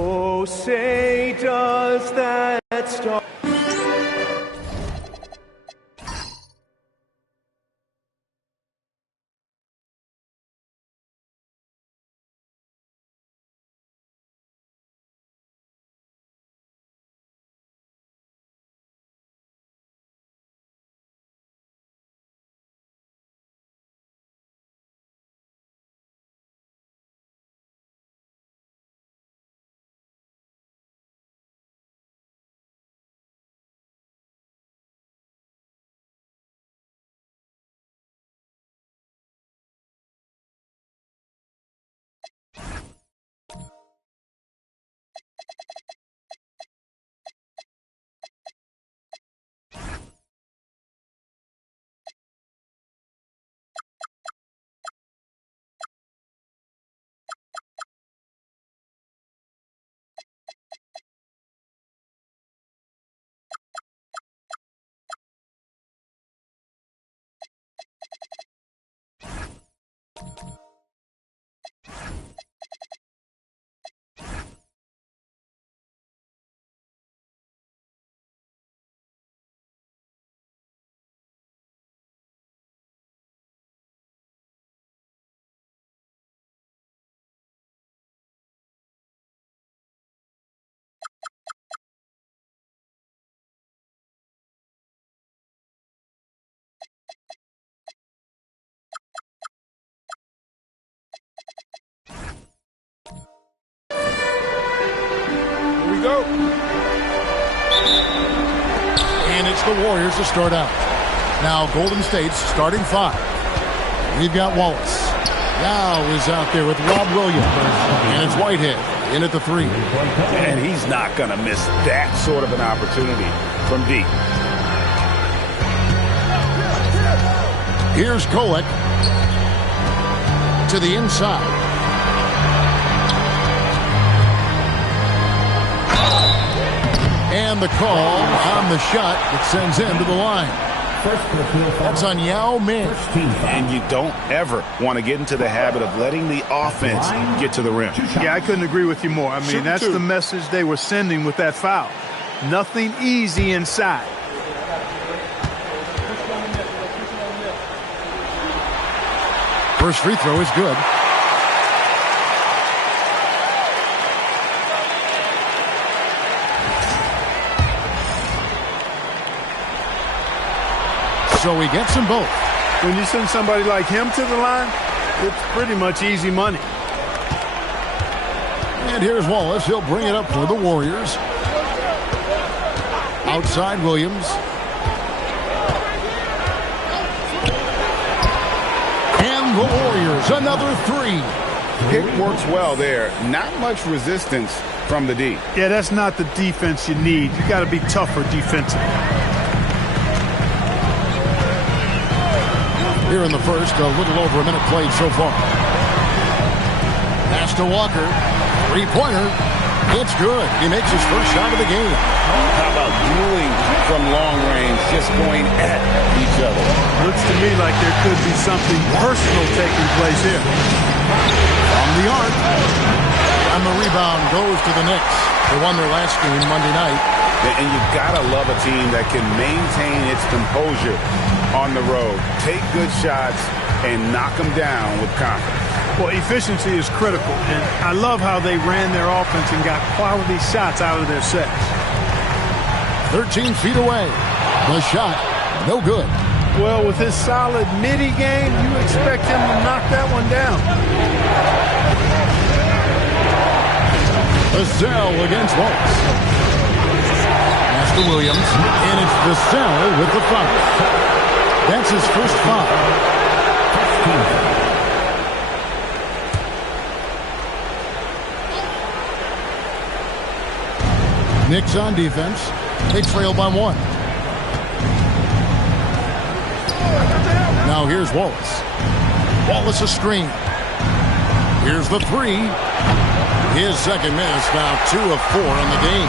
Oh, say does that star... Go. And it's the Warriors to start out. Now Golden State's starting five. We've got Wallace. Now is out there with Rob Williams. And it's Whitehead in at the three. And he's not going to miss that sort of an opportunity from deep. Here's Kolek to the inside. And the call on the shot that sends him to the line. That's on Yao Ming. And you don't ever want to get into the habit of letting the offense get to the rim. Yeah, I couldn't agree with you more. I mean, that's the message they were sending with that foul. Nothing easy inside. First free throw is good. So he gets them both. When you send somebody like him to the line, it's pretty much easy money. And here's Wallace. He'll bring it up for the Warriors. Outside Williams. And the Warriors, another three. It works well there. Not much resistance from the D. Yeah, that's not the defense you need. You got to be tougher defensively. Here in the first, a little over a minute played so far. Pass to Walker. Three-pointer. It's good. He makes his first shot of the game. How about dueling from long range, just going at each other? Looks to me like there could be something personal taking place here. From the arc. And the rebound goes to the Knicks. They won their last game Monday night. And you gotta love a team that can maintain its composure on the road, take good shots, and knock them down with confidence. Well, efficiency is critical, and I love how they ran their offense and got quality shots out of their sets. 13 feet away. The shot, no good. Well, with his solid midi game, you expect him to knock that one down. Vassell against Wallace. Pass to Williams, and it's Vassell with the foul. That's his first foul. Knicks on defense. They trail by one. Now here's Wallace. Wallace a screen. Here's the three. His second miss, now 2 of 4 on the game.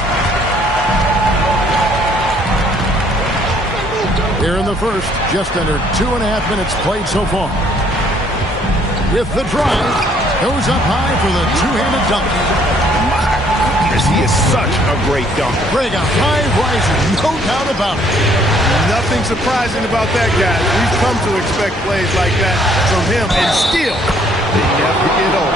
Here in the first, just under 2.5 minutes played so far. With the drive, goes up high for the two-handed dunk. My years, he is such a great dunker. Greg, a high riser, no doubt about it. Nothing surprising about that guy. We've come to expect plays like that from him, and still, they never get old.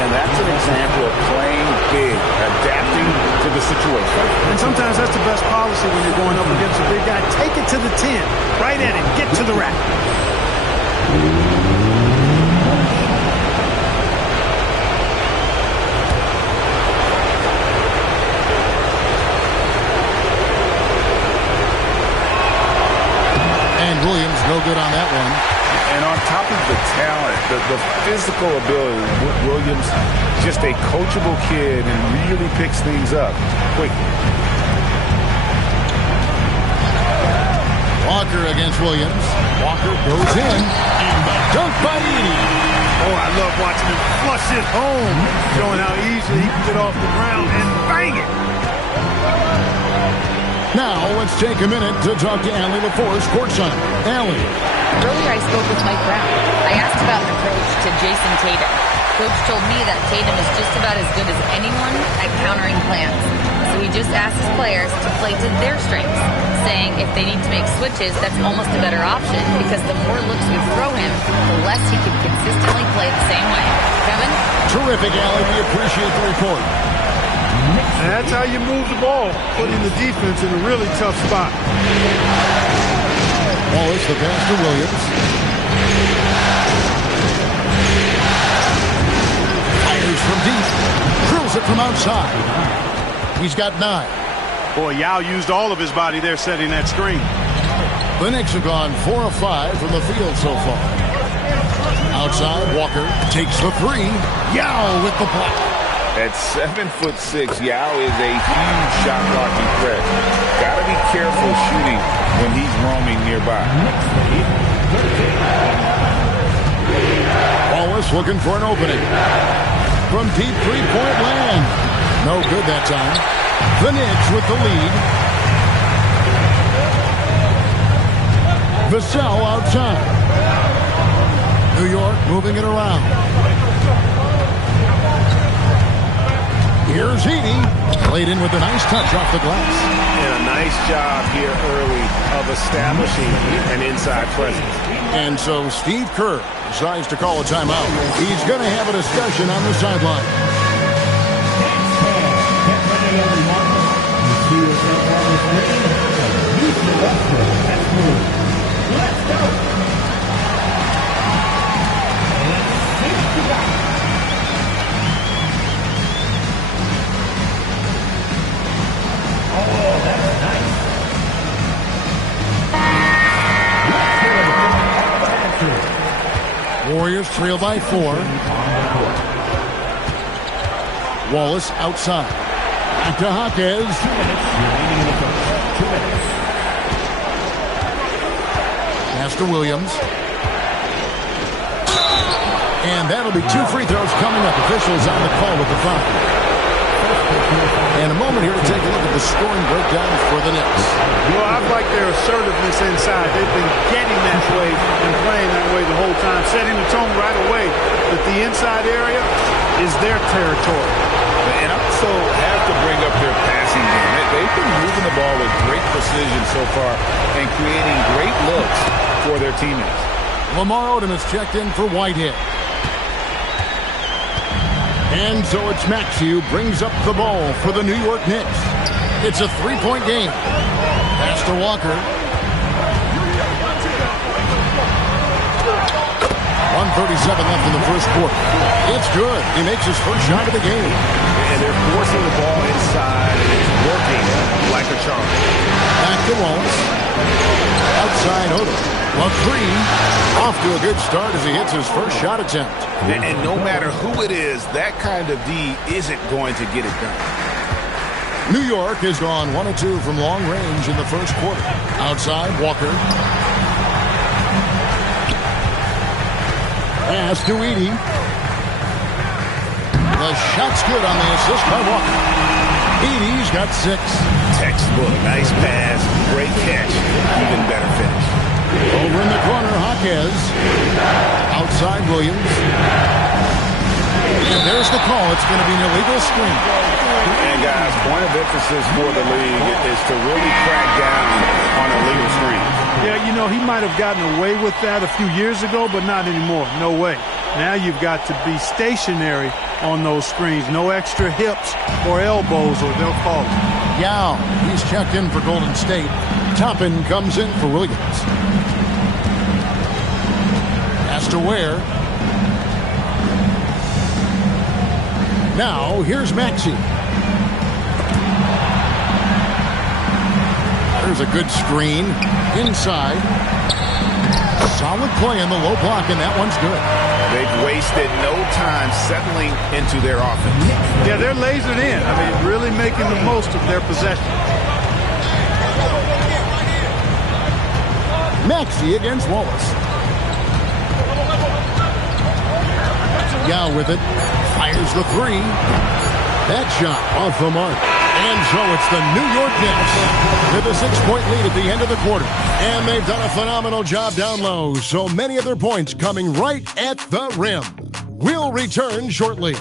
And that's an example of playing big, adapting to the situation. And sometimes that's the best policy when you're going up against a big guy. Take it to the 10, right at it, get to the rack. And Williams, no good on that one. And on top of the talent, the physical ability, Williams, just a coachable kid and really picks things up quickly. Walker against Williams. Walker goes in, and the dunk by Edey. Oh, I love watching him flush it home, showing how easily he can get off the ground and bang it. Now, let's take a minute to talk to Allie LaForce courtside. Allie. Earlier, I spoke with Mike Brown. I asked about an approach to Jason Tatum. Coach told me that Tatum is just about as good as anyone at countering plans. So he just asks his players to play to their strengths, saying if they need to make switches, that's almost a better option because the more looks we throw him, the less he can consistently play the same way. Kevin? Terrific, Allie. We appreciate the report. And that's how you move the ball, putting the defense in a really tough spot. Wallace, the pass to Williams. Fires from deep. Drills it from outside. He's got 9. Boy, Yao used all of his body there setting that screen. The Knicks have gone 4 of 5 from the field so far. Outside, Walker takes the 3. Yao with the block. At 7'6", Yao is a huge shot blocking threat. Gotta be careful shooting when he's roaming nearby. Wallace looking for an opening. From deep three-point land. No good that time. The Knicks with the lead. Vassell outside. New York moving it around. Here's Edey. Played in with a nice touch off the glass. And a nice job here early of establishing an inside presence. And so Steve Kerr decides to call a timeout. He's going to have a discussion on the sideline. Let's go. Warriors trail by 4. Wallace outside. Back to Hawkins. Pass to Williams. And that'll be 2 free throws coming up. Officials on the call with the foul. And a moment here to take a look at the scoring breakdown for the Knicks. Well, I like their assertiveness inside. They've been getting that way and playing that way the whole time, setting the tone right away that the inside area is their territory. And also have to bring up their passing game. They've been moving the ball with great precision so far and creating great looks for their teammates. Lamar Odom is checked in for Whitehead. And so it's Maxey who brings up the ball for the New York Knicks. It's a 3-point game. Pass to Walker. 1:37 left in the first quarter. It's good. He makes his first shot of the game. And they're forcing the ball inside, and it's working like a charm. Back to Wallace. Outside Odom. A 3. Off to a good start as he hits his first shot attempt. And no matter who it is, that kind of D isn't going to get it done. New York has gone 1 of 2 from long range in the first quarter. Outside, Walker. Pass to Edey. The shot's good on the assist by Walker. Edey's got 6. Textbook, nice pass, great catch, even better finish. Over in the corner, Hawkins. Outside, Williams. And there's the call. It's going to be an illegal screen. And, guys, point of emphasis for the league is to really crack down on illegal screens. Yeah, you know, he might have gotten away with that a few years ago, but not anymore. No way. Now you've got to be stationary on those screens. No extra hips or elbows, or they'll call it. Yao, he's checked in for Golden State. Toppin comes in for Williams. Has to Ware. Now, here's Maxey. There's a good screen. Inside. Solid play in the low block, and that one's good. They've wasted no time settling into their offense. Yeah, they're lasered in. I mean, really making the most of their possession. Maxey against Wallace. Yao with it. Fires the three. That shot off the mark. And so it's the New York Knicks with a 6-point lead at the end of the quarter. And they've done a phenomenal job down low. So many of their points coming right at the rim. We'll return shortly.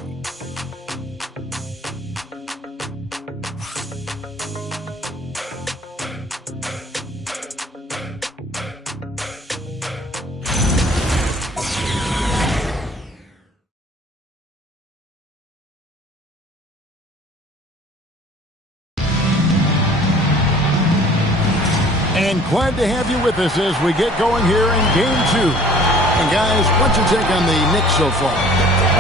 And glad to have you with us as we get going here in Game 2. And guys, what's your take on the Knicks so far?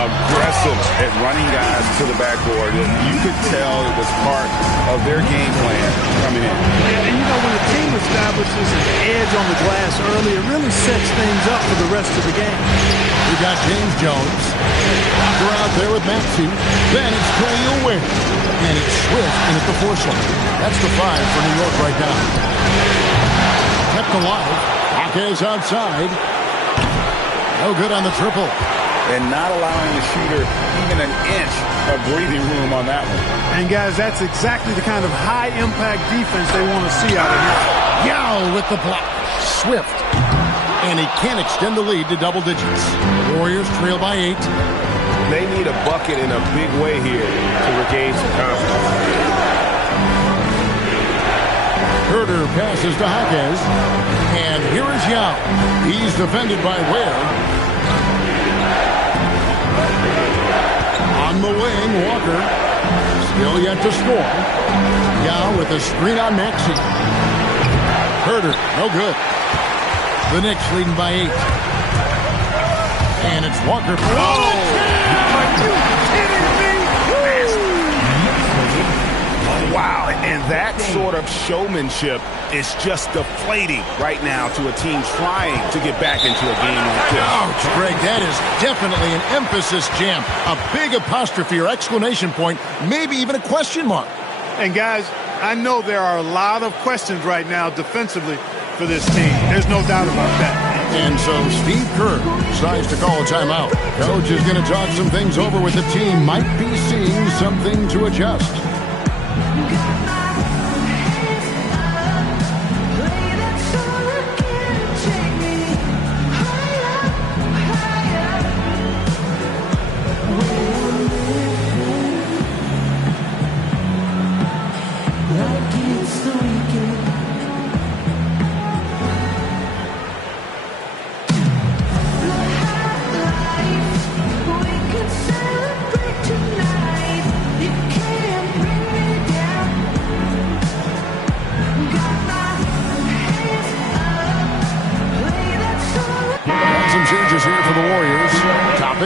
Aggressive at running guys to the backboard. And you could tell it was part of their game plan coming in. Yeah, and you know, when a team establishes an edge on the glass early, it really sets things up for the rest of the game. We got James Jones. Walker out there with Maxey. Then it's Kelly Ware. And it's Swift in at the foursome. That's the 5 for New York right now. Kept alive. Hawkins outside. No good on the triple. And not allowing the shooter even an inch of breathing room on that one. And, guys, that's exactly the kind of high-impact defense they want to see out of here. Yao with the block. Swift. And he can't extend the lead to double digits. Warriors trail by 8. They need a bucket in a big way here to regain some confidence. Herter passes to Hawkins. And here is Yao. He's defended by Ware. On the wing, Walker. Still yet to score. Yao with a screen on Maxey. Herter, no good. The Knicks leading by 8. And it's Walker. Oh! Are you kidding me? Wow, and that sort of showmanship is just deflating right now to a team trying to get back into a game like this. Ouch, Greg, that is definitely an emphasis jam. A big apostrophe or exclamation point, maybe even a question mark. And, guys, I know there are a lot of questions right now defensively for this team. There's no doubt about that. And so Steve Kerr decides to call a timeout. Coach is going to talk some things over with the team. Might be seeing something to adjust.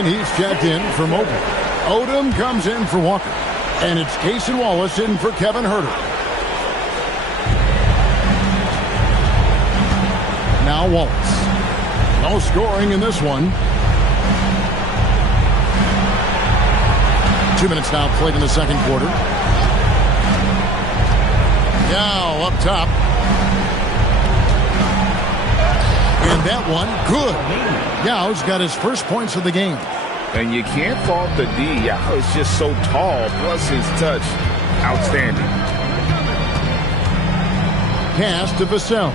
He's checked in for Mobley. Odom comes in for Walker. And it's Cason Wallace in for Kevin Herter. Now Wallace. No scoring in this one. 2 minutes now played in the second quarter. Now up top. And that one, good. Yao's got his first points of the game. And you can't fault the D. Yao is just so tall, plus his touch, outstanding. Pass to Vassell.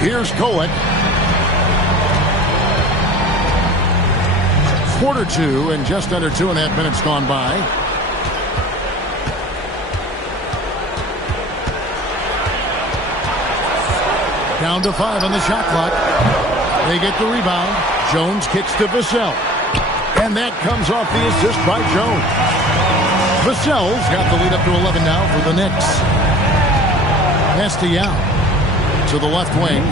Here's Kolek. Quarter two and just under 2.5 minutes gone by. Down to 5 on the shot clock. They get the rebound. Jones kicks to Vassell. And that comes off the assist by Jones. Vassell's got the lead up to 11 now for the Knicks. Pass to Yao. To the left wing.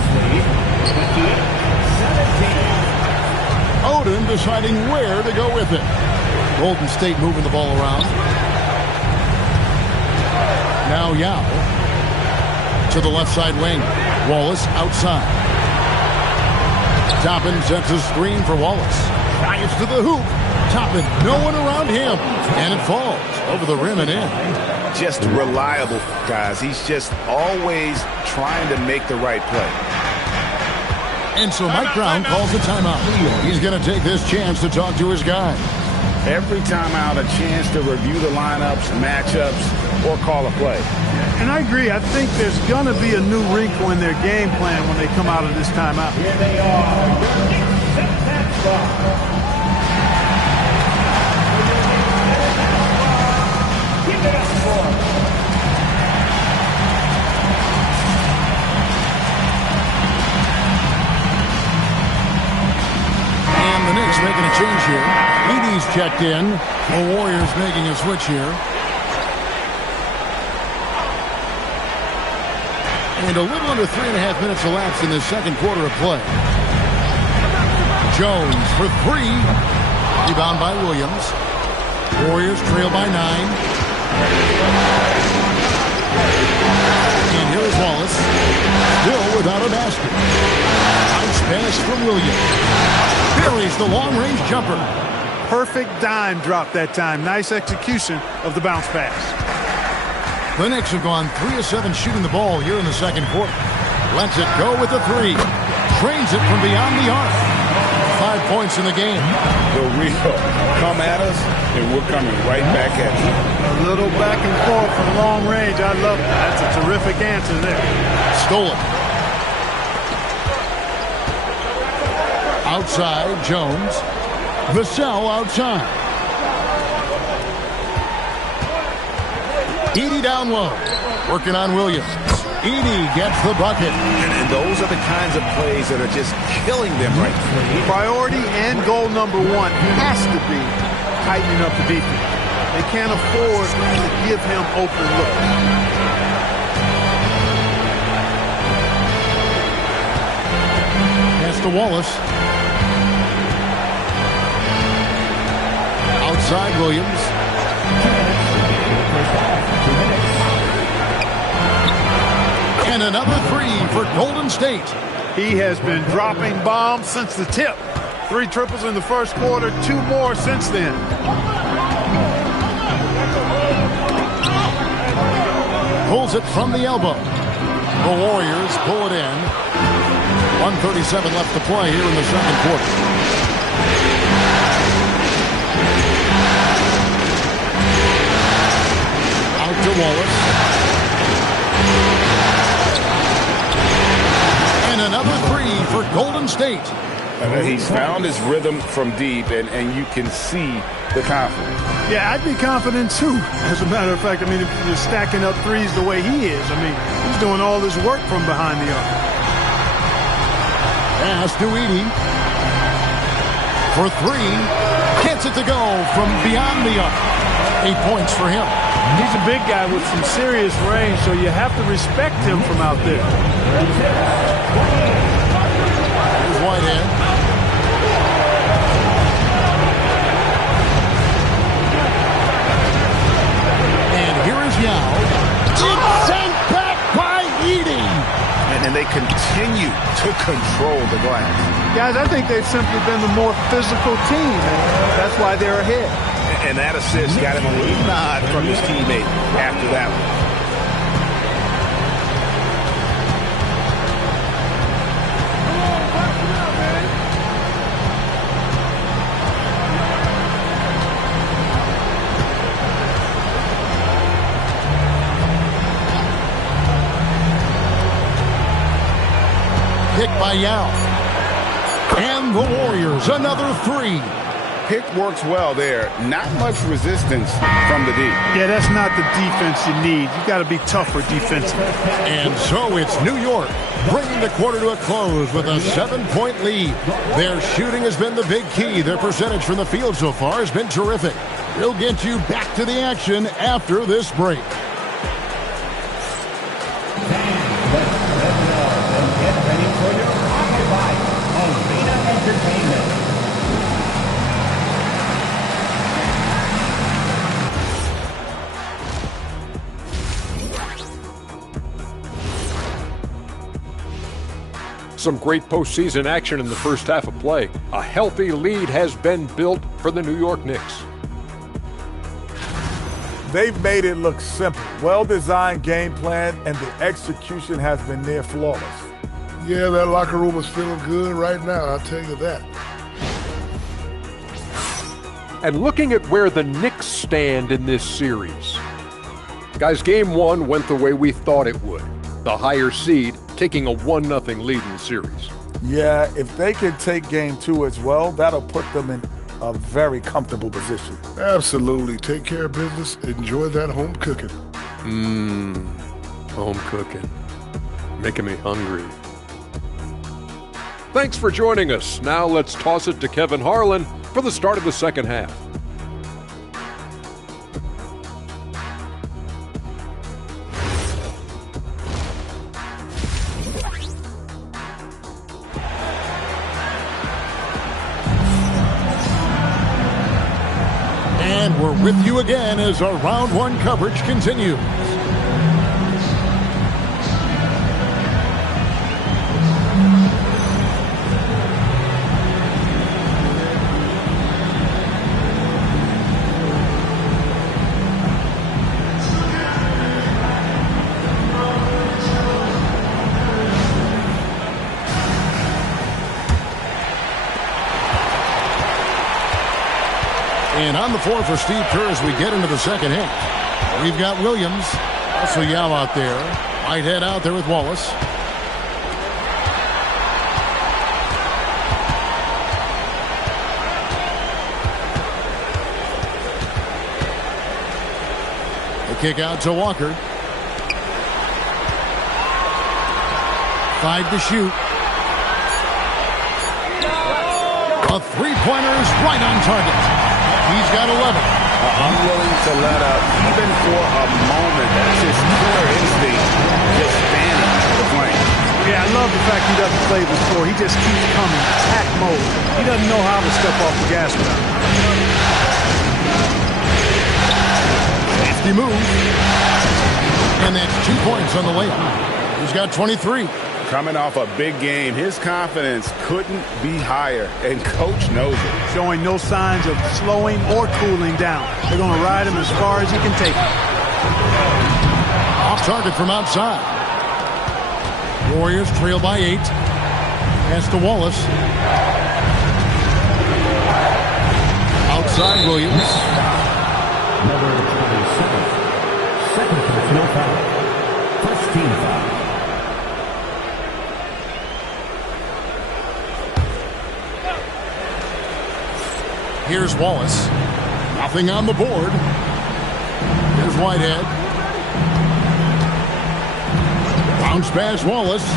Odin deciding where to go with it. Golden State moving the ball around. Now Yao. To the left side wing. Wallace outside. Toppin sets a screen for Wallace. Fires to the hoop. Toppin, no one around him. And it falls over the rim and in. Just reliable, guys. He's just always trying to make the right play. And so Mike Brown calls a timeout. He's going to take this chance to talk to his guys. Every timeout, a chance to review the lineups, matchups, or call a play. And I agree. I think there's going to be a new wrinkle in their game plan when they come out of this timeout. Here they are. Give it up for. And the Knicks making a change here. Edey's checked in. The Warriors making a switch here. And a little under 3.5 minutes elapsed in the second quarter of play. Jones for 3. Rebound by Williams. Warriors trail by 9. And here is Wallace. Still without a basket. Bounce pass from Williams. Buries the long-range jumper. Perfect dime drop that time. Nice execution of the bounce pass. The Knicks have gone 3 of 7 shooting the ball here in the second quarter. Lets it go with a 3. Trains it from beyond the arc. 5 points in the game. The real come at us, and we're coming right back at you. A little back and forth from long range. I love that. That's a terrific answer there. Stole it. Outside, Jones. Vassell outside. Edey down low. Working on Williams. Edey gets the bucket. And those are the kinds of plays that are just killing them right now. Priority and goal number 1 has to be tightening up the defense. They can't afford to give him open looks. Pass to Wallace. Outside Williams. And another 3 for Golden State. He has been dropping bombs since the tip. 3 triples in the first quarter, 2 more since then. Pulls it from the elbow. The Warriors pull it in. 1:37 left to play here in the second quarter. Out to Wallace. And another 3 for Golden State. And he's found his rhythm from deep, and you can see the confidence. Yeah, I'd be confident too. As a matter of fact, I mean, if you're stacking up threes the way he is, I mean, he's doing all this work from behind the arc. Pass to Edey. For 3. Gets it to go from beyond the arc. 8 points for him. He's a big guy with some serious range, so you have to respect him from out there. Here's Whitehead. And here is Yao. It's sent back by Edey. And they continue to control the glass. Guys, I think they've simply been the more physical team, and that's why they're ahead. And that assist got him a little nod from his teammate after that one. Pick by Yao. And the Warriors, another 3. pick works well there. Not much resistance from the D. Yeah, that's not the defense you need. You got to be tougher defensively. And so it's New York bringing the quarter to a close with a 7-point lead. Their shooting has been the big key. Their percentage from the field so far has been terrific. We'll get you back to the action after this break. Get ready for your occupied Arena Entertainment. Some great postseason action in the first half of play. A healthy lead has been built for the New York Knicks. They've made it look simple. Well-designed game plan, and the execution has been near flawless. Yeah, that locker room is feeling good right now, I'll tell you that. And looking at where the Knicks stand in this series. Guys, game one went the way we thought it would. The higher seed taking a 1-0 lead in the series. Yeah, if they can take game two as well, that'll put them in a very comfortable position. Absolutely. Take care of business. Enjoy that home cooking. Home cooking. Making me hungry. Thanks for joining us. Now let's toss it to Kevin Harlan for the start of the second half. And we're with you again as our round one coverage continues. And on the floor for Steve Kerr as we get into the second half. We've got Williams, also Yao out there. Whitehead out there with Wallace. The kick out to Walker. 5 to shoot. A three-pointer is right on target. He's got 11. Unwilling to let up, even for a moment. That's his killer instinct, just fanning the flame. Yeah, I love the fact he doesn't play the score. He just keeps coming, attack mode. He doesn't know how to step off the gas pedal. Safety move. And that's 2 points on the layup. He's got 23. Coming off a big game, his confidence couldn't be higher, and coach knows it. Showing no signs of slowing or cooling down. They're going to ride him as far as he can take him. Off target from outside. Warriors trail by 8. Pass to Wallace. Outside Williams. Number 27. Second personal foul. First team foul. Here's Wallace. Nothing on the board. Here's Whitehead. Bounce pass Wallace.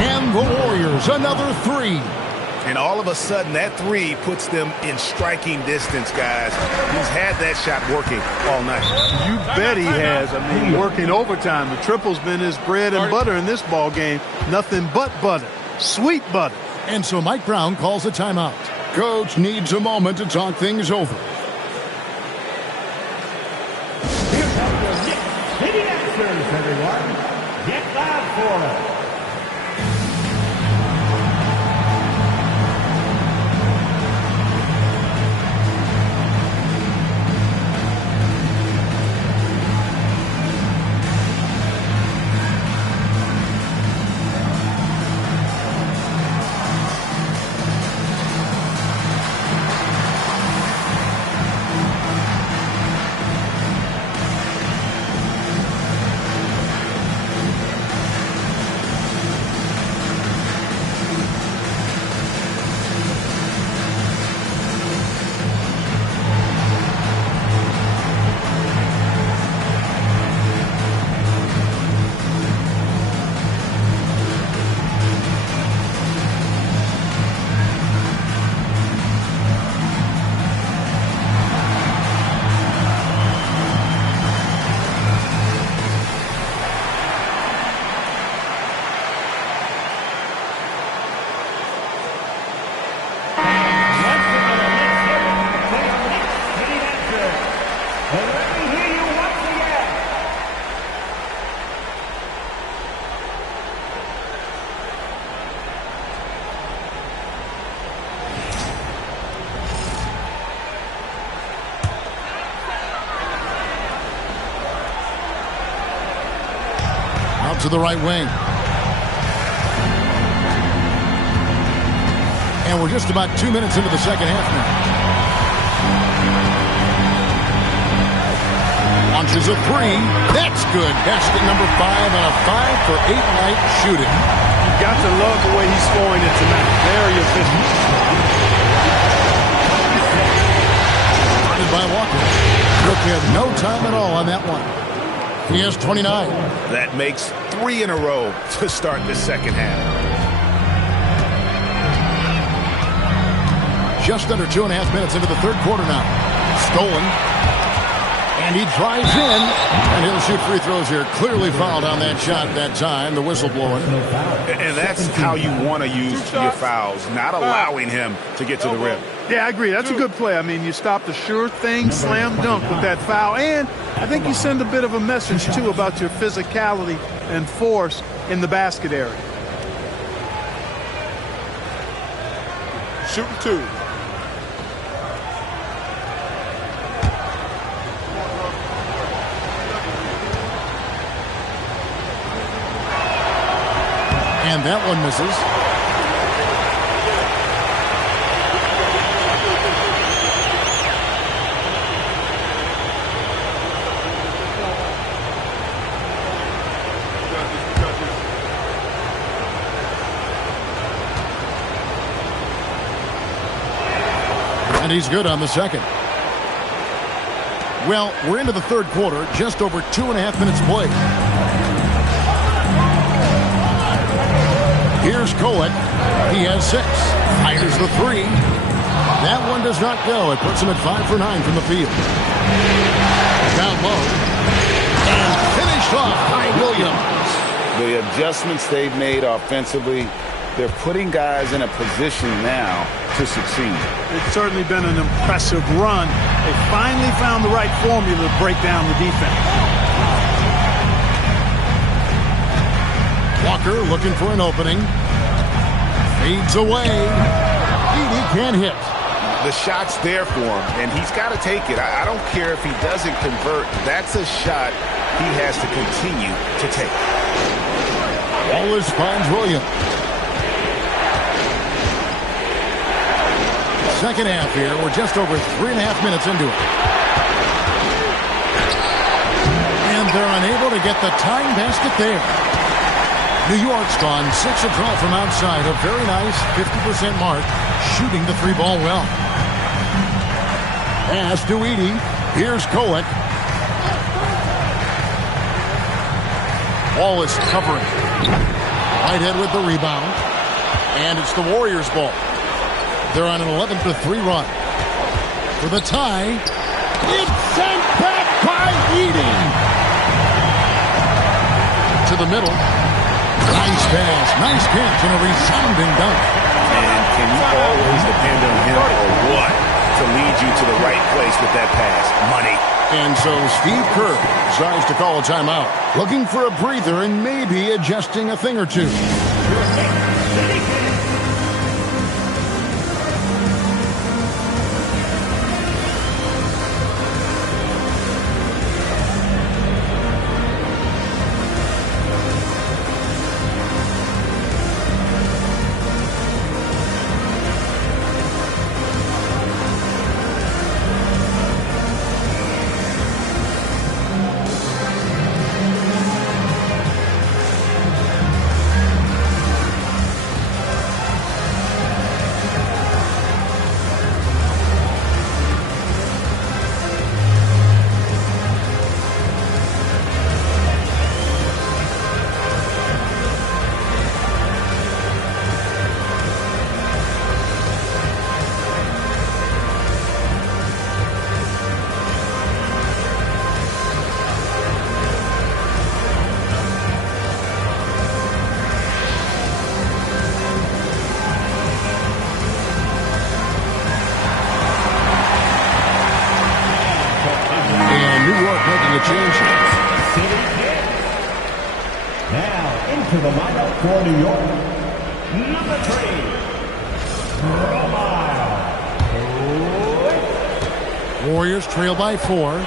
And the Warriors, another 3. And all of a sudden, that 3 puts them in striking distance, guys. He's had that shot working all night. You bet he has. I mean, working overtime. The triple's been his bread and butter in this ball game. Nothing but butter. Sweet butter. And so Mike Brown calls a timeout. Coach needs a moment to talk things over. Here comes your Knicks City Masters, everyone. Get loud for them. to the right wing. And we're just about 2 minutes into the second half now. Launches a three. That's good. Basket number 5 and a 5 for 8 night shooting. You've got to love the way he's scoring it tonight. Very efficient. Started by Walker. Look, he had no time at all on that one. He has 29. That makes 3 in a row to start the second half. Just under 2.5 minutes into the third quarter now. Stolen. And he drives in. And he'll shoot free throws here. Clearly fouled on that shot that time. The whistle blowing. And that's how you want to use your fouls. Not allowing him to get to the rim. Yeah, I agree. That's a good play. I mean, you stopped a sure thing, slam dunk with that foul. And I think you send a bit of a message, too, about your physicality and force in the basket area. Shooting 2. And that one misses. And he's good on the second. Well, we're into the third quarter, just over 2.5 minutes played. Here's Kolek. He has 6. Fires the 3. That one does not go. It puts him at 5 for 9 from the field. Down low. And finished off by Williams. The adjustments they've made offensively, they're putting guys in a position now to succeed. It's certainly been an impressive run. They finally found the right formula to break down the defense. Walker looking for an opening. Fades away. Edey can't hit. The shot's there for him, and he's got to take it. I don't care if he doesn't convert. That's a shot he has to continue to take. Wallace finds Williams. Second half here. We're just over 3.5 minutes into it. And they're unable to get the tying basket there. New York's gone 6 of 12 from outside. A very nice 50% mark. Shooting the 3-ball well. Pass to Edey. Here's Kolek. Wallace covering. Whitehead with the rebound. And it's the Warriors' ball. They're on an 11-3 run. For the tie. It's sent back by Edey. To the middle. Nice pass. Nice catch and a resounding dunk. And can you always depend on him or what to lead you to the right place with that pass? Money. And so Steve Kerr decides to call a timeout. Looking for a breather and maybe adjusting a thing or two. Now into the lineup for New York, number 3, Romile. Warriors trail by 4.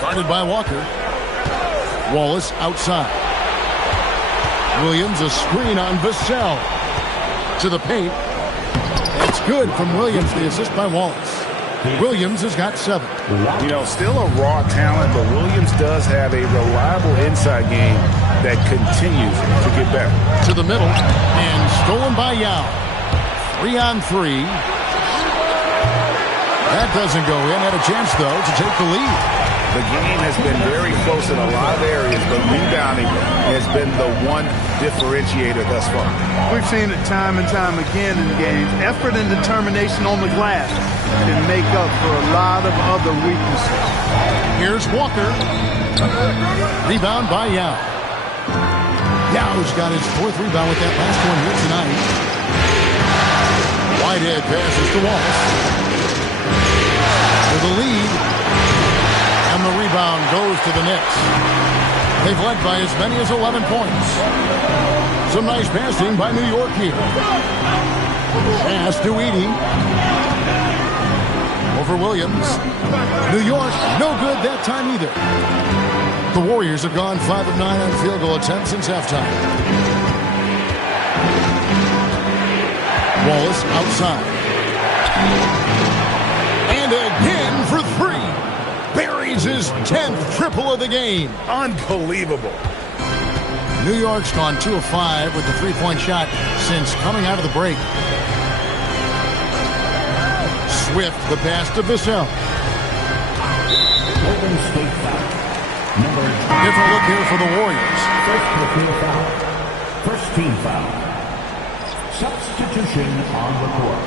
Guarded by Walker. Wallace outside. Williams, a screen on Vassell. To the paint. It's good from Williams, the assist by Wallace. Williams has got 7. You know, still a raw talent, but Williams does have a reliable inside game that continues to get better. To the middle, and stolen by Yao. 3-on-3. That doesn't go in. Had a chance, though, to take the lead. The game has been very close in a lot of areas, but rebounding has been the one differentiator thus far. We've seen it time and time again in games. Effort and determination on the glass can make up for a lot of other weaknesses. Here's Walker. Rebound by Yao. Yao's got his 4th rebound with that last one here tonight. Whitehead passes to Wallace. For the lead. And the rebound goes to the Knicks. They've led by as many as 11 points. Some nice passing by New York here. Pass to Edey. Over Williams. New York, no good that time either. The Warriors have gone 5 of 9 on field goal attempts since halftime. Wallace outside. And again for 3. Buries his 10th triple of the game. Unbelievable. New York's gone 2 of 5 with the 3-point shot since coming out of the break. Swift, the pass to Vassell. Golden State foul. Number 2. Different look here for the Warriors. First team foul. Substitution on the court.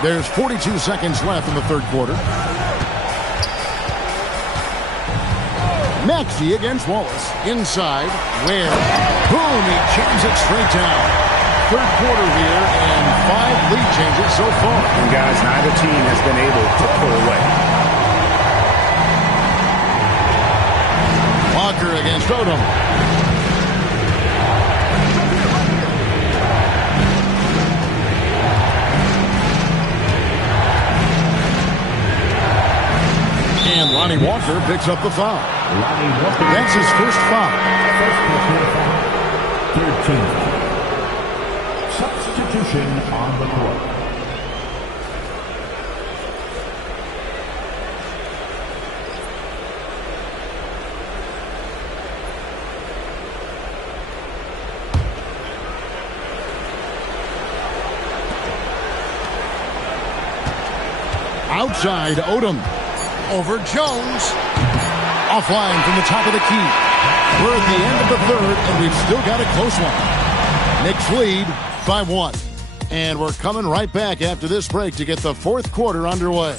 There's 42 seconds left in the 3rd quarter. Maxey against Wallace. Inside. Where? Boom! He jams it straight down. 3rd quarter here and 5 lead changes so far. And guys, neither team has been able to pull away. Walker against Odom. And Lonnie Walker picks up the foul. That's his first foul. Third team foul. Substitution on the court. Outside, Odom. Over Jones. Offline from the top of the key. We're at the end of the 3rd, and we've still got a close one. Knicks lead by 1. And we're coming right back after this break to get the 4th quarter underway.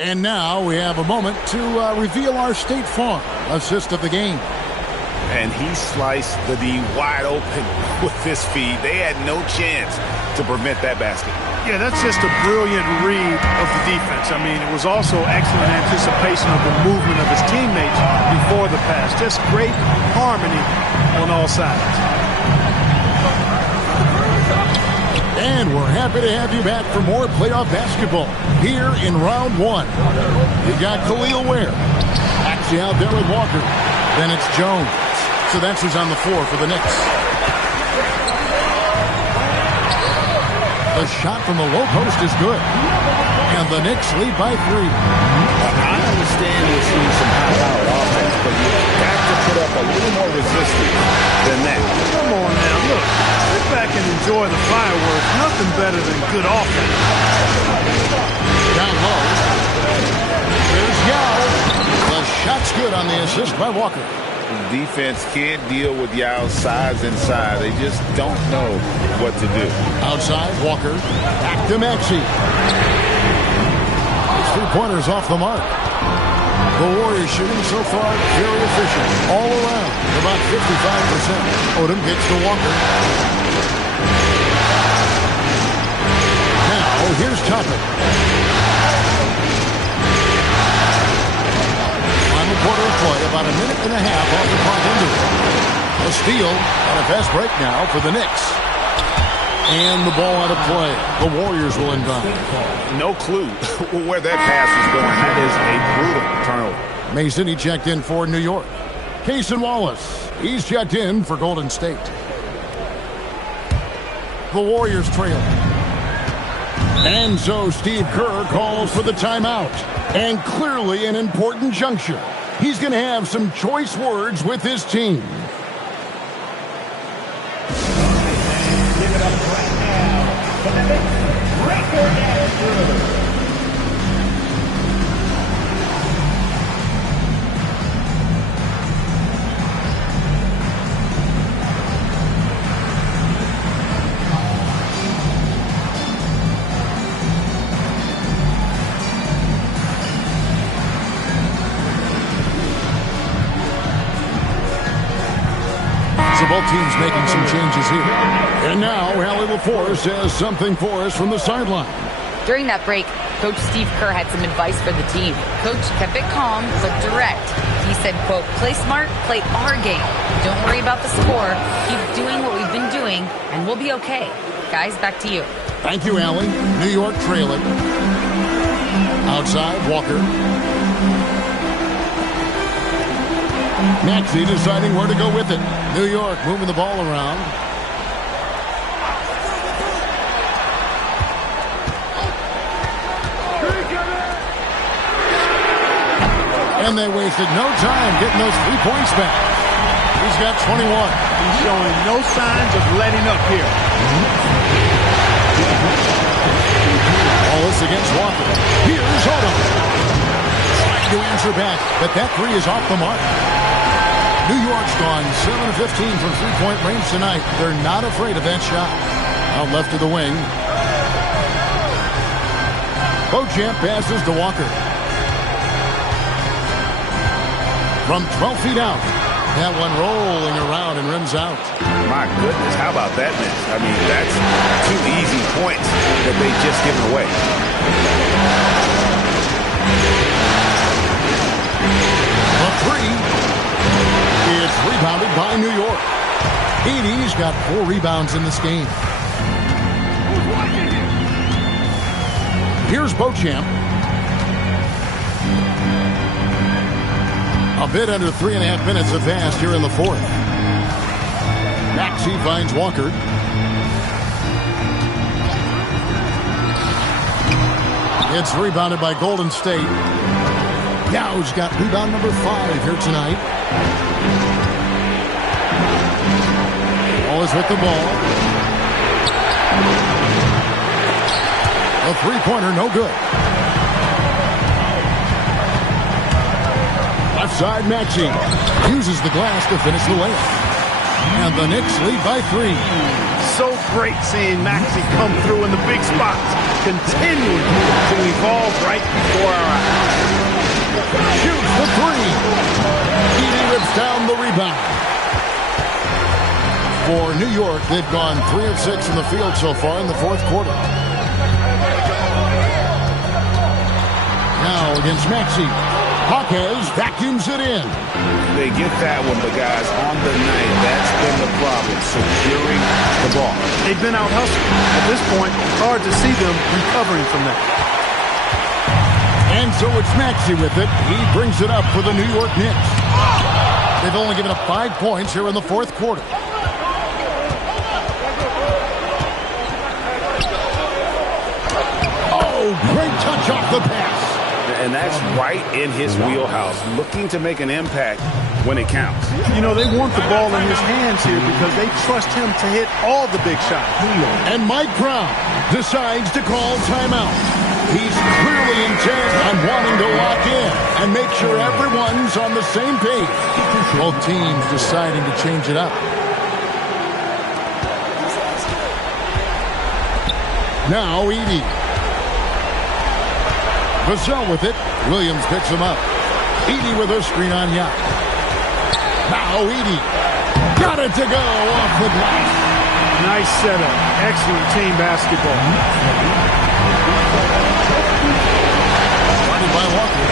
And now we have a moment to reveal our State Farm assist of the game. And he sliced the D wide open with this feed. They had no chance to prevent that basket. Yeah, that's just a brilliant read of the defense. I mean, it was also excellent anticipation of the movement of his teammates before the pass. Just great harmony on all sides. And we're happy to have you back for more playoff basketball here in round 1. You've got Khalil Ware. Actually out there with Walker. Then it's Jones. So that's who's on the floor for the Knicks. The shot from the low post is good. And the Knicks lead by 3. I understand we're seeing some high-powered offense, but you've got to put up a little more resistance than that. Come on now, look. Sit back and enjoy the fireworks. Nothing better than good offense. Down low. There's Yao. The shot's good on the assist by Walker. The defense can't deal with Yao's size inside. They just don't know what to do. Outside, Walker. Back to Maxey. It's 3-pointers off the mark. The Warriors shooting so far very efficient. All around, about 55%. Odom gets to Walker. Now, here's Toppin. minute and a half off the clock into it. A steal and a fast break now for the Knicks. And the ball out of play. The Warriors will inbound. No clue where that pass is going. That is a brutal turnover. Mason, he checked in for New York. Cason Wallace, he's checked in for Golden State. The Warriors trail. And so Steve Kerr calls for the timeout. And clearly an important juncture. He's going to have some choice words with his team. Give it up right now for the Knicks. Breaker Andrews. So both teams making some changes here. And now, Allie LaForce has something for us from the sideline. During that break, Coach Steve Kerr had some advice for the team. Coach kept it calm but direct. He said, quote, play smart, play our game. Don't worry about the score. Keep doing what we've been doing, and we'll be okay. Guys, back to you. Thank you, Allie. New York trailing. Outside, Walker. Maxey deciding where to go with it. New York moving the ball around. And they wasted no time getting those 3 points back. He's got 21. He's showing no signs of letting up here. Wallace against Walker. Here's Odom. Trying to answer back, but that three is off the mark. New York's gone 7 of 15 from three-point range tonight. They're not afraid of that shot. Out left to the wing. Beauchamp passes to Walker. From 12 feet out. That one rolling around and rims out. My goodness, how about that miss? I mean, that's 2 easy points that they just given away. A three. It's rebounded by New York. Edie's got 4 rebounds in this game. Here's Beauchamp. A bit under 3.5 minutes of fast here in the fourth. Maxey finds Walker. It's rebounded by Golden State. Yow's got rebound number 5 here tonight. Wallace with the ball. A three-pointer, no good. Left side, Maxey uses the glass to finish the layup. And the Knicks lead by 3. So great seeing Maxey come through in the big spots, continuing to evolve right before our eyes. Shoots the 3. Edie rips down the rebound. For New York, they've gone 3 of 6 in the field so far in the fourth quarter. Now against Maxey. Hawkes vacuums it in. They get that one, but guys, on the night, that's been the problem, securing the ball. They've been out hustled. At this point, it's hard to see them recovering from that. And so it's Maxey with it. He brings it up for the New York Knicks. They've only given up 5 points here in the fourth quarter. Oh, great touch off the pass. And that's right in his wheelhouse, looking to make an impact when it counts. You know, they want the ball in his hands here because they trust him to hit all the big shots. And Mike Brown decides to call timeout. He's clearly intent on wanting to lock in and make sure everyone's on the same page. Both teams deciding to change it up. Now Edie. Vassell with it. Williams picks him up. Edie with a screen on Yacht. Now Edie. Got it to go off the glass. Nice setup. Excellent team basketball. Running by Walker.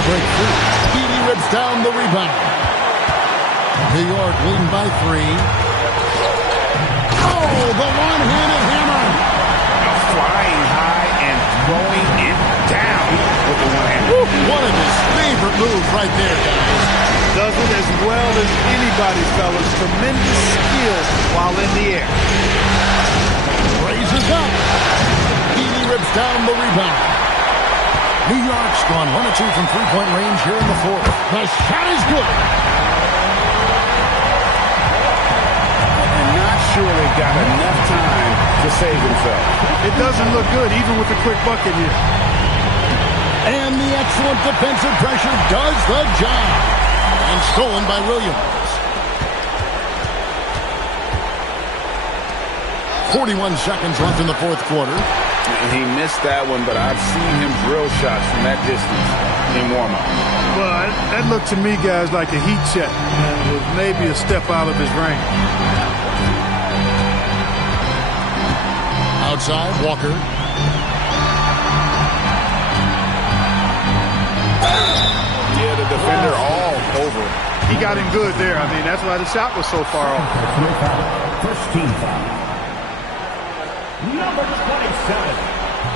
to break free. Edey rips down the rebound. New York leading by 3. Oh, the one-handed hammer. Flying high and throwing it down with the one-hand. One of his favorite moves right there, guys. Does it as well as anybody, fellas. Tremendous skill while in the air. Raises up. Edey rips down the rebound. New York's gone 1 of 2 from three-point range here in the fourth. The shot is good. And not sure they got enough time to save themselves. It doesn't look good, even with a quick bucket here. And the excellent defensive pressure does the job. And stolen by Williams. 41 seconds left in the fourth quarter. He missed that one, but I've seen him drill shots from that distance in warm-up. Well, that looked to me, guys, like a heat check. It was maybe a step out of his range. Outside, Walker. Yeah, the defender all over. He got him good there. I mean, that's why the shot was so far off. First team foul. Number 27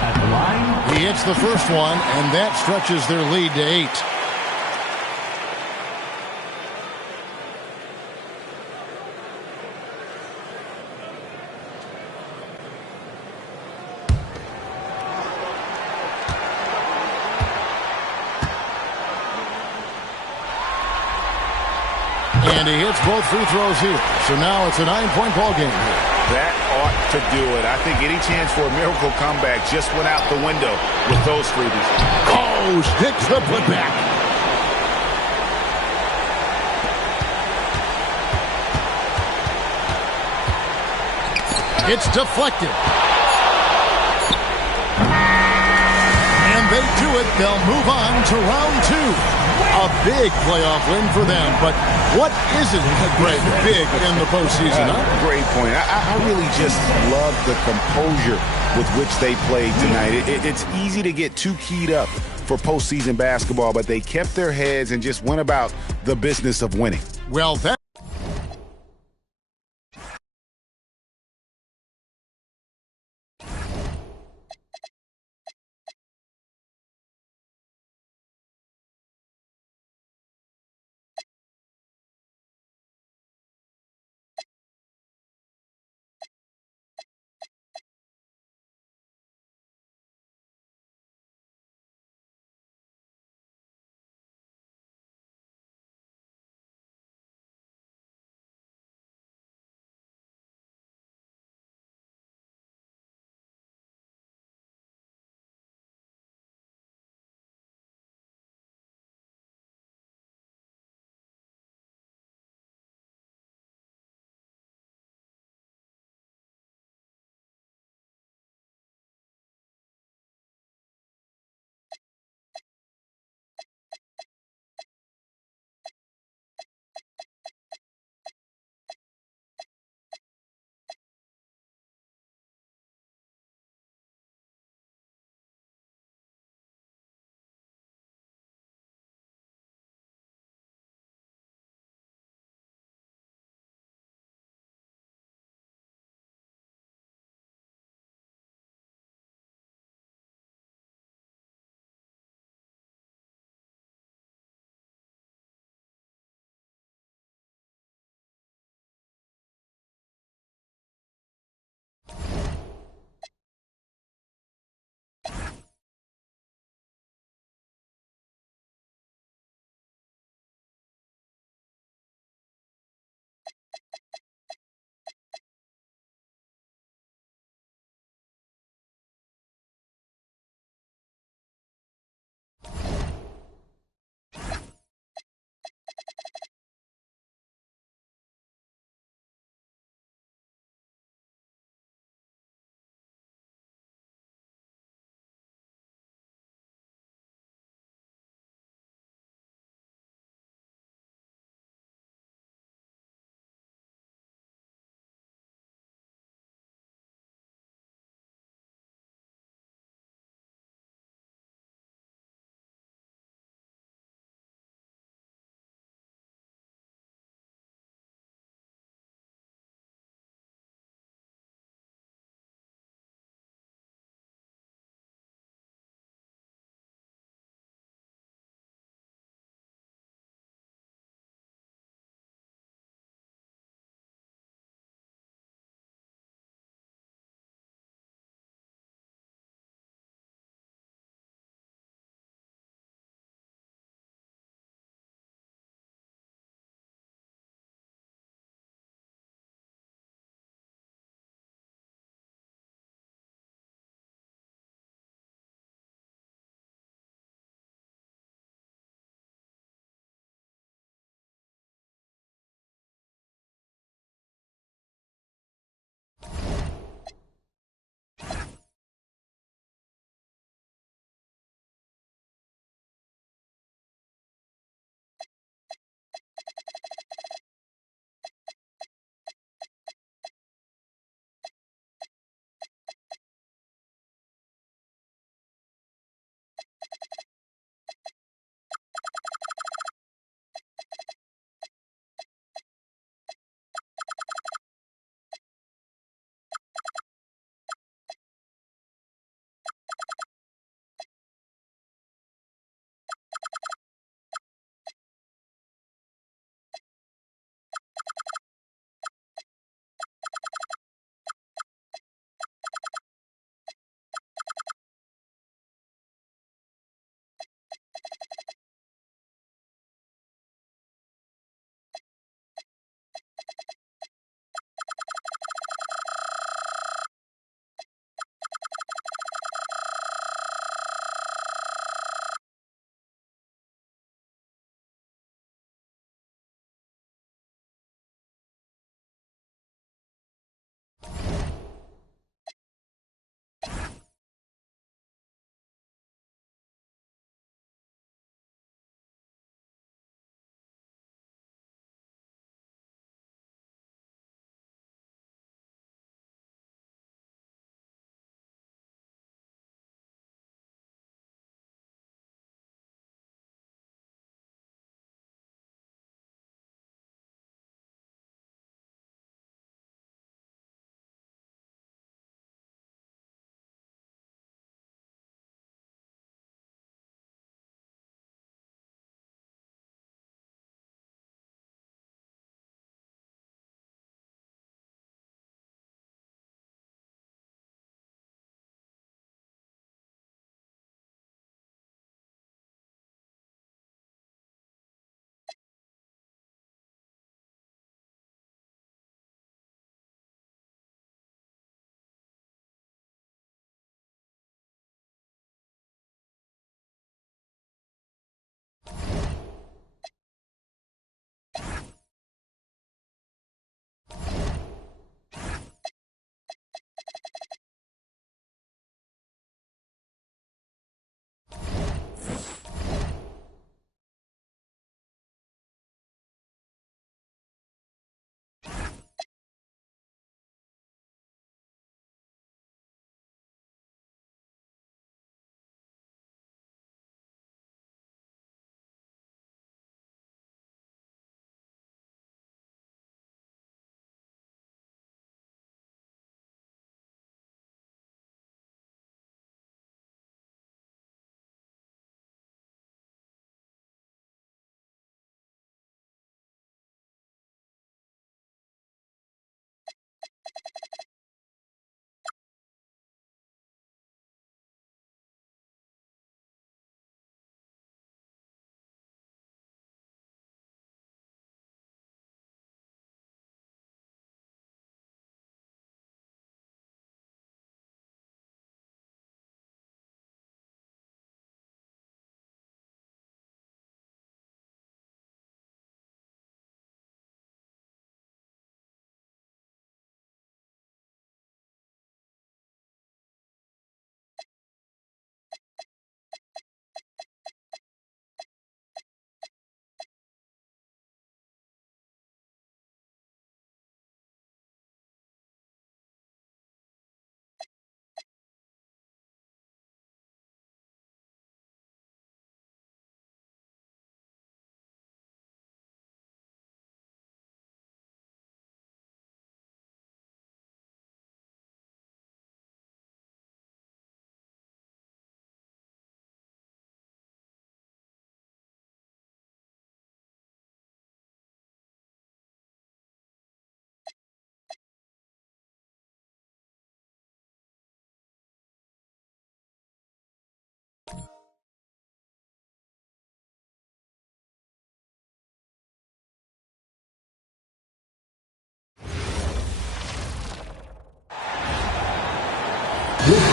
at the line. He hits the first one, and that stretches their lead to 8. And he hits both free throws here. So now it's a 9-point ball game here. That ought to do it. I think any chance for a miracle comeback just went out the window with those freebies. Oh, sticks the putback. It's deflected. And they do it. They'll move on to round 2. A big playoff win for them. But what isn't big in the postseason? Great point. I really just love the composure with which they played tonight. It's easy to get too keyed up for postseason basketball, but they kept their heads and just went about the business of winning. Well, that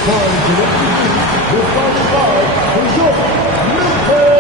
According to the first five is your Grizzlies.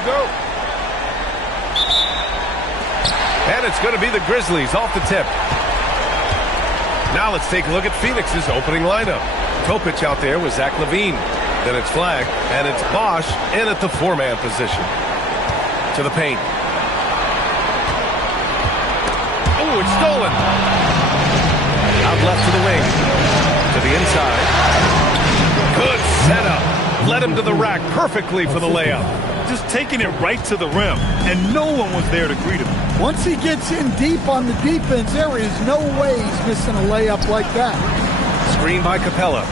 we go. And it's going to be the Grizzlies off the tip. Now let's take a look at Phoenix's opening lineup. Topic out there with Zach LaVine. Then it's Flag, and it's Bosch in at the four-man position. To the paint. Oh, it's stolen. Out left to the wing. To the inside. Good setup. led him to the rack perfectly for the layup. Just taking it right to the rim, and no one was there to greet him. Once he gets in deep on the defense, there is no way he's missing a layup like that. Screen by Capella.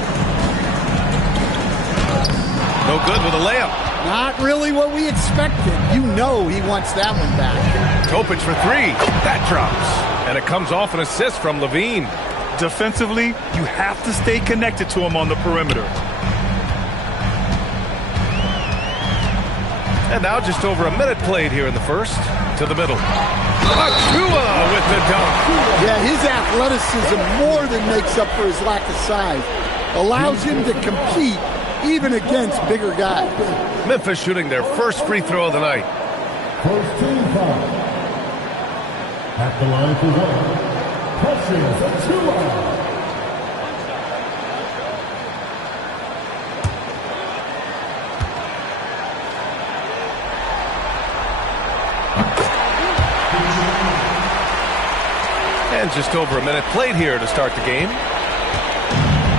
No good with a layup. Not really what we expected. You know he wants that one back. Topic for three. That drops. And it comes off an assist from Levine. Defensively, you have to stay connected to him on the perimeter. And now just over a minute played here in the first. To the middle. Achua with the dunk. Yeah, his athleticism more than makes up for his lack of size. Allows him to compete even against bigger guys. Memphis shooting their first free throw of the night. First team foul. At the line for one. Precious Achua. And just over a minute played here to start the game.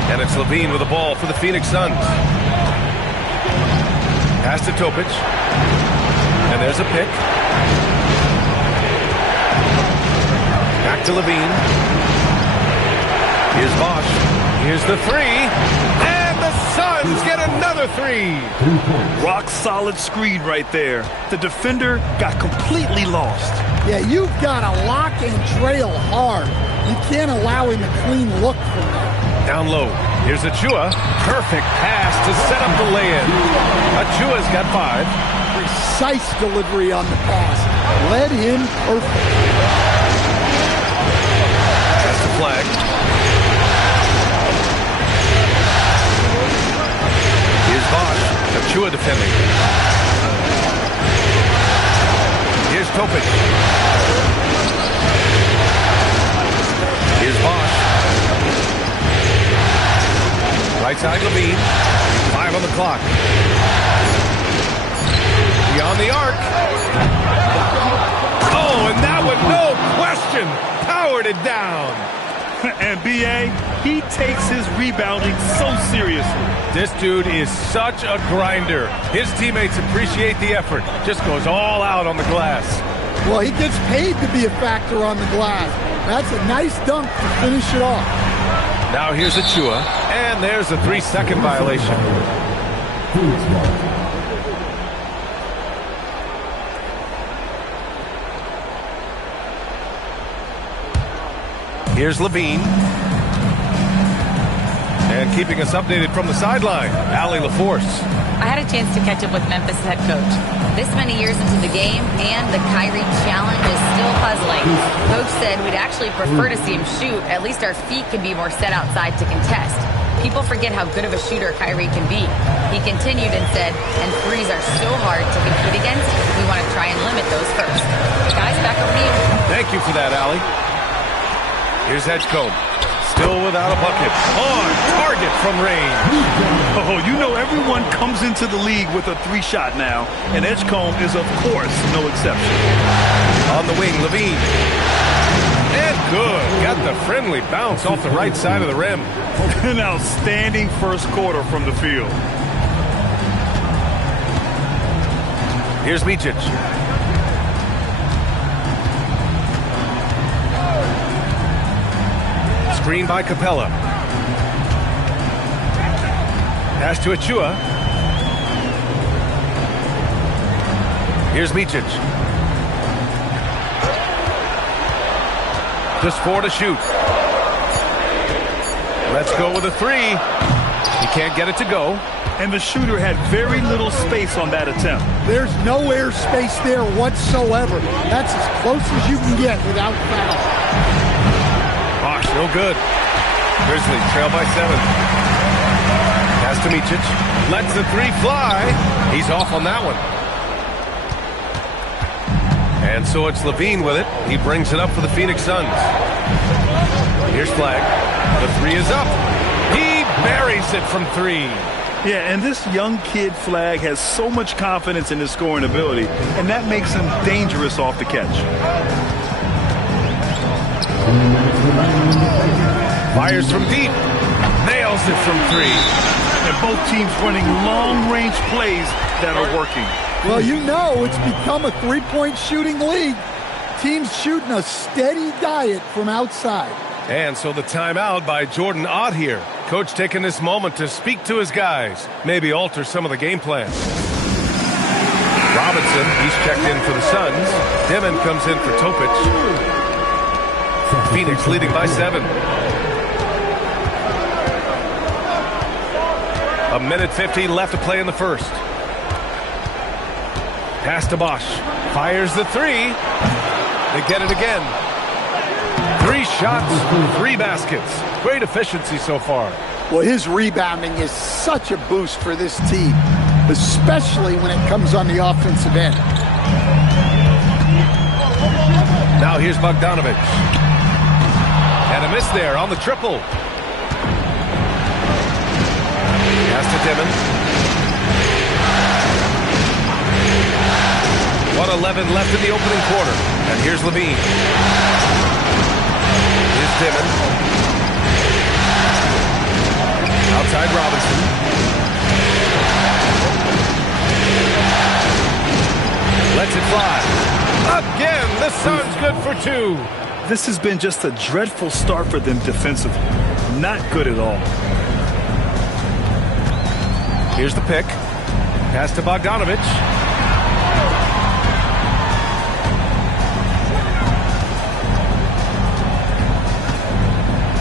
And it's Levine with the ball for the Phoenix Suns. Pass to Topic. And there's a pick. Back to Levine. Here's Bosch. Here's the three. And the Suns get another three. Rock solid screen right there. The defender got completely lost. Yeah, you've got to lock and trail hard. You can't allow him a clean look from that. Down low. Here's Achua. Perfect pass to set up the lay-in. Achua's got 5. Precise delivery on the pass. Led him perfect. That's the flag. Here's Bosch. Achua defending. Here's Topic. Here's Bosch. Right side Levine. 5 on the clock. Beyond the arc. Oh, and that one, no question, powered it down. And B.A., he takes his rebounding so seriously. This dude is such a grinder. His teammates appreciate the effort. Just goes all out on the glass. Well, he gets paid to be a factor on the glass. That's a nice dunk to finish it off. Now here's Achua, and there's a 3-second violation. Here's Levine. And keeping us updated from the sideline, Allie LaForce. I had a chance to catch up with Memphis head coach. This many years into the game, and the Kyrie challenge is still puzzling. Coach said we'd actually prefer to see him shoot. At least our feet can be more set outside to contest. People forget how good of a shooter Kyrie can be. He continued and said, and threes are so hard to compete against, we want to try and limit those first. Guys, back over to you. Thank you for that, Allie. Here's Edgecombe. Still without a bucket. On target from range. Oh, you know everyone comes into the league with a 3-shot now, and Edgecombe is, of course, no exception. On the wing, Levine. And good. Got the friendly bounce off the right side of the rim. An outstanding first quarter from the field. Here's Micic. Screen by Capella. Pass to Achua. Here's Micic. Just 4 to shoot. Let's go with a 3. He can't get it to go. And the shooter had very little space on that attempt. There's no air space there whatsoever. That's as close as you can get without foul. Bosch, no good. Grizzlies trail by 7. Pass to Micic. Lets the 3 fly. He's off on that one. And so it's Levine with it. He brings it up for the Phoenix Suns. Here's Flag. The 3 is up. He buries it from 3. Yeah, and this young kid Flag has so much confidence in his scoring ability, and that makes him dangerous off the catch. Fires from deep. Nails it from 3. and both teams running long-range plays that are working. Well, you know it's become a three-point shooting league. Teams shooting a steady diet from outside. And so the timeout by Jordan Ott here. Coach taking this moment to speak to his guys, maybe alter some of the game plan. Robinson, he's checked in for the Suns. Demon comes in for Topic. Phoenix leading by 7. A minute 15 left to play in the first. Pass to Bosch. Fires the 3. They get it again. 3 shots, 3 baskets. Great efficiency so far. Well, his rebounding is such a boost for this team, especially when it comes on the offensive end. Now here's Bogdanovic. And a miss there on the triple. Pass to Dimon. 1:11 left in the opening quarter. And here's Levine. Here's Dimon. Outside Robinson. Lets it fly. Again, the Suns good for 2. This has been just a dreadful start for them defensively. Not good at all. Here's the pick. Pass to Bogdanovic.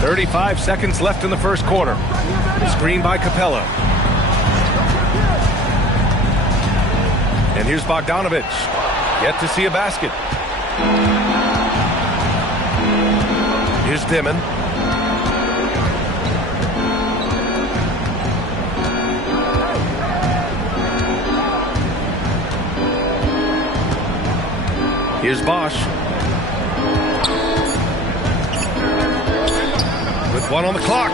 "35 seconds left in the first quarter. Screen by Capella. And here's Bogdanovic. Yet to see a basket. Here's Dimon. Here's Bosch. With 1 on the clock.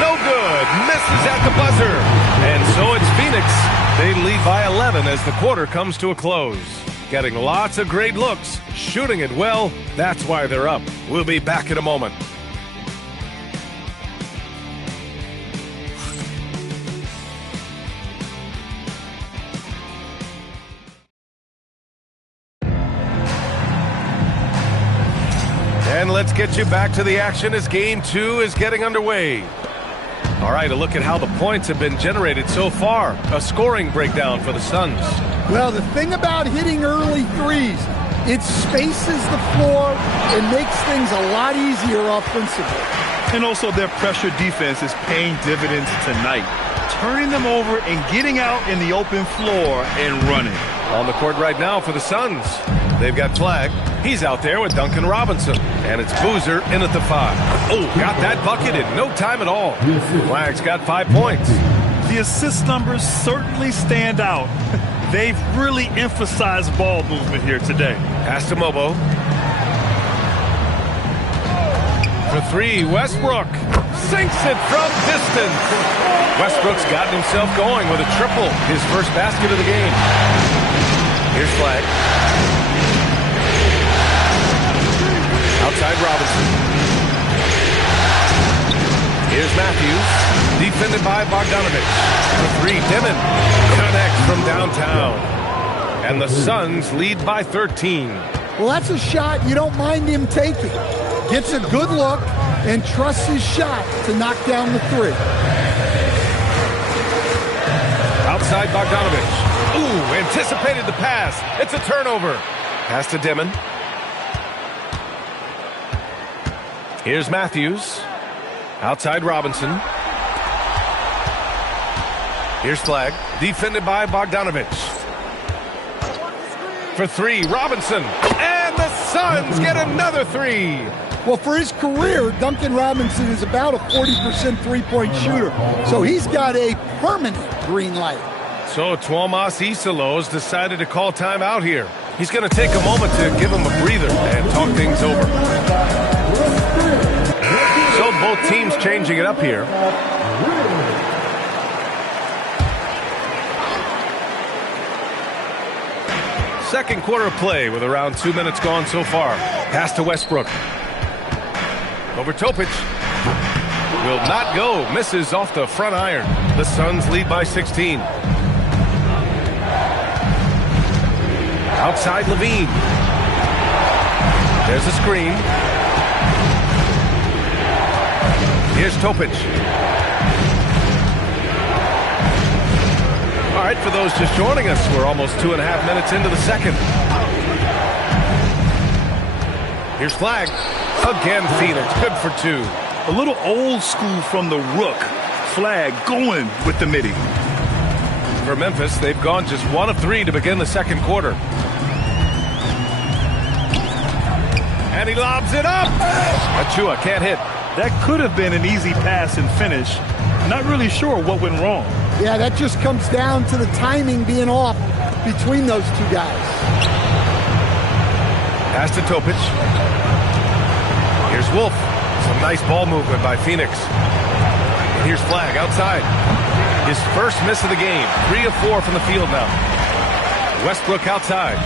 No good. Misses at the buzzer. And so it's Phoenix. They lead by 11 as the quarter comes to a close. Getting lots of great looks. Shooting it well. That's why they're up. We'll be back in a moment. And let's get you back to the action as Game 2 is getting underway. All right, a look at how the points have been generated so far. A scoring breakdown for the Suns. Well, the thing about hitting early threes, it spaces the floor and makes things a lot easier offensively. And also their pressure defense is paying dividends tonight. Turning them over and getting out in the open floor and running. On the court right now for the Suns. They've got Flag. He's out there with Duncan Robinson. And it's Boozer in at the 5. Oh, got that bucket in no time at all. Flag's got 5 points. The assist numbers certainly stand out. They've really emphasized ball movement here today. Pass to Mobo. For 3, Westbrook. Sinks it from distance. Westbrook's gotten himself going with a triple. His first basket of the game. Here's Flag. Outside Robinson. Here's Matthews. Defended by Bogdanovic. For 3, Dimon connects from downtown. And the Suns lead by 13. Well, that's a shot you don't mind him taking. Gets a good look and trusts his shot to knock down the 3. Outside Bogdanovic. Ooh, anticipated the pass. It's a turnover. Pass to Dimon. Here's Matthews. Outside Robinson. Here's Flag. Defended by Bogdanovic. For 3, Robinson. And the Suns get another 3. Well, for his career, Duncan Robinson is about a 40% three-point shooter. So he's got a permanent green light. So Tuomas Isalos decided to call timeout here. He's going to take a moment to give him a breather and talk things over. So both teams changing it up here. Second quarter of play with around 2 minutes gone so far. Pass to Westbrook. Over Topic. will not go. Misses off the front iron. The Suns lead by 16. Outside Levine. There's a screen. Here's Topic. All right, for those just joining us, we're almost 2.5 minutes into the second. Here's Flag. Again, Phoenix. Good for 2. A little old school from the Rook. Flag going with the midi. For Memphis, they've gone just 1 of 3 to begin the second quarter. And he lobs it up. Achua can't hit. That could have been an easy pass and finish. Not really sure what went wrong. Yeah, that just comes down to the timing being off between those two guys. Pass to Topic. Here's Wolf. Some nice ball movement by Phoenix. And here's Flag outside. His first miss of the game. 3 of 4 from the field now. Westbrook outside.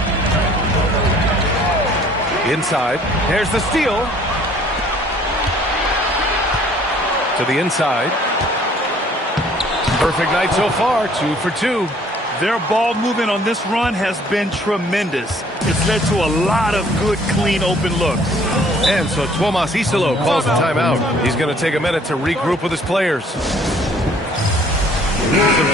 Inside. There's the steal. To the inside. Perfect night so far. 2 for 2. Their ball movement on this run has been tremendous. It's led to a lot of good, clean, open looks. And so Tuomas Isolo calls the timeout. He's going to take a minute to regroup with his players. Some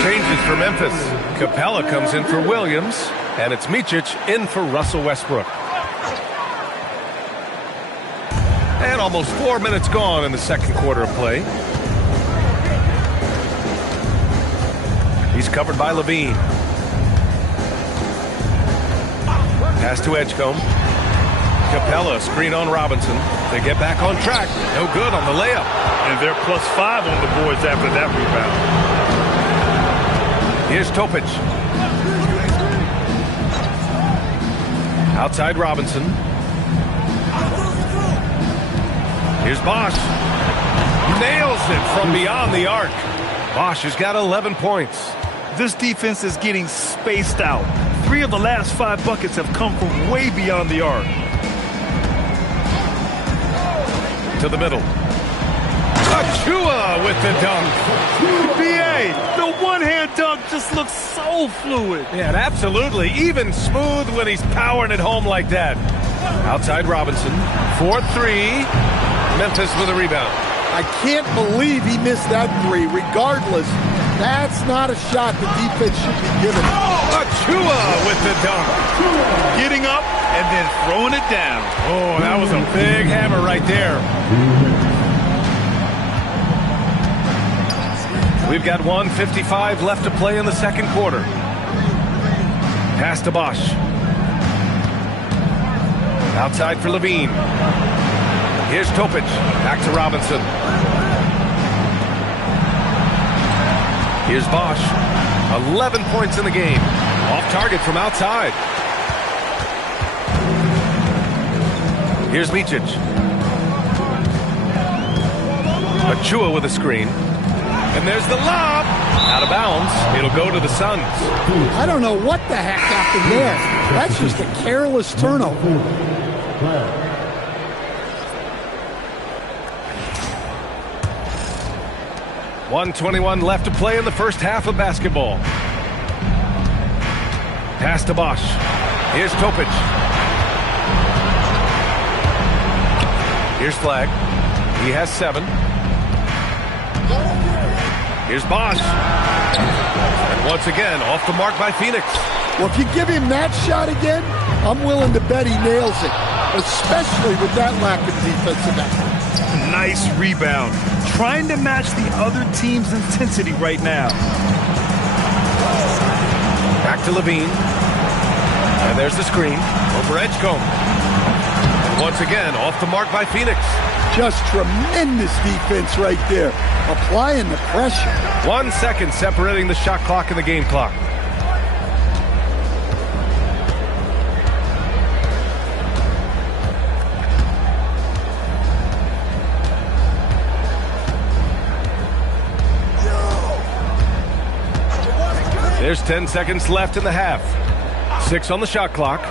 changes for Memphis. Capella comes in for Williams, and it's Micic in for Russell Westbrook. And almost 4 minutes gone in the second quarter of play. He's covered by Levine. Pass to Edgecombe. Capella, screen on Robinson. They get back on track. No good on the layup. And they're +5 on the boards after that rebound. Here's Topic. Outside Robinson. Here's Bosch. Nails it from beyond the arc. Bosch has got 11 points. This defense is getting spaced out. 3 of the last 5 buckets have come from way beyond the arc. To the middle. Achua with the dunk. BA, the one-hand dunk just looks so fluid. Yeah, absolutely. Even smooth when he's powering it home like that. Outside Robinson. 4-3. Memphis with a rebound. I can't believe he missed that 3. Regardless, that's not a shot the defense should be giving. Achua with the dunk. Getting up and then throwing it down. Oh, that was a big hammer right there. We've got 1:55 left to play in the second quarter. Pass to Bosch. Outside for Levine. Here's Topic. Back to Robinson. Here's Bosch. 11 points in the game. Off target from outside. Here's Micic. Achua with a screen. And there's the lob. Out of bounds. It'll go to the Suns. I don't know what the heck happened there. That's just a careless turnover. 1:21 left to play in the first half of basketball. Pass to Bosch. Here's Topic. Here's Flag. He has 7. Here's Bosch. And once again, off the mark by Phoenix. Well, if you give him that shot again, I'm willing to bet he nails it, especially with that lack of defensive effort. Nice rebound. Trying to match the other team's intensity right now. Back to Levine. And there's the screen over Edgecombe. And once again, off the mark by Phoenix. Just tremendous defense right there. Applying the pressure. 1 second separating the shot clock and the game clock. There's 10 seconds left in the half. 6 on the shot clock.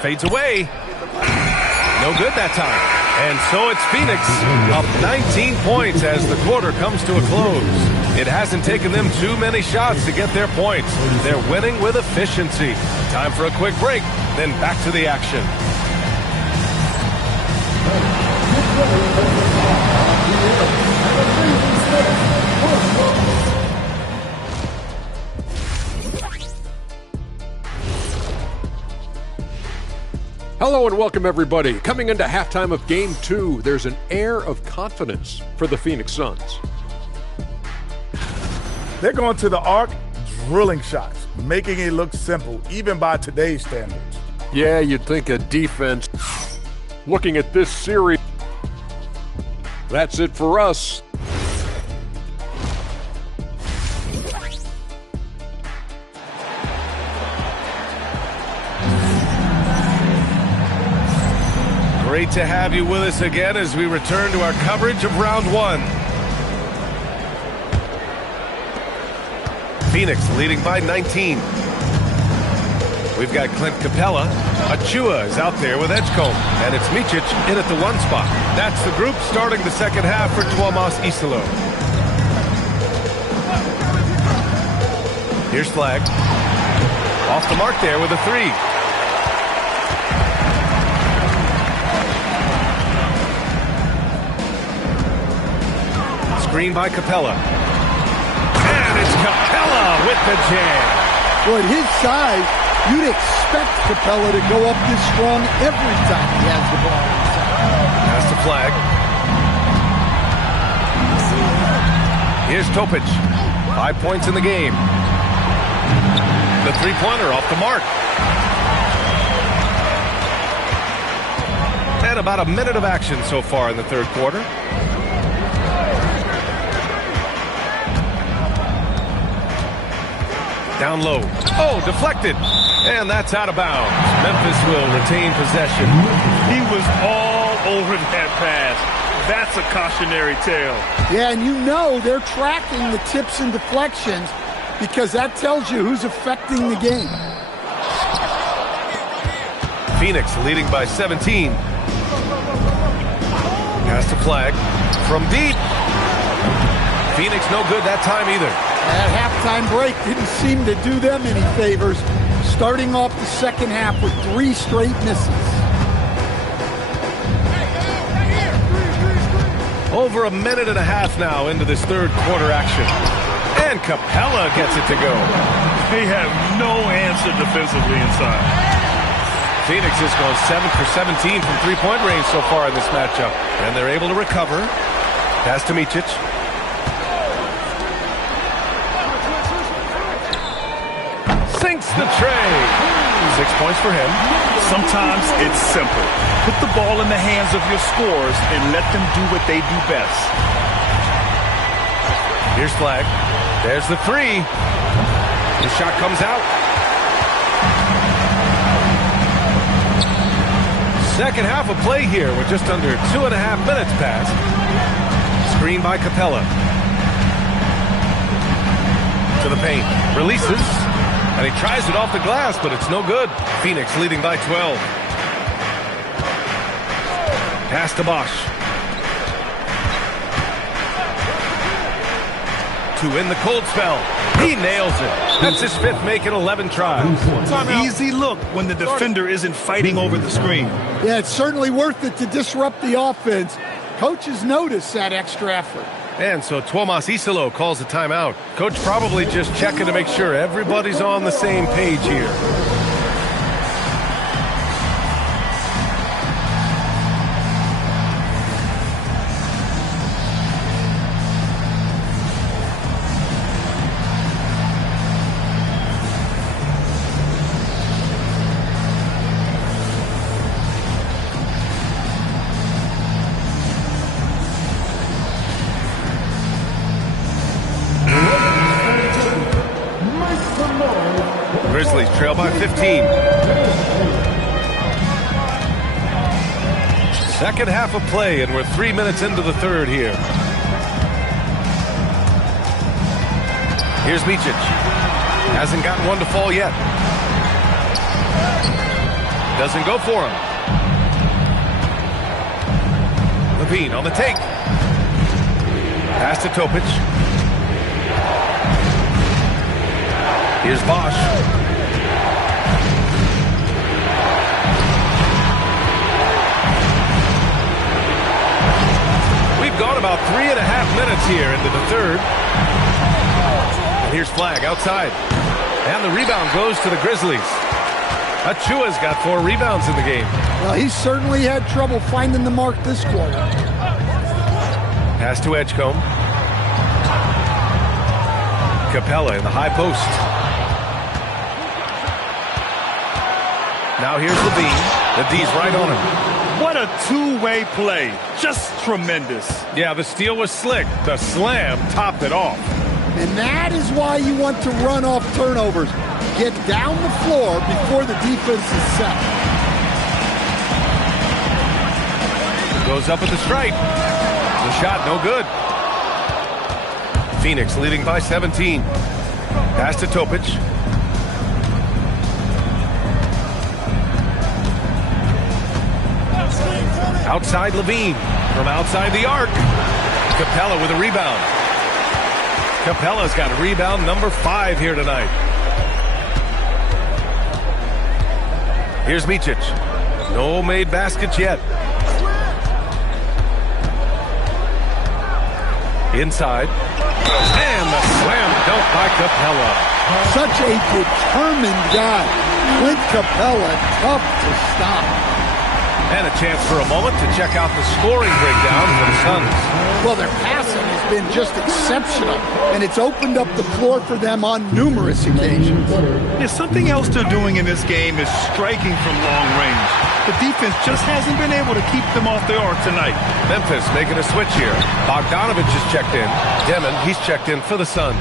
Fades away. No good that time. And so it's Phoenix up 19 points as the quarter comes to a close. It hasn't taken them too many shots to get their points. They're winning with efficiency. Time for a quick break, then back to the action. Hello and welcome, everybody. Coming into halftime of Game 2, there's an air of confidence for the Phoenix Suns. They're going to the arc, drilling shots, making it look simple, even by today's standards. Yeah, you'd think a defense. Looking at this series, that's it for us. Great to have you with us again as we return to our coverage of round one. Phoenix leading by 19. We've got Clint Capella. Achua is out there with Edgecombe. And it's Micic in at the one spot. That's the group starting the second half for Tuomas Isalo. Here's Flagg. Off the mark there with a three. Screen by Capella. And it's Capella with the jam. Well, at his size, you'd expect Capella to go up this strong every time he has the ball inside. Pass to Flagg. Here's Topic. 5 points in the game. The three-pointer off the mark. And about a minute of action so far in the third quarter. Down low. Oh, deflected. And that's out of bounds. Memphis will retain possession. He was all over that pass. That's a cautionary tale. Yeah, and you know they're tracking the tips and deflections because that tells you who's affecting the game. Phoenix leading by 17. Pass to Flagg. From deep. Phoenix no good that time either. That halftime break didn't seem to do them any favors, starting off the second half with 3 straight misses. Over a minute and a half now into this third quarter action. And Capella gets it to go. They have no answer defensively inside. Phoenix has gone 7 for 17 from three-point range so far in this matchup. And they're able to recover. Pass to Micic. Sinks the tray. 6 points for him. Sometimes it's simple. Put the ball in the hands of your scorers and let them do what they do best. Here's Flagg. There's the three. The shot comes out. Second half of play here with just under 2.5 minutes passed. Screen by Capella. To the paint. Releases. And he tries it off the glass, but it's no good. Phoenix leading by 12. Pass to Bosch. To in the cold spell. He nails it. That's his 5th make in 11 tries. Easy look when the defender isn't fighting over the screen. Yeah, it's certainly worth it to disrupt the offense. Coaches notice that extra effort. And so Tuomas Isalo calls a timeout. Coach probably just checking to make sure everybody's on the same page here. Grizzlies trail by 15. Second half of play, and we're 3 minutes into the third here. Here's Micic. Hasn't gotten one to fall yet. Doesn't go for him. Levine on the take. Pass to Topic. Here's Bosch. We've gone about 3.5 minutes here into the third. And here's Flag outside. And the rebound goes to the Grizzlies. Achua's got 4 rebounds in the game. Well, he certainly had trouble finding the mark this quarter. Pass to Edgecombe. Capella in the high post. Now here's Levine. The D's right on him. What a two-way play. Just tremendous. Yeah, the steal was slick. The slam topped it off. And that is why you want to run off turnovers. Get down the floor before the defense is set. Goes up at the stripe. The shot no good. Phoenix leading by 17. Pass to Topic. Outside Levine. From outside the arc. Capella with a rebound. Capella's got rebound number 5 here tonight. Here's Micic. No made baskets yet. Inside. And the slam dunk by Capella. Such a determined guy. Clint Capella, tough to stop. And a chance for a moment to check out the scoring breakdown for the Suns. Well, their passing has been just exceptional, and it's opened up the floor for them on numerous occasions. Yeah, something else they're doing in this game is striking from long range. The defense just hasn't been able to keep them off their arc tonight. Memphis making a switch here. Bogdanovich is checked in. Demon, he's checked in for the Suns.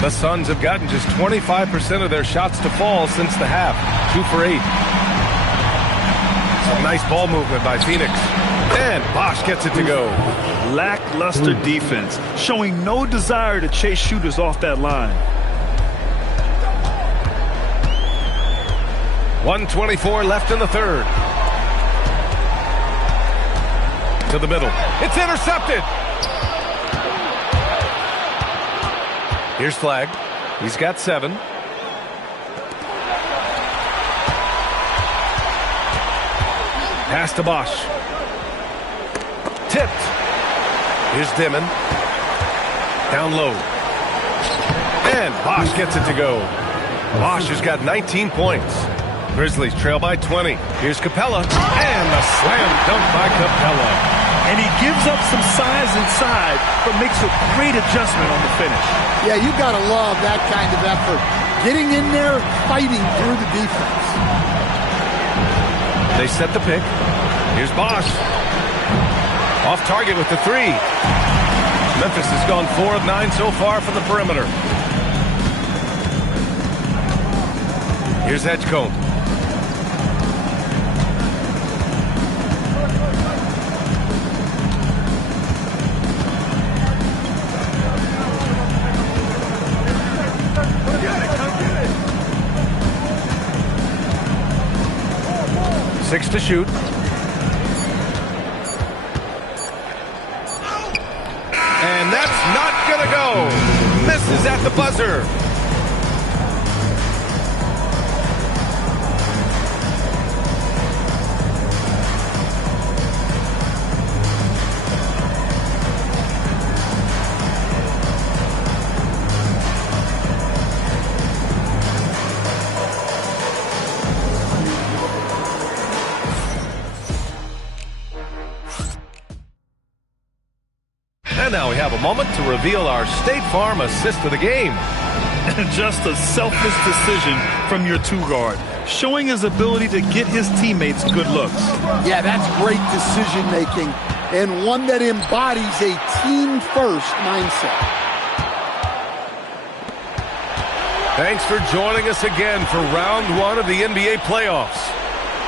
The Suns have gotten just 25% of their shots to fall since the half. 2 for 8. Some nice ball movement by Phoenix. And Bosch gets it to go. Lackluster defense, showing no desire to chase shooters off that line. 1:24 left in the third. To the middle. It's intercepted. Here's Flag. He's got 7. Pass to Bosch. Tipped. Here's Dimon. Down low. And Bosch gets it to go. Bosch has got 19 points. Grizzlies trail by 20. Here's Capella. And the slam dunk by Capella. And he gives up some size inside, but makes a great adjustment on the finish. Yeah, you got to love that kind of effort. Getting in there, fighting through the defense. They set the pick. Here's Bosch. Off target with the 3. Memphis has gone 4 of 9 so far from the perimeter. Here's Edgecombe. Six to shoot. And that's not gonna go. Misses at the buzzer. And now we have a moment to reveal our State Farm assist of the game. Just a selfless decision from your 2-guard, showing his ability to get his teammates good looks. Yeah, that's great decision-making, and one that embodies a team-first mindset. Thanks for joining us again for round 1 of the NBA playoffs.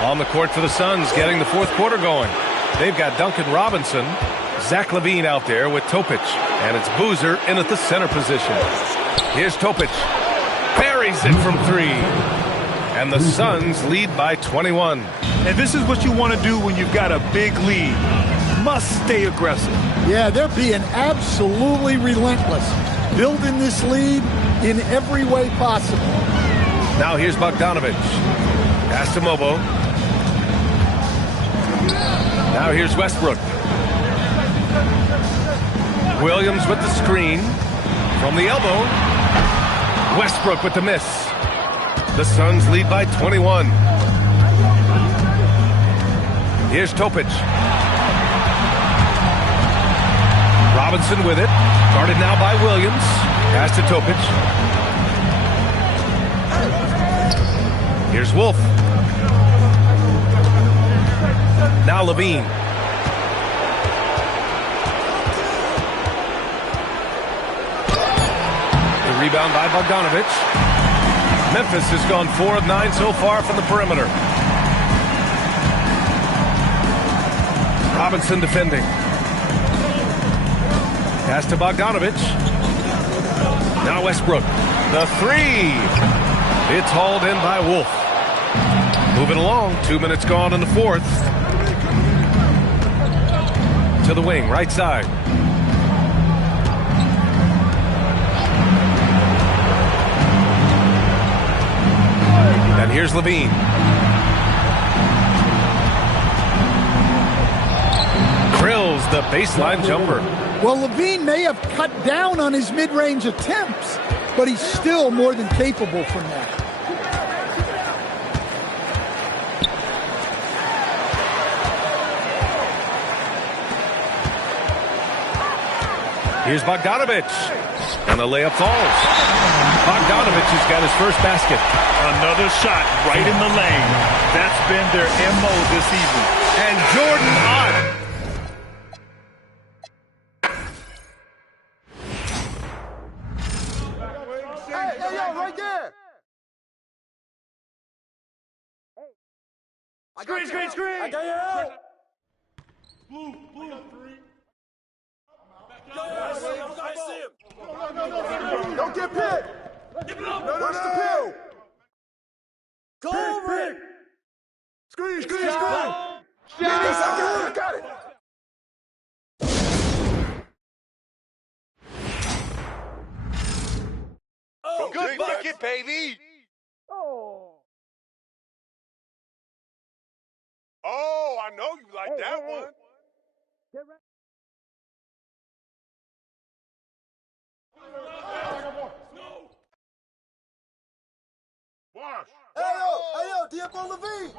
On the court for the Suns, getting the fourth quarter going. They've got Duncan Robinson, Zach LaVine out there with Topic, and it's Boozer in at the center position. Here's Topic. Buries it from 3. And the Suns lead by 21. And this is what you want to do when you've got a big lead. must stay aggressive. Yeah, they're being absolutely relentless, building this lead in every way possible. Now here's Bogdanovich. Pass to Mobo. Now here's Westbrook. Williams with the screen. From the elbow. Westbrook with the miss. The Suns lead by 21. Here's Topic. Robinson with it. Guarded now by Williams. Pass to Topic. Here's Wolf. Now Levine. The rebound by Bogdanovich. Memphis has gone 4 of 9 so far from the perimeter. Robinson defending. Pass to Bogdanovich. Now Westbrook. The three. It's hauled in by Wolf. Moving along. 2 minutes gone in the fourth. To the wing, right side. And here's Levine. Drills the baseline jumper. Well, Levine may have cut down on his mid-range attempts, but he's still more than capable from that. Here's Bogdanovich. And the layup falls. Bogdanovich has got his first basket. Another shot right in the lane. That's been their MO this evening. And Jordan on. Hey, yo, right there. Screen. I got you out. Blue. I see him. Don't get picked. No. Watch the pill. Go over it. Screen. I got it. Oh, good bucket, baby. Oh, I know you like that one. Wash. Hey, yo, Diego Levine.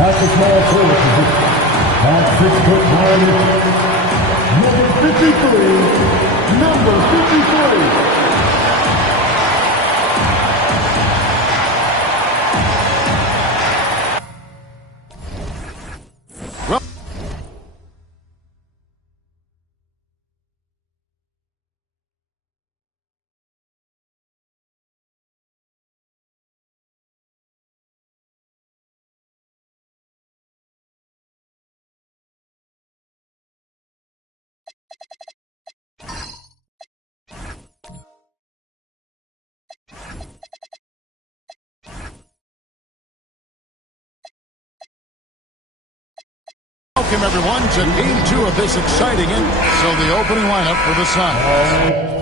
At the small forward position, at 6'9", number 53. Welcome, everyone, to Game 2 of this exciting inning. So the opening lineup for the Suns.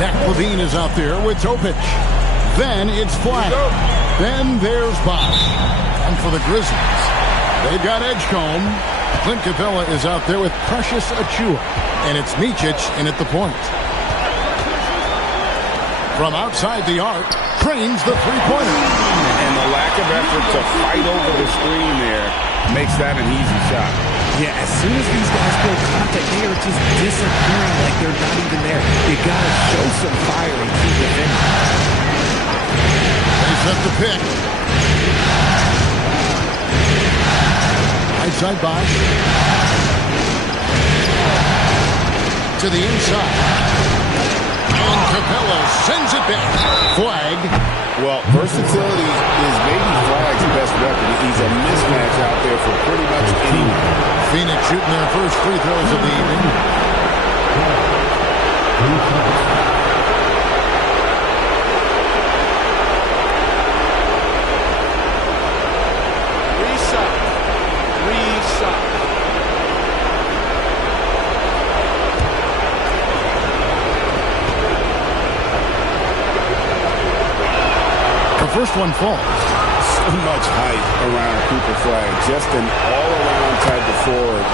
Zach LaVine is out there with Topic. Then it's Flag. Then there's Bosch. And for the Grizzlies, they've got Edgecombe. Clint Capella is out there with Precious Achua. And it's Micic in at the point. From outside the arc, trains the three-pointer. And the lack of effort to fight over the screen there makes that an easy shot. Yeah, as soon as these guys feel contact, they are just disappearing like they're not even there. You got to show some fire and keep defending. They set the pick. Right side Bosch. To the inside. And Capella sends it back. Flag. Well, versatility is maybe Flag's best weapon. He's a mismatch out there for pretty much anyone. Phoenix shooting their first free throws of the evening. first one falls. So much hype around Cooper Flag. Just an all-around type of forward.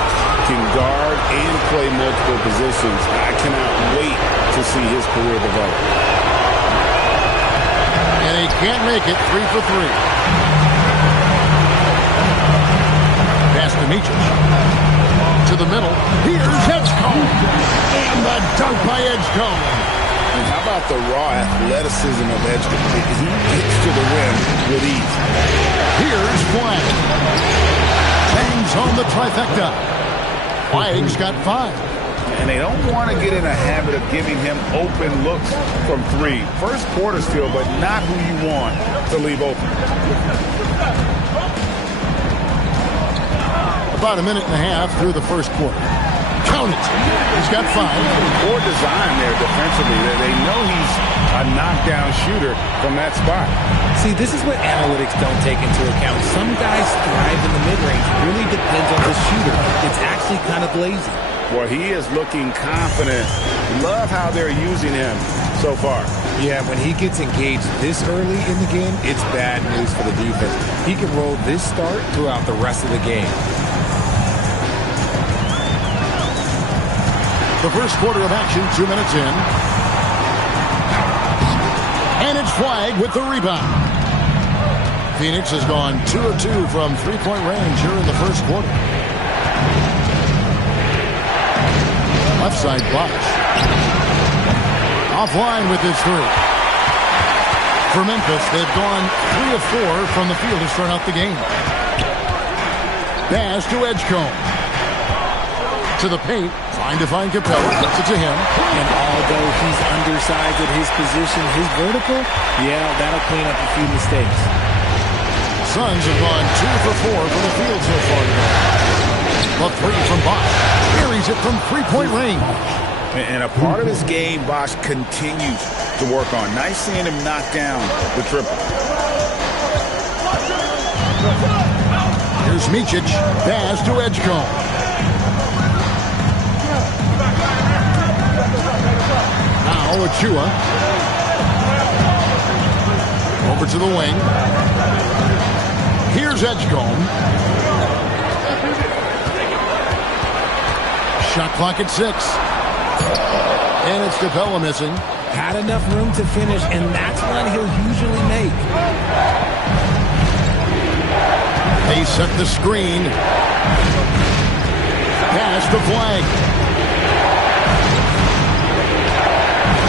Can guard and play multiple positions. I cannot wait to see his career develop. And he can't make it. 3 for 3. Pass to Michich. To the middle. Here's Edgecombe. And the dunk by Edgecombe. And how about the raw athleticism of Edgecombe? He gets to the rim with ease. Here's Flag. Bangs on the trifecta. Flag's got 5. And they don't want to get in a habit of giving him open looks from 3. First quarter still, but not who you want to leave open. About a minute and a half through the first quarter. Count it. He's got 5. Poor design there defensively. They know he's a knockdown shooter from that spot. See, this is what analytics don't take into account. Some guys thrive in the mid-range. Really depends on the shooter. It's actually kind of lazy. Well, he is looking confident. Love how they're using him so far. Yeah, when he gets engaged this early in the game, it's bad news for the defense. He can roll this start throughout the rest of the game. The first quarter of action, 2 minutes in. And it's Flag with the rebound. Phoenix has gone 2 of 2 from three-point range here in the first quarter. Left side Bosh. Offline with his 3. For Memphis, they've gone 3 of 4 from the field to start out the game. Pass to Edgecombe. To the paint. Trying to find Capella. Gets it to him. And although he's undersized at his position, his vertical, yeah, that'll clean up a few mistakes. Suns have gone 2 for 4 from the field so far today. The 3 from Bosh. Carries it from three-point range. And a part of his game, Bosh continues to work on. Nice seeing him knock down the triple. Here's Michich. Pass to Edgecombe. Now Achua. Over to the wing. Here's Edgecombe. Shot clock at 6. And it's Capella missing. Had enough room to finish, and that's one he'll usually make. They set the screen. Pass to Flag.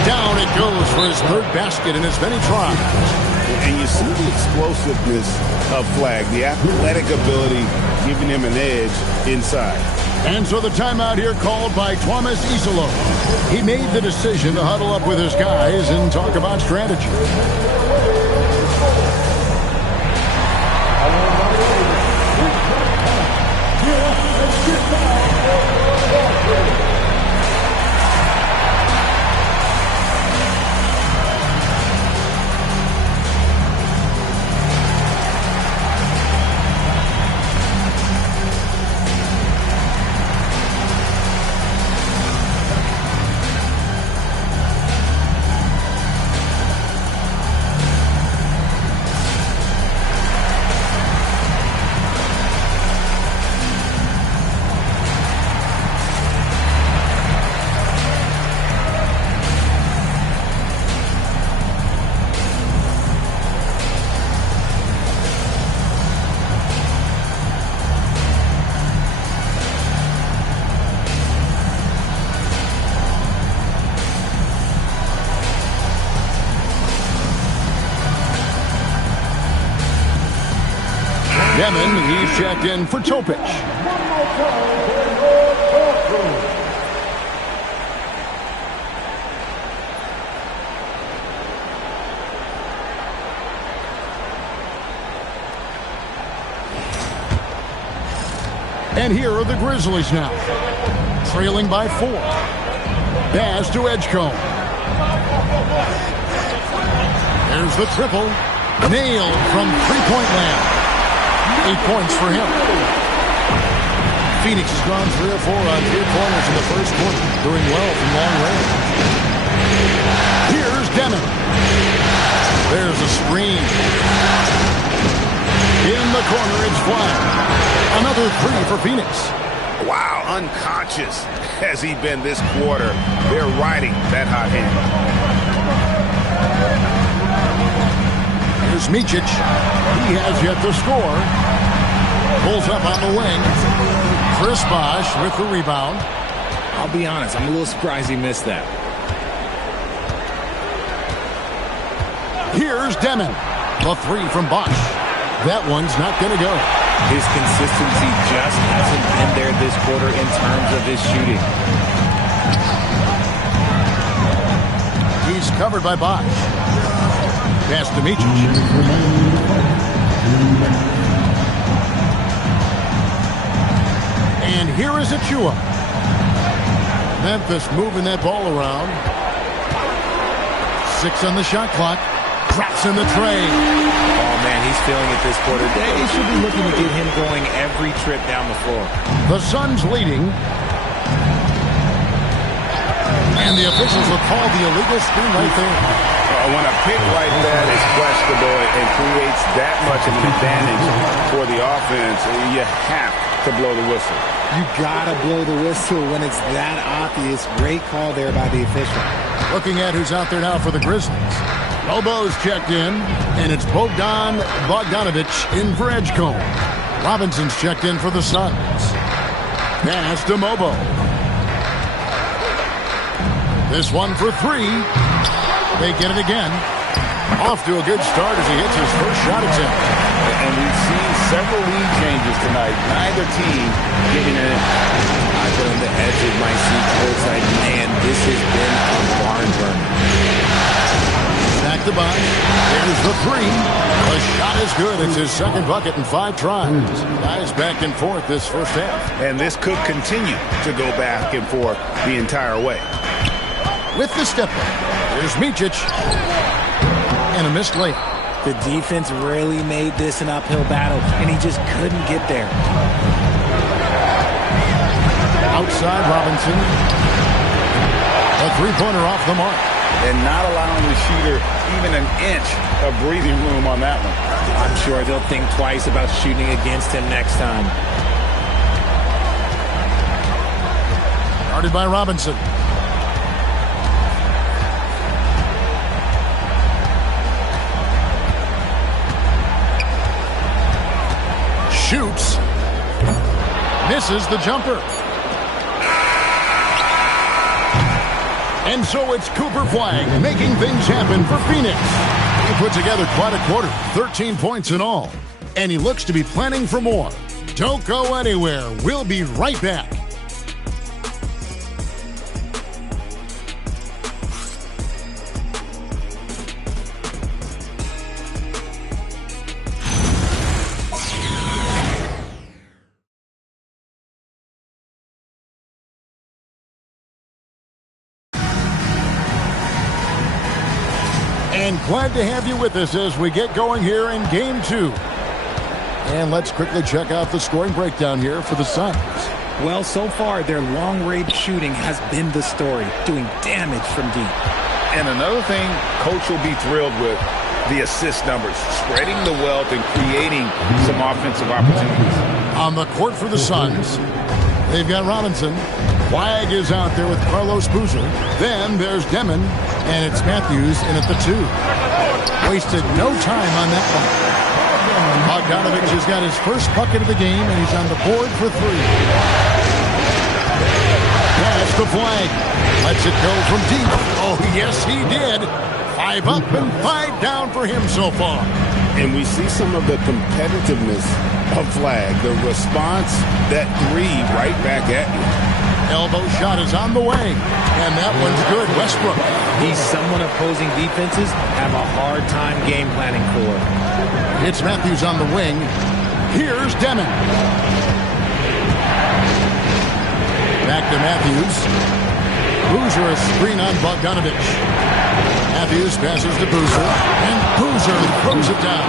Down it goes for his 3rd basket in as many tries. And you see the explosiveness of Flag, the athletic ability giving him an edge inside. And so the timeout here called by Thomas Isolo. He made the decision to huddle up with his guys and talk about strategy. Demon, he's checked in for Topic. And here are the Grizzlies now, trailing by 4. Pass to Edgecombe. There's the triple. Nailed from three-point land. 8 points for him. Phoenix has gone 3 of 4 on 3-pointers in the first quarter, doing well from long range. Here's Demon. There's a screen. corner, it's flat. Another three for Phoenix. Wow, unconscious has he been this quarter. They're riding that hot hand. Here's Micic. He has yet to score. Pulls up on the wing. Chris Bosh with the rebound. I'll be honest, I'm a little surprised he missed that. Here's Demon. The three from Bosh. That one's not going to go. His consistency just hasn't been there this quarter in terms of his shooting. He's covered by Bosh. Pass to Micic. And here is Achua. Memphis moving that ball around. 6 on the shot clock. Drops in the tray. Oh, man, he's feeling it this quarter. They should be looking to get him going every trip down the floor. The Suns leading. And the officials will call the illegal screen right there. When a pick like that is questionable and creates that much of an advantage for the offense, you have to blow the whistle. You gotta blow the whistle when it's that obvious. Great call there by the official. Looking at who's out there now for the Grizzlies. Lobo's checked in, and it's Bogdan Bogdanovic in for Edgecombe. Robinson's checked in for the Suns. Pass to Mobo. This one for three. They get it again. Off to a good start as he hits his first shot attempt. And we've seen several lead changes tonight. Neither team giving it. I put on the edge of my seat courtside. Man, this has been a barn burner. Back to Bosh. There's the three. The shot is good. It's his second bucket in 5 tries. Guys back and forth this first half. And this could continue to go back and forth the entire way. With the step up, there's Micic. And a missed layup. The defense really made this an uphill battle, and he just couldn't get there. Outside Robinson. A three-pointer off the mark. And not allowing the shooter even an inch of breathing room on that one. I'm sure they'll think twice about shooting against him next time. Guarded by Robinson. Shoots. Misses the jumper. And so it's Cooper Flag making things happen for Phoenix. He put together quite a quarter, 13 points in all. And he looks to be planning for more. Don't go anywhere. We'll be right back. And glad to have you with us as we get going here in Game 2. And let's quickly check out the scoring breakdown here for the Suns. Well, so far, their long-range shooting has been the story, doing damage from deep. And another thing Coach will be thrilled with, the assist numbers, spreading the wealth and creating some offensive opportunities. On the court for the Suns, they've got Robinson. Flag is out there with Carlos Boozer. Then there's Demon, and it's Matthews in at the 2. Wasted no time on that one. Bogdanovic has got his first bucket of the game, and he's on the board for 3. Pass the Flag. Lets it go from deep. Oh, yes, he did. 5 up and 5 down for him so far. And we see some of the competitiveness of Flag. The response, that 3 right back at you. Elbow shot is on the way, and that one's good. Westbrook. He's someone opposing defenses have a hard time game planning for. It's Matthews on the wing. Here's Demon. Back to Matthews. Boozer a screen on Bogdanovic. Matthews passes to Boozer, and Boozer throws it down.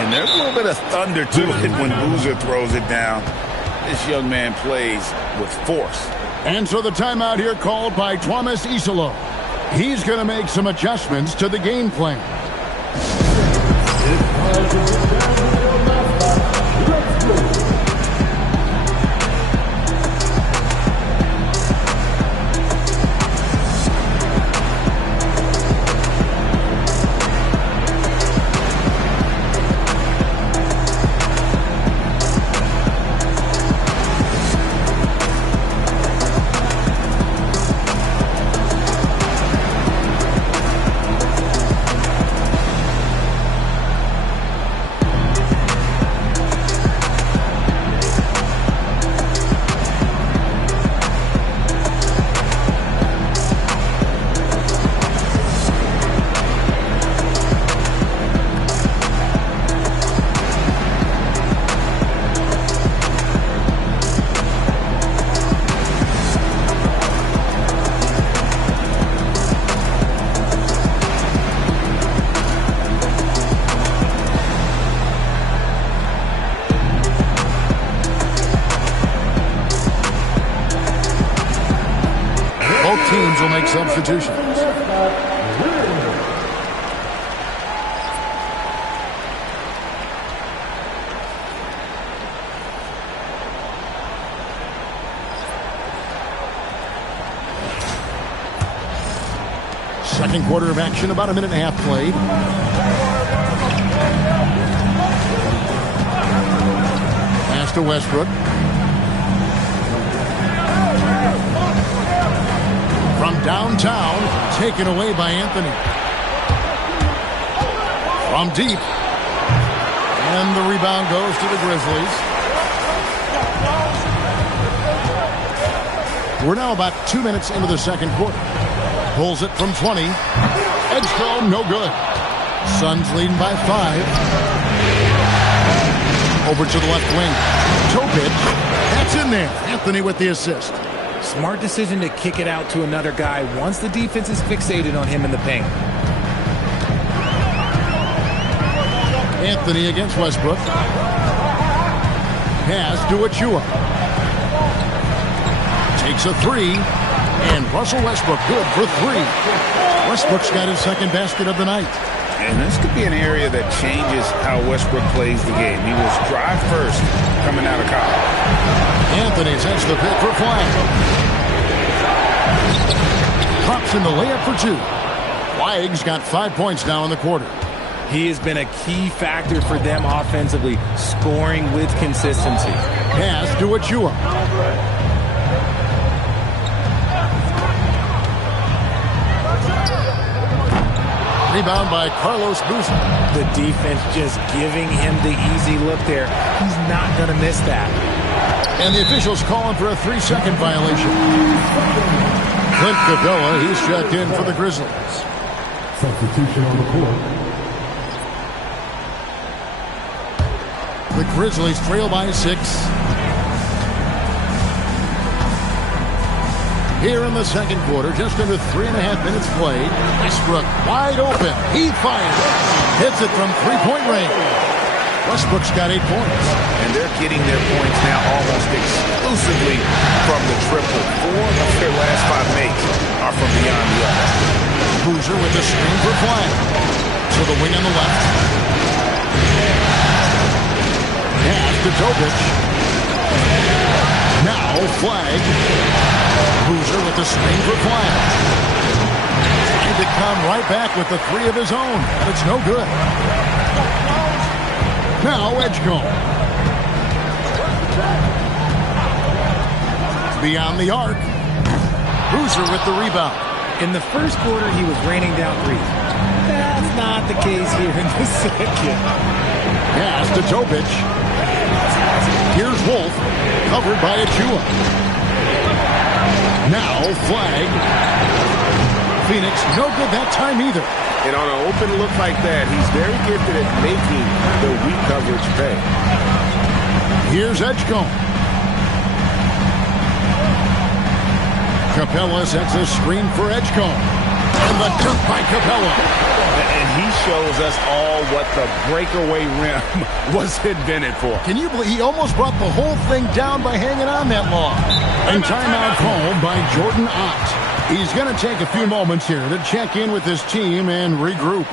And there's a little bit of thunder to it when Boozer throws it down. This young man plays with force. And so the timeout here called by Thomas Isolo. He's going to make some adjustments to the game plan. substitutions. Second quarter of action, about a minute and a half played. Pass to Westbrook. From downtown, taken away by Anthony. From deep. And the rebound goes to the Grizzlies. We're now about 2 minutes into the second quarter. Pulls it from 20. Edgecombe, no good. Suns leading by 5. Over to the left wing. Toe pitch. That's in there. Anthony with the assist. Smart decision to kick it out to another guy once the defense is fixated on him in the paint. Anthony against Westbrook. Pass to Achua. Takes a 3. And Russell Westbrook good for 3. Westbrook's got his second basket of the night. And this could be an area that changes how Westbrook plays the game. He was drive first coming out of college. Anthony sets the pick for Flag. Pops in the layup for 2. Flag's got 5 points now in the quarter. He has been a key factor for them offensively, scoring with consistency. Pass to Achua. Rebound by Carlos Boozer. The defense just giving him the easy look there. He's not going to miss that. And the officials calling for a 3-second violation. Clint Capella, he's checked in for the Grizzlies. Substitution on the court. The Grizzlies trail by 6. Here in the second quarter, just under 3.5 minutes played. Westbrook wide open. He fires. Hits it from 3-point range. Westbrook's got 8 points. And they're getting their points now almost exclusively from the triple. 4 of their last 5 makes are from beyond the arc. Boozer with the screen for Flag. To the wing on the left. Pass to Tobic. Now Flag. Boozer with the screen for Flag. Trying to come right back with the 3 of his own, but it's no good. Now Edgecombe. Beyond the arc. Boozer with the rebound. In the first quarter, he was raining down 3. That's not the case here in the second. Pass to Tobic. Here's Wolf, covered by Achua. Now Flag. Phoenix, no good that time either. And on an open look like that, he's very gifted at making the weak coverage pay. Here's Edgecombe. Capella sets a screen for Edgecombe. And the dunk by Capella. And he shows us all what the breakaway rim was invented for. Can you believe he almost brought the whole thing down by hanging on that long? And timeout called by Jordan Ott. He's going to take a few moments here to check in with his team and regroup.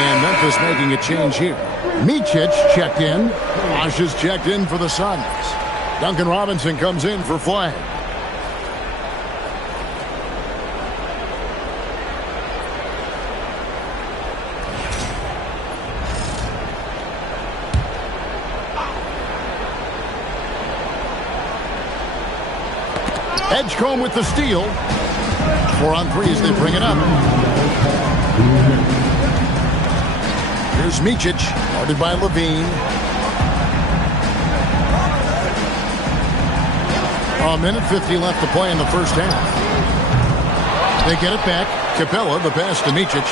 And Memphis making a change here. Micic checked in. Bosch is checked in for the Suns. Duncan Robinson comes in for Flag. Edgecombe with the steal. 4-on-3 as they bring it up. Here's Micic, guarded by Levine. A minute 50 left to play in the first half. They get it back. Capella, the pass to Micic.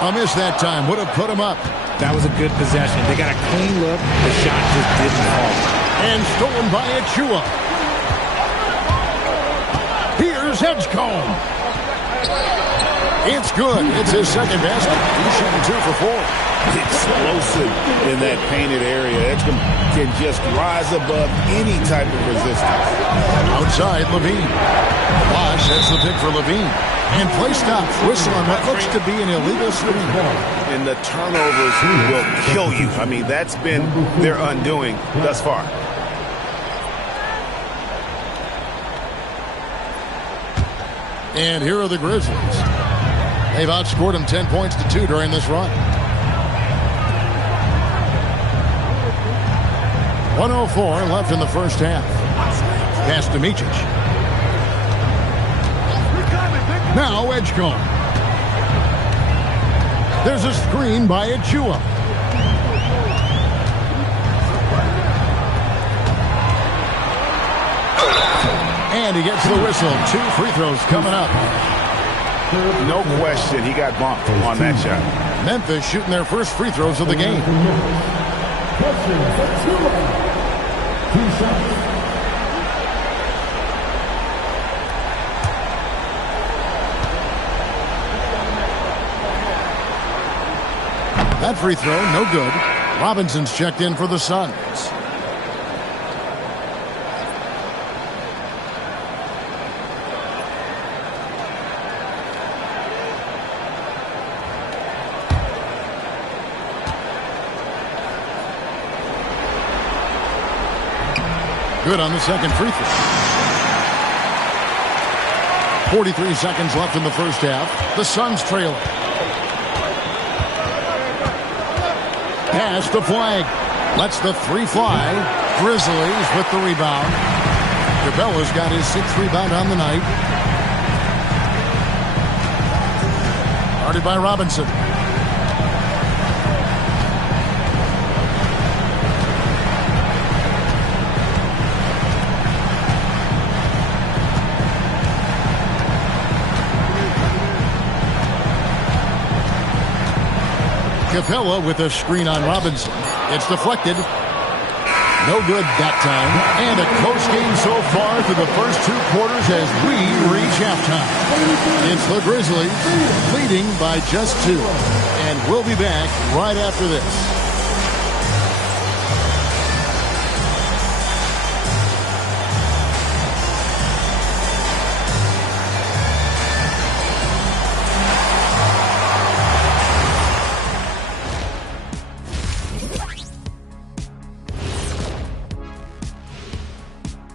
A miss that time. Would have put him up. That was a good possession. They got a clean look. The shot just didn't fall. And stolen by Achua. Here's Edgecombe. It's good. It's his second basket. He's shooting 2 for 4. Explosive in that painted area. Edgecombe can just rise above any type of resistance. Outside, Levine. Bosch sets the pick for Levine. And play stops. Whistle on what looks to be an illegal screen ball. And the turnovers will kill you. I mean, that's been their undoing thus far. And here are the Grizzlies. They've outscored them 10 points to 2 during this run. 1:04 left in the first half. Pass to Micic. Now Edgecombe. There's a screen by Achua. And he gets the whistle. 2 free throws coming up. No question, he got bumped on that shot. Memphis shooting their first free throws of the game. That free throw, no good. Robinson's checked in for the Suns. Good on the second free throw. 43 seconds left in the first half. The Suns trail it. Pass to Flag. Lets the 3 fly. Grizzlies with the rebound. Capella's got his 6th rebound on the night. Guarded by Robinson. Capella with a screen on Robinson. It's deflected. No good that time. And a close game so far through the first 2 quarters as we reach halftime. It's the Grizzlies leading by just 2. And we'll be back right after this.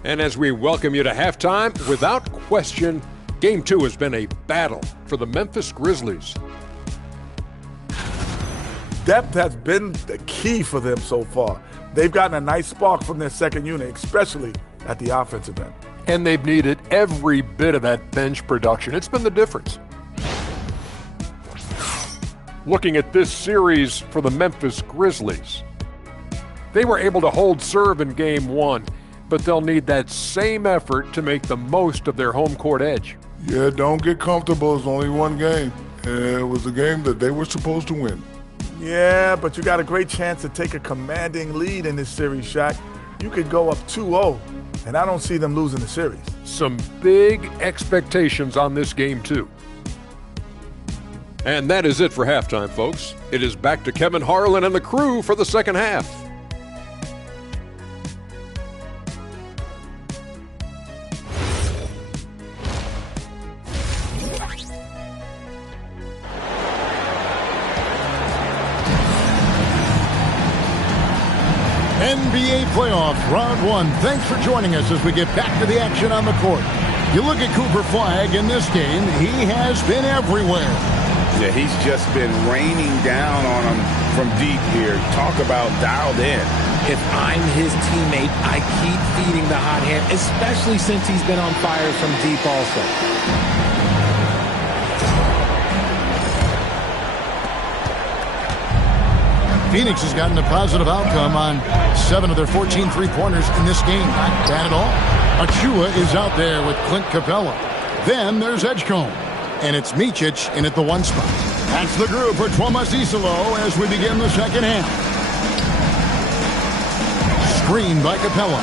And as we welcome you to halftime, without question, Game 2 has been a battle for the Memphis Grizzlies. Depth has been the key for them so far. They've gotten a nice spark from their second unit, especially at the offensive end. And they've needed every bit of that bench production. It's been the difference. Looking at this series for the Memphis Grizzlies, they were able to hold serve in Game 1. But they'll need that same effort to make the most of their home court edge. Yeah, don't get comfortable. It's only one game. It was a game that they were supposed to win. Yeah, but you got a great chance to take a commanding lead in this series, Shaq. You could go up 2-0, and I don't see them losing the series. Some big expectations on this game, too. And that is it for halftime, folks. It is back to Kevin Harlan and the crew for the second half. NBA playoffs, round one. Thanks for joining us as we get back to the action on the court. You look at Cooper Flagg in this game, he has been everywhere. Yeah, he's just been raining down on him from deep here. Talk about dialed in. If I'm his teammate, I keep feeding the hot hand, especially since he's been on fire from deep also. Phoenix has gotten a positive outcome on 7 of their 14 three-pointers in this game. Not bad at all. Achua is out there with Clint Capella. Then there's Edgecombe. And it's Micic in at the 1 spot. That's the group for Thomas Isolo as we begin the second half. Screen by Capella.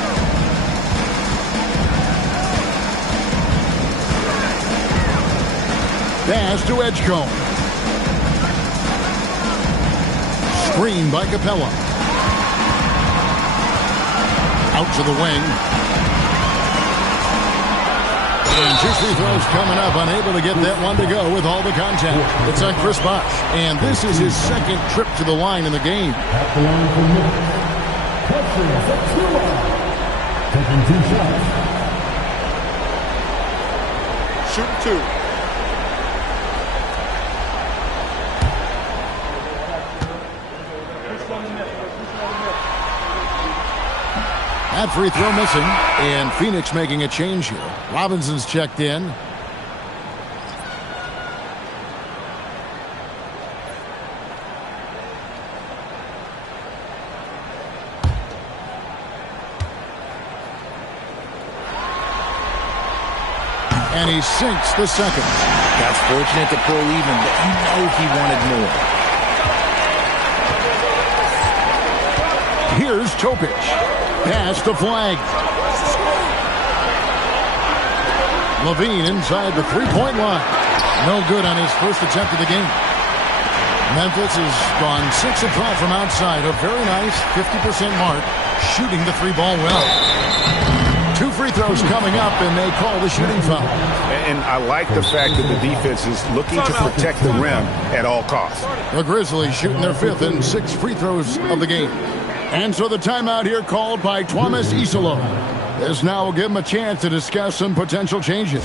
Pass to Edgecombe. Screen by Capella. Out to the wing. And 2 free throws coming up. Unable to get that one to go with all the contact. It's on Chris Bosh. And this is his second trip to the line in the game. At the line for Minutes. Taking 2 shots. Shooting 2. That free throw missing, and Phoenix making a change here. Robinson's checked in. And he sinks the second. That's fortunate to pull even, but you know he wanted more. Here's Topic. Pass to Flagg. Levine inside the three-point line. No good on his first attempt of the game. Memphis has gone 6 of 12 from outside. A very nice 50% mark. Shooting the 3-ball well. 2 free throws coming up, and they call the shooting foul. And I like the fact that the defense is looking to protect the rim at all costs. The Grizzlies shooting their 5th and 6th free throws of the game. And so the timeout here called by Thomas Isolo. This now will give him a chance to discuss some potential changes.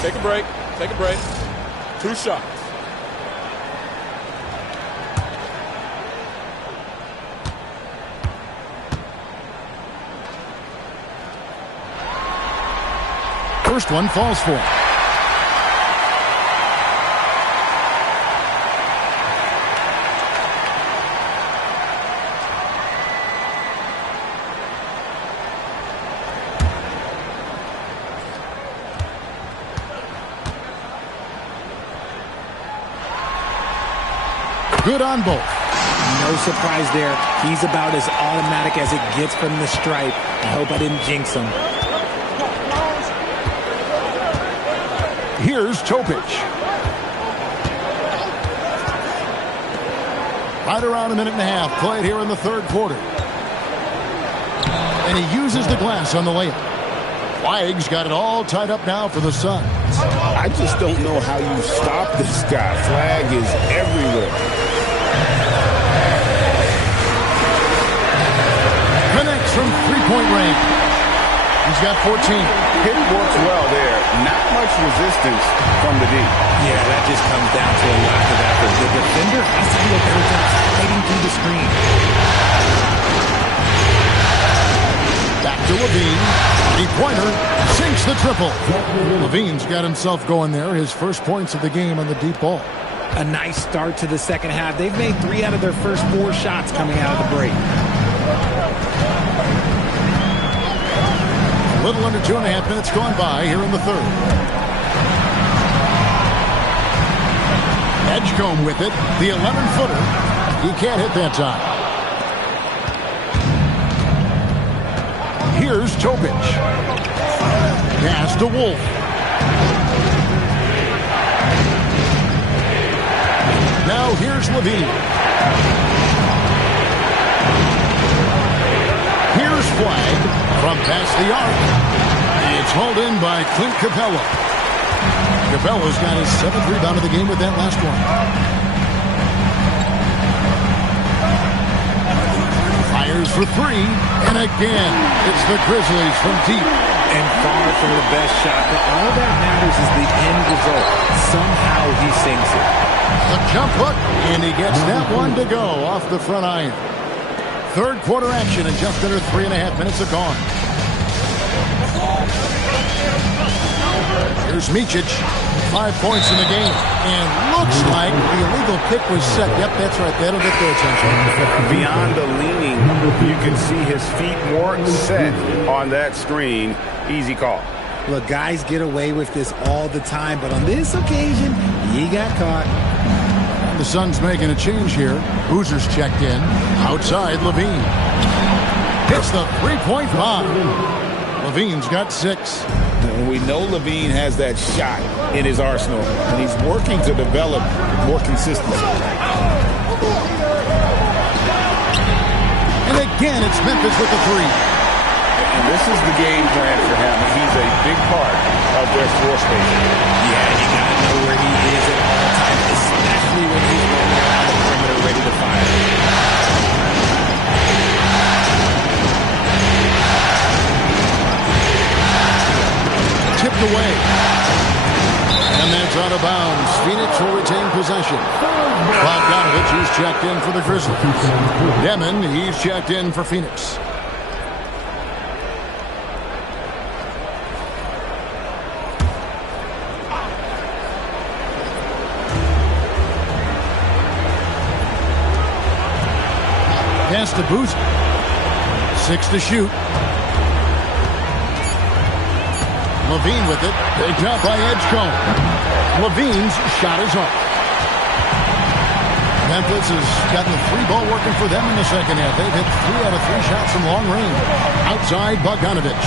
Take a break. Take a break. 2 shots. First one falls for him. Good on both. No surprise there. He's about as automatic as it gets from the stripe. I hope I didn't jinx him. Here's Topic. Right around a minute and a half played here in the 3rd quarter. And he uses the glass on the layup. Flagg's got it all tied up now for the Suns. I just don't know how you stop this guy. Flag is everywhere. Connects from three-point range. He's got 14. Hit works well there. Not much resistance from the D. Yeah, that just comes down to a lack of effort. The defender has to do a better job sliding through the screen. Back to Levine. Three-pointer. Sinks the triple. Levine's got himself going there. His first points of the game on the deep ball. A nice start to the second half. They've made 3 out of their first 4 shots coming out of the break. A little under 2.5 minutes gone by here in the third. Edgecombe with it. The 11-footer. He can't hit that time. Here's Topic. Pass to Wolf. Now here's Levine. Here's Flag from past the arc. It's hauled in by Clint Capella. Capella's got his 7th rebound of the game with that last one. Fires for 3, and again, it's the Grizzlies from deep. And far from the best shot, but all that matters is the end result. Somehow he sinks it. A jump hook, and he gets that one to go off the front iron. Third quarter action, and just under 3.5 minutes are gone. Here's Micic, 5 points in the game, and looks like the illegal pick was set. Yep, that's right. That'll get their attention. Beyond the leaning, you can see his feet weren't set on that screen. Easy call. Look, guys get away with this all the time, but on this occasion, he got caught. The Suns making a change here. Boozer's checked in. Outside, Levine. Hits the three-point bomb. Levine's got 6. We know Levine has that shot in his arsenal, and he's working to develop more consistency. And again, it's Memphis with the 3. And this is the game plan for him. He's a big part of their floor spacing. Yeah, you got to know where he is at all times, especially when he's rolling around the perimeter ready to fire. Tipped away. And that's out of bounds. Phoenix will retain possession. Bogdanovich, he's checked in for the Grizzlies. Demon, he's checked in for Phoenix. Pass to Boozer. 6 to shoot. Levine with it. Picked up by Edgecombe. Levine's shot is off. Memphis has gotten the 3 ball working for them in the second half. They've hit 3 out of 3 shots from long range. Outside, Bogdanovich.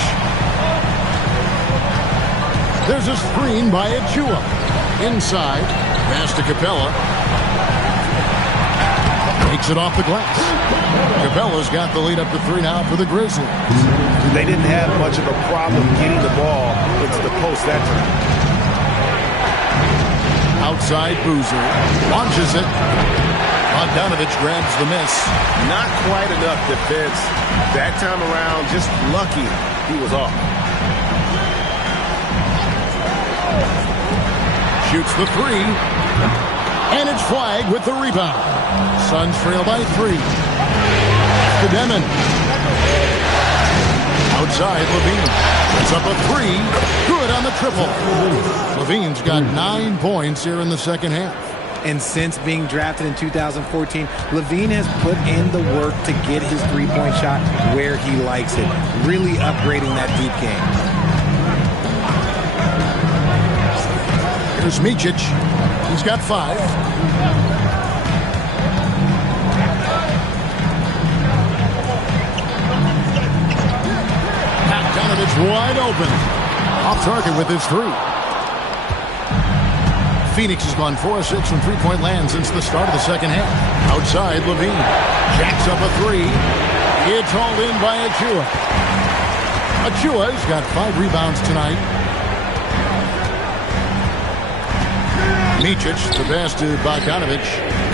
There's a screen by Achua. Inside, pass to Capella. Takes it off the glass. Capella's got the lead up to 3 now for the Grizzlies. They didn't have much of a problem getting the ball into the post that time. Outside, Boozer launches it. Bogdanovich grabs the miss. Not quite enough defense that time around. Just lucky he was off. Shoots the 3. And it's Flag with the rebound. Suns trail by 3. To Demon. Outside, Levine. It's up a 3. Good on the triple. Levine's got 9 points here in the second half. And since being drafted in 2014, Levine has put in the work to get his three-point shot where he likes it. Really upgrading that deep game. Here's Micic. He's got 5. Bogdanovich wide open. Off target with his 3. Phoenix has gone 4 of 6 from three-point land since the start of the second half. Outside, Levine. Jacks up a 3. It's hauled in by Achua. Achua's got 5 rebounds tonight. Micic, the pass to Bogdanovic.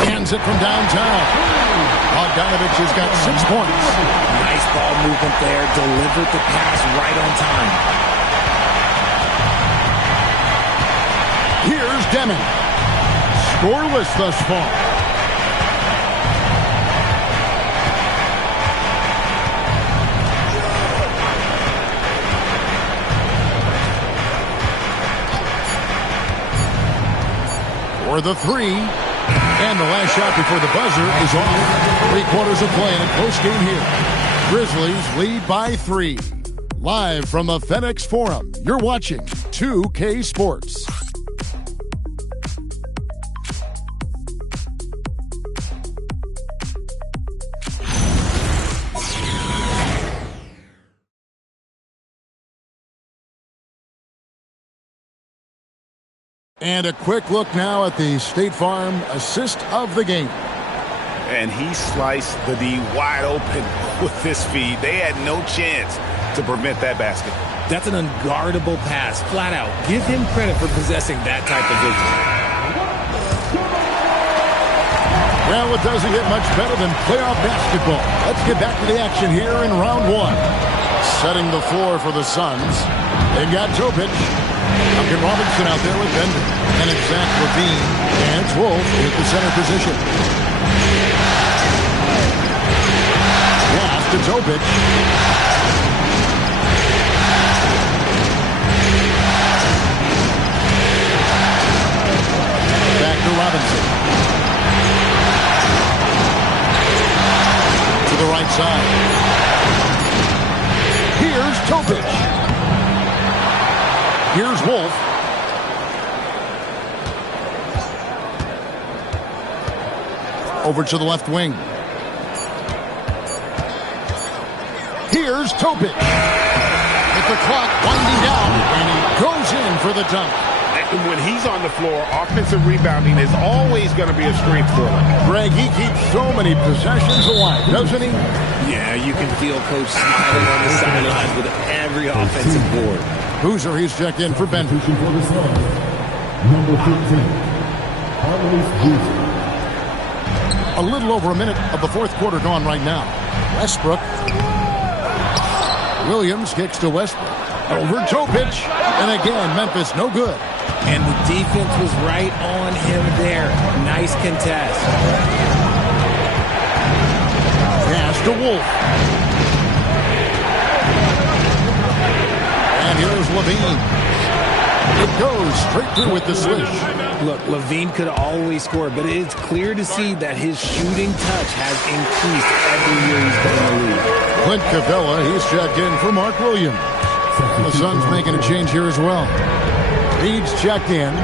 Hands it from downtown. Bogdanovic has got 6 points. Nice ball movement there. Delivered the pass right on time. Here's Deming. Scoreless thus far. For the 3. And the last shot before the buzzer is off. 3 quarters of play in a close game here. Grizzlies lead by 3. Live from the FedEx Forum, you're watching 2K Sports. And a quick look now at the State Farm assist of the game. And he sliced the D wide open with this feed. They had no chance to prevent that basket. That's an unguardable pass, flat out. Give him credit for possessing that type of vision. Well, it doesn't get much better than playoff basketball. Let's get back to the action here in round 1. Setting the floor for the Suns. They've got Topic. Duncan Robinson out there with Bender. And it's Zach LaVine. And it's Wolf with the center position. Pass to Topic. Back to Robinson. To the right side. Here's Topic. Here's Wolf. Over to the left wing. Here's Topic. With the clock winding down, and he goes in for the dunk. When he's on the floor, offensive rebounding is always going to be a strength for him. Greg, he keeps so many possessions alive, doesn't he? Yeah, you can feel Coach smiling on the sidelines with every offensive board. Boozer, he's checked in for Bender. Number 15, A little over a minute of the fourth quarter gone right now. Westbrook. Williams kicks to Westbrook. Over Topic. And again, Memphis no good. And the defense was right on him there. Nice contest. Pass to Wolf. And here's LaVine. It goes straight through with the switch. Look, LaVine could always score, but it's clear to see that his shooting touch has increased every year he's been in the league. Clint Capella, he's checked in for Mark Williams. The Suns making a change here as well. Reed's checked in.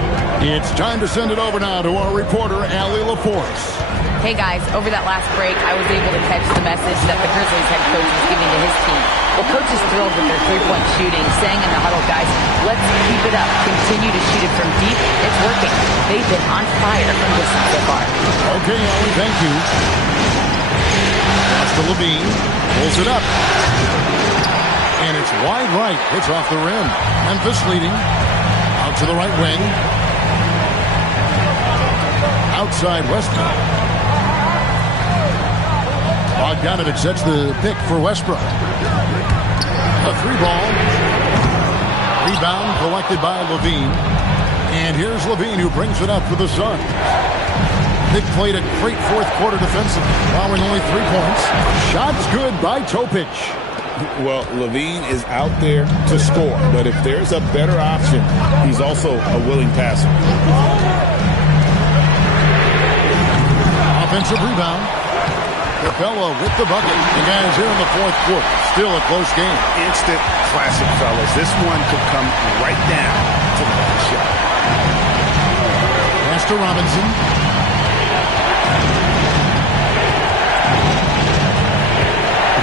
It's time to send it over now to our reporter, Allie LaForce. Hey guys, over that last break, I was able to catch the message that the Grizzlies head coach was giving to his team. Well, coach is thrilled with their three-point shooting, saying in the huddle, guys, let's keep it up. Continue to shoot it from deep. It's working. They've been on fire from distance so far. Okay, Allie, thank you. Pass to LaVine. Pulls it up. And it's wide right. It's off the rim. Memphis leading. Out to the right wing. Outside Westbrook. Bogdanovic sets the pick for Westbrook. A 3-ball. Rebound collected by LaVine. And here's LaVine who brings it up for the Suns. They played a great fourth quarter defensively, allowing only 3 points. Shots good by Topic. Well, LaVine is out there to score, but if there's a better option, he's also a willing passer. Offensive rebound. Capella with the bucket. The guys here in the fourth quarter. Still a close game. Instant classic, fellas. This one could come right down to the last shot. Pass to Robinson.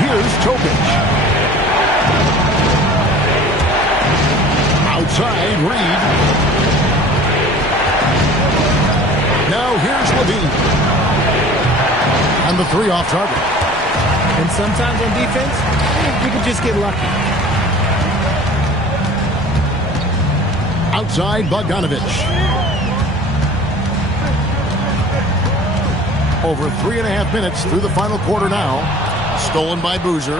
Here's Topic. Outside, Reed. Now here's LaVine. And the 3 off target. And sometimes on defense, you can just get lucky. Outside, Bogdanovic. Over 3.5 minutes through the final quarter now. Stolen by Boozer.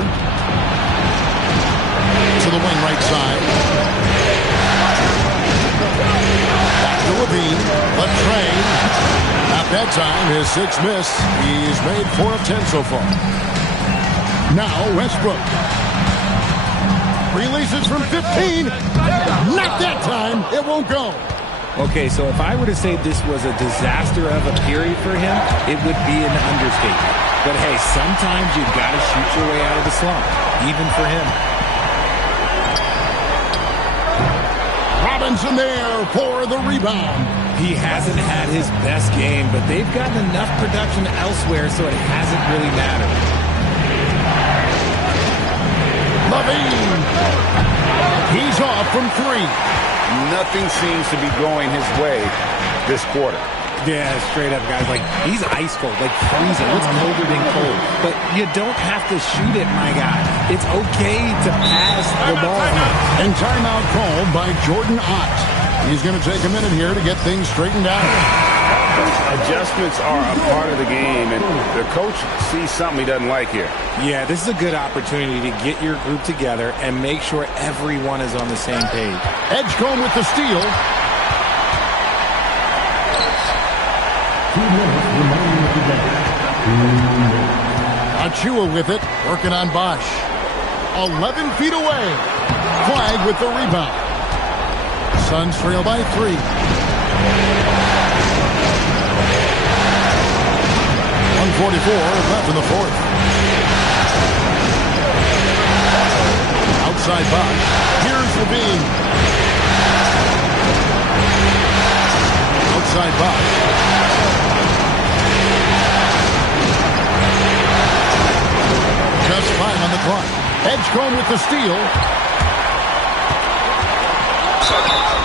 To the wing right side. Back to Levine. Left train. Not that time. His sixth miss. He's made 4 of 10 so far. Now Westbrook. Releases from 15. Not that time. It won't go. Okay, so if I were to say this was a disaster of a period for him, it would be an understatement. But hey, sometimes you've got to shoot your way out of the slump, even for him. Robinson there for the rebound. He hasn't had his best game, but they've gotten enough production elsewhere, so it hasn't really mattered. Levine. He's off from 3. Nothing seems to be going his way this quarter. Yeah, straight up, guys. Like, he's ice cold, like freezing. It's colder than cold. But you don't have to shoot it, my guy. It's okay to pass the ball. And timeout called by Jordan Ott. He's going to take a minute here to get things straightened out. Adjustments are a part of the game, and the coach sees something he doesn't like here. Yeah, this is a good opportunity to get your group together and make sure everyone is on the same page. Edgecombe with the steal. 2 minutes remaining with the game. Achua with it, working on Bosch. 11 feet away. Flag with the rebound. Suns trail by 3. 1:44 left in the fourth. Outside Bosch. Here's Levine. Outside Bosch. Just 5 on the clock. Edgecombe with the steal.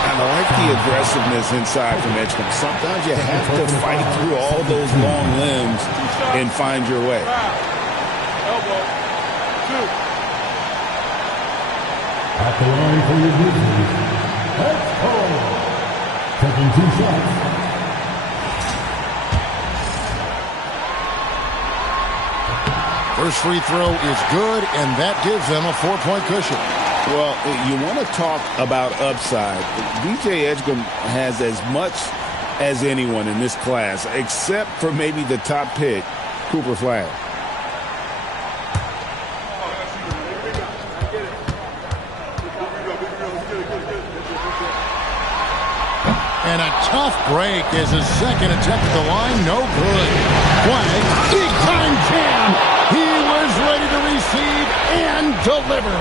I like the aggressiveness inside from Edgecombe. Sometimes you have to fight through all those long limbs and find your way. Elbow. 2. At the line for your Grizzlies, Edgecombe. Taking 2 shots. First free throw is good, and that gives them a 4-point cushion. Well, you want to talk about upside. DJ Edgecombe has as much as anyone in this class, except for maybe the top pick, Cooper Flag. And a tough break as his second attempt at the line, no good. Flag, big time jam. He was ready to receive and deliver.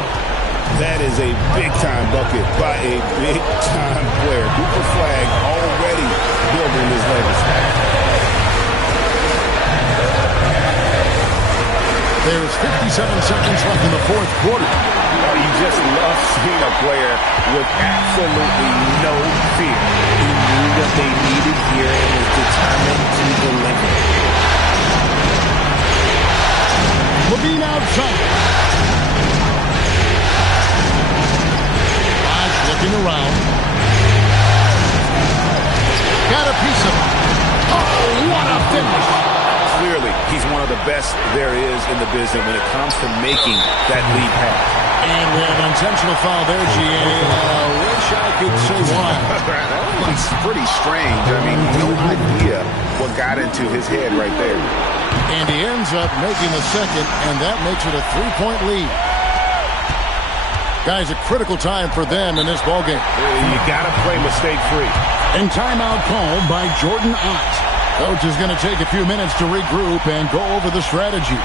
That is a big-time bucket by a big-time player. Cooper Flag already building his legacy. There's 57 seconds left in the fourth quarter. You just love seeing a player with absolutely no fear. He knew what they needed here and was determined to deliver. Levine outside. Looking around. Got a piece of it. Oh, what a finish. Clearly, he's one of the best there is in the business when it comes to making that lead pass. And we have an intentional foul there, GA. Wish I could say why. It's pretty strange. I mean, no idea what got into his head right there. And he ends up making the second, and that makes it a 3-point lead. Guys, a critical time for them in this ballgame. You got to play mistake-free. And timeout called by Jordan Ott. Coach is going to take a few minutes to regroup and go over the strategy.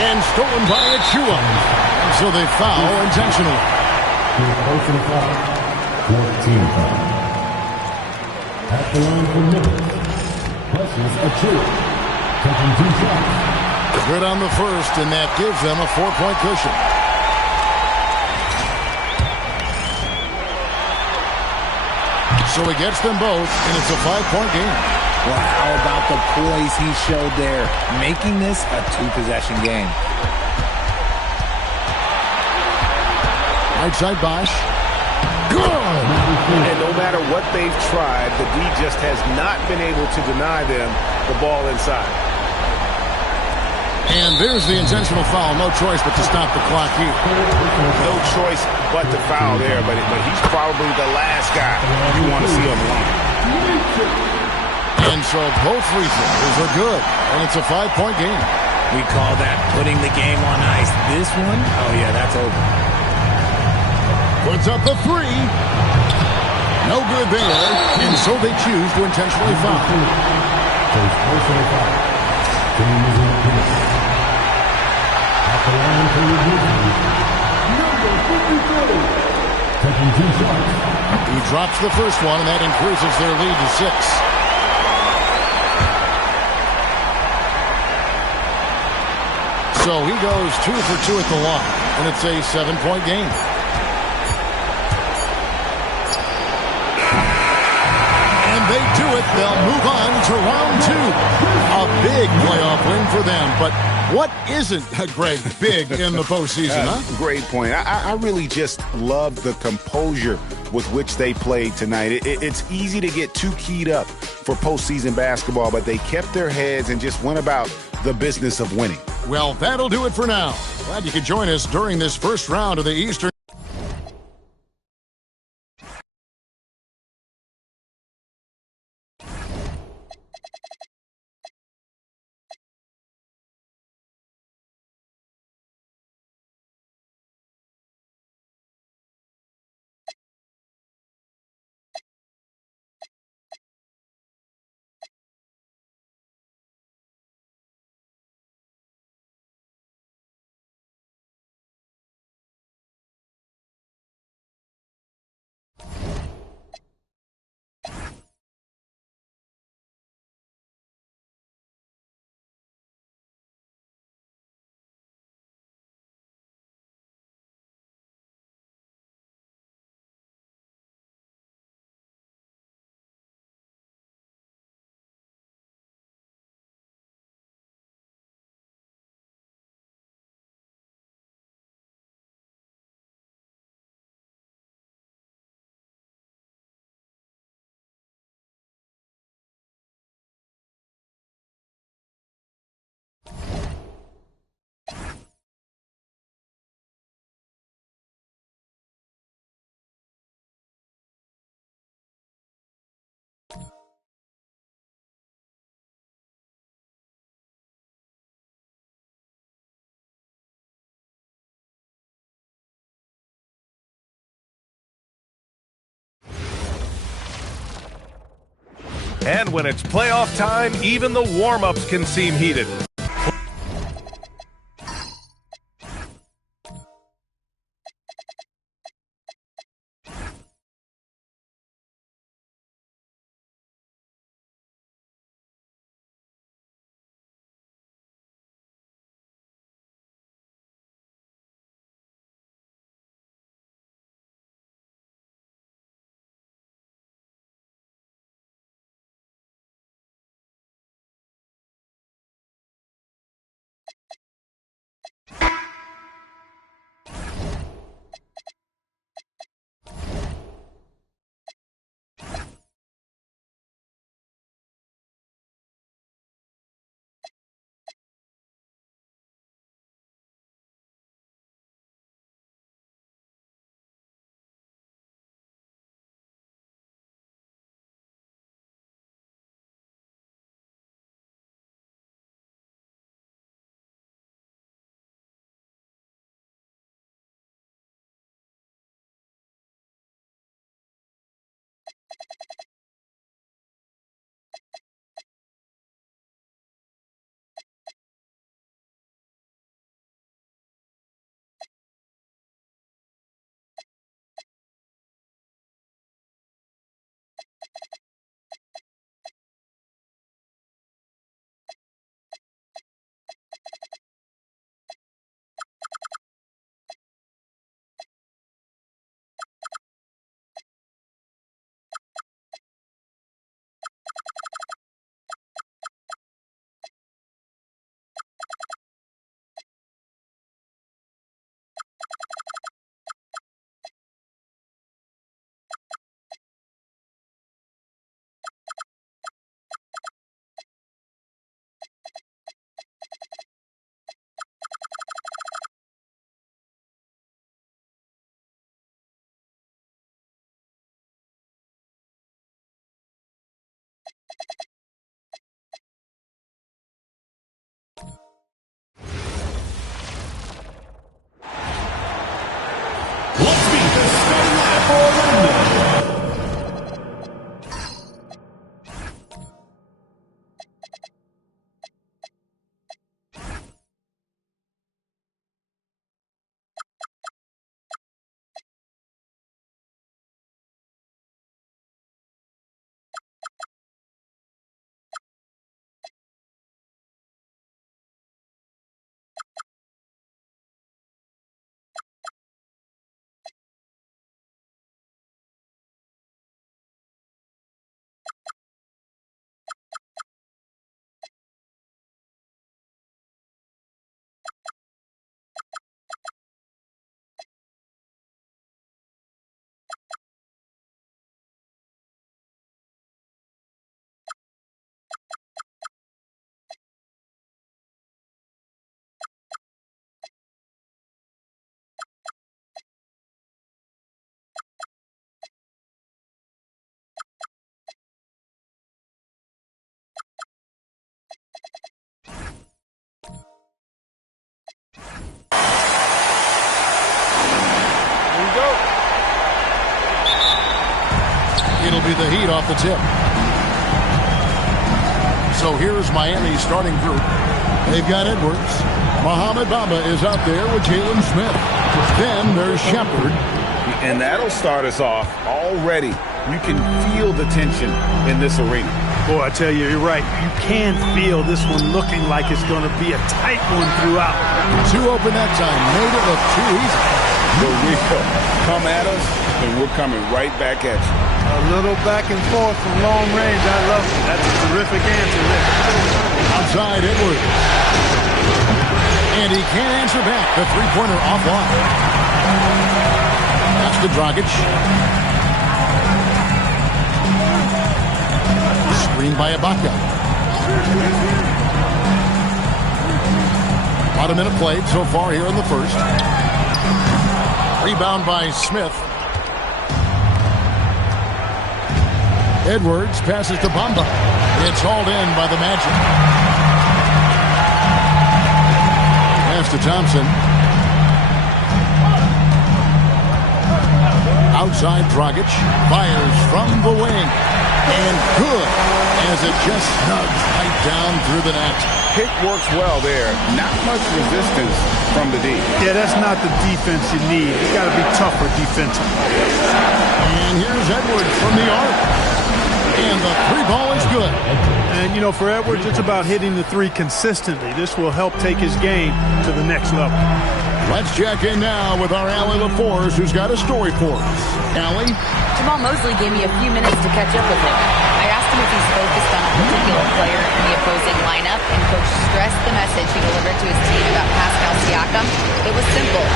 And stolen by Achua. So they foul intentionally. 14 foul. At the line for Memphis, presses Achua. Taking 2 shots. Good on the first, and that gives them a 4-point cushion. So he gets them both, and it's a 5-point game. Well, how about the poise he showed there, making this a 2-possession game? Right side Bosch. Good! And no matter what they've tried, the D just has not been able to deny them the ball inside. And there's the intentional foul. No choice but to stop the clock here. No choice but to foul there, but he's probably the last guy you want to see on the line. And so both free throws are good, and it's a 5-point game. We call that putting the game on ice. This one, oh yeah, that's over. Puts up the three. No good there, and so they choose to intentionally foul. Personal foul. Team is in penalty. At the line for review. Number 53. Taking 2 shots. He drops the first one, and that increases their lead to 6. So he goes 2 for 2 at the line, and it's a 7-point game. And they do it. They'll move on to round 2. A big playoff win for them, but what isn't, Greg, big in the postseason, huh? Great point. I really just love the composure with which they played tonight. It's easy to get too keyed up for postseason basketball, but they kept their heads and just went about the business of winning. Well, that'll do it for now. Glad you could join us during this first round of the Eastern. And when it's playoff time, even the warm-ups can seem heated. be the Heat off the tip. So here's Miami's starting group. They've got Edwards. Mohamed Bamba is out there with Jalen Smith. Then there's Shepard. And that'll start us off already. You can feel the tension in this arena. Boy, I tell you, you're right. You can feel this one looking like it's going to be a tight one throughout. Too open that time. Made it look too easy. The real come at us, and we're coming right back at you. A little back and forth from long range. I love it. That's a terrific answer there. Outside Edwards. And he can't answer back. The three-pointer offline. That's the Dragic. Screen by Ibaka. About a minute played so far here in the first. Rebound by Smith. Edwards passes to Bamba. It's hauled in by the Magic. Pass to Thompson. Outside Dragic. Fires from the wing. And good as it just snugs right down through the net. Pick works well there. Not much resistance from the D. Yeah, that's not the defense you need. You got to be tougher defensively. And here's Edwards from the arc. And the three ball is good. And, you know, for Edwards, it's about hitting the three consistently. This will help take his game to the next level. Let's check in now with our Allie LaForce, who's got a story for us. Allie? Jamal Mosley gave me a few minutes to catch up with him. I asked him if he's focused on a particular player in the opposing lineup, and Coach stressed the message he delivered to his team about Pascal Siakam. It was simple.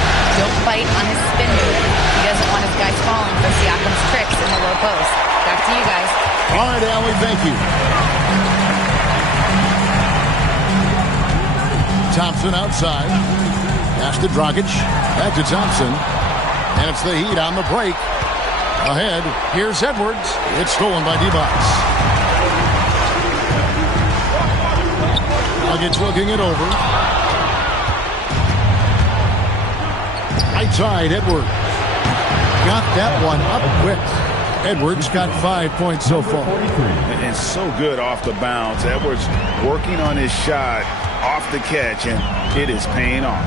Don't fight on his spin move. He doesn't want his guys falling for Siakam's tricks in the low post. Back to you guys. All right, Allie, thank you. Thompson outside. Pass to Dragic. Back to Thompson. And it's the Heat on the break. Ahead, here's Edwards. It's stolen by D-Box. Dragic looking it over. Right side, Edwards. Got that one up quick. Edwards got 5 points so far. And so good off the bounce. Edwards working on his shot off the catch, and it is paying off.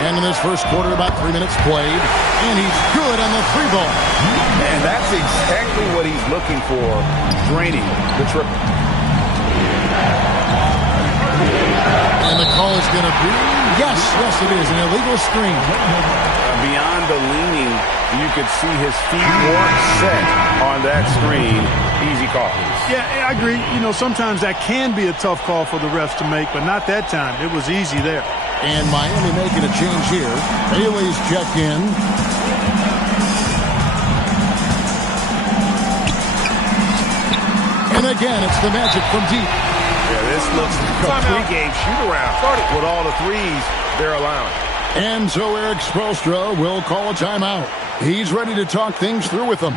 And in this first quarter, about 3 minutes played. And he's good on the three ball. And that's exactly what he's looking for, draining the triple. And the call is going to be, yes, it is, an illegal screen. Beyond the leaning, you could see his feet weren't set on that screen. Easy call. Yeah, I agree. You know, sometimes that can be a tough call for the refs to make, but not that time. It was easy there. And Miami making a change here. Bailey's checked in. And again, it's the Magic from deep. Yeah, this looks like a pregame shoot-around with all the threes they're allowing. And so Eric Spoelstra will call a timeout. He's ready to talk things through with them.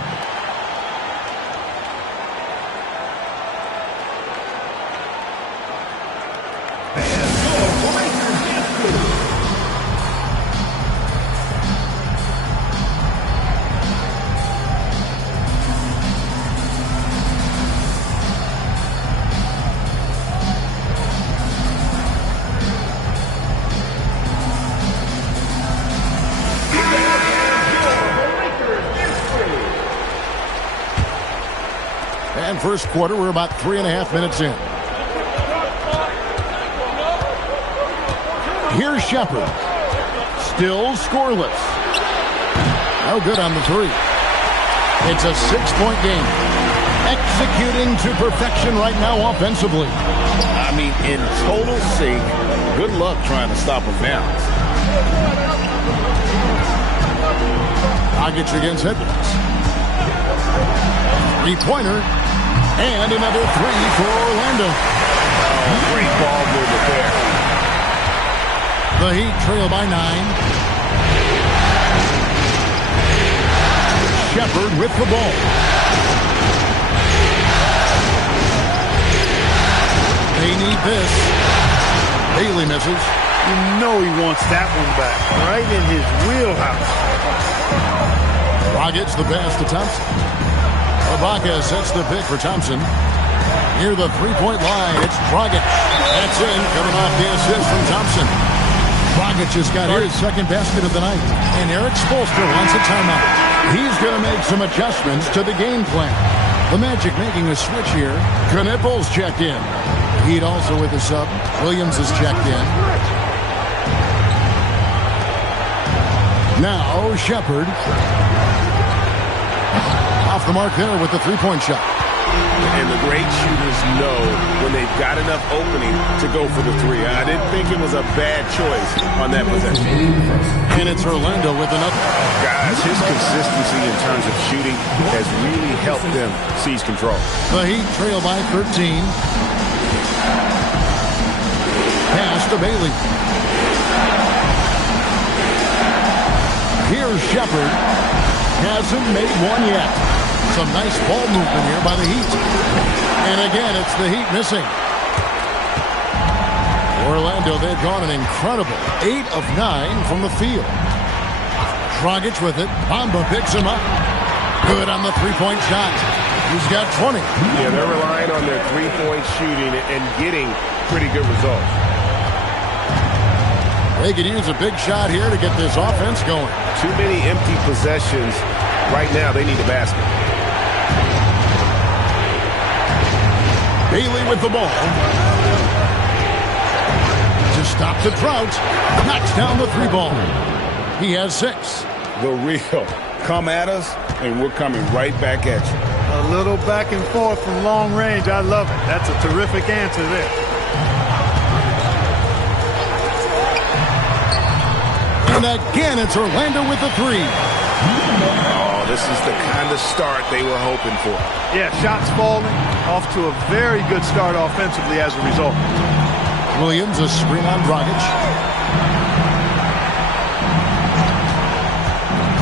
And first quarter, we're about 3.5 minutes in. Here's Shepard. Still scoreless. No good on the three. It's a 6-point game. Executing to perfection right now offensively. I mean, in total sync. Good luck trying to stop him now. Dragic against Edwards. Three-pointer. And another three for Orlando. Oh, great ball movement there. The Heat trail by 9. Shepard with the ball. They need this. Bailey misses. You know he wants that one back. Right in his wheelhouse. Dragic the pass to Thompson. Ibaka sets the pick for Thompson. Near the three-point line, it's Dragic. That's in, coming off the assist from Thompson. Dragic has got his second basket of the night. And Eric Spoelstra wants a timeout. He's going to make some adjustments to the game plan. The Magic making a switch here. Knippel's checked in. Heat also with a sub. Williams is checked in. Now Shepherd. Off the mark there with the three-point shot. And the great shooters know when they've got enough opening to go for the three. I didn't think it was a bad choice on that possession. And it's Orlando with another. Guys, his consistency in terms of shooting has really helped them seize control. The Heat trail by 13. Pass to Bailey. Here's Shepherd. Hasn't made one yet. Some nice ball movement here by the Heat. And again, it's the Heat missing. Orlando, they've gone an incredible 8 of 9 from the field. Dragic with it. Bamba picks him up. Good on the three-point shot. He's got 20. Yeah, they're relying on their three-point shooting and getting pretty good results. They could use a big shot here to get this offense going. Too many empty possessions. Right now, they need a basket. Bailey with the ball. To stop the drought. Knocks down the three ball. He has 6. The real. Come at us, and we're coming right back at you. A little back and forth from long range. I love it. That's a terrific answer there. And again, it's Orlando with the three. Oh, this is the kind of start they were hoping for. Yeah, shots falling. Off to a very good start offensively as a result. Williams, a screen on Dragic.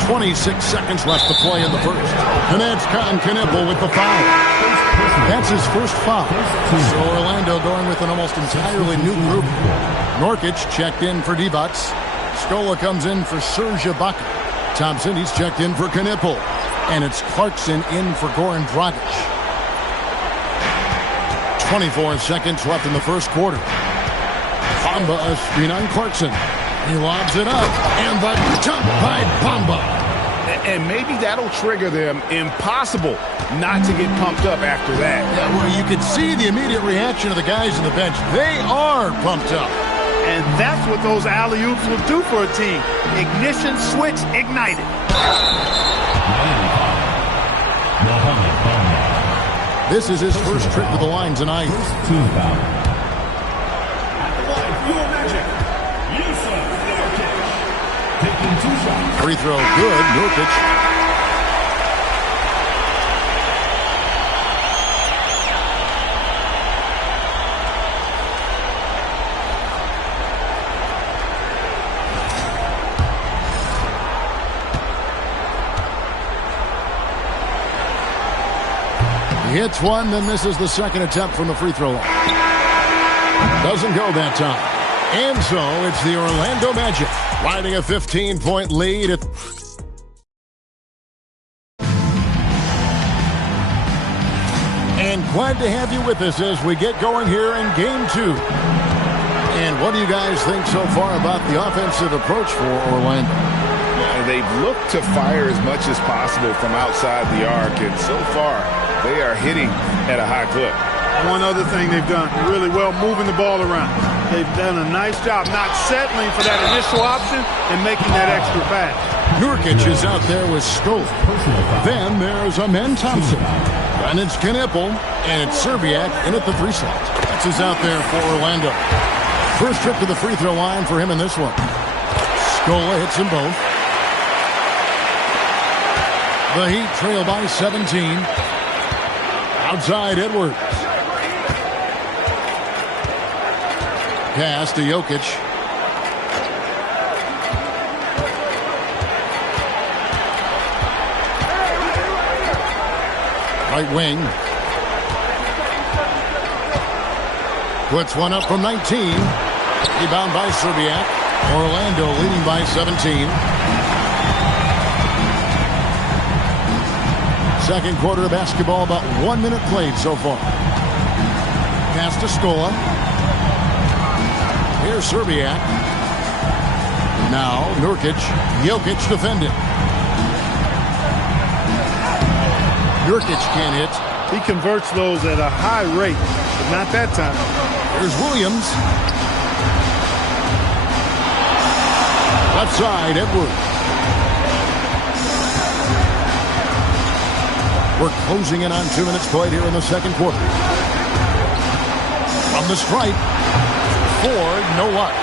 26 seconds left to play in the first. And that's Knippel with the foul. That's his first foul. So Orlando going with an almost entirely new group. Nurkic checked in for D-Bucks. Scola comes in for Serge Ibaka. Thompson, he's checked in for Knippel. And it's Clarkson in for Goran Dragic. 24 seconds left in the first quarter. Bamba, a screen on Clarkson. He lobs it up. And the jump by Bamba. And maybe that'll trigger them. Impossible not to get pumped up after that. Yeah, well, you can see the immediate reaction of the guys on the bench. They are pumped up. And that's what those alley-oops will do for a team. Ignition switch ignited. This is his first trip to the line tonight. Free throw good. Nurkic. He hits one, then misses the second attempt from the free throw line. Doesn't go that time. And so it's the Orlando Magic riding a 15-point lead. And glad to have you with us as we get going here in Game 2. And what do you guys think so far about the offensive approach for Orlando? They've looked to fire as much as possible from outside the arc, and so far they are hitting at a high clip. One other thing they've done really well, moving the ball around. They've done a nice job not settling for that initial option and making that extra pass. Nurkic is out there with Scola. Then there's Amen Thompson. And it's Knippel, and it's Serbiak in at the 3 slot. That's who's out there for Orlando. First trip to the free throw line for him in this one. Scola hits them both. The Heat trail by 17. Outside Edwards. Pass to Jokic. Right wing. Puts one up from 19. Rebound by Serbiak. Orlando leading by 17. Second quarter of basketball, about 1 minute played so far. Pass to Scola. Here's Serbiak. Now Nurkic. Jokic defended. Nurkic can't hit. He converts those at a high rate, but not that time. Here's Williams. Left side, Edwards. We're closing in on 2 minutes played here in the second quarter. From the stripe, Ford, no luck.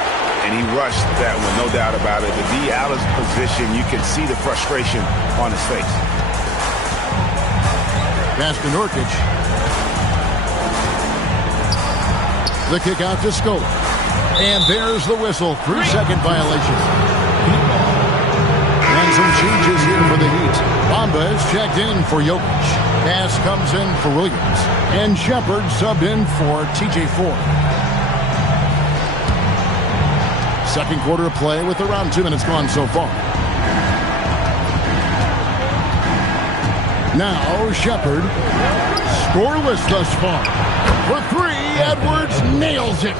And he rushed that one, no doubt about it. To be out of position, you can see the frustration on his face. Pass to Nurkic. The kick out to Scola. And there's the whistle. 3-second violation. And some changes here for the Heat. Bamba is checked in for Jokic. Pass comes in for Williams. And Shepard subbed in for TJ Ford. Second quarter of play with around 2 minutes gone so far. Now Shepard. Scoreless thus far. For three, Edwards nails it.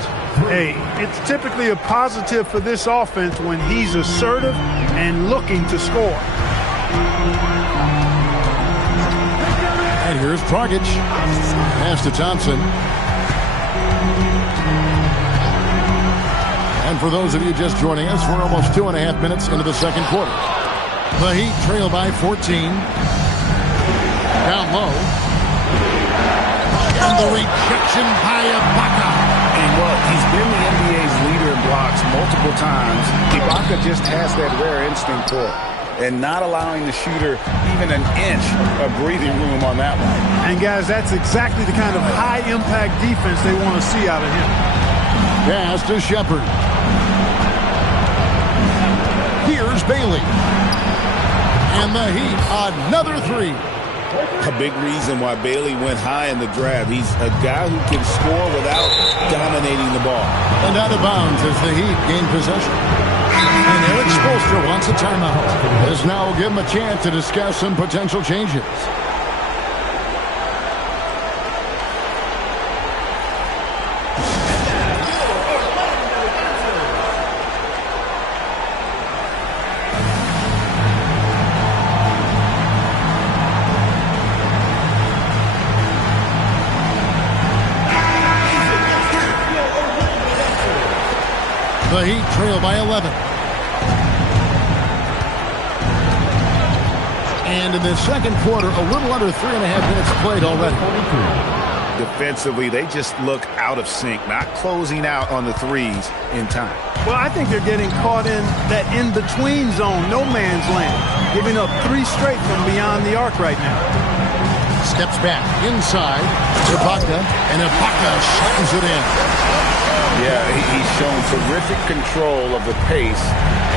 Hey, it's typically a positive for this offense when he's assertive and looking to score. And here's Dragic. Pass to Thompson. And for those of you just joining us, we're almost 2.5 minutes into the second quarter. The Heat trail by 14. Down low. And the rejection by Ibaka. And well, he's been the NBA's leader in blocks multiple times. Ibaka just has that rare instinct for it. And not allowing the shooter even an inch of breathing room on that one. And guys, that's exactly the kind of high-impact defense they want to see out of him. Pass to Shepard. Here's Bailey. And the Heat, another three. A big reason why Bailey went high in the draft. He's a guy who can score without dominating the ball. And out of bounds as the Heat gain possession. And Eric Spoelstra wants a timeout. This now will give him a chance to discuss some potential changes. The Heat trail by 11. And in the second quarter, a little under 3.5 minutes played already. Defensively, they just look out of sync, not closing out on the threes in time. Well, I think they're getting caught in that in-between zone, no man's land, giving up 3 straight from beyond the arc right now. Steps back inside to Ibaka, and Ibaka slams it in. Yeah, he's shown terrific control of the pace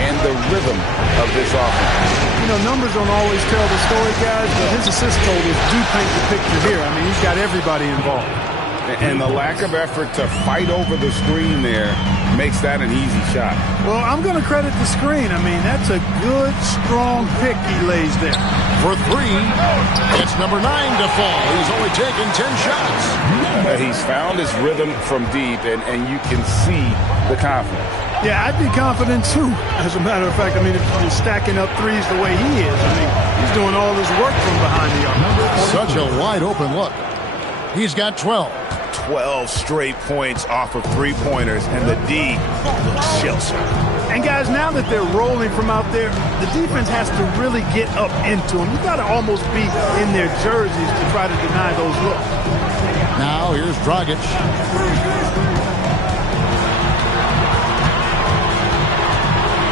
and the rhythm of this offense. You know, numbers don't always tell the story, guys, but his assist totals do paint the picture here. I mean, he's got everybody involved. And the lack of effort to fight over the screen there makes that an easy shot. Well, I'm going to credit the screen. I mean, that's a good, strong pick he lays there. For three, it's number 9 to fall. He's only taken 10 shots. He's found his rhythm from deep, and you can see the confidence. Yeah, I'd be confident, too. As a matter of fact, I mean, if you're stacking up threes the way he is, I mean, he's doing all this work from behind the arc. Such a wide-open look. He's got 12. 12 straight points off of three-pointers, and the D looks shell-shocked. And, guys, now that they're rolling from out there, the defense has to really get up into them. You've got to almost be in their jerseys to try to deny those looks. Now here's Dragic.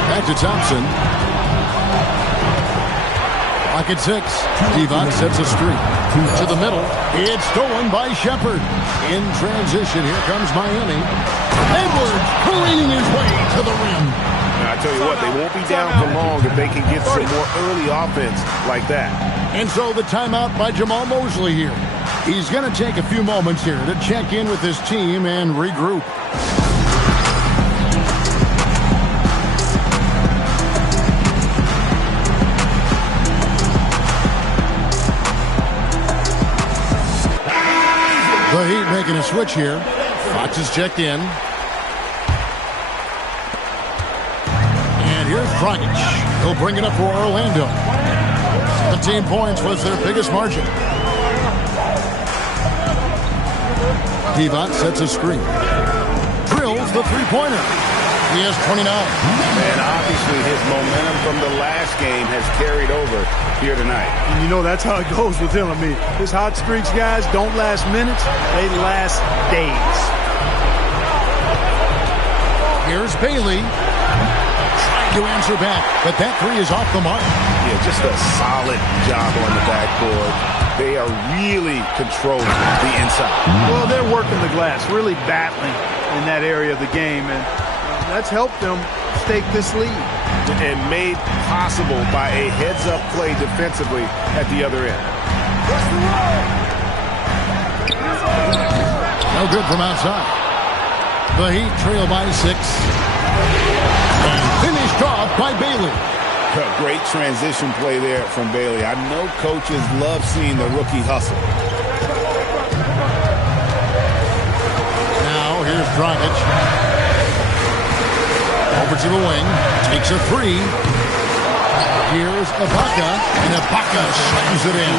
Back to Thompson. Clock at 6. Divac sets a screen. To the middle. It's stolen by Shepard. In transition, here comes Miami. Edwards careening his way to the rim. Now, I tell you what, they won't be down for long if they can get some more early offense like that. And so the timeout by Jamal Mosley here. He's going to take a few moments here to check in with his team and regroup. The Heat making a switch here. Fox is checked in. And here's Dragic. He'll bring it up for Orlando. 17 points was their biggest margin. Divac sets a screen. Drills the three-pointer. He has 29. And obviously his momentum from the last game has carried over here tonight. And you know that's how it goes with him. I mean, his hot streaks, guys, don't last minutes. They last days. Here's Bailey. Trying to answer back, but that three is off the mark. Yeah, just a solid job on the backboard. They are really controlling the inside. Well, they're working the glass, really battling in that area of the game, and that's helped them stake this lead. And made possible by a heads-up play defensively at the other end. No good from outside. The Heat trail by 6. And finished off by Bailey. A great transition play there from Bailey. I know coaches love seeing the rookie hustle. Now here's Dragic. Over to the wing. Takes a three. Here's Ibaka. And Ibaka slams it in.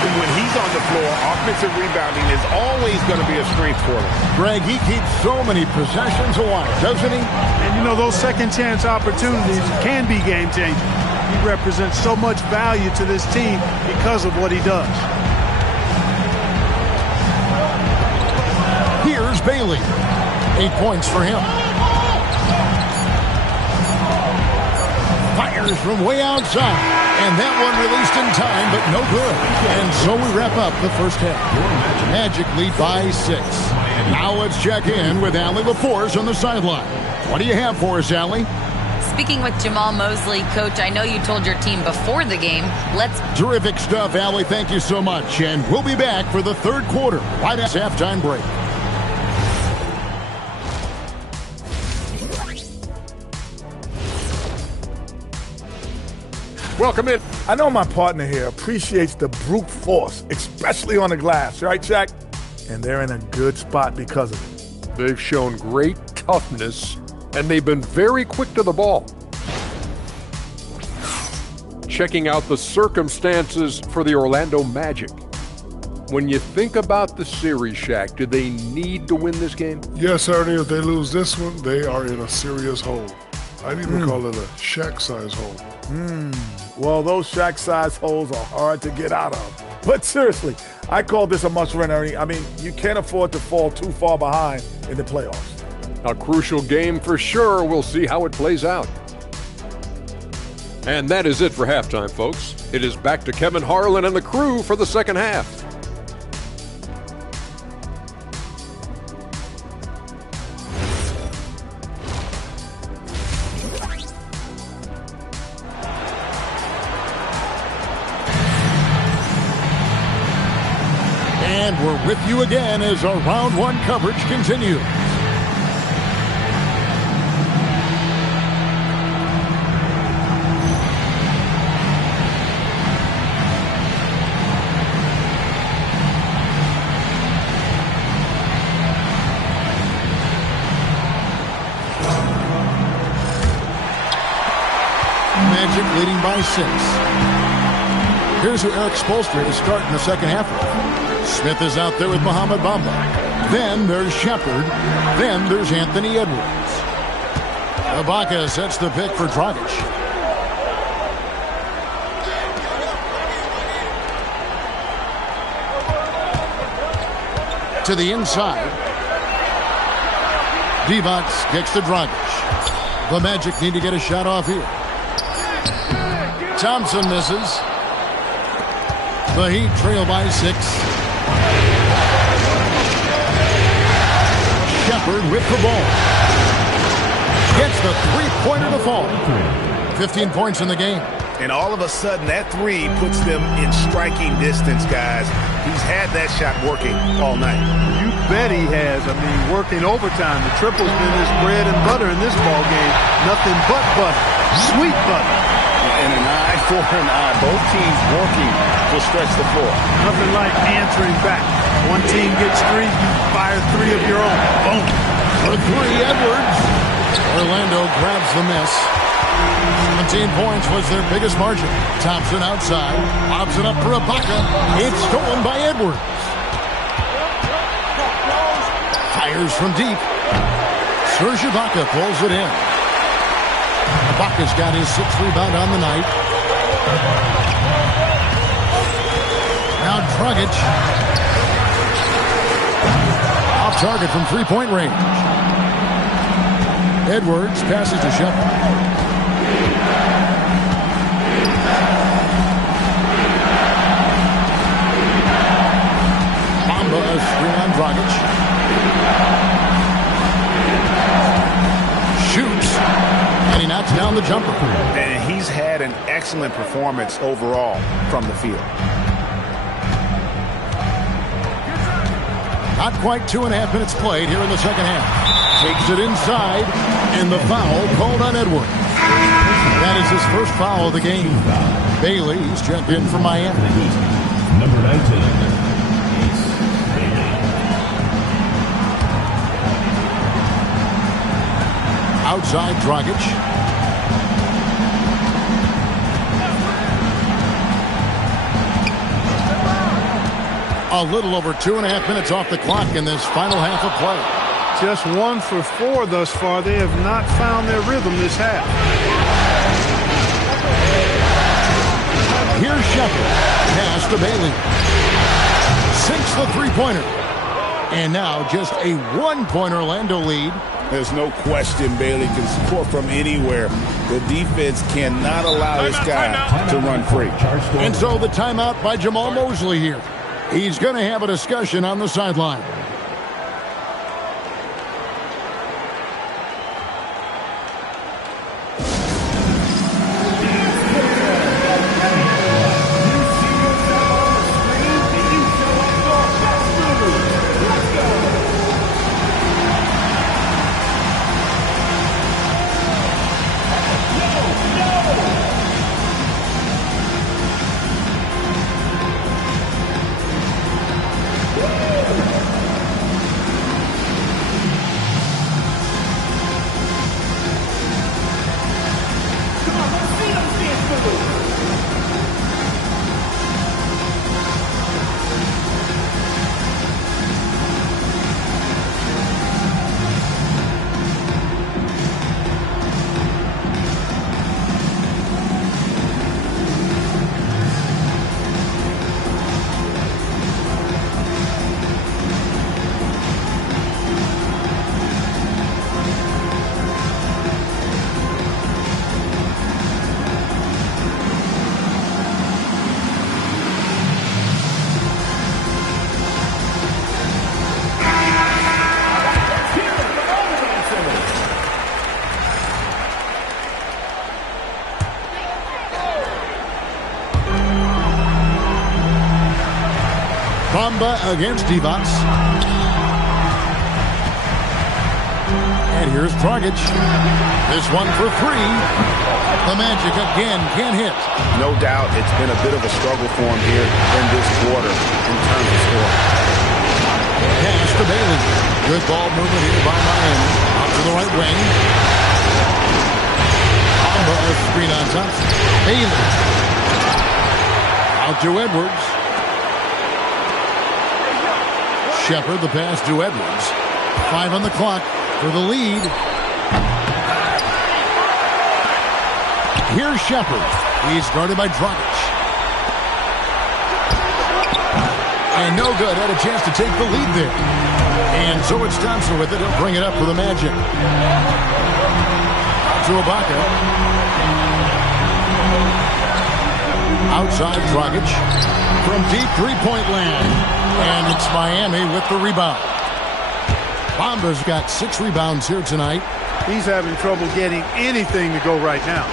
And when he's on the floor, offensive rebounding is always going to be a strength for him. Greg, he keeps so many possessions alive, doesn't he? And you know, those second chance opportunities can be game changing. He represents so much value to this team because of what he does. Here's Bailey. 8 points for him. Fires from way outside. And that one released in time, but no good. And so we wrap up the first half. Magic lead by 6. Now let's check in with Allie LaForce on the sideline. What do you have for us, Allie? Speaking with Jamal Mosley, Coach, I know you told your team before the game, Terrific stuff, Allie. Thank you so much. And we'll be back for the third quarter right at halftime break. Welcome in. I know my partner here appreciates the brute force, especially on the glass, right, Shaq? And they're in a good spot because of it. They've shown great toughness, and they've been very quick to the ball. Checking out the circumstances for the Orlando Magic. When you think about the series, Shaq, do they need to win this game? Yes, Ernie, if they lose this one, they are in a serious hole. I'd even call it a Shaq-size hole. Well, those Shaq-size holes are hard to get out of. But seriously, I call this a must-win, Ernie. I mean, you can't afford to fall too far behind in the playoffs. A crucial game for sure. We'll see how it plays out. And that is it for halftime, folks. It is back to Kevin Harlan and the crew for the second half. And we're with you again as our round one coverage continues. Magic leading by 6. Here's who Eric Spoelstra is starting the second half with. Smith is out there with Mohamed Bamba. Then there's Shepard. Then there's Anthony Edwards. Ibaka sets the pick for Dragic. To the inside. Divac kicks to Dragic. The Magic need to get a shot off here. Thompson misses. The Heat trail by 6. Shepard with the ball. Gets the three-pointer to fall. 15 points in the game. And all of a sudden, that three puts them in striking distance, guys. He's had that shot working all night. You bet he has. I mean, working overtime. The triple's been his bread and butter in this ball game. Nothing but butter. Sweet butter. And an eye for an eye. Both teams working to stretch the floor. Nothing like answering back. One team gets 3, you fire 3 of your own. Boom. For 3, Edwards. Orlando grabs the miss. 17 points was their biggest margin. Thompson outside. Lobs it up for Ibaka. It's stolen by Edwards. Fires from deep. Serge Ibaka pulls it in. Ibaka's got his 6th rebound on the night. Now Dragic. Off target from 3-point range. Edwards passes to Shepard. Bamba a screen on Dragic. Shoots. And he knocks down the jumper. And he's had an excellent performance overall from the field. Not quite 2.5 minutes played here in the second half. Takes it inside, and the foul called on Edwards. That is his first foul of the game. Bailey's checked in for Miami. Number 19. Outside Dragic. A little over 2.5 minutes off the clock in this final half of play. Just 1 for 4 thus far. They have not found their rhythm this half. Here's Shepard. Pass to Bailey. Sinks the three-pointer. And now just a 1-point Orlando lead. There's no question Bailey can score from anywhere. The defense cannot allow this guy to run free. And so the timeout by Jamal Mosley here. He's going to have a discussion on the sideline. Bamba against Divac. And here's Dragic. This one for 3. The Magic again can't hit. No doubt it's been a bit of a struggle for him here in this quarter in terms of scoring. Pass to Bailey. Good ball movement here by Miami. Out to the right wing. Bamba a screen on Thompson. Bailey. Out to Edwards. Shepard, the pass to Edwards. 5 on the clock for the lead. Here's Shepard. He's guarded by Dragic. And no good. Had a chance to take the lead there. And so it's Thompson with it. He'll bring it up for the Magic. Out to Ibaka. Outside Dragic. From deep three-point land. And it's Miami with the rebound. Bamba's got 6 rebounds here tonight. He's having trouble getting anything to go right now.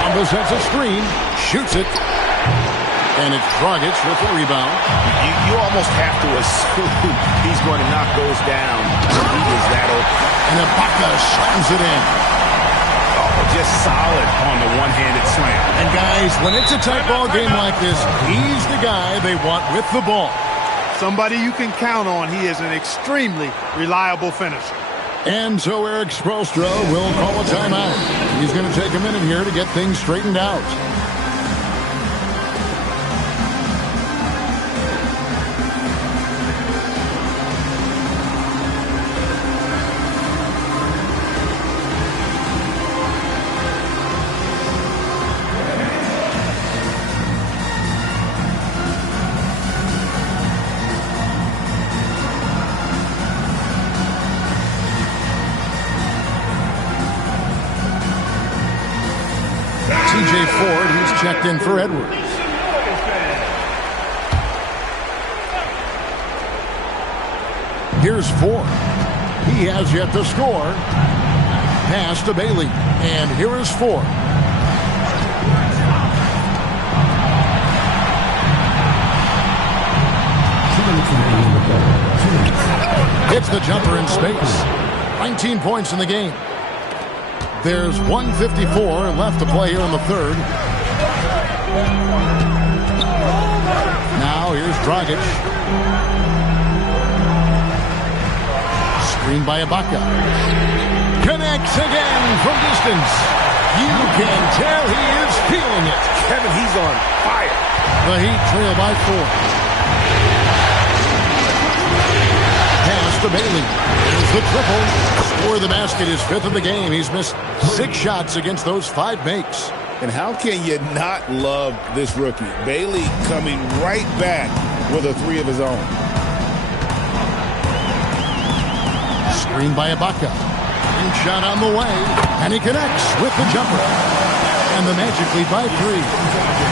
Bamba sets a screen, shoots it, and it's Dragic with the rebound. You almost have to assume he's going to knock those down when he is that open. And Ibaka slams it in. Just solid on the one-handed slam. And guys, guys, when it's a tight ball game like this, he's the guy they want with the ball. Somebody you can count on. He is an extremely reliable finisher. And so Eric Spoelstra will call a timeout. He's going to take a minute here to get things straightened out. Ford, who's checked in for Edwards. Here's Ford. He has yet to score. Pass to Bailey. And here is Ford. Hits the jumper in space. 19 points in the game. There's 1:54 left to play here in the third. Now here's Dragic. Screen by Ibaka. Connects again from distance. You can tell he is feeling it. Kevin, he's on fire. The Heat trail by 4. Pass to Bailey. There's the triple. Score the basket is 5th of the game. He's missed 6 shots against those 5 makes. And how can you not love this rookie? Bailey coming right back with a 3 of his own. Screen by Ibaka. And shot on the way. And he connects with the jumper. And the Magic lead by 3.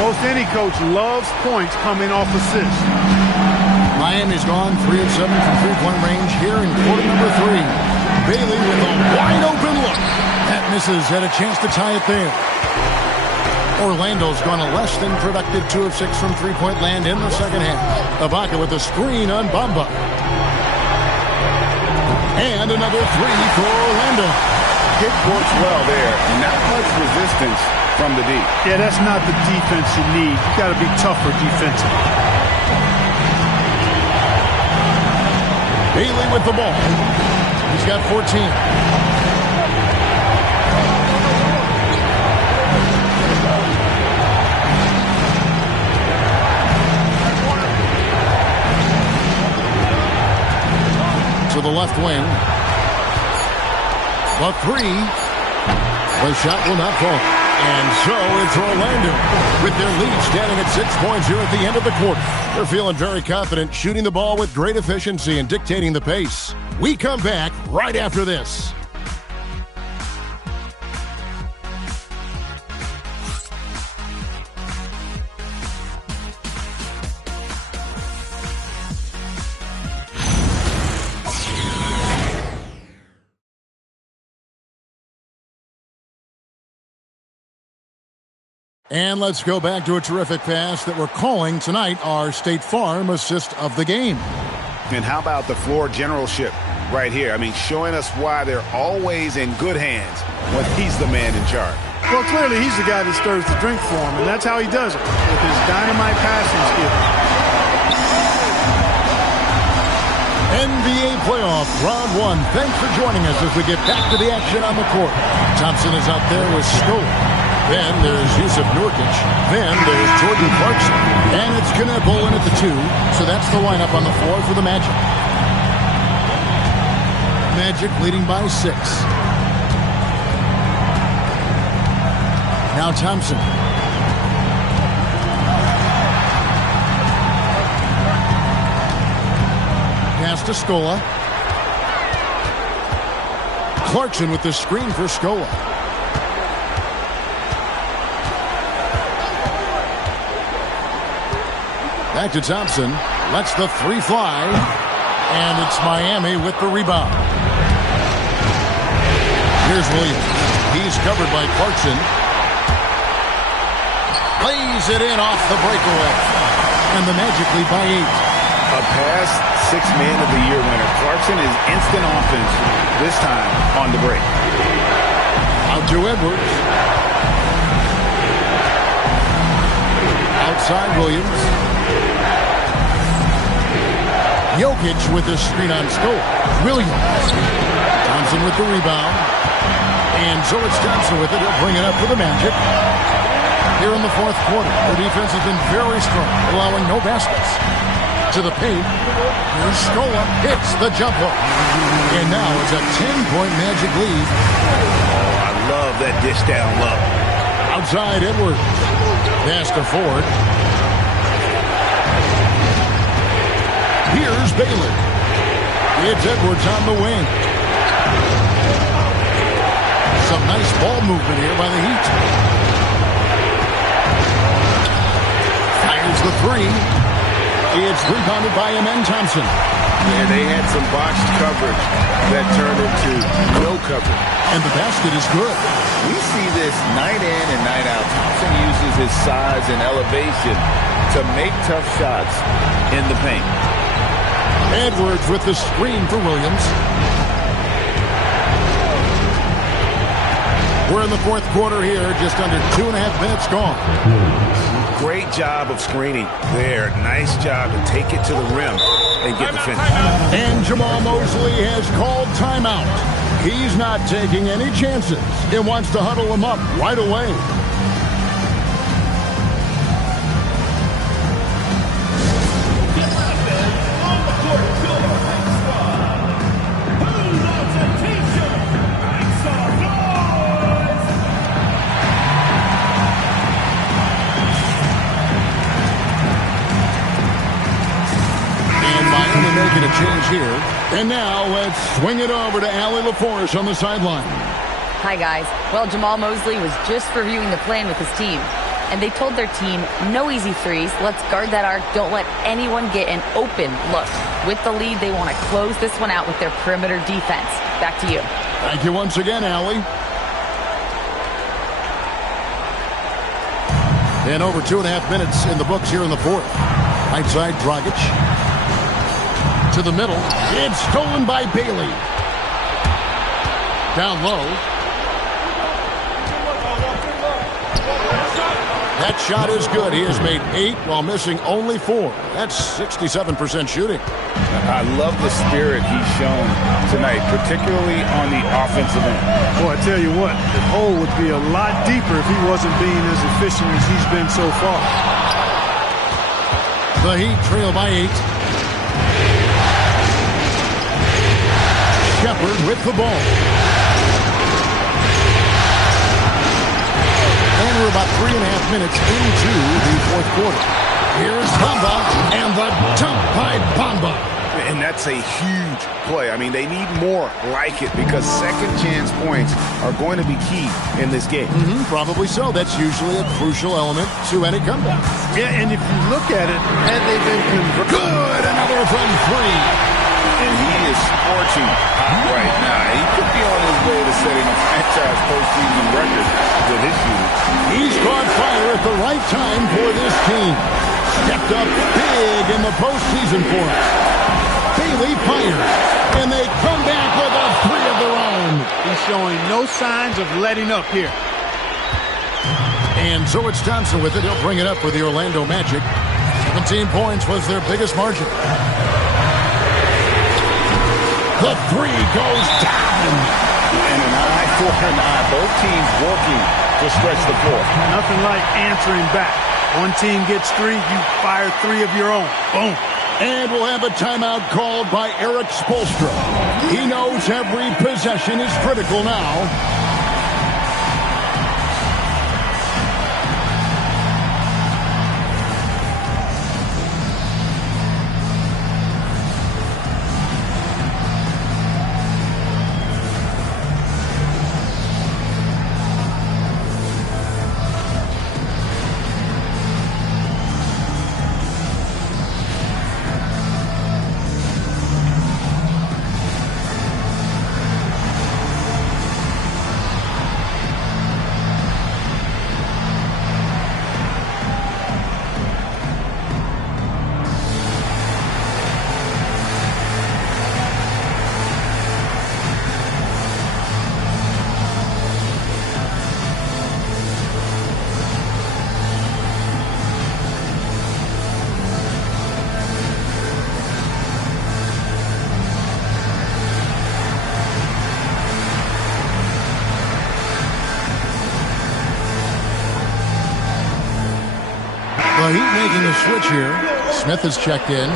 Most any coach loves points coming off assists. Miami's gone 3 of 7 from three-point range here in quarter number 3. Bailey with a wide-open look. That misses. Had a chance to tie it there. Orlando's gone a less than productive 2 of 6 from three-point land in the second half. Ibaka with a screen on Bamba. And another 3 for Orlando. It works well there. Not much resistance from the D. Yeah, that's not the defense you need. You got to be tougher defensively. Bailey with the ball. He's got 14. To the left wing. The 3. The shot will not fall. And so it's Orlando with their lead standing at 6 points here at the end of the quarter. They're feeling very confident, shooting the ball with great efficiency and dictating the pace. We come back right after this. And let's go back to a terrific pass that we're calling tonight our State Farm assist of the game. And how about the floor generalship right here? I mean, showing us why they're always in good hands when he's the man in charge. Well, clearly he's the guy that stirs the drink for him, and that's how he does it, with his dynamite passing skill. NBA playoff round 1. Thanks for joining us as we get back to the action on the court. Thompson is out there with Scola. Then there's Yusuf Nurkic. Then there's Jordan Clarkson. And it's Kenneth Bolin at the 2. So that's the lineup on the floor for the Magic. Magic leading by 6. Now Thompson. Pass to Scola. Clarkson with the screen for Scola. Back to Thompson. Lets the 3 fly. And it's Miami with the rebound. Here's Williams. He's covered by Clarkson. Lays it in off the breakaway. And the Magic lead by 8. A past 6 Man of the Year winner. Clarkson is instant offense, this time on the break. Out to Edwards. side, Williams. Jokic with the screen on Stoll. Williams. Thompson with the rebound. And so it's Thompson with it. He'll bring it up for the Magic. Here in the fourth quarter, the defense has been very strong, allowing no baskets. To the paint. Here's Scola. Hits the jump hook. And now it's a 10-point Magic lead. Oh, I love that dish down low. Outside, Edwards. Pass to Ford. Here's Baylor. It's Edwards on the wing. Some nice ball movement here by the Heat. Fires the three. It's rebounded by Amen Thompson. Yeah, they had some botched coverage that turned into no coverage. And the basket is good. We see this night in and night out. Thompson uses his size and elevation to make tough shots in the paint. Edwards with the screen for Williams. We're in the fourth quarter here, just under 2.5 minutes gone. Great job of screening there. Nice job to take it to the rim and get the finish. And Jamal Mosley has called timeout. He's not taking any chances. He wants to huddle him up right away. Making a change here. And now let's swing it over to Allie LaForce on the sideline. Hi, guys. Well, Jamal Mosley was just reviewing the plan with his team. And they told their team, no easy threes. Let's guard that arc. Don't let anyone get an open look. With the lead, they want to close this one out with their perimeter defense. Back to you. Thank you once again, Allie. And over 2.5 minutes in the books here in the fourth. Right side, Dragic. To the middle. It's stolen by Bailey. Down low. That shot is good. He has made 8 while missing only 4. That's 67% shooting. I love the spirit he's shown tonight, particularly on the offensive end. Boy, I tell you what, the hole would be a lot deeper if he wasn't being as efficient as he's been so far. The Heat trail by 8. Shepard with the ball. And we're about 3.5 minutes into the fourth quarter. Here's Bamba and the dump by Bamba. And that's a huge play. I mean, they need more like it because second chance points are going to be key in this game. Probably so. That's usually a crucial element to any comeback. Yeah, and if you look at it, had they been converted. Good! Another from 3. And he is scorching hot right now. He could be on his way to setting a franchise postseason record with his shooting. He's caught fire at the right time for this team. Stepped up big in the postseason for him. Bailey fires, and they come back with a 3 of their own. He's showing no signs of letting up here. And so it's Thompson with it. He'll bring it up for the Orlando Magic. 17 points was their biggest margin. The 3 goes down. And an eye for an eye. Both teams working to stretch the floor. Nothing like answering back. One team gets 3, you fire 3 of your own. Boom. And we'll have a timeout called by Eric Spoelstra. He knows every possession is critical now. The Heat making a switch here. Smith has checked in.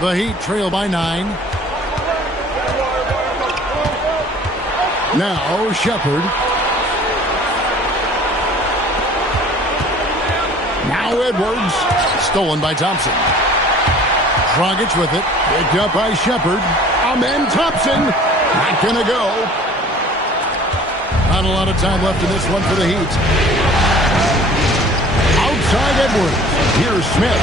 The Heat trail by 9. Now Shepard. Now Edwards. Stolen by Thompson. Dragic with it. Picked up by Shepard. Amen Thompson. Not gonna go. Not a lot of time left in this one for the Heat. Outside Edwards. Here's Smith.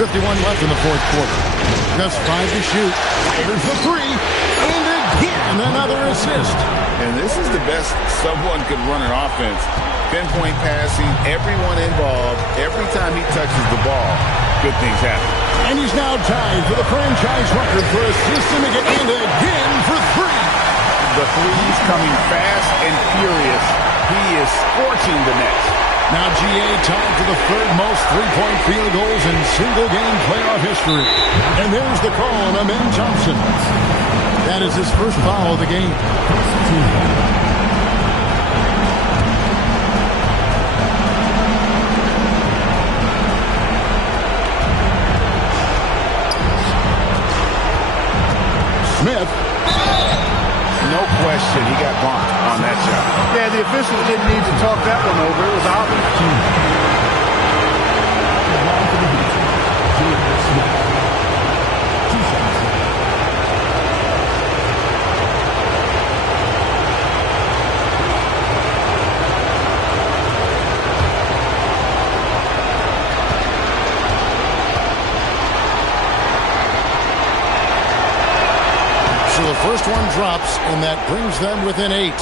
1:51 left in the fourth quarter. Just 5 to shoot. Here's the 3. And again, another assist. And this is the best someone could run an offense. Pinpoint passing, everyone involved. Every time he touches the ball, good things happen. And he's now tied for the franchise record for assists and again for 3. The threes coming fast and furious. He is scorching the nets. Now GA tied for the third most three-point field goals in single-game playoff history. And there's the call on Amen Thompson. That is his first foul of the game. Smith. No question, he got bumped on that shot. Yeah, the officials didn't need to talk that one over. It was obvious. So the first one drops, and that brings them within 8.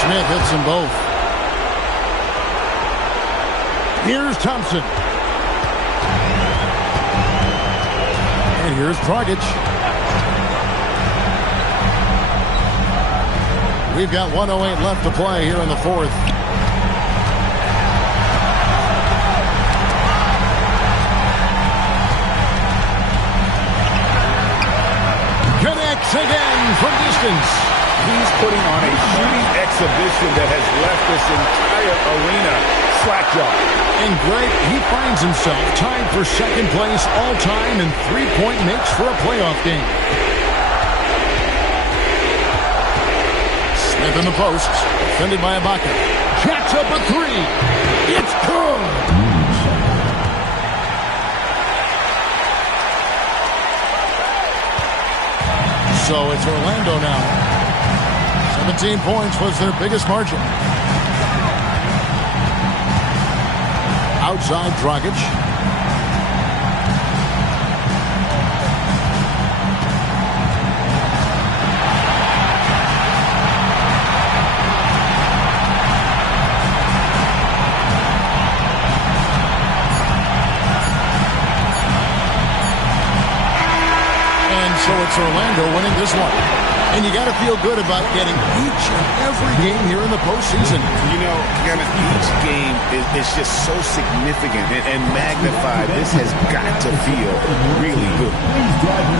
Smith hits them both. Here's Thompson. And here's Dragic. We've got 1:08 left to play here in the fourth. Connects again from distance. He's putting on a shooting exhibition that has left this entire arena slack-jawed. And Greg, he finds himself tied for second place all-time in three-point makes for a playoff game. Smith in the post, defended by Ibaka. Jacks up a 3. It's good. So it's Orlando now. 17 points was their biggest margin. Outside Dragic. And so it's Orlando winning this one. And you got to feel good about getting each and every game here in the postseason. You know, Kevin, each game is just so significant and magnified. This has got to feel really good.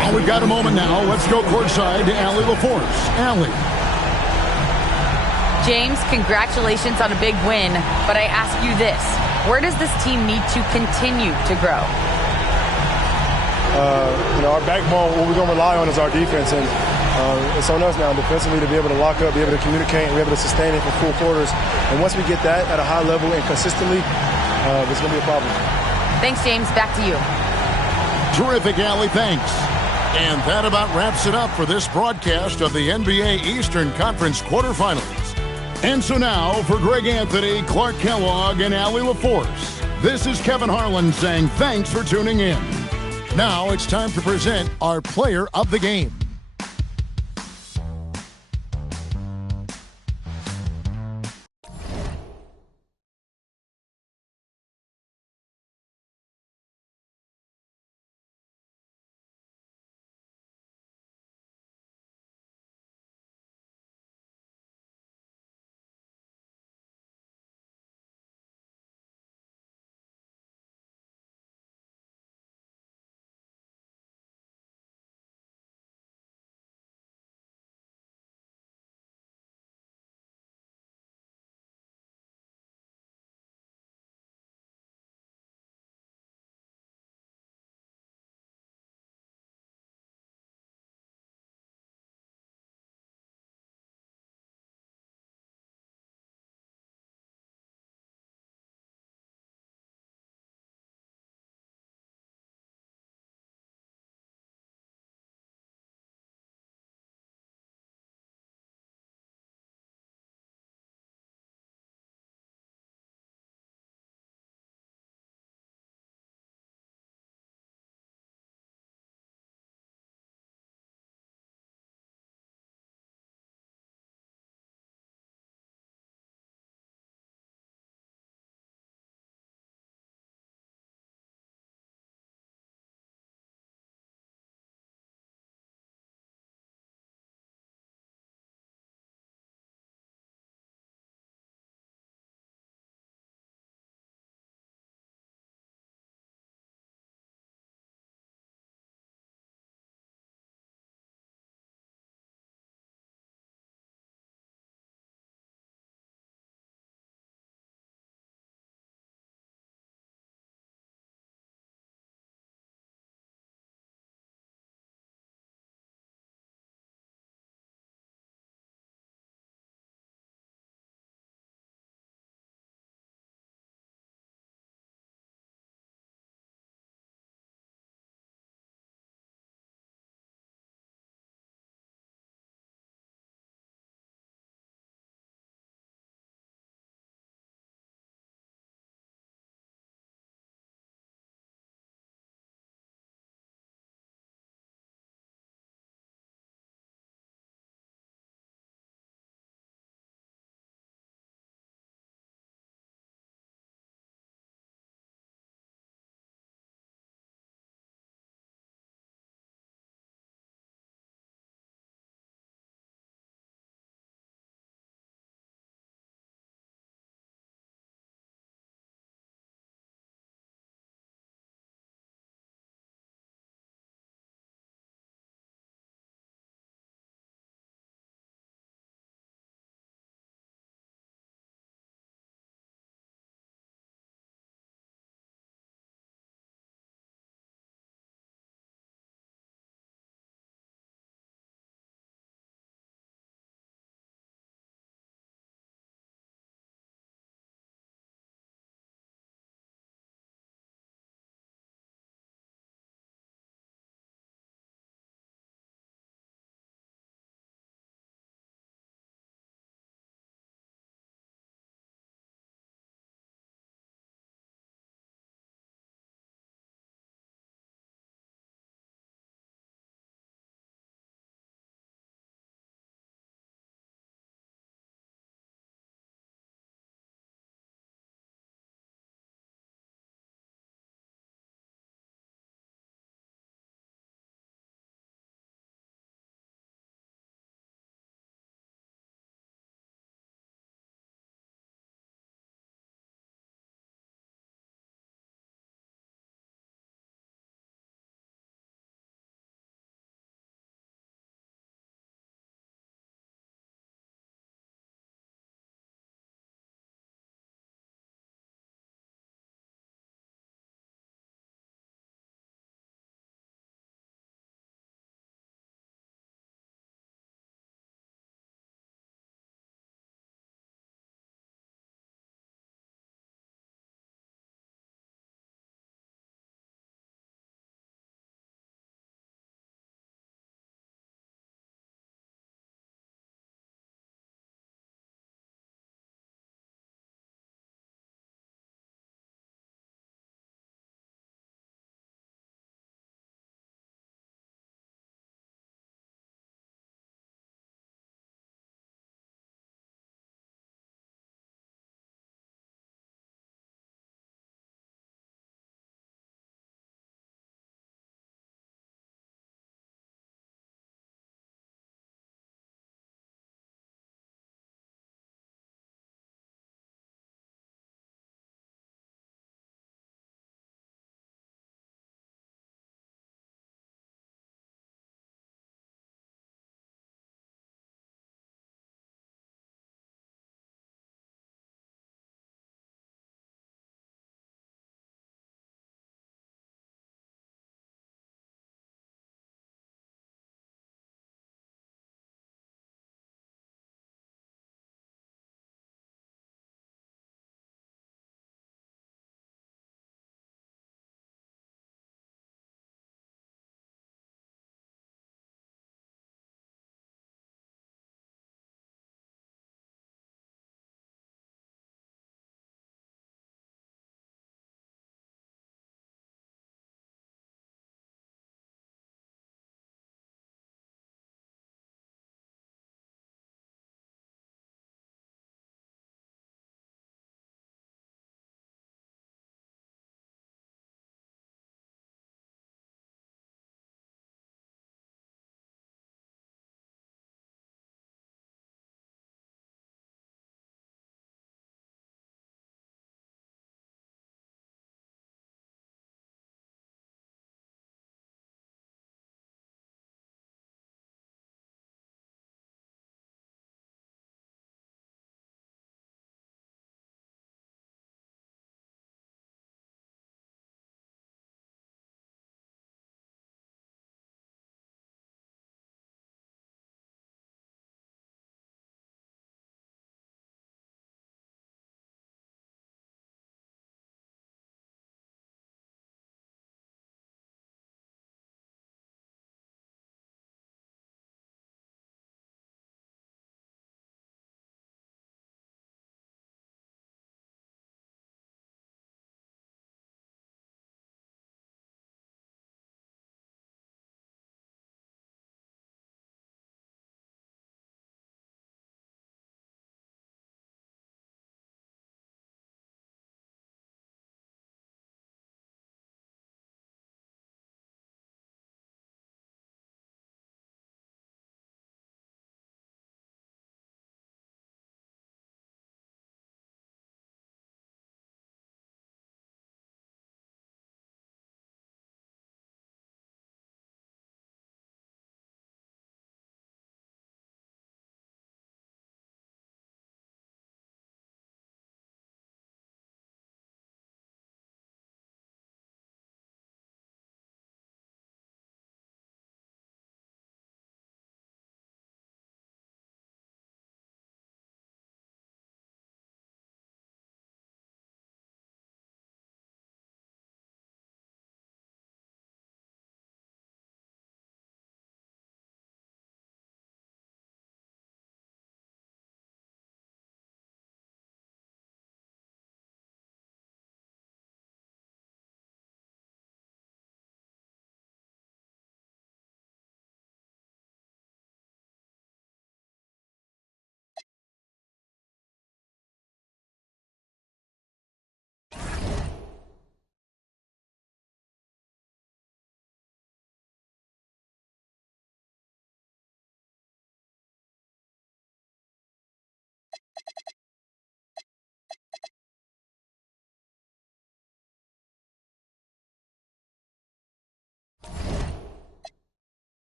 And we've got a moment now. Let's go courtside to Allie LaForce. Allie. James, congratulations on a big win. But I ask you this. Where does this team need to continue to grow? Our backbone, what we're going to rely on is our defense. And it's on us now defensively to be able to lock up, be able to communicate, and be able to sustain it for full quarters. And once we get that at a high level and consistently, there's going to be a problem. Thanks, James. Back to you. Terrific, Allie. Thanks. And that about wraps it up for this broadcast of the NBA Eastern Conference quarterfinals. And so now, for Greg Anthony, Clark Kellogg, and Allie LaForce, this is Kevin Harlan saying thanks for tuning in. Now it's time to present our player of the game.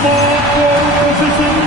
small forward position.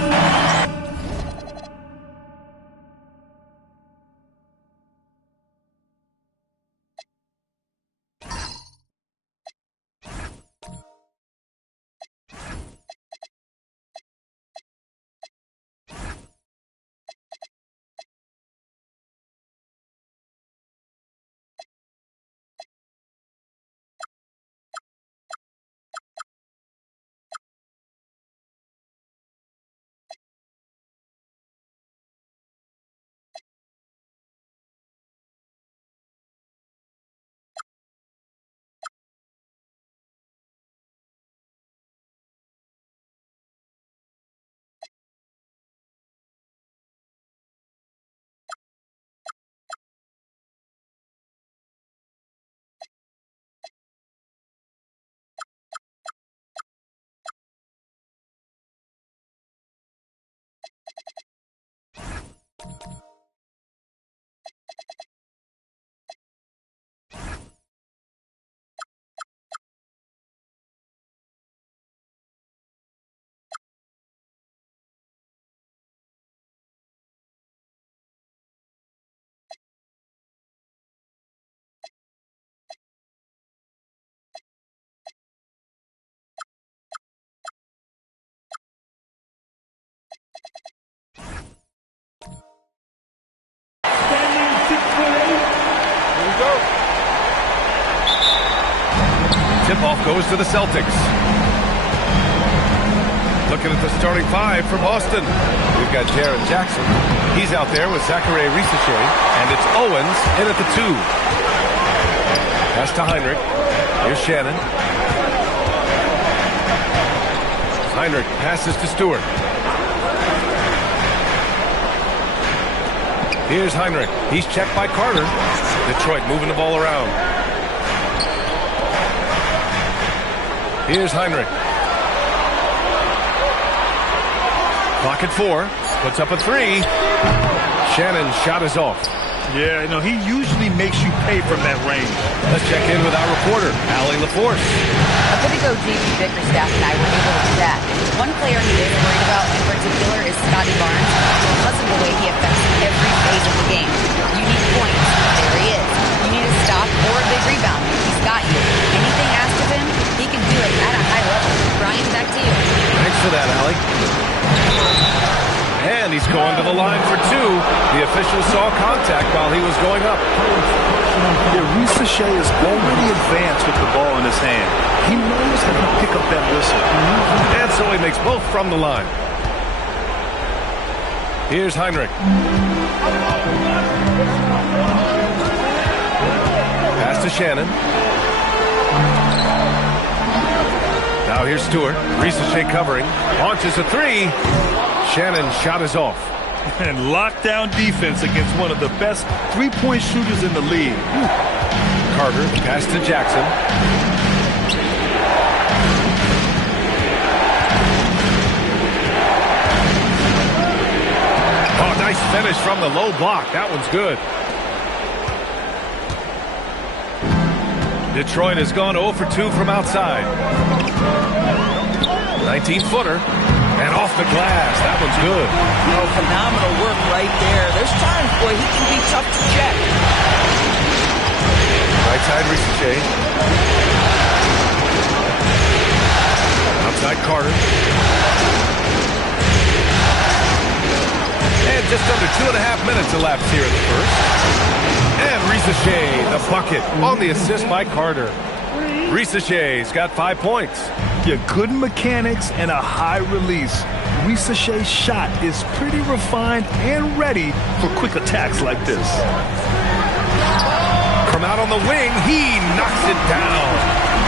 Tip-off goes to the Celtics. Looking at the starting five for Boston. We've got Jaren Jackson. He's out there with Zachary Risachet. And it's Owens in at the 2. Pass to Heinrich. Here's Shannon. Heinrich passes to Stewart. Here's Heinrich. He's checked by Carter. Detroit moving the ball around. Here's Heinrich. Clock at 4. Puts up a 3. Shannon's shot is off. Yeah, he usually makes you pay from that range. Let's check in with our reporter, Allie LaForce. A bit ago, JP Bickerstaff and I were able to chat. One player he is worried about in particular is Scotty Barnes because of the way he affects every phase of the game. You need points. There he is. You need a stop or a big rebound. He's got you. Anything asked of him, he can do it at a high level. Brian, back to you. Thanks for that, Allie. And he's going to the line for 2. The official saw contact while he was going up. Yeah, Risachet is already advanced with the ball in his hand. He knows how to pick up that whistle. And so he makes both from the line. Here's Heinrich. Pass to Shannon. Now here's Stewart. Risachet covering. Launches a 3. Shannon's shot is off. And lockdown defense against one of the best three-point shooters in the league. Carter, pass to Jackson. Oh, nice finish from the low block. That one's good. Detroit has gone 0 for 2 from outside. 19-footer. And off the glass. That one's good. Phenomenal work right there. There's times, boy, he can be tough to check. Right side, Risachet. Outside, Carter. And just under 2.5 minutes elapsed here in the first. And Risachet, the bucket, on the assist by Carter. Risachet's got 5 points. Yeah, good mechanics and a high release. Risachet's shot is pretty refined and ready for quick attacks like this. From out on the wing, he knocks it down.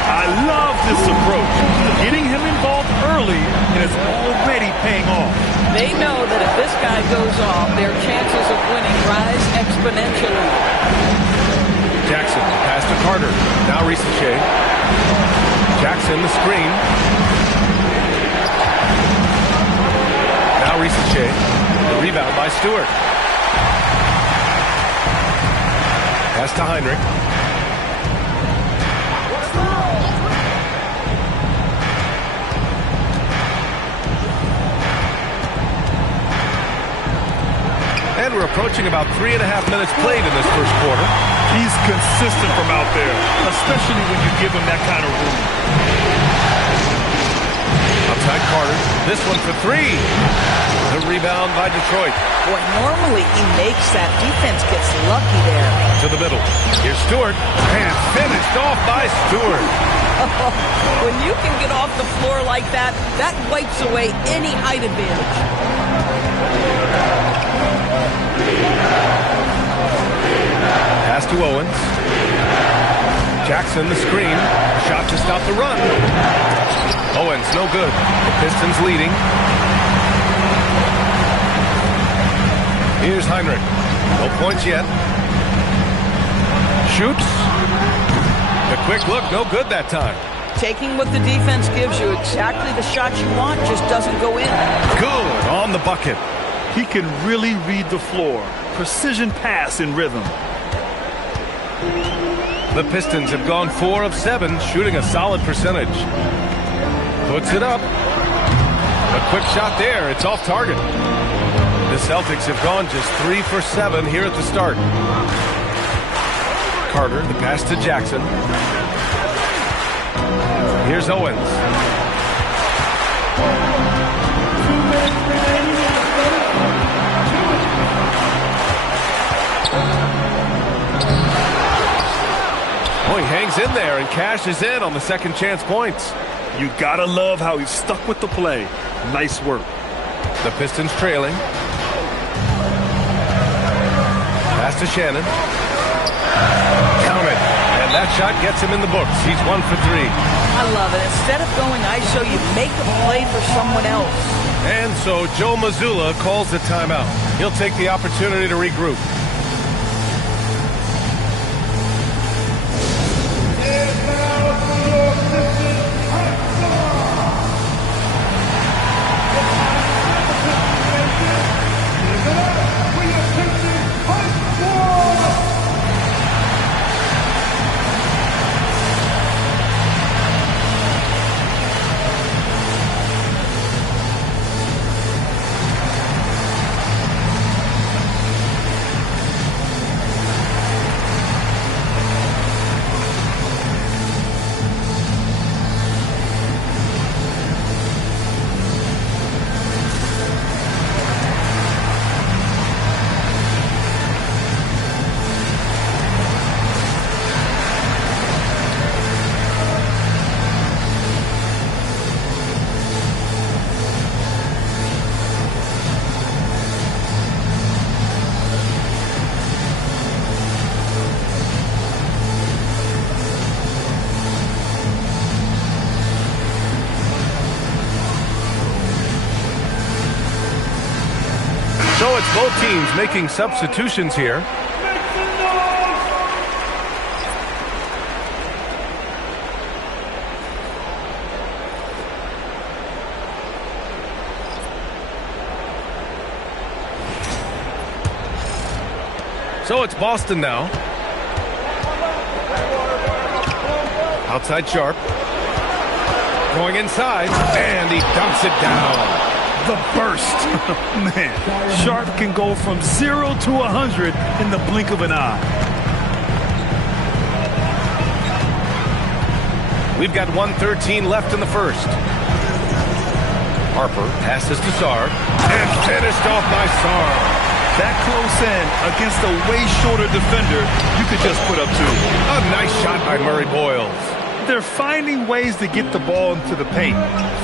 I love this approach. Getting him involved early, and it's already paying off. They know that if this guy goes off, their chances of winning rise exponentially. Jackson, pass to Carter. Now Risachet. Jackson, the screen. Now Risachet. The rebound by Stewart. Pass to Heinrich. We're approaching about 3.5 minutes played in this first quarter. He's consistent from out there, especially when you give him that kind of room. Outside Carter. This one for three. The rebound by Detroit. Boy, normally he makes that. Defense gets lucky there. To the middle. Here's Stewart. And finished off by Stewart. When you can get off the floor like that, that wipes away any height advantage. Pass to Owens. Jackson, the screen. Shot to stop the run. Owens, no good. The Pistons leading. Here's Heinrich. No points yet. Shoots. The quick look, no good that time. Taking what the defense gives you, exactly the shot you want, just doesn't go in. Good on the bucket. He can really read the floor. Precision pass in rhythm. The Pistons have gone 4 of 7, shooting a solid percentage. Puts it up. A quick shot there. It's off target. The Celtics have gone just 3 for 7 here at the start. Carter, the pass to Jackson. Here's Owens. Oh, he hangs in there and cashes in on the second chance points. You gotta love how he stuck with the play. Nice work. The Pistons trailing. Pass to Shannon. Count it. And that shot gets him in the books. He's 1 for 3. I love it. Instead of going ISO, you make a play for someone else. And so Joe Mazzulla calls the timeout. He'll take the opportunity to regroup. So it's both teams making substitutions here. So it's Boston now. Outside Sharp. Going inside, and he dumps it down. The burst. Man, Sharp can go from 0 to 100 in the blink of an eye. We've got 1:13 left in the first. Harper passes to Sarr, and finished off by Sarr. That close in against a way shorter defender, you could just put up 2. A nice shot by Murray Boyles. They're finding ways to get the ball into the paint.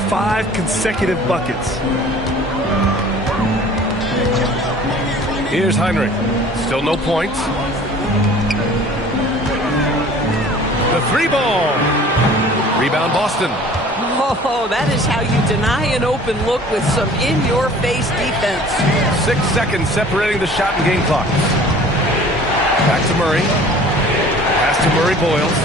5 consecutive buckets. Here's Heinrich. Still no points. The 3-ball. Rebound Boston. Oh, that is how you deny an open look with some in-your-face defense. 6 seconds separating the shot and game clock. Back to Murray. Pass to Murray Boyles.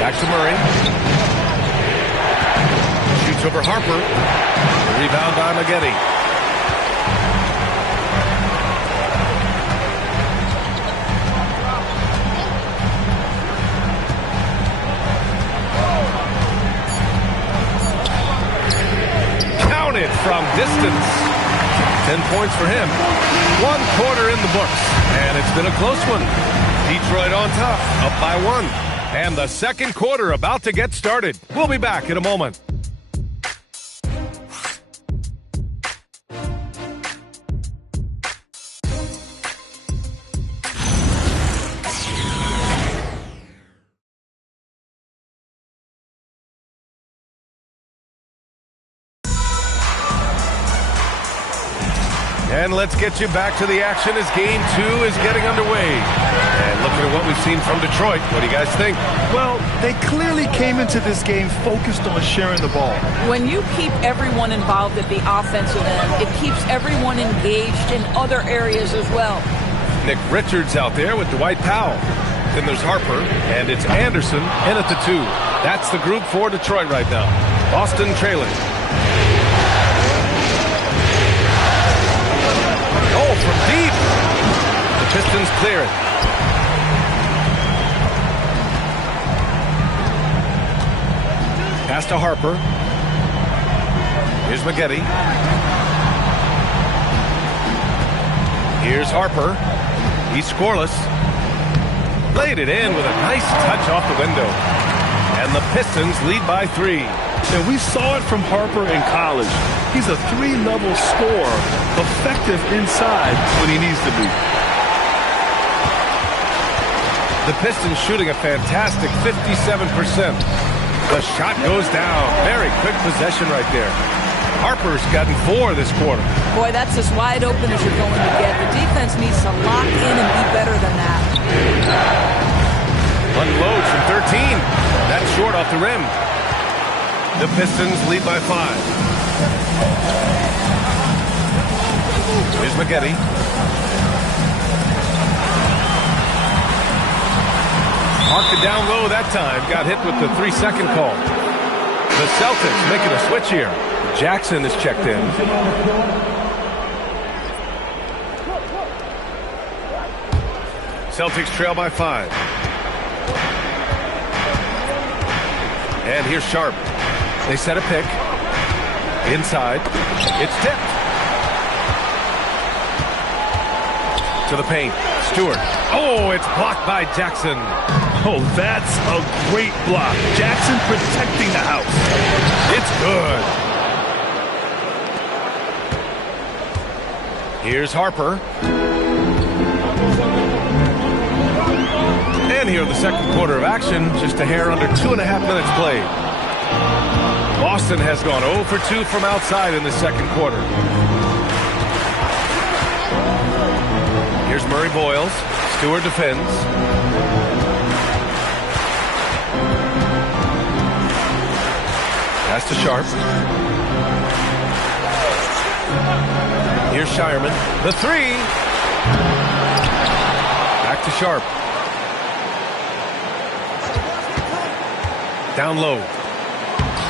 Back to Murray. Shoots over Harper. Rebound by Maggette. Counted from distance. 10 points for him. 1 quarter in the books, and it's been a close one. Detroit on top, up by 1. And the second quarter about to get started. We'll be back in a moment. And let's get you back to the action as Game 2 is getting underway. And looking at what we've seen from Detroit, what do you guys think? Well, they clearly came into this game focused on sharing the ball. When you keep everyone involved at the offensive end, it keeps everyone engaged in other areas as well. Nick Richards out there with Dwight Powell. Then there's Harper, and it's Anderson in at the 2. That's the group for Detroit right now. Boston trailing. Oh, from deep. The Pistons clear it. Pass to Harper. Here's McGetty. Here's Harper. He's scoreless. Laid it in with a nice touch off the window. And the Pistons lead by 3. And we saw it from Harper in college. He's a 3-level scorer, effective inside when he needs to be. The Pistons shooting a fantastic 57%. The shot goes down. Very quick possession right there. Harper's gotten 4 this quarter. Boy, that's as wide open as you're going to get. The defense needs to lock in and be better than that. Unloads from 13. That's short off the rim. The Pistons lead by 5. Here's McGetty. Marked it down low that time. Got hit with the 3-second call. The Celtics making a switch here. Jackson is checked in. Celtics trail by 5. And here's Sharp. They set a pick. Inside. It's tipped. To the paint. Stewart. Oh, it's blocked by Jackson. Oh, that's a great block. Jackson protecting the house. It's good. Here's Harper. And here in the second quarter of action, just a hair under 2.5 minutes played. Boston has gone 0 for 2 from outside in the second quarter. Here's Murray Boyles. Stewart defends. Pass to Sharp. Here's Shireman. The 3. Back to Sharp. Down low.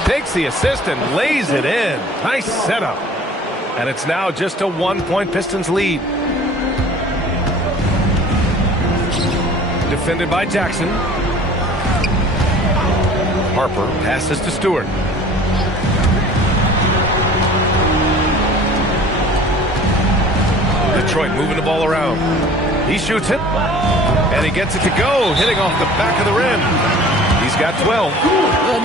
Takes the assist and lays it in. Nice setup. And it's now just a 1-point Pistons lead. Defended by Jackson. Harper passes to Stewart. Detroit moving the ball around. He shoots it. And he gets it to go, hitting off the back of the rim. He's got 12.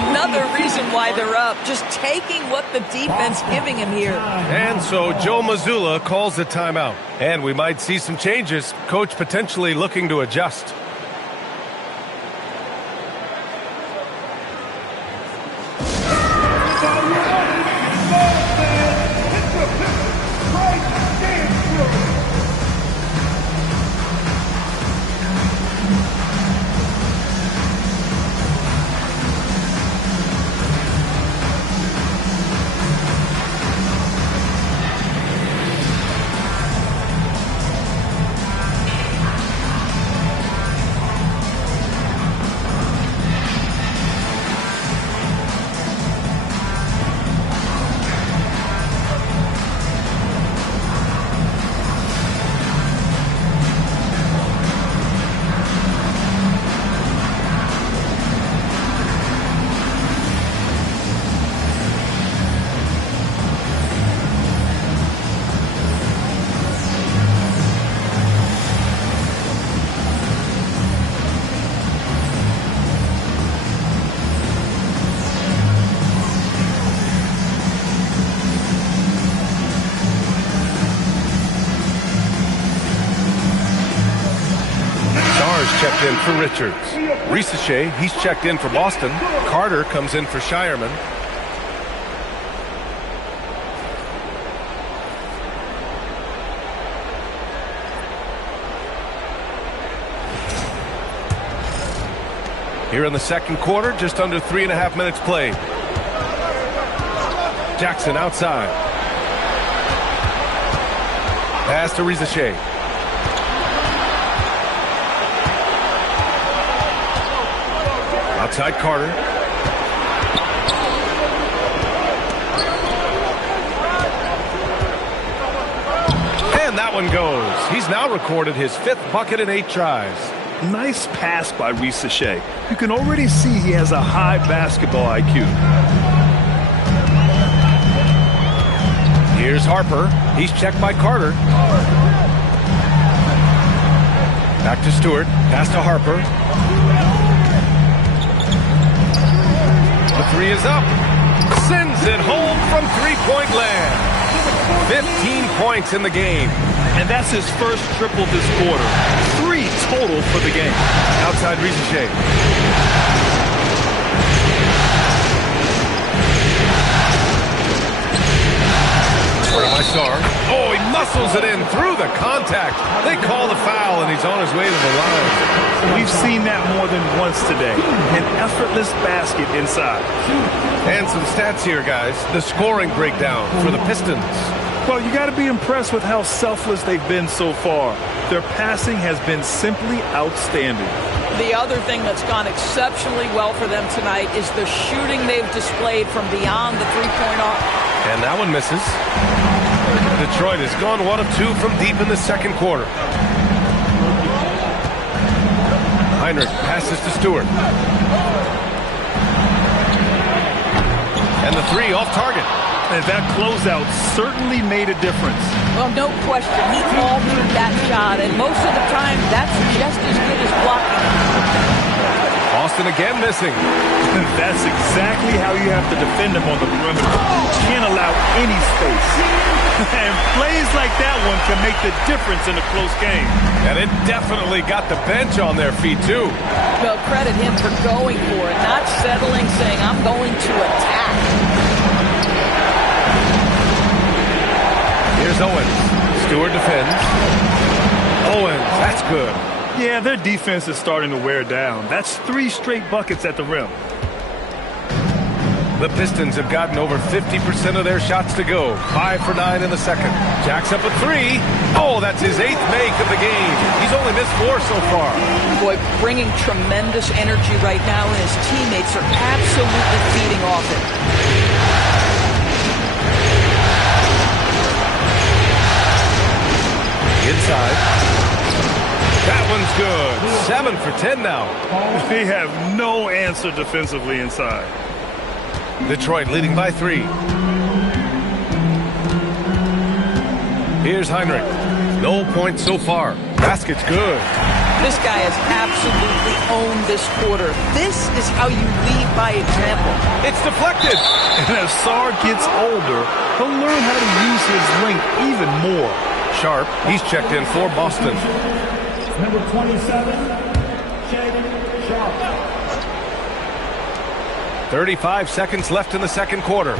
Another reason why they're up. Just taking what the defense giving him here. And so Joe Mazzulla calls the timeout. And we might see some changes. Coach potentially looking to adjust. for Richards. Risache, he's checked in for Boston. Carter comes in for Shireman. Here in the second quarter, just under 3.5 minutes played. Jackson outside. Pass to Risache. Outside Carter. And that one goes. He's now recorded his 5th bucket in 8 tries. Nice pass by Risache. You can already see he has a high basketball IQ. Here's Harper. He's checked by Carter. Back to Stewart. Pass to Harper. The 3 is up. Sends it home from 3-point land. 15 points in the game. And that's his first triple this quarter. 3 total for the game. Outside Risache. Star. Oh, he muscles it in through the contact. They call the foul, and he's on his way to the line. We've seen that more than once today. An effortless basket inside. And some stats here, guys. The scoring breakdown for the Pistons. Well, you got to be impressed with how selfless they've been so far. Their passing has been simply outstanding. The other thing that's gone exceptionally well for them tonight is the shooting they've displayed from beyond the three-point arc. And that one misses. Detroit has gone 1 of 2 from deep in the second quarter. Heinrich passes to Stewart. And the 3 off target. And that closeout certainly made a difference. Well, no question. He altered that shot, and most of the time, that's just as good as blocking. Boston again missing. That's exactly how you have to defend him on the perimeter. Can't allow any space. And plays like that one can make the difference in a close game. And it definitely got the bench on their feet, too. Well, credit him for going for it, not settling, saying, I'm going to attack. Here's Owens. Stewart defends. Owens, that's good. Yeah, their defense is starting to wear down. That's 3 straight buckets at the rim. The Pistons have gotten over 50% of their shots to go. 5 for 9 in the second. Jack's up a 3. Oh, that's his 8th make of the game. He's only missed 4 so far. Boy, bringing tremendous energy right now, and his teammates are absolutely feeding off it. Inside. That one's good. 7 for 10 now. They have no answer defensively inside. Detroit leading by 3. Here's Heinrich. No points so far. Basket's good. This guy has absolutely owned this quarter. This is how you lead by example. It's deflected. And as Sarr gets older, he'll learn how to use his length even more. Sharp, he's checked in for Boston. Number 27, Sharp. 35 seconds left in the second quarter.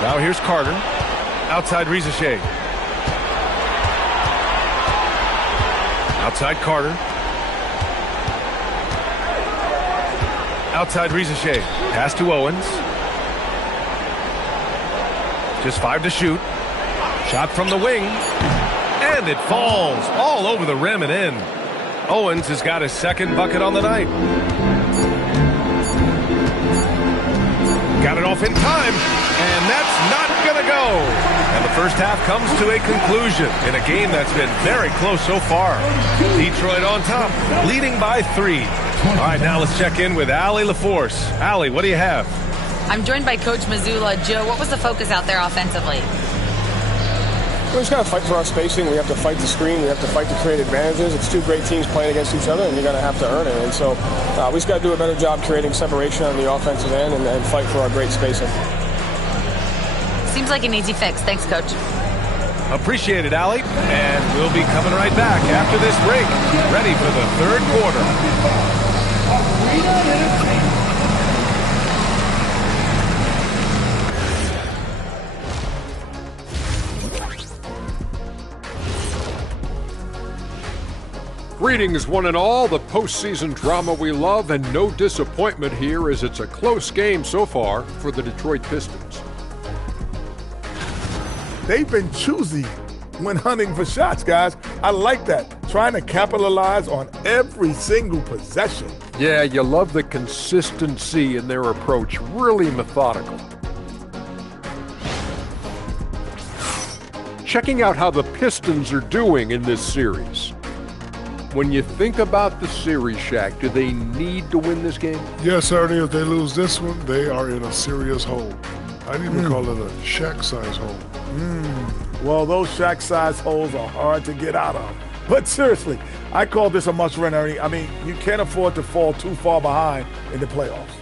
Now here's Carter. Outside Risache. Outside Carter. Outside Risache. Pass to Owens. Just 5 to shoot. Shot from the wing. And it falls all over the rim and in. Owens has got his 2nd bucket on the night. Got it off in time. And that's not going to go. And the first half comes to a conclusion in a game that's been very close so far. Detroit on top, leading by 3. All right, now let's check in with Allie LaForce. Allie, what do you have? I'm joined by Coach Mazzulla. Joe, what was the focus out there offensively? We just got to fight for our spacing. We have to fight the screen. We have to fight to create advantages. It's 2 great teams playing against each other, and you're going to have to earn it. And so we just got to do a better job creating separation on the offensive end and fight for our great spacing. Seems like an easy fix. Thanks, Coach. Appreciate it, Allie. And we'll be coming right back after this break, ready for the third quarter. Greetings, one and all. The postseason drama we love, and no disappointment here as it's a close game so far for the Detroit Pistons. They've been choosy when hunting for shots, guys. I like that. Trying to capitalize on every single possession. Yeah, you love the consistency in their approach. Really methodical. Checking out how the Pistons are doing in this series. When you think about the series, Shaq, do they need to win this game? Yes, Ernie, if they lose this one, they are in a serious hole. I'd even call it a Shaq-size hole. Well, those Shaq-size holes are hard to get out of. But seriously, I call this a must-win, Ernie. I mean, you can't afford to fall too far behind in the playoffs.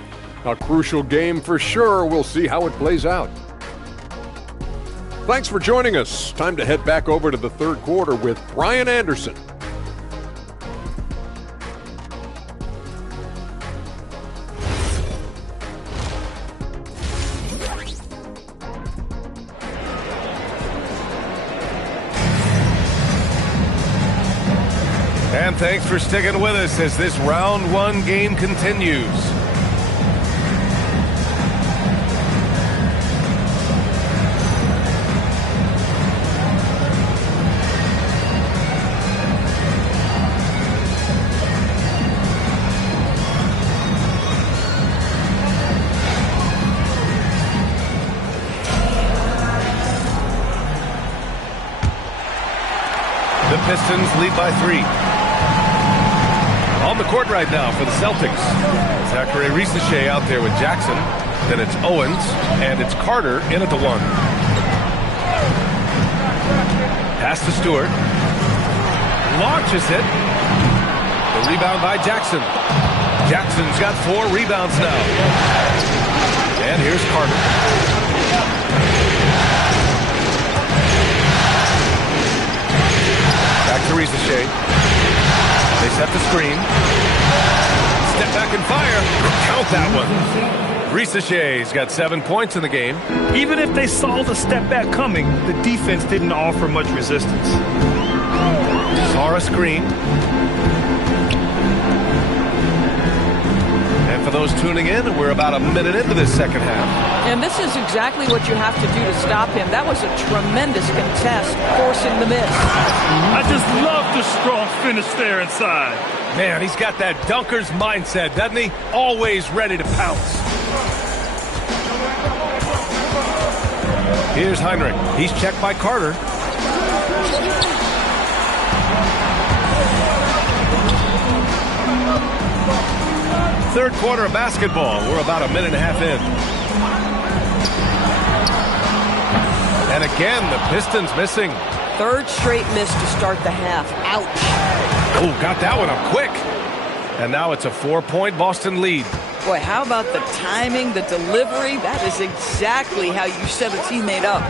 A crucial game for sure. We'll see how it plays out. Thanks for joining us. Time to head back over to the third quarter with Brian Anderson. And thanks for sticking with us as this round one game continues. The Pistons lead by 3. On the court right now for the Celtics. Zachary Risache out there with Jackson. Then it's Owens, and it's Carter in at the 1. Pass to Stewart. Launches it. The rebound by Jackson. Jackson's got 4 rebounds now. And here's Carter. Back to Risache. They set the screen. Step back and fire. Count that one. Risache's got 7 points in the game. Even if they saw the step back coming, the defense didn't offer much resistance. Saw a screen. And for those tuning in, we're about a minute into this second half. And this is exactly what you have to do to stop him. That was a tremendous contest, forcing the miss. I just love the strong finish there inside. Man, he's got that dunker's mindset, doesn't he? Always ready to pounce. Here's Heinrich. He's checked by Carter. Third quarter of basketball. We're about a minute and a half in. And again, the Pistons missing. Third straight miss to start the half. Ouch. Oh, got that one up quick. And now it's a 4-point Boston lead. Boy, how about the timing, the delivery? That is exactly how you set a teammate up.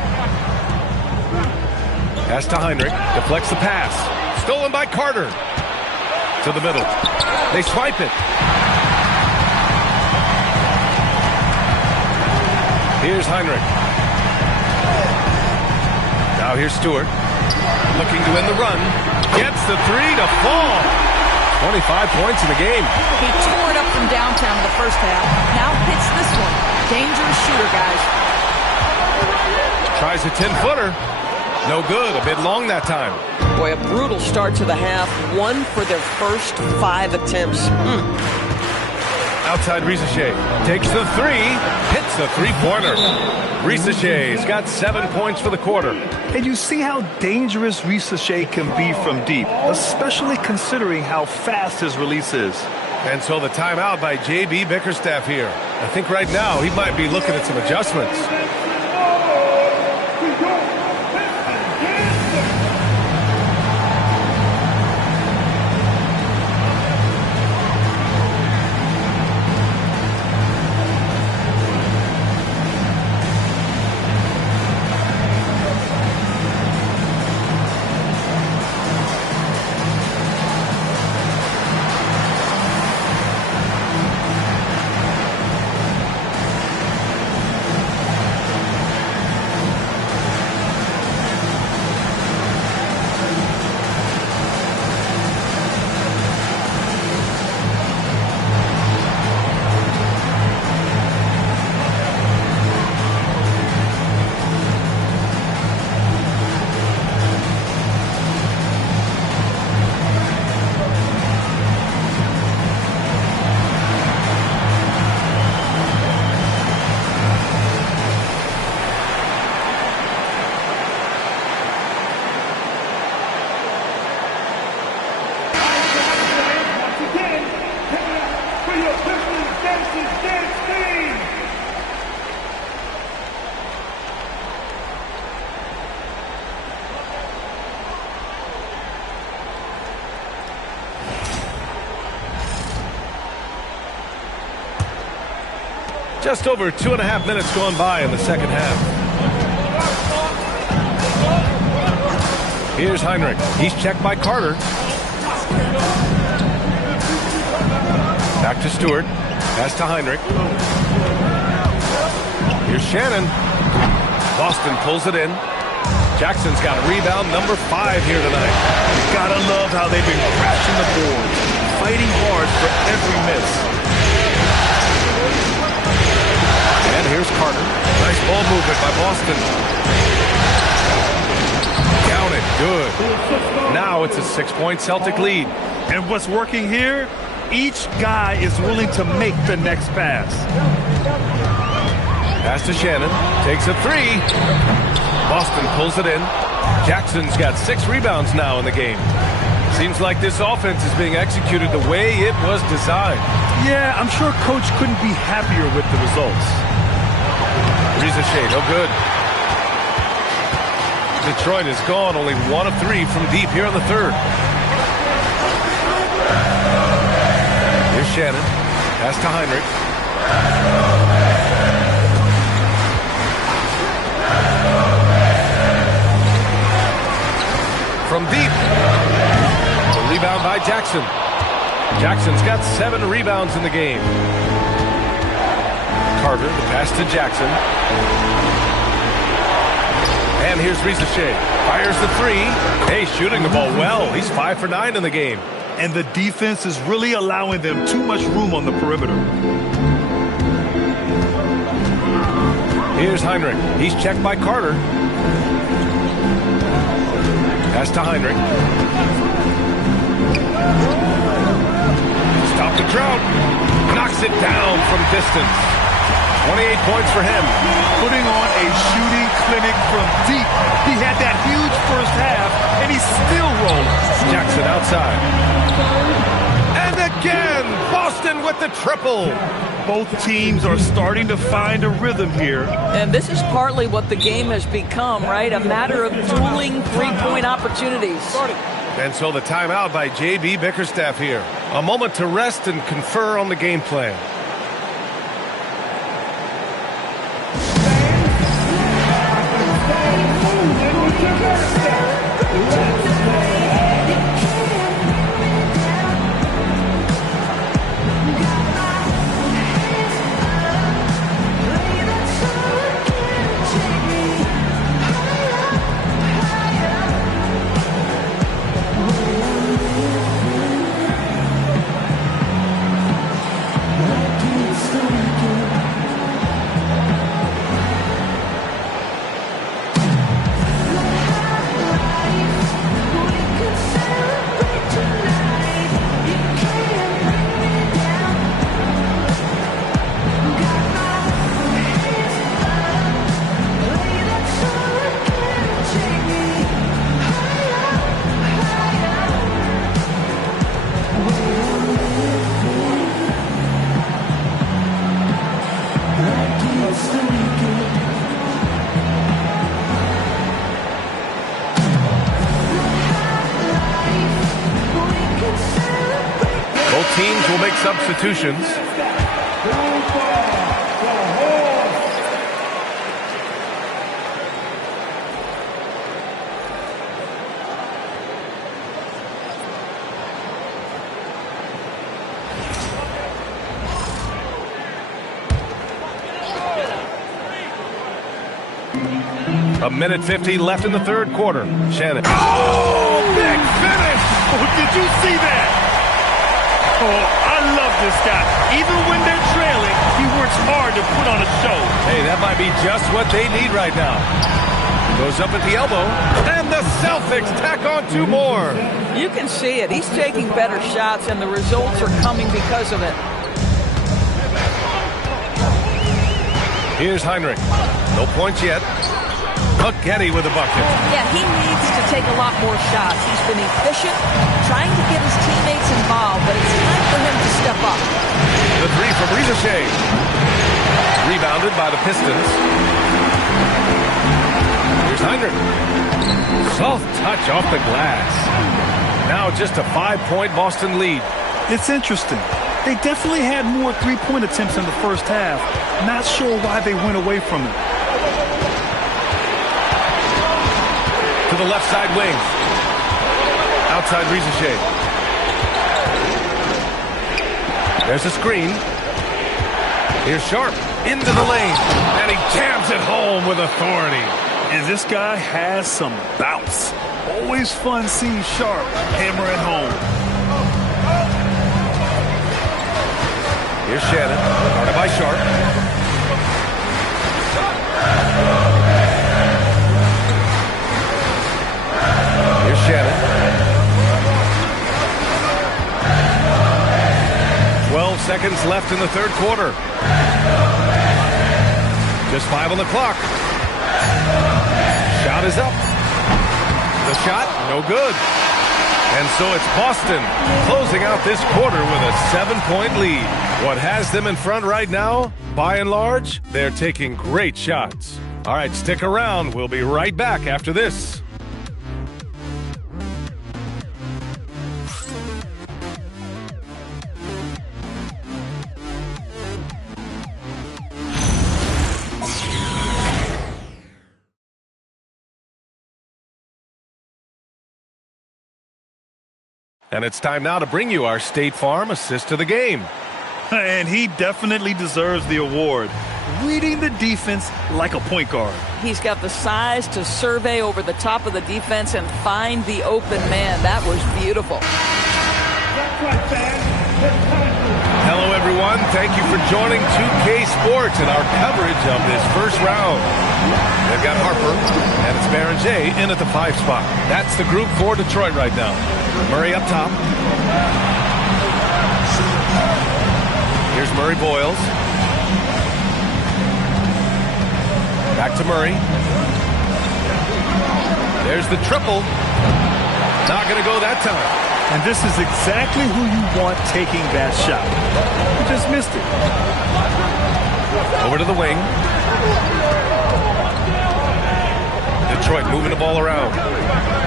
Pass to Heinrich. Deflects the pass. Stolen by Carter. To the middle. They swipe it. Here's Heinrich. Now here's Stewart. Looking to win the run. Gets the 3 to fall. 25 points in the game. He tore it up from downtown in the first half. Now hits this one. Dangerous shooter, guys. Tries a 10-footer. No good. A bit long that time. Boy, a brutal start to the half. 1 for their first 5 attempts. Outside Risache. Takes the 3. Hits a 3-pointer. Risache's got 7 points for the quarter. And you see how dangerous Risache can be from deep, especially considering how fast his release is. And so the timeout by J.B. Bickerstaff here. I think right now he might be looking at some adjustments. Just over 2.5 minutes gone by in the second half. Here's Heinrich. He's checked by Carter. Back to Stewart. Pass to Heinrich. Here's Shannon. Boston pulls it in. Jackson's got rebound number 5 here tonight. You gotta love how they've been crashing the boards, fighting hard for every miss. And here's Carter. Nice ball movement by Boston. Count it. Good. Now it's a 6-point Celtic lead. And what's working here? Each guy is willing to make the next pass. Pass to Shannon. Takes a 3. Boston pulls it in. Jackson's got 6 rebounds now in the game. Seems like this offense is being executed the way it was designed. Yeah, I'm sure Coach couldn't be happier with the results. Ricochet, no good. Detroit has gone only 1 of 3 from deep here in the third. Here's Shannon. Pass to Heinrich. From deep. A rebound by Jackson. Jackson's got 7 rebounds in the game. Carter, the pass to Jackson. And here's Ricochet. Fires the 3. Hey, shooting the ball well. He's 5 for 9 in the game. And the defense is really allowing them too much room on the perimeter. Here's Heinrich. He's checked by Carter. Pass to Heinrich. Stop the drought. Knocks it down from distance. 28 points for him. Putting on a shooting clinic from deep. He had that huge first half, and he's still rolling. Jackson outside. And again, Boston with the triple. Both teams are starting to find a rhythm here. And this is partly what the game has become, right? A matter of dueling three-point opportunities. And so the timeout by J.B. Bickerstaff here. A moment to rest and confer on the game plan. Teams will make substitutions. A minute 50 left in the third quarter. Shannon. Oh, big finish! Oh, did you see that? Oh, I love this guy. Even when they're trailing, he works hard to put on a show. Hey, that might be just what they need right now. Goes up at the elbow, and the Celtics tack on 2 more. You can see it. He's taking better shots, and the results are coming because of it. Here's Heinrich. No points yet. Getty with a bucket. Yeah, he needs to take a lot more shots. He's been efficient, trying to get his teammates involved, but it's time for him to step up. The 3 from Ricochet. Rebounded by the Pistons. Here's Heinrich. Soft touch off the glass. Now just a 5-point Boston lead. It's interesting. They definitely had more three-point attempts in the first half. Not sure why they went away from it. To the left side wing. Outside Rizachet. There's a screen. Here's Sharp into the lane, and he jams it home with authority. And this guy has some bounce. Always fun seeing Sharp hammer it home. Here's Shannon, guarded by Sharp. Here's Shannon. 12 seconds left in the third quarter. Just 5 on the clock. Shot is up. The shot, no good. And so it's Boston closing out this quarter with a 7-point lead. What has them in front right now, by and large, they're taking great shots. All right, stick around. We'll be right back after this. And it's time now to bring you our State Farm assist to the game. And he definitely deserves the award. Reading the defense like a point guard. He's got the size to survey over the top of the defense and find the open man. That was beautiful. Hello, everyone. Thank you for joining 2K Sports and our coverage of this first round. They've got Harper, and it's Baron J in at the 5 spot. That's the group for Detroit right now. Murray up top. Here's Murray Boyles. Back to Murray. There's the triple. Not going to go that time. And this is exactly who you want taking that shot. You just missed it. Over to the wing. Detroit moving the ball around.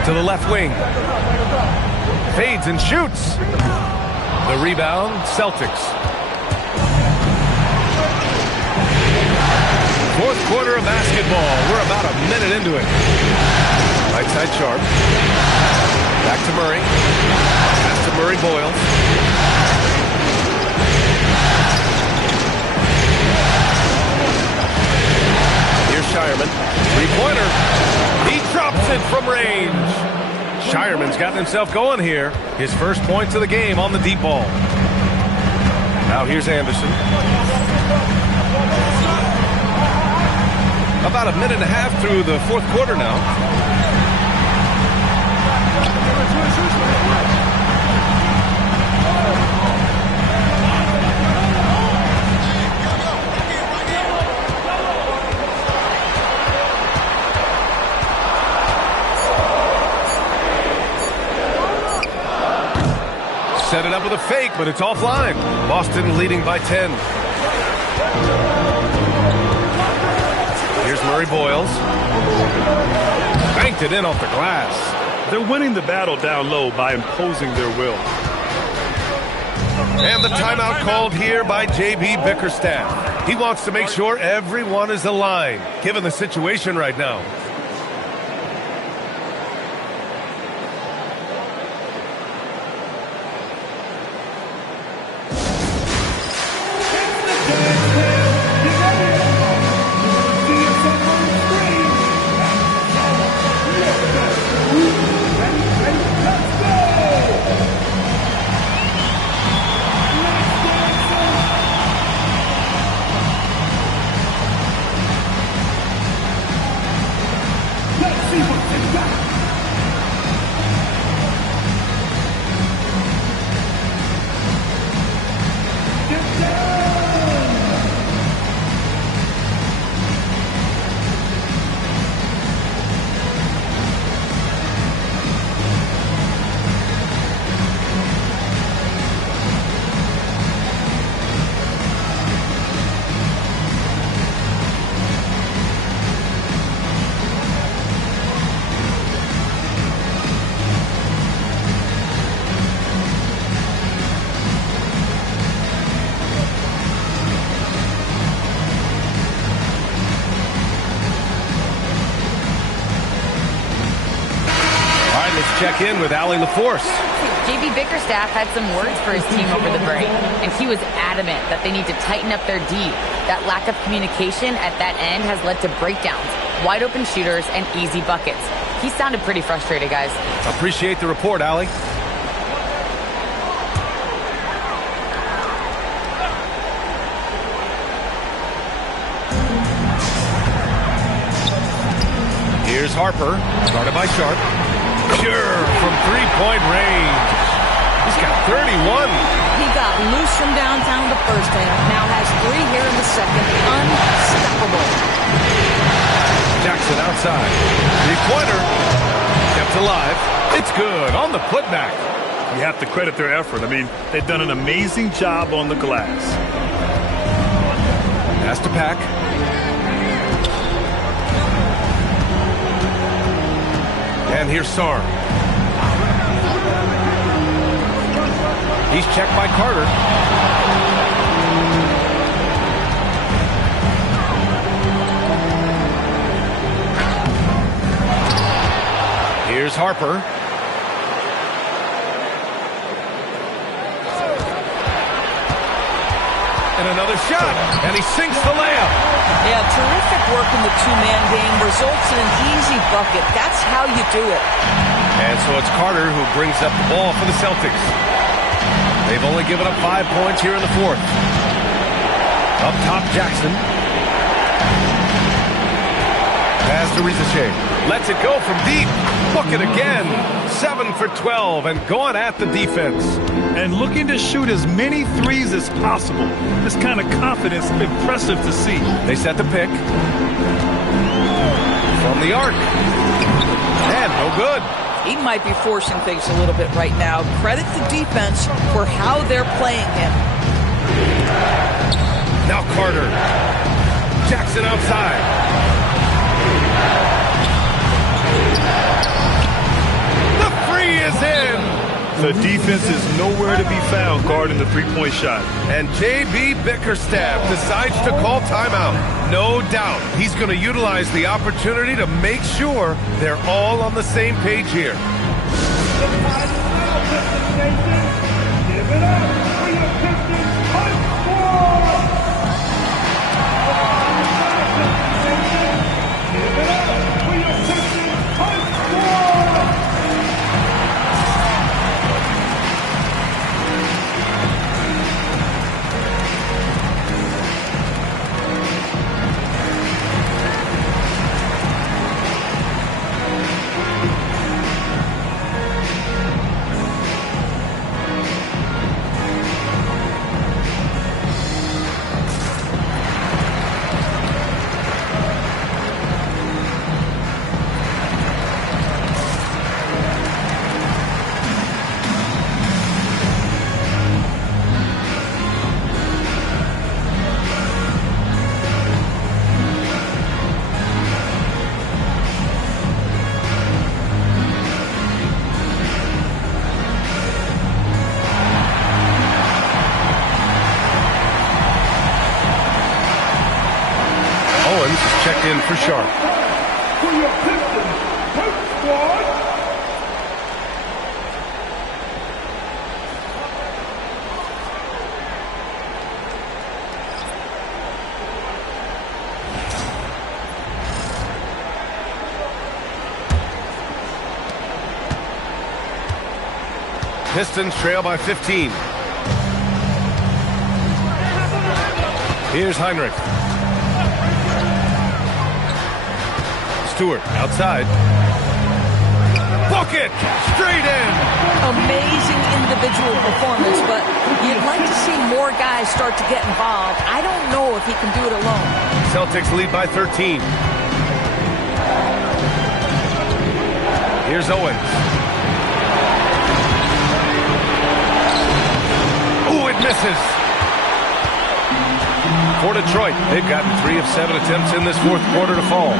To the left wing. Fades and shoots. The rebound, Celtics. Fourth quarter of basketball. We're about a minute into it. Right side Sharp. Back to Murray. Pass to Murray Boyles. Here's Shireman. Three-pointer. He drops it from range. Shireman's gotten himself going here. His first points of the game on the deep ball. Now here's Anderson. About a minute and a half through the fourth quarter now. Set it up with a fake, but it's offline. Boston leading by 10. Here's Murray Boyles. Banked it in off the glass. They're winning the battle down low by imposing their will. And the timeout called here by J.B. Bickerstaff. He wants to make sure everyone is aligned, given the situation right now. check in with Allie LaForce. JB Bickerstaff had some words for his team over the break, and he was adamant that they need to tighten up their D. That lack of communication at that end has led to breakdowns, wide open shooters, and easy buckets. He sounded pretty frustrated, guys. Appreciate the report, Allie. Here's Harper, guarded by Sharp. Pure from three-point range. He's got 31. He got loose from downtown in the first half. Now has 3 here in the second. Unstoppable. Jackson outside. Three-pointer. Kept alive. It's good on the putback. You have to credit their effort. I mean, they've done an amazing job on the glass. Pass to Pack. And here's Sarr. He's checked by Carter. Here's Harper. And another shot. And he sinks the layup. Yeah, terrific work in the two-man game. Results in an easy bucket. That's how you do it. And so it's Carter who brings up the ball for the Celtics. They've only given up 5 points here in the fourth. Up top, Jackson. Pass to Rizachet. Lets it go from deep. Bucket again. 7 for 12 and going at the defense. And looking to shoot as many threes as possible. This kind of confidence, impressive to see. They set the pick. From the arc. And no good. He might be forcing things a little bit right now. Credit the defense for how they're playing him. Now Carter. Jackson outside. The three is in. The defense is nowhere to be found guarding the three-point shot. And J.B. Bickerstaff decides to call timeout. No doubt he's going to utilize the opportunity to make sure they're all on the same page here. Checked in for Sharp. Pistons trail by 15. Here's Heinrich. Stewart outside. Bucket! Straight in! Amazing individual performance, but you'd like to see more guys start to get involved. I don't know if he can do it alone. Celtics lead by 13. Here's Owens. Ooh, it misses. For Detroit, they've gotten 3 of 7 attempts in this fourth quarter to fall.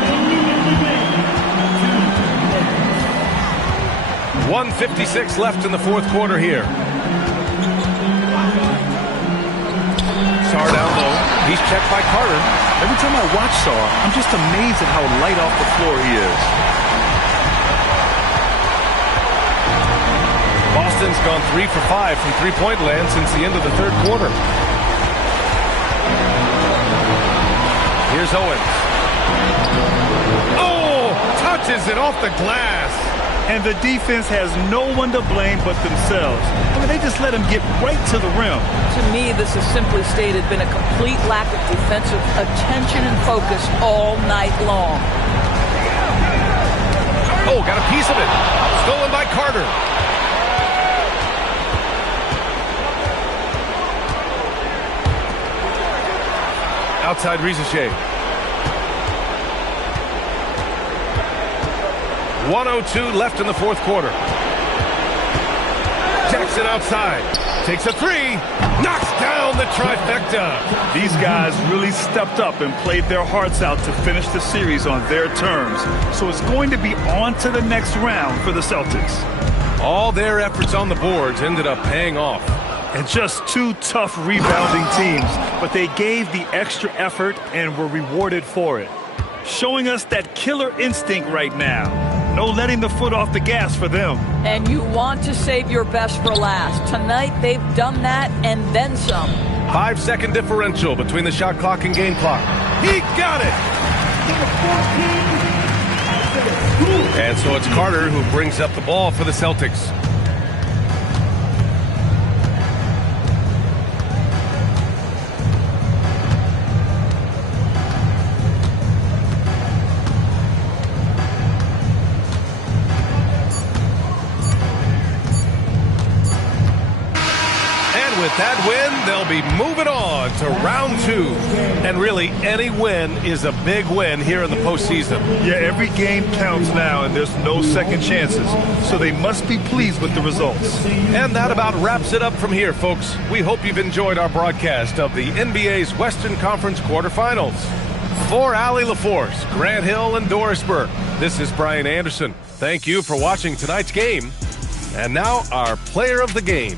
1:56 left in the fourth quarter here. Sarr down low. He's checked by Carter. Every time I watch Sarr, I'm just amazed at how light off the floor he is. Pistons gone 3 for 5 from three-point land since the end of the third quarter. Here's Owens. Oh, touches it off the glass. And the defense has no one to blame but themselves. I mean, they just let him get right to the rim. To me, this has simply stated been a complete lack of defensive attention and focus all night long. Oh, got a piece of it. Stolen by Carter. Outside Rizachet. 1:02 left in the fourth quarter. Jackson outside. Takes a three. Knocks down the trifecta. These guys really stepped up and played their hearts out to finish the series on their terms. So it's going to be on to the next round for the Celtics. All their efforts on the boards ended up paying off. And just two tough rebounding teams, but they gave the extra effort and were rewarded for it. Showing us that killer instinct right now. No letting the foot off the gas for them. And you want to save your best for last. Tonight, they've done that and then some. 5-second differential between the shot clock and game clock. He got it! And so it's Carter who brings up the ball for the Celtics. With that win, they'll be moving on to round 2. And really, any win is a big win here in the postseason. Yeah, every game counts now, and there's no second chances. So they must be pleased with the results. And that about wraps it up from here, folks. We hope you've enjoyed our broadcast of the NBA's Western Conference quarterfinals. For Allie LaForce, Grant Hill, and Doris Burke, this is Brian Anderson. Thank you for watching tonight's game. And now, our player of the game.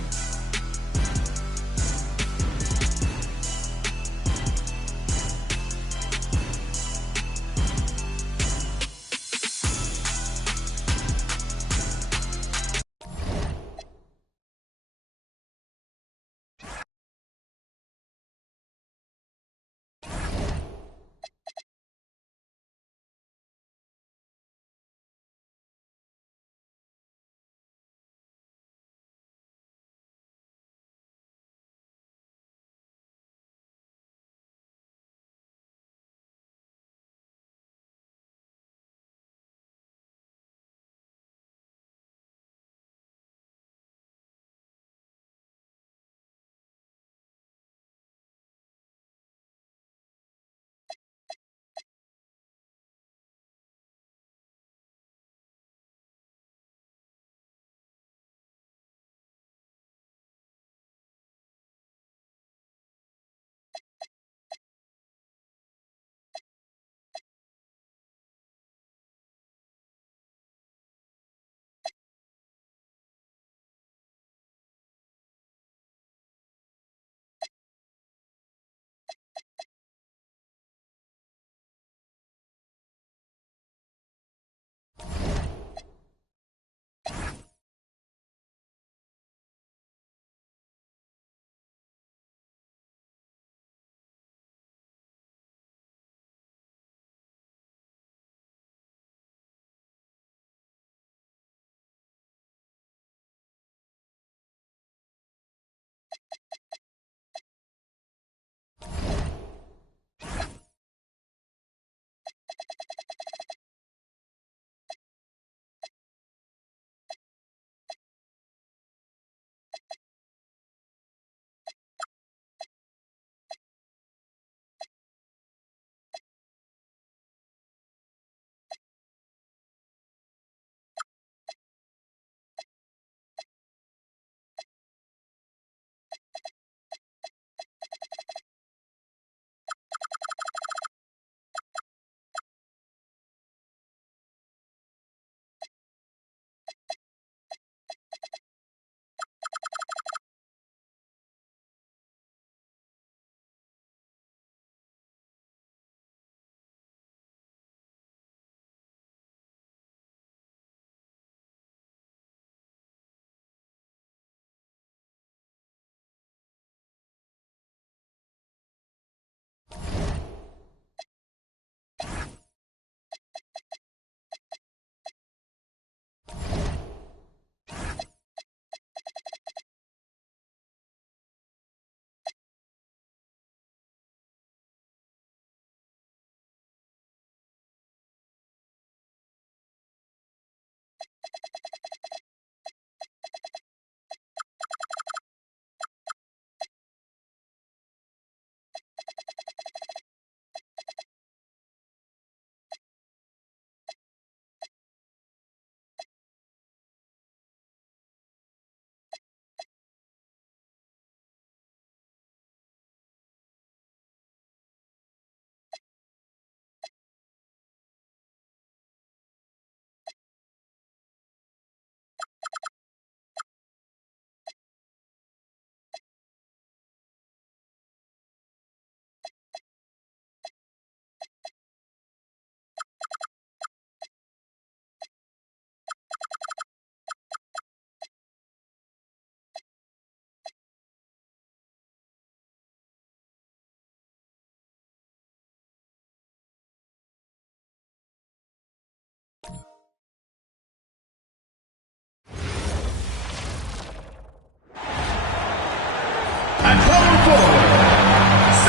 power forward,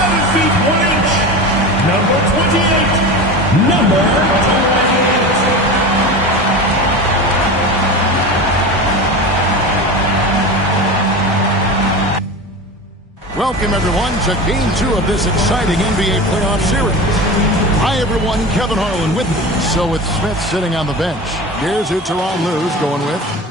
7 feet 1 inch, number 28, number 28. Welcome, everyone, to Game 2 of this exciting NBA playoff series. Hi, everyone. Kevin Harlan with me. So with Smith sitting on the bench, here's who Teron Lue's going with.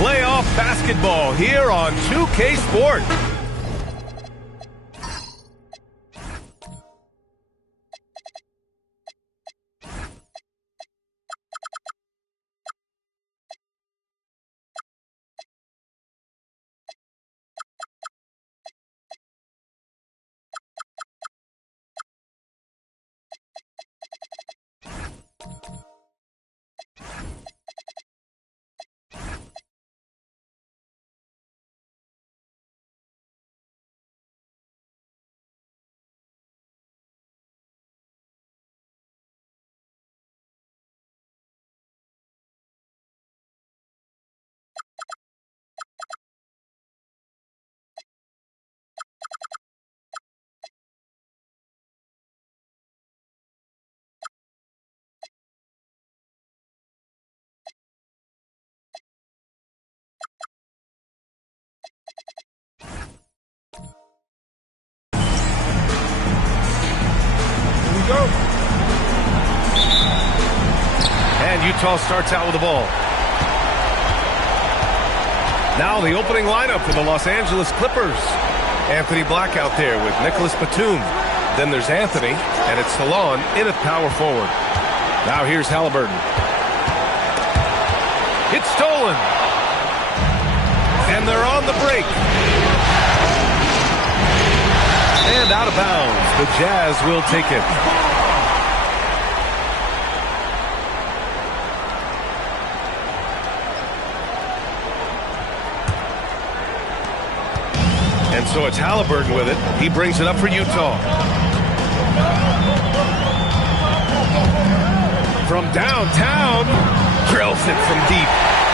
Playoff basketball here on 2K Sport. Go. And Utah starts out with the ball. Now the opening lineup for the Los Angeles Clippers. Anthony Black out there with Nicholas Batum. Then there's Anthony, and it's Salon in at power forward. Now here's Halliburton. It's stolen. And they're on the break. And out of bounds. The Jazz will take it. And so it's Halliburton with it. He brings it up for Utah. From downtown, drills it from deep.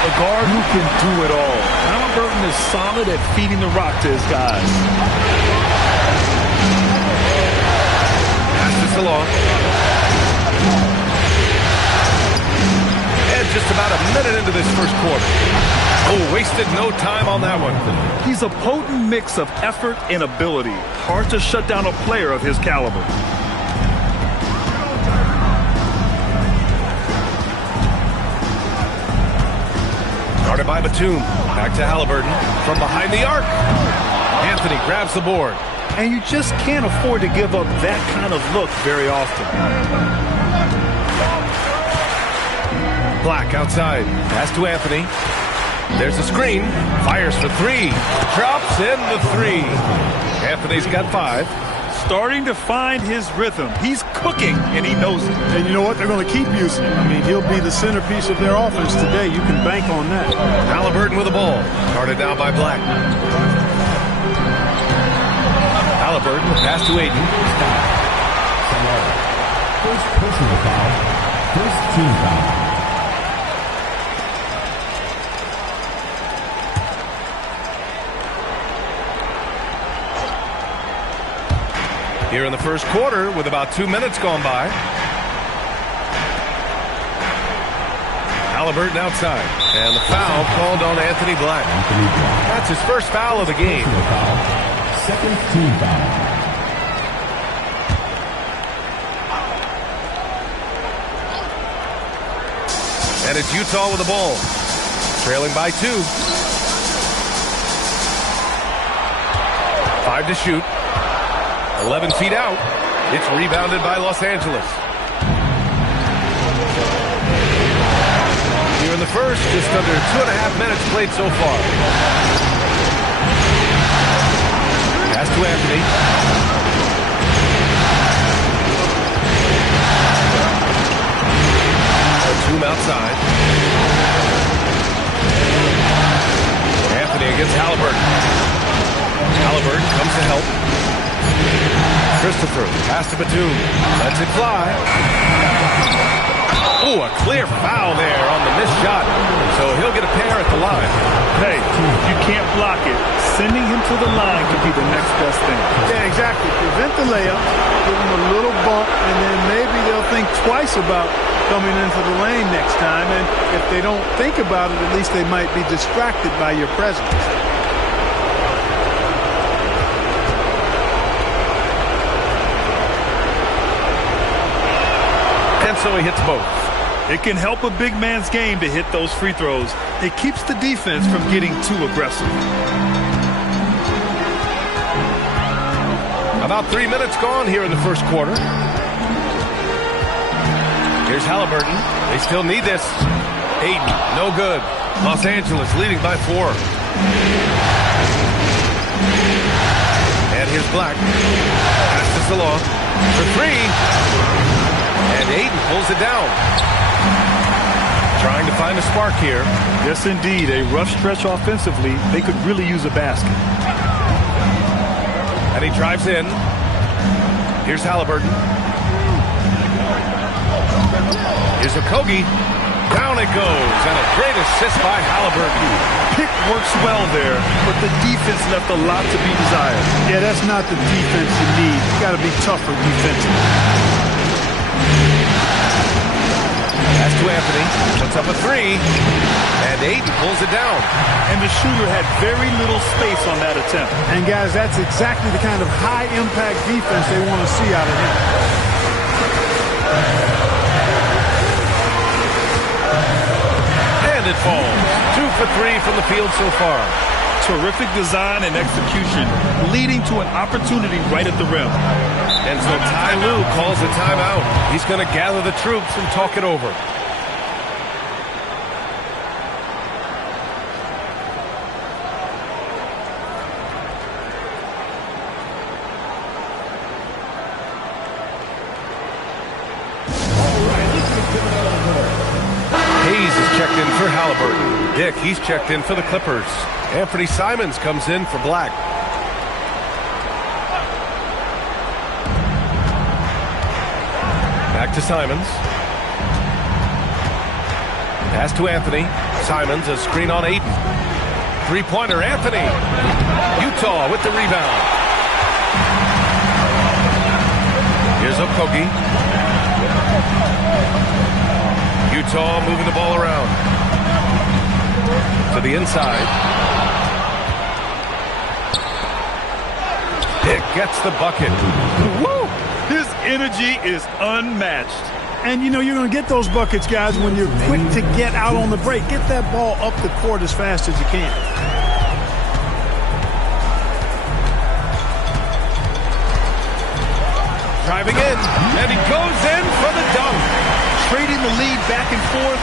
A guard who can do it all. Halliburton is solid at feeding the rock to his guys. Pass this along. And just about a minute into this first quarter. Oh, wasted no time on that one. He's a potent mix of effort and ability. Hard to shut down a player of his caliber. Guarded by Batum. Back to Halliburton. From behind the arc. Anthony grabs the board. And you just can't afford to give up that kind of look very often. Black outside. Pass to Anthony. There's a screen. Fires for three. Drops in the three. Anthony's got 5. starting to find his rhythm. He's cooking, and he knows it. And you know what? They're going to keep using him. I mean, he'll be the centerpiece of their offense today. You can bank on that. Halliburton with the ball. Guarded down by Black. Halliburton, pass to Aiden. First personal foul. First team foul. Here in the first quarter with about 2 minutes gone by. Halliburton outside. And the foul called on Anthony Black. That's his first foul of the game. Second team foul. And it's Utah with the ball. Trailing by 2. 5 to shoot. 11 feet out. It's rebounded by Los Angeles. Here in the first, just under 2.5 minutes played so far. Pass to Anthony. Batum outside. Anthony against Halliburton. Halliburton comes to help. Christopher, pass to Batum, lets it fly. Oh, a clear foul there on the missed shot. So he'll get a pair at the line. Hey, you can't block it. Sending him to the line could be the next best thing. Yeah, exactly. Prevent the layup, give him a little bump, and then maybe they'll think twice about coming into the lane next time. And if they don't think about it, at least they might be distracted by your presence. And so he hits both. It can help a big man's game to hit those free throws. It keeps the defense from getting too aggressive. About 3 minutes gone here in the first quarter. Here's Halliburton. They still need this. Aiden, no good. Los Angeles leading by 4. And here's Black. Pass to Salon for 3. And Aiden pulls it down. Trying to find a spark here. Yes, indeed. A rough stretch offensively. They could really use a basket. And he drives in. Here's Halliburton. Here's Okogie. Down it goes. And a great assist by Halliburton. Pick works well there, but the defense left a lot to be desired. Yeah, that's not the defense you need. You got to be tougher defensively. Pass to Anthony. Puts up a 3. And Aiden pulls it down. And the shooter had very little space on that attempt. And guys, that's exactly the kind of high-impact defense they want to see out of him. And it falls. 2 for 3 from the field so far. Terrific design and execution, leading to an opportunity right at the rim. And so Ty Lue calls a timeout. He's going to gather the troops and talk it over. Hayes is checked in for Halliburton. Dick, he's checked in for the Clippers. Anthony Simons comes in for Black. Back to Simons. Pass to Anthony. Simons, a screen on Aiden. Three-pointer, Anthony. Utah with the rebound. Here's Okogie. Utah moving the ball around. To the inside. Dick gets the bucket. Woo! His energy is unmatched. And, you know, you're going to get those buckets, guys, when you're quick to get out on the break. Get that ball up the court as fast as you can. Driving in, and he goes in for the dunk. trading the lead back and forth.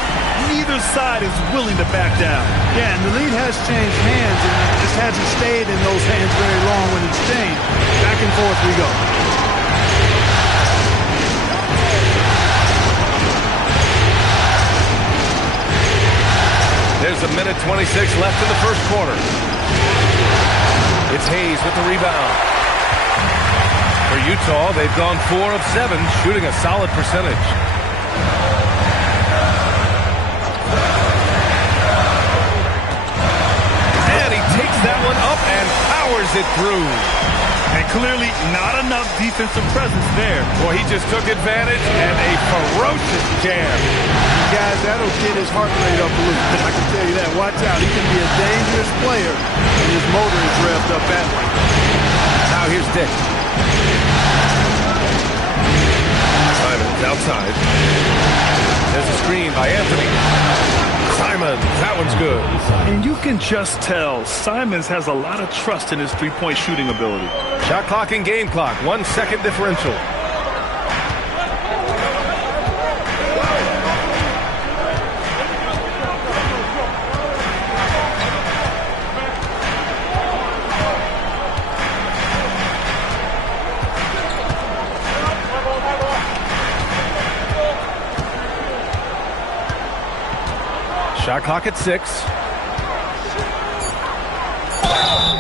Neither side is willing to back down. Yeah, and the lead has changed hands, and it just hasn't stayed in those hands very long when it's changed. Back and forth we go. There's a minute 26 left in the first quarter. It's Hayes with the rebound. For Utah, they've gone 4 of 7, shooting a solid percentage. And he takes that one up and powers it through. And clearly not enough defensive presence there. Boy, he just took advantage and a ferocious jam. Guys, that'll get his heart rate up a little bit. I can tell you that. Watch out. He can be a dangerous player when his motor is revved up that way. Now here's Dick. Simon's outside. There's a screen by Anthony. Simon, that one's good. And you can just tell Simons has a lot of trust in his three-point shooting ability. Shot clock and game clock, 1 second differential. Shot clock at 6.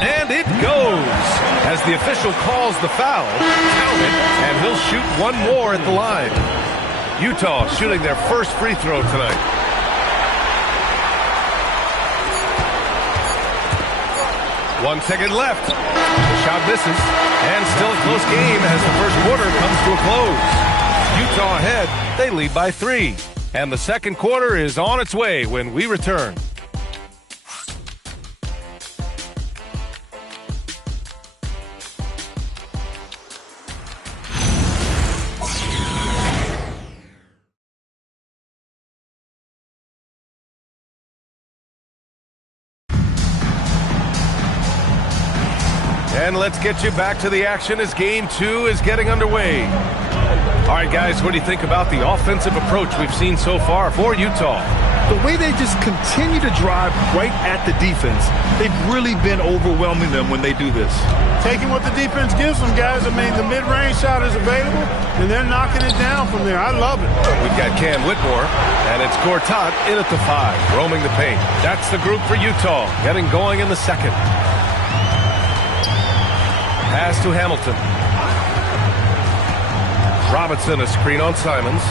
And it goes. As the official calls the foul, count it, and he'll shoot one more at the line. Utah shooting their first free throw tonight. One second left. The shot misses, and still a close game as the first quarter comes to a close. Utah ahead, they lead by 3. And the second quarter is on its way when we return. And let's get you back to the action as Game 2 is getting underway. All right, guys, what do you think about the offensive approach we've seen so far for Utah? The way they just continue to drive right at the defense, they've really been overwhelming them when they do this. Taking what the defense gives them, guys. I mean, the mid-range shot is available, and they're knocking it down from there. I love it. We've got Cam Whitmore, and it's Gortat in at the 5, roaming the paint. That's the group for Utah, getting going in the second. Pass to Hamilton. Robinson, a screen on Simons.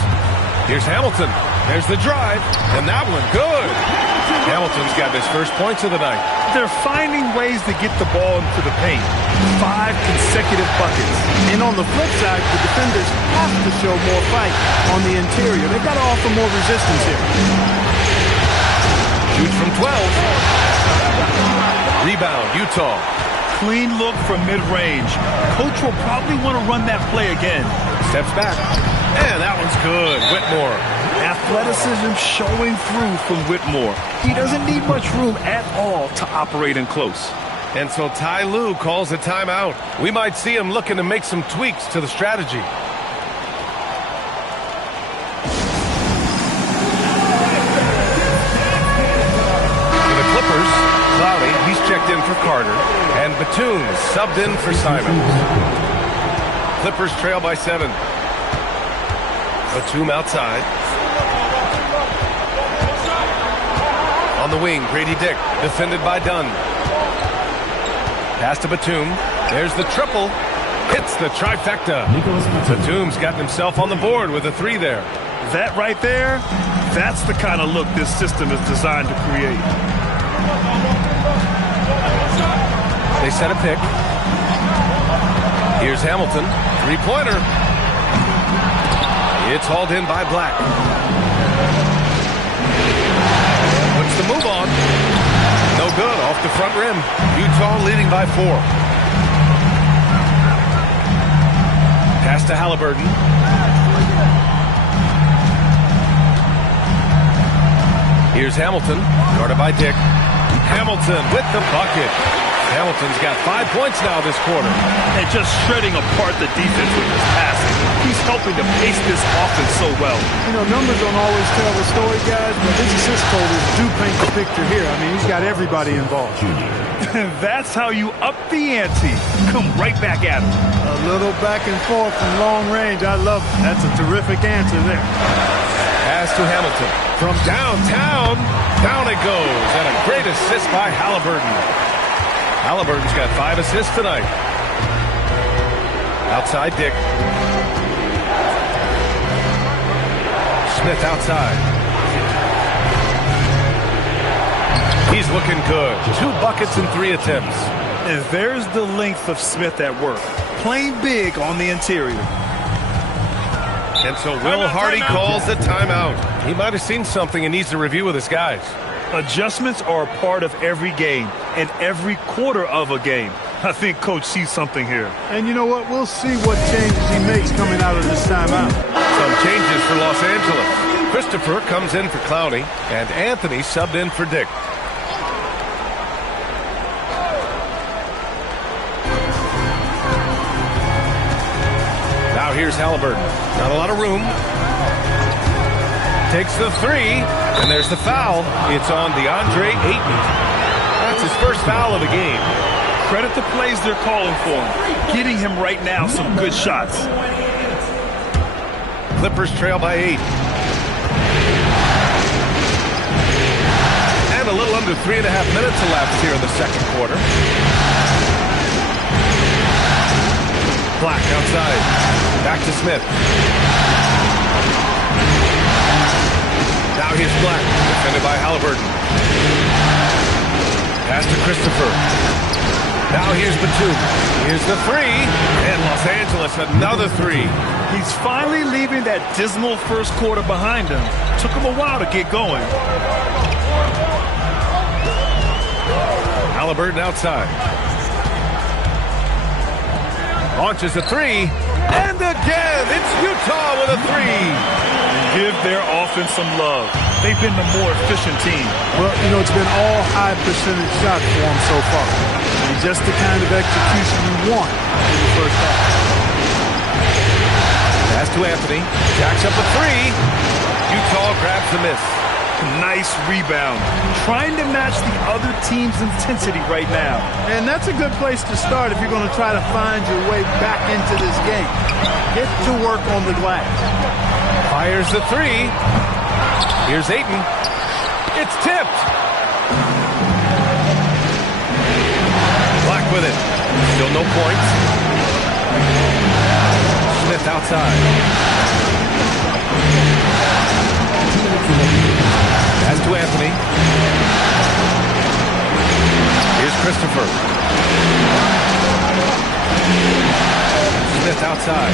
Here's Hamilton. There's the drive, and that one good. Hamilton's got his first points of the night. They're finding ways to get the ball into the paint. 5 consecutive buckets. And on the flip side, the defenders have to show more fight on the interior. They've got to offer more resistance here. Shoots from 12. Rebound, Utah. Clean look from mid-range. Coach will probably want to run that play again. Steps back. And that one's good. Whitmore. Athleticism showing through from Whitmore. He doesn't need much room at all to operate in close. And so Ty Lue calls a timeout. We might see him looking to make some tweaks to the strategy. For the Clippers, Cloudy, he's checked in for Carter. And Batum subbed in for Simons. Clippers trail by 7. Batum outside. On the wing, Grady Dick, defended by Dunn. Pass to Batum. There's the triple. Hits the trifecta. Batum's gotten himself on the board with a 3 there. That right there, that's the kind of look this system is designed to create. They set a pick. Here's Hamilton. 3-pointer. It's hauled in by Black. Puts the move on. No good. Off the front rim. Utah leading by 4. Pass to Halliburton. Here's Hamilton. Guarded by Dick. Hamilton with the bucket. Hamilton's got 5 points now this quarter. And just shredding apart the defense with his passing. He's helping to pace this offense so well. You know, numbers don't always tell the story, guys, but his assist totals do paint the picture here. I mean, he's got everybody involved. That's how you up the ante. Come right back at him. A little back and forth from long range. I love it. That's a terrific answer there. Pass to Hamilton. From downtown, down it goes. And a great assist by Halliburton. Halliburton's got 5 assists tonight. Outside Dick. Smith outside. He's looking good. 2 buckets in 3 attempts. And there's the length of Smith at work. Playing big on the interior. And so Will Hardy calls the timeout. He might have seen something and needs to review with his guys. Adjustments are a part of every game and every quarter of a game. I think Coach sees something here. And you know what? We'll see what changes he makes coming out of this timeout. Some changes for Los Angeles. Christopher comes in for Clowney, and Anthony subbed in for Dick. Now here's Halliburton. Not a lot of room. Takes the 3, and there's the foul. It's on DeAndre Ayton. That's his first foul of the game. Credit the plays they're calling for him. Getting him right now some good shots. Clippers trail by 8. And a little under 3.5 minutes elapsed here in the second quarter. Black outside. Back to Smith. Now here's Black, defended by Halliburton. Pass to Christopher. Now here's Batum. Here's the 3. And Los Angeles, another 3. He's finally leaving that dismal first quarter behind him. Took him a while to get going. Halliburton outside. Launches a 3. And again, it's Utah with a 3. Give their offense some love. They've been the more efficient team. Well, you know, it's been all high percentage shots for them so far. And just the kind of execution you want in the first half. Pass to Anthony. Jacks up a 3. Utah grabs the miss. Nice rebound. Trying to match the other team's intensity right now. And that's a good place to start if you're going to try to find your way back into this game. Get to work on the glass. Fires the 3. Here's Ayton. It's tipped. Black with it. Still no points. Smith outside. Pass to Anthony. Here's Christopher. Smith outside.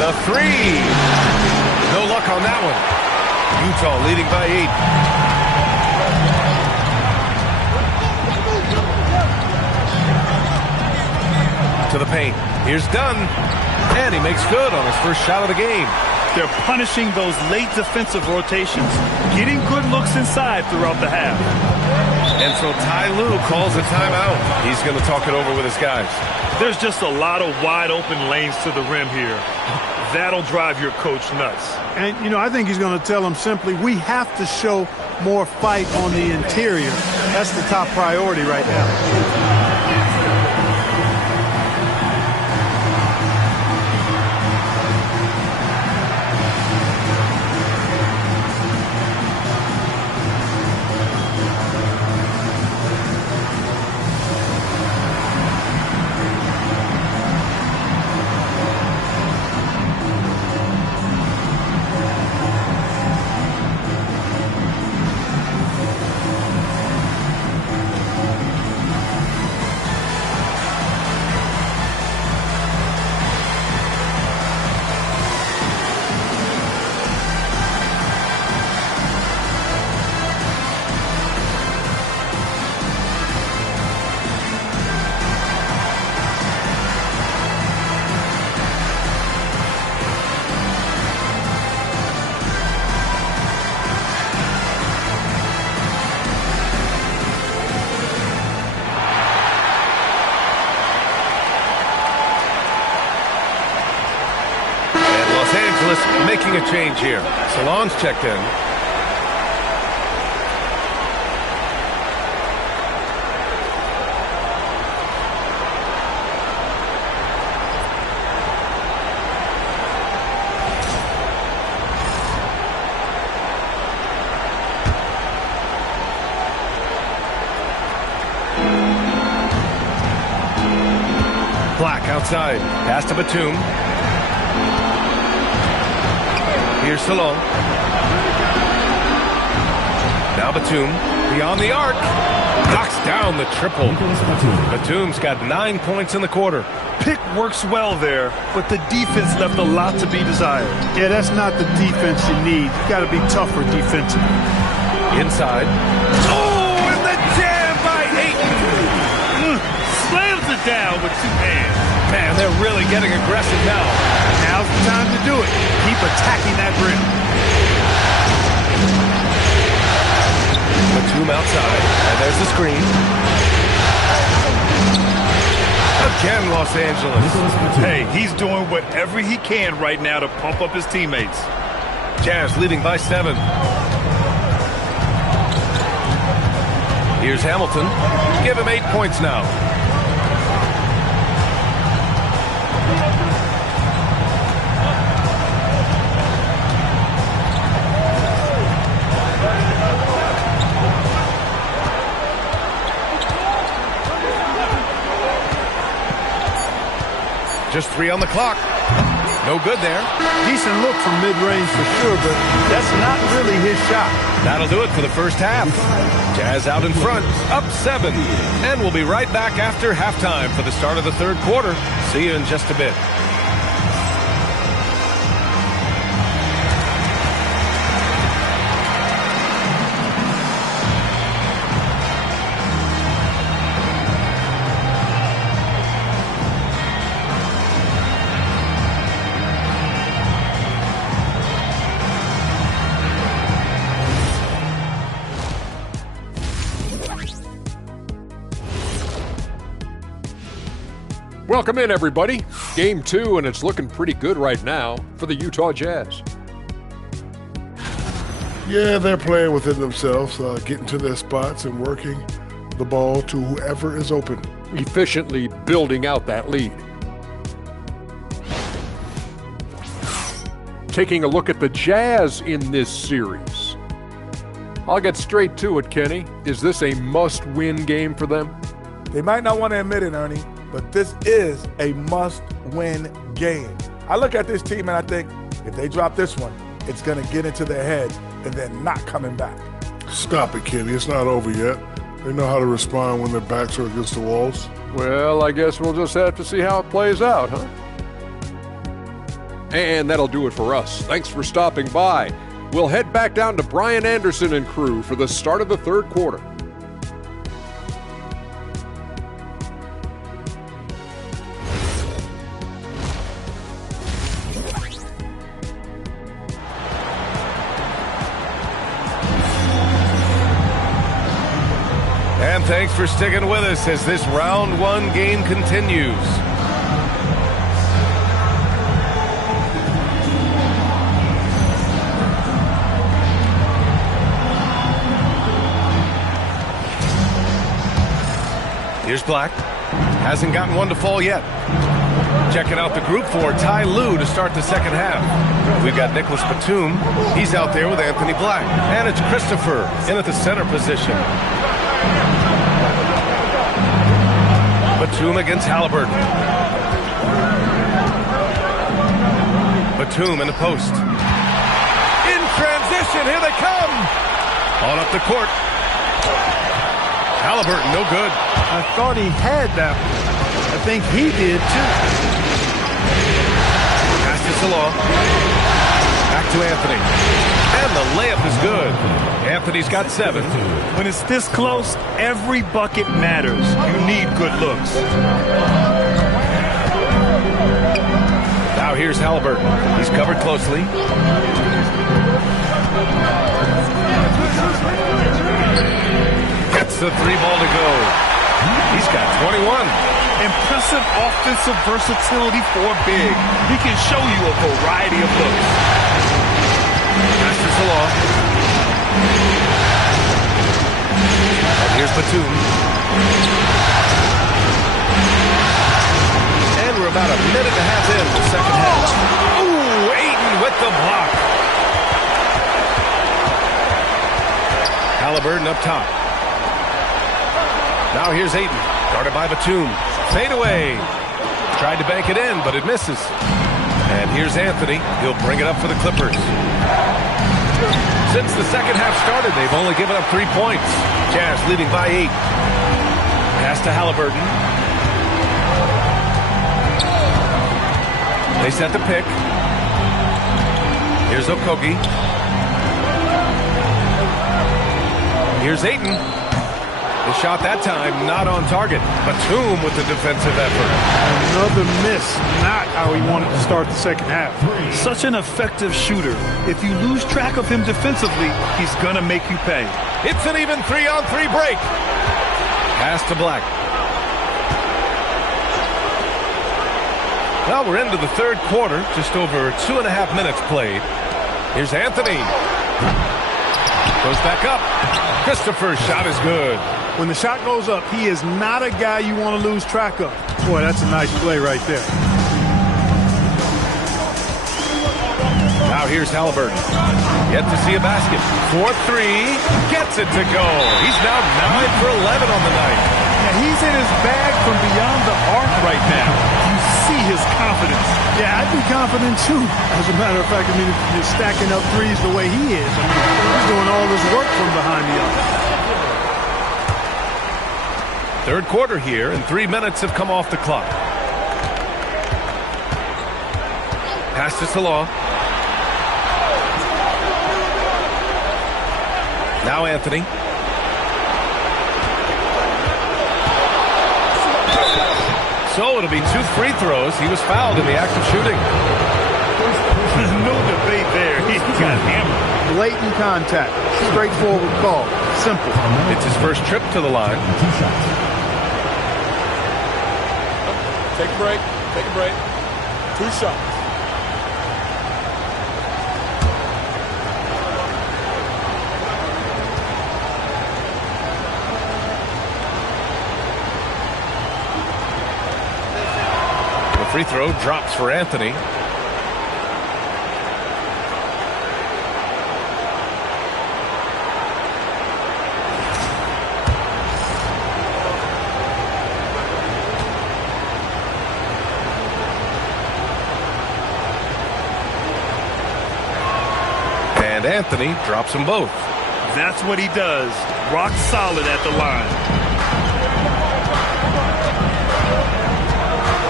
The 3. No luck on that one. Utah leading by 8. To the paint. Here's Dunn. And he makes good on his first shot of the game. They're punishing those late defensive rotations, getting good looks inside throughout the half. And so Ty Lue calls a timeout. He's going to talk it over with his guys. There's just a lot of wide open lanes to the rim here. That'll drive your coach nuts. And, you know, I think he's going to tell them simply, we have to show more fight on the interior. That's the top priority right now. Angeles making a change here. Salon's checked in. Black outside. Pass to Batum. Here's Salon. Now Batum. Beyond the arc. Knocks down the triple. Batum's got 9 points in the quarter. Pick works well there, but the defense left a lot to be desired. Yeah, that's not the defense you need. You got to be tougher defensively. Inside. Oh, and the jam by Ayton. Slams it down with 2 hands. Man, they're really getting aggressive now. Now's the time to do it. Keep attacking that rim. Batum outside, and there's the screen. Again, Los Angeles. Hey, he's doing whatever he can right now to pump up his teammates. Jazz leading by 7. Here's Hamilton. Give him 8 points now. Just 3 on the clock. No good there. Decent look from mid-range for sure, but that's not really his shot. That'll do it for the first half. Jazz out in front, up 7. And we'll be right back after halftime for the start of the third quarter. See you in just a bit. Welcome in, everybody. Game 2, and it's looking pretty good right now for the Utah Jazz. Yeah, they're playing within themselves, getting to their spots and working the ball to whoever is open. Efficiently building out that lead. Taking a look at the Jazz in this series. I'll get straight to it, Kenny. Is this a must-win game for them? They might not want to admit it, Ernie, but this is a must-win game. I look at this team and I think if they drop this one, it's going to get into their head and then not coming back. Stop it, Kenny. It's not over yet. They know how to respond when their backs are against the walls. Well, I guess we'll just have to see how it plays out, huh? And that'll do it for us. Thanks for stopping by. We'll head back down to Brian Anderson and crew for the start of the third quarter. And thanks for sticking with us as this round 1 game continues. Here's Black. Hasn't gotten one to fall yet. Checking out the group for Ty Lue to start the second half. We've got Nicholas Batum. He's out there with Anthony Black. And it's Christopher in at the center position. Batum against Halliburton. Batum in the post. In transition, here they come. On up the court. Halliburton, no good. I thought he had that one. I think he did too. Pass this along. Back to Anthony. And the layup is good. Anthony's got 7. When it's this close, every bucket matters. You need good looks. Now here's Halliburton. He's covered closely. Gets the 3 ball to go. He's got 21. Impressive offensive versatility for big. He can show you a variety of looks. Pass to Salah. And here's Batum. And we're about a minute and a half in the second half. Ooh, Ayton with the block. Halliburton up top. Now here's Ayton, guarded by Batum. Fade away. Tried to bank it in, but it misses. And here's Anthony. He'll bring it up for the Clippers. Since the second half started, they've only given up 3 points. Jazz leading by 8. Pass to Halliburton. They set the pick. Here's Okogie. Here's Ayton. The shot that time not on target. Batum with the defensive effort. Another miss. Not how he wanted to start the second half. Such an effective shooter. If you lose track of him defensively, he's going to make you pay. It's an even 3-on-3 break. Pass to Black. Well, we're into the third quarter. Just over 2.5 minutes played. Here's Anthony. Goes back up. Christopher's shot is good. When the shot goes up, he is not a guy you want to lose track of. Boy, that's a nice play right there. Now here's Halliburton. Yet to see a basket. 4-3. Gets it to go. He's now 9 for 11 on the night. Yeah, he's in his bag from beyond the arc right now. You see his confidence. Yeah, I'd be confident too. As a matter of fact, I mean, if you're stacking up threes the way he is, I mean, he's doing all his work from behind the arc. Third quarter here, and 3 minutes have come off the clock. Pass to Salah. Now Anthony. So it'll be 2 free throws. He was fouled in the act of shooting. There's no debate there. He got hammered. Blatant contact. Straightforward call. Simple. It's his first trip to the line. Take a break. Take a break. 2 shots. The free throw drops for Anthony. And Anthony drops them both. That's what he does. Rock solid at the line.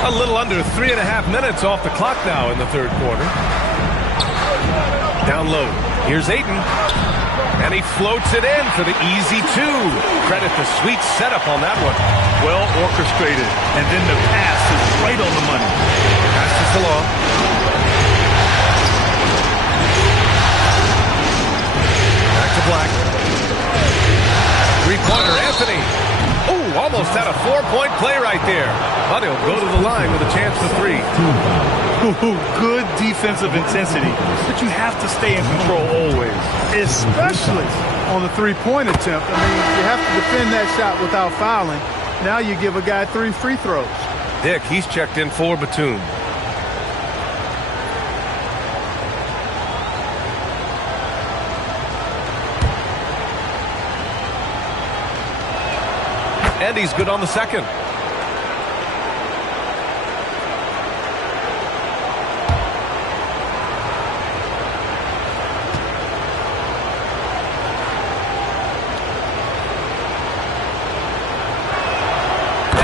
A little under 3.5 minutes off the clock now in the third quarter. Down low. Here's Ayton. And he floats it in for the easy 2. Credit the sweet setup on that one. Well orchestrated. And then the pass is right on the money. Pass to Salah. Back to Black. 3-pointer, Anthony. Oh, almost had a 4-point play right there. But he'll go to the line with a chance for 3. Good defensive intensity, but you have to stay in control always. Especially on the 3-point attempt. I mean, you have to defend that shot without fouling. Now you give a guy 3 free throws. Dick, he's checked in for Batum. And he's good on the second.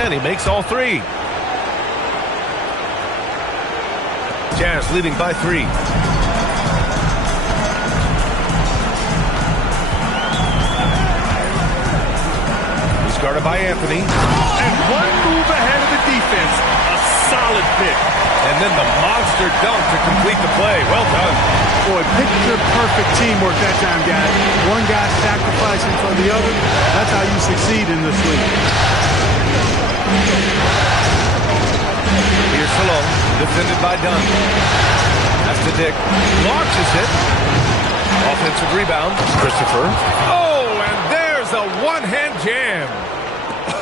And he makes all 3. Jazz leading by 3. Guarded by Anthony. And one move ahead of the defense. A solid pick. And then the monster dunk to complete the play. Well done. Boy, picture-perfect teamwork that time, guys. One guy sacrificing for the other. That's how you succeed in this league. Here's Solo, defended by Dunn. That's to Dick. Launches it. Offensive rebound. Christopher. Oh, and there's a one-hand jam.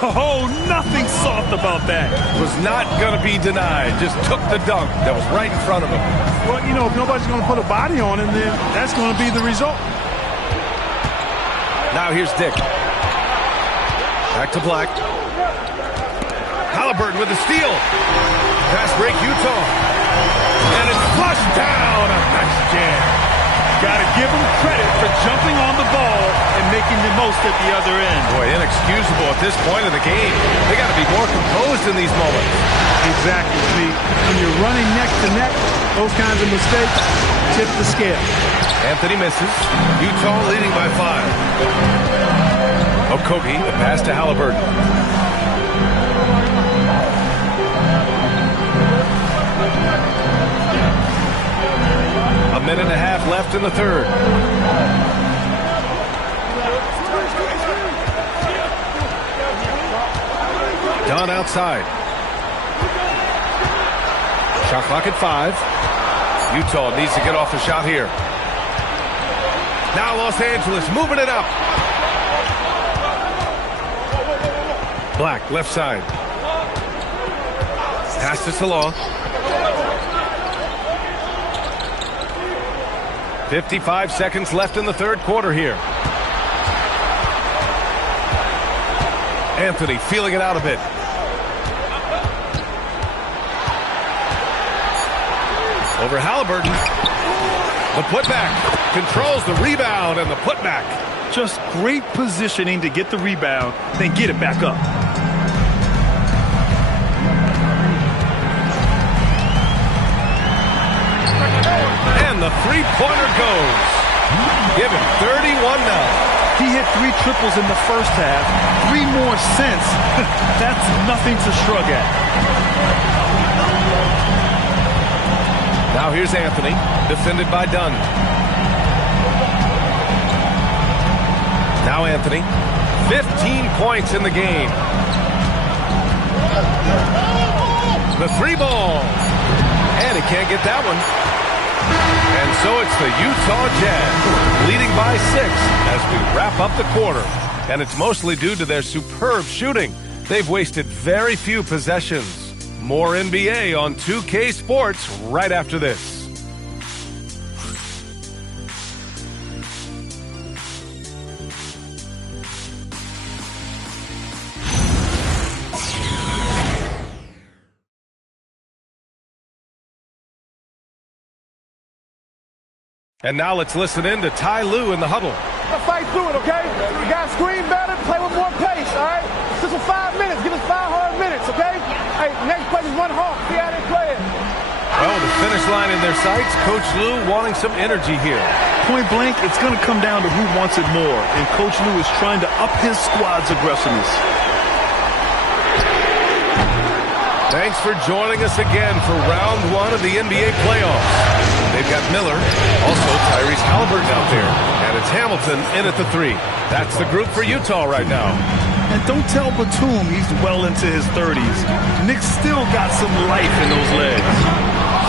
Oh, nothing soft about that. Was not going to be denied. Just took the dunk that was right in front of him. Well, you know, if nobody's going to put a body on him, then that's going to be the result. Now here's Dick. Back to Black. Halliburton with the steal. Fast break, Utah. And it's flushed down. A nice jam. Got to give him credit for jumping on the ball and making the most at the other end. Boy, inexcusable at this point of the game. They got to be more composed in these moments. Exactly. When you're running neck to neck, those kinds of mistakes tip the scale. Anthony misses. Utah leading by 5. Okogie, the pass to Halliburton. A minute and a half left in the third. Dunn outside. Shot clock at 5. Utah needs to get off the shot here. Now Los Angeles moving it up. Black, left side. Pass to Salah. 55 seconds left in the third quarter here. Anthony feeling it out a bit. Over Halliburton. The putback. Controls the rebound and the putback. Just great positioning to get the rebound, then get it back up. And the three-pointer goes. Give him 31 now. He hit 3 triples in the first half. 3 more since. That's nothing to shrug at. Now here's Anthony, defended by Dunn. Now Anthony, 15 points in the game. The 3-ball. And he can't get that one. And so it's the Utah Jazz leading by 6 as we wrap up the quarter. And it's mostly due to their superb shooting. They've wasted very few possessions. More NBA on 2K Sports right after this. And now let's listen in to Ty Lue in the huddle. Let's fight through it, okay? We got to screen better, play with more pace, all right? Just for 5 minutes. Give us 5 hard minutes, okay? Hey, next play is run hard. See how they play it. Well, the finish line in their sights, Coach Lue wanting some energy here. Point blank, it's going to come down to who wants it more, and Coach Lue is trying to up his squad's aggressiveness. Thanks for joining us again for round 1 of the NBA playoffs. They've got Miller, also Tyrese Halliburton out there, and it's Hamilton in at the 3. That's the group for Utah right now. And don't tell Batum he's well into his 30s. Nick's still got some life in those legs.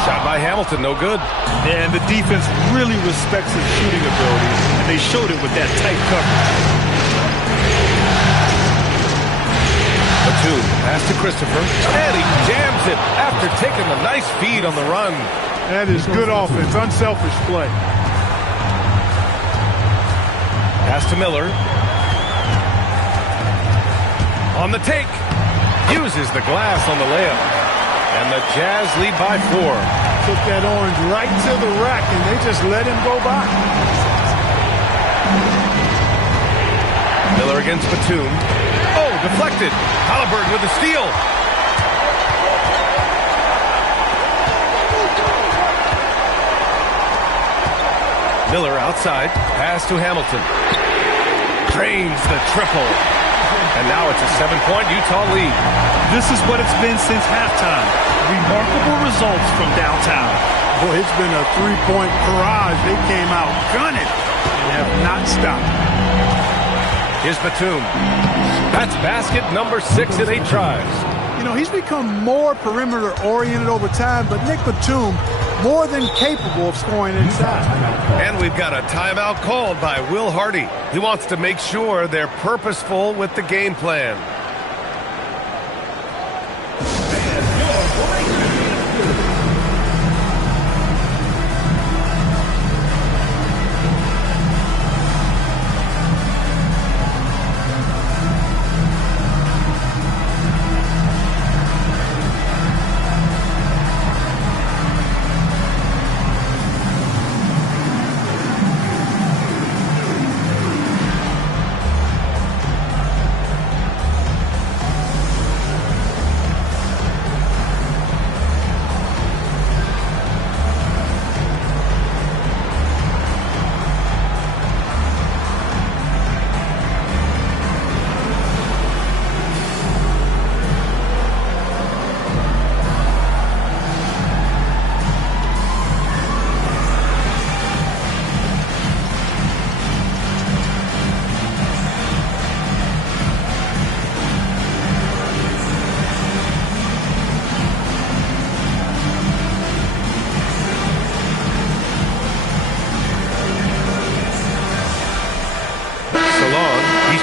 Shot by Hamilton, no good. And the defense really respects his shooting ability, and they showed it with that tight coverage. Batum, pass to Christopher, and he jams it after taking the nice feed on the run. That is good offense, unselfish play. Pass to Miller. On the take. Uses the glass on the layup. And the Jazz lead by 4. Took that orange right to the rack, and they just let him go by. Miller against Batum. Oh, deflected. Halliburton with the steal. Miller outside. Pass to Hamilton. Drains the triple. And now it's a 7-point Utah lead. This is what it's been since halftime. Remarkable results from downtown. Boy, it's been a 3-point barrage. They came out gunning and have not stopped. Here's Batum. That's basket number 6 in 8 tries. You know, he's become more perimeter-oriented over time, but Nick Batum more than capable of scoring inside. And we've got a timeout called by Will Hardy. He wants to make sure they're purposeful with the game plan.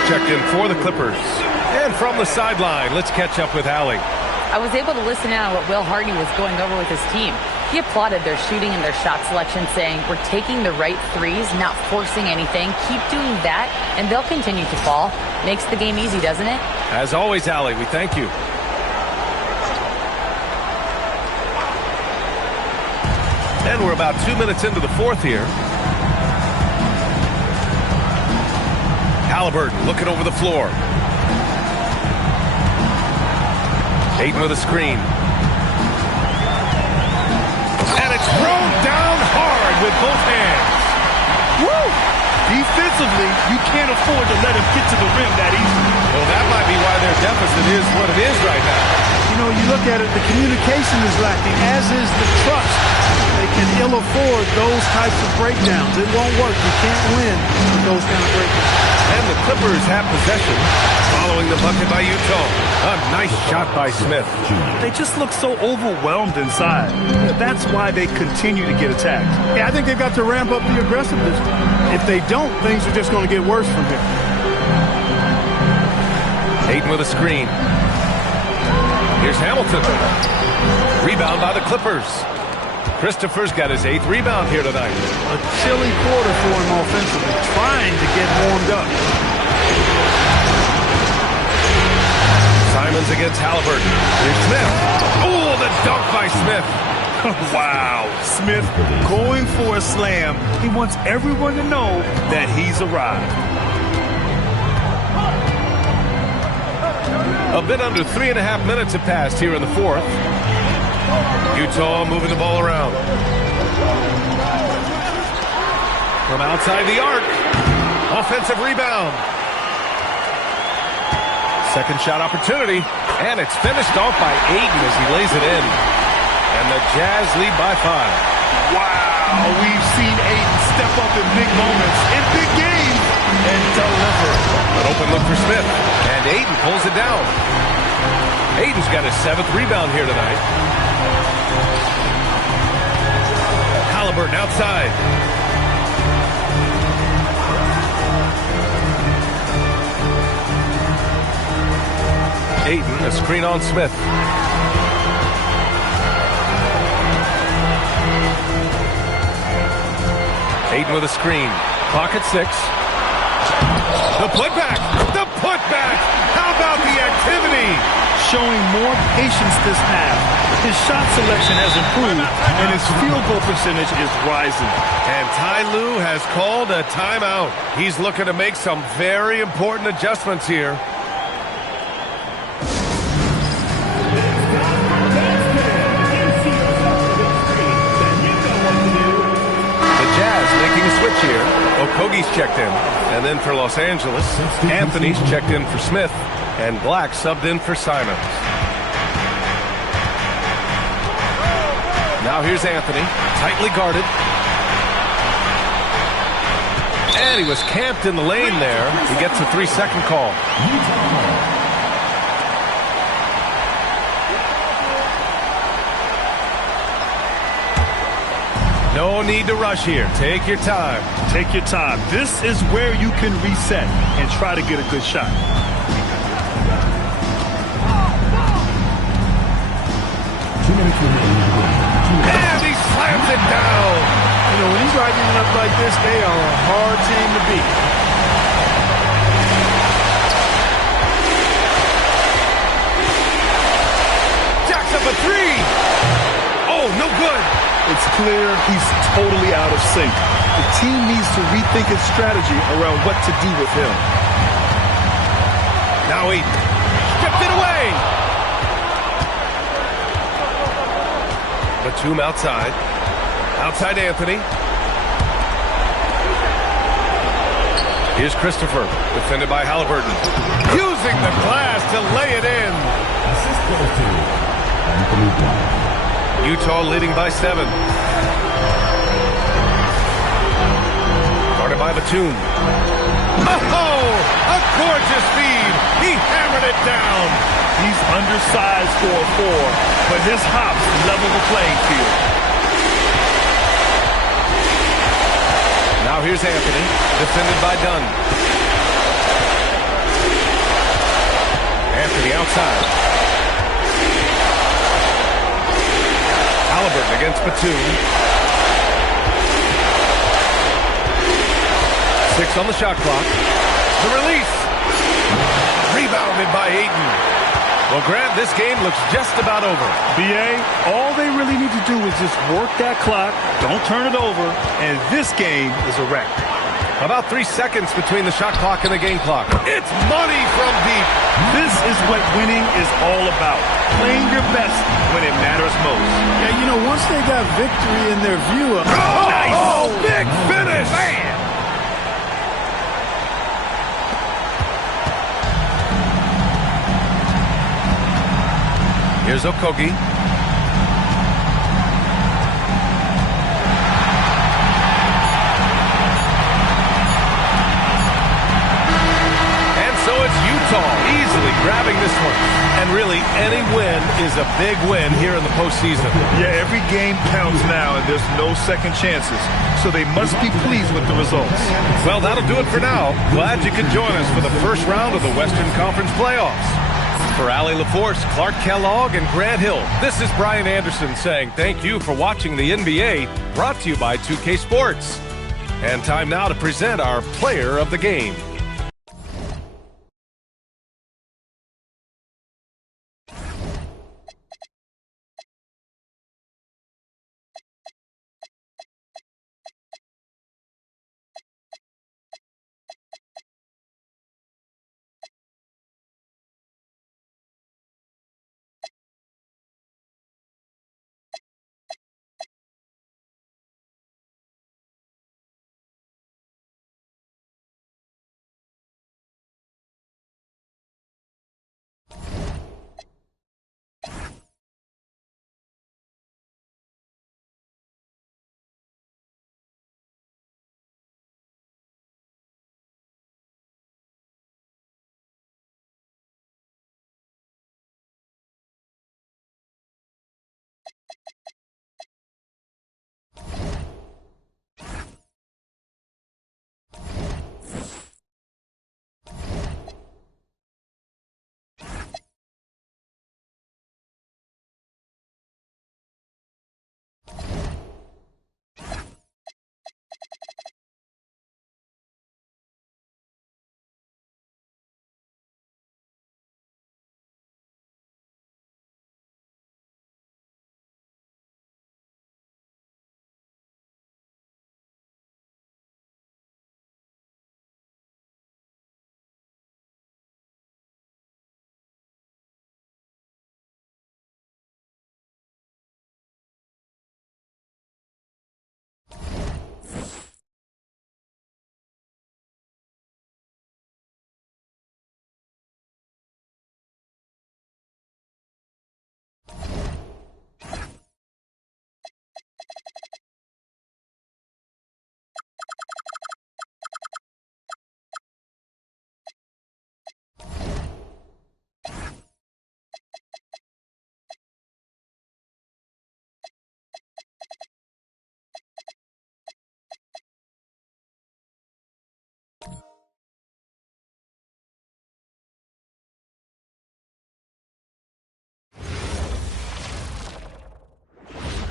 Checked in for the Clippers. And from the sideline, let's catch up with Allie. I was able to listen in on what Will Hardy was going over with his team. He applauded their shooting and their shot selection, saying, we're taking the right threes, not forcing anything. Keep doing that, and they'll continue to fall. Makes the game easy, doesn't it? As always, Allie, we thank you. And we're about 2 minutes into the fourth here. Halliburton looking over the floor. Ayton with a screen. And it's thrown down hard with both hands. Woo! Defensively, you can't afford to let him get to the rim that easily. Well, that might be why their deficit is what it is right now. You know, you look at it, the communication is lacking, as is the trust. They can ill afford those types of breakdowns. It won't work. You can't win with those kind of breakdowns. And the Clippers have possession following the bucket by Utah. A nice shot by Smith. They just look so overwhelmed inside. That's why they continue to get attacked. Yeah, I think they've got to ramp up the aggressiveness. If they don't, things are just going to get worse from here. Ayton with a screen. Here's Hamilton. Rebound by the Clippers. Christopher's got his 8th rebound here tonight. A chilly quarter for him offensively, trying to get warmed up. Simons against Halliburton. Here's Smith. Oh, the dunk by Smith. Wow. Smith going for a slam. He wants everyone to know that he's arrived. A bit under 3.5 minutes have passed here in the fourth. Utah moving the ball around. From outside the arc. Offensive rebound. Second shot opportunity. And it's finished off by Ayton as he lays it in. And the Jazz lead by 5. Wow. We've seen Ayton step up in big moments, in big games, and deliver. An open look for Smith. And Ayton pulls it down. Ayton's got his 7th rebound here tonight. Halliburton outside. Ayton, a screen on Smith. Ayton with a screen. Clock at 6. The putback. The putback. How about the activity? Showing more patience this half. His shot selection has improved, and his field goal percentage is rising. And Ty Lue has called a timeout. He's looking to make some very important adjustments here. The Jazz making a switch here. Okogie's checked in. And then for Los Angeles, Anthony's checked in for Smith. And Black subbed in for Simons. Now here's Anthony, tightly guarded. And he was camped in the lane there. He gets a 3-second call. No need to rush here. Take your time. Take your time. This is where you can reset and try to get a good shot. And he slams it down. You know, when he's lighting it up like this, they are a hard team to beat. Jacks up a three. Oh, no good. It's clear he's totally out of sync. The team needs to rethink its strategy around what to do with him. Now he stripped it away. Batum outside. Outside Anthony. Here's Christopher, defended by Halliburton. Using the glass to lay it in. Utah leading by 7. Guarded by Batum. Oh, a gorgeous feed. He hammered it down. He's undersized for a 4, but his hops level the playing field. Now here's Anthony, defended by Dunn. Anthony outside. Halliburton against Batum. 6 on the shot clock. The release. Rebounded by Ayton. Well, Grant, this game looks just about over. BA, all they really need to do is just work that clock, don't turn it over, and this game is a wrap. About 3 seconds between the shot clock and the game clock. It's money from deep. This is what winning is all about. Playing your best when it matters most. Yeah, you know, once they got victory in their view of... Nice! Oh, big finish! Man! Here's Okogie. And so it's Utah easily grabbing this one. And really, any win is a big win here in the postseason. Yeah, every game counts now, and there's no second chances. So they must be pleased with the results. Well, that'll do it for now. Glad you could join us for the first round of the Western Conference playoffs. For Allie LaForce, Clark Kellogg, and Grant Hill, this is Brian Anderson saying thank you for watching the NBA, brought to you by 2K Sports. And time now to present our player of the game.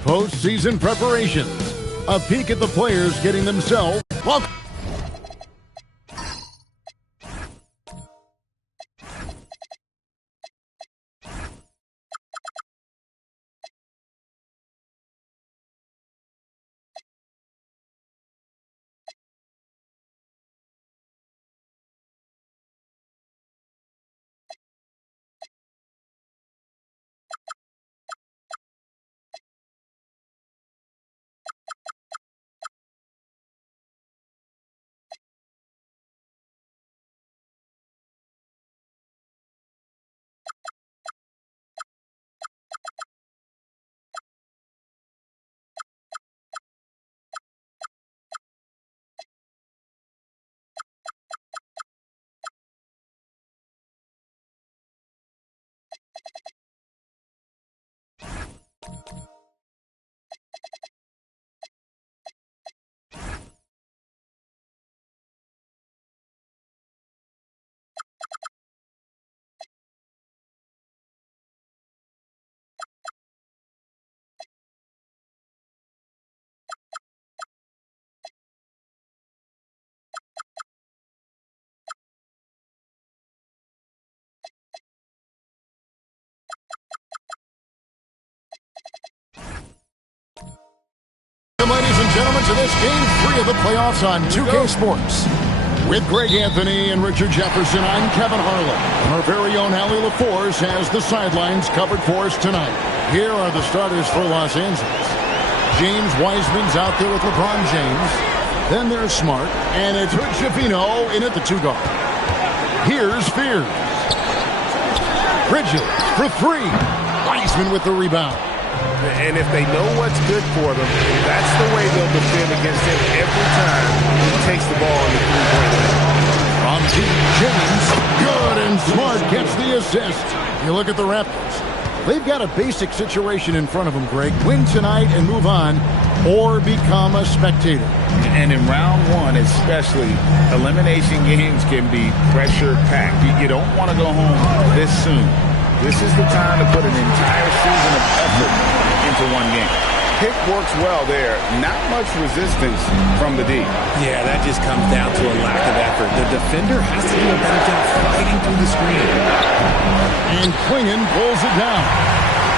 postseason preparations. A peek at the players getting themselves welcome. Ladies and gentlemen, to this Game 3 of the playoffs on 2K Sports. With Greg Anthony and Richard Jefferson, I'm Kevin Harlan. And our very own Allie LaForce has the sidelines covered for us tonight. Here are the starters for Los Angeles. James Wiseman's out there with LeBron James. Then there's Smart, and it's Jafino in at the 2 guard. Here's Spears. Bridges for 3. Wiseman with the rebound. And if they know what's good for them, that's the way they'll defend against him every time he takes the ball in the three-point line. From James, good, and Smart gets the assist. You look at the Raptors. They've got a basic situation in front of them, Greg. Win tonight and move on, or become a spectator. And in round one especially, elimination games can be pressure-packed. You don't want to go home this soon. This is the time to put an entire season of effort into one game. Pick works well there. Not much resistance from the D. Yeah, that just comes down to a lack of effort. The defender has to do a better job fighting through the screen. And Klingon pulls it down.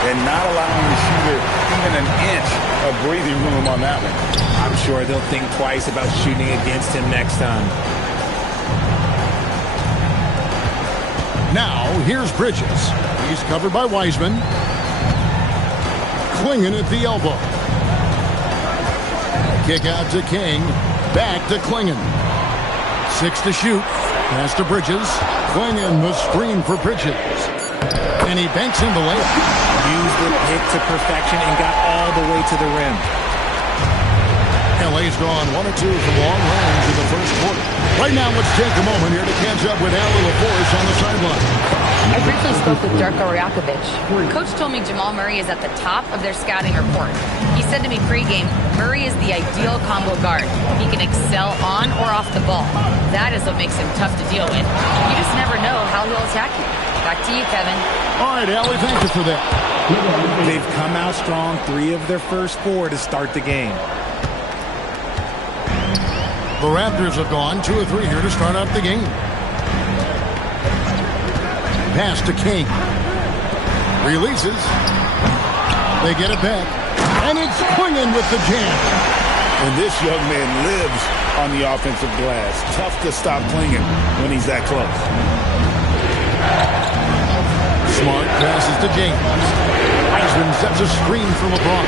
And not allowing the shooter even an inch of breathing room on that one. I'm sure they'll think twice about shooting against him next time. Now, here's Bridges. He's covered by Wiseman. Klingon at the elbow. Kick out to King. Back to Klingon. 6 to shoot. Pass to Bridges. Klingon, the screen for Bridges. And he banks in the layup. Used the pick to perfection and got all the way to the rim. LA's gone 1 or 2 from long range in the first quarter. Right now, let's take a moment here to catch up with Allie LaForce on the sideline. I briefly spoke with Darko Rajakovic. Coach told me Jamal Murray is at the top of their scouting report. He said to me pregame, Murray is the ideal combo guard. He can excel on or off the ball. That is what makes him tough to deal with. You just never know how he'll attack you. Back to you, Kevin. All right, Allie, thank you for that. They've come out strong 3 of their first 4 to start the game. The Raptors have gone 2 or 3 here to start out the game. Pass to King. Releases. They get it back. And it's Klingon with the jam. And this young man lives on the offensive glass. Tough to stop Klingon when he's that close. Smart passes to James. Wiseman sets a screen for LeBron.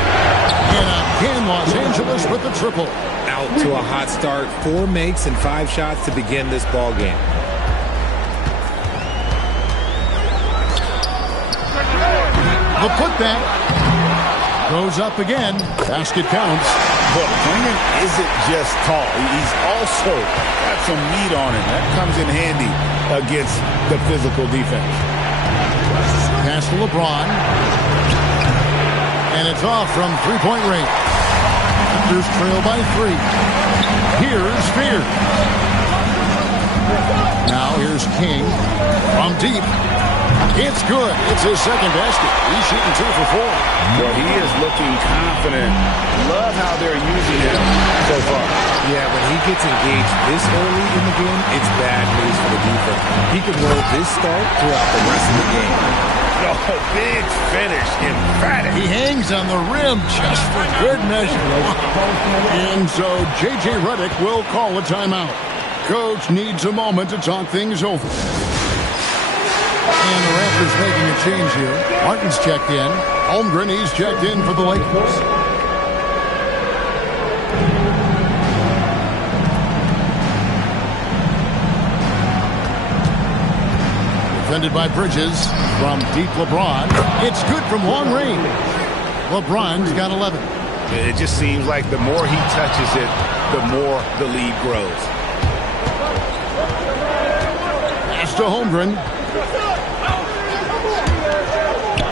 And again, Los Angeles with the triple. Out to a hot start. 4 makes and 5 shots to begin this ball game. The putback goes up again. Basket counts. But Klingon isn't just tall. He's also got some meat on him. That comes in handy against the physical defense. Pass to LeBron. And it's off from three-point range. Raptors trail by 3. Here's Spears. Now here's King from deep. It's good. It's his second basket. He's shooting 2 for 4. Well, he is looking confident. Love how they're using him so far. Yeah, when he gets engaged this early in the game, it's bad news for the defense. He could roll this start throughout the rest of the game. Oh, big finish. Emphatic. He hangs on the rim just for good measure. And so J.J. Redick will call a timeout. Coach needs a moment to talk things over. And the Raptors making a change here. Martin's checked in. Holmgren, he's checked in for the Lakers. Defended by Bridges from deep LeBron. It's good from long range. LeBron's got 11. It just seems like the more he touches it, the more the lead grows. Pass to Holmgren.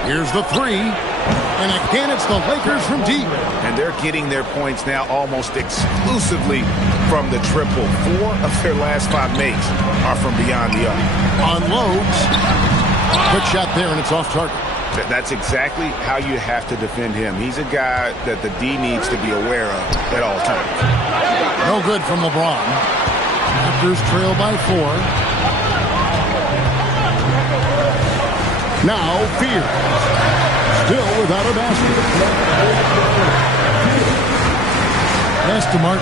Here's the 3. And again, it's the Lakers from deep. And they're getting their points now almost exclusively from the triple. 4 of their last 5 makes are from beyond the arc. Unloads. Good shot there, and it's off target. That's exactly how you have to defend him. He's a guy that the D needs to be aware of at all times. No good from LeBron. Raptors trail by 4. Now, Fear. Still without a basket. Pass to Martin.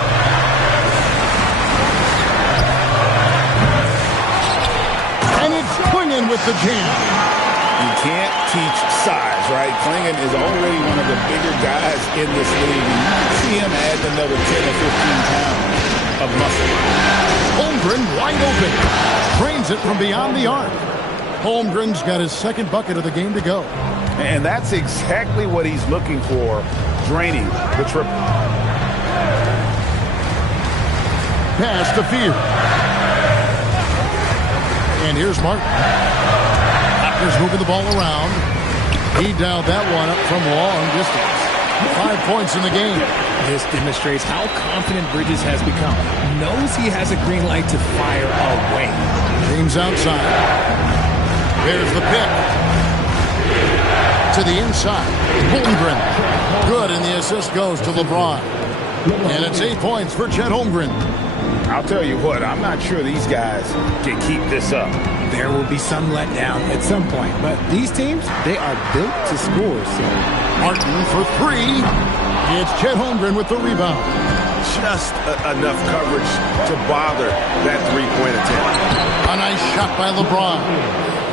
And it's Klingon with the jam. You can't teach size, right? Klingon is already one of the bigger guys in this league. And you can see him add another 10 or 15 pounds of muscle. Holmgren wide open. Drains it from beyond the arc. Holmgren's got his second bucket of the game to go. And that's exactly what he's looking for, draining the triple. Pass to Fear. And here's Martin. Raptors moving the ball around. He dialed that one up from long distance. 5 points in the game. This demonstrates how confident Bridges has become. Knows he has a green light to fire away. James outside. There's the pick. To the inside. Holmgren. Good, and the assist goes to LeBron. And it's 8 points for Chet Holmgren. I'll tell you what, I'm not sure these guys can keep this up. There will be some letdown at some point, but these teams, they are built to score. So Martin for 3. It's Chet Holmgren with the rebound. Just enough coverage to bother that three-point attempt. A nice shot by LeBron.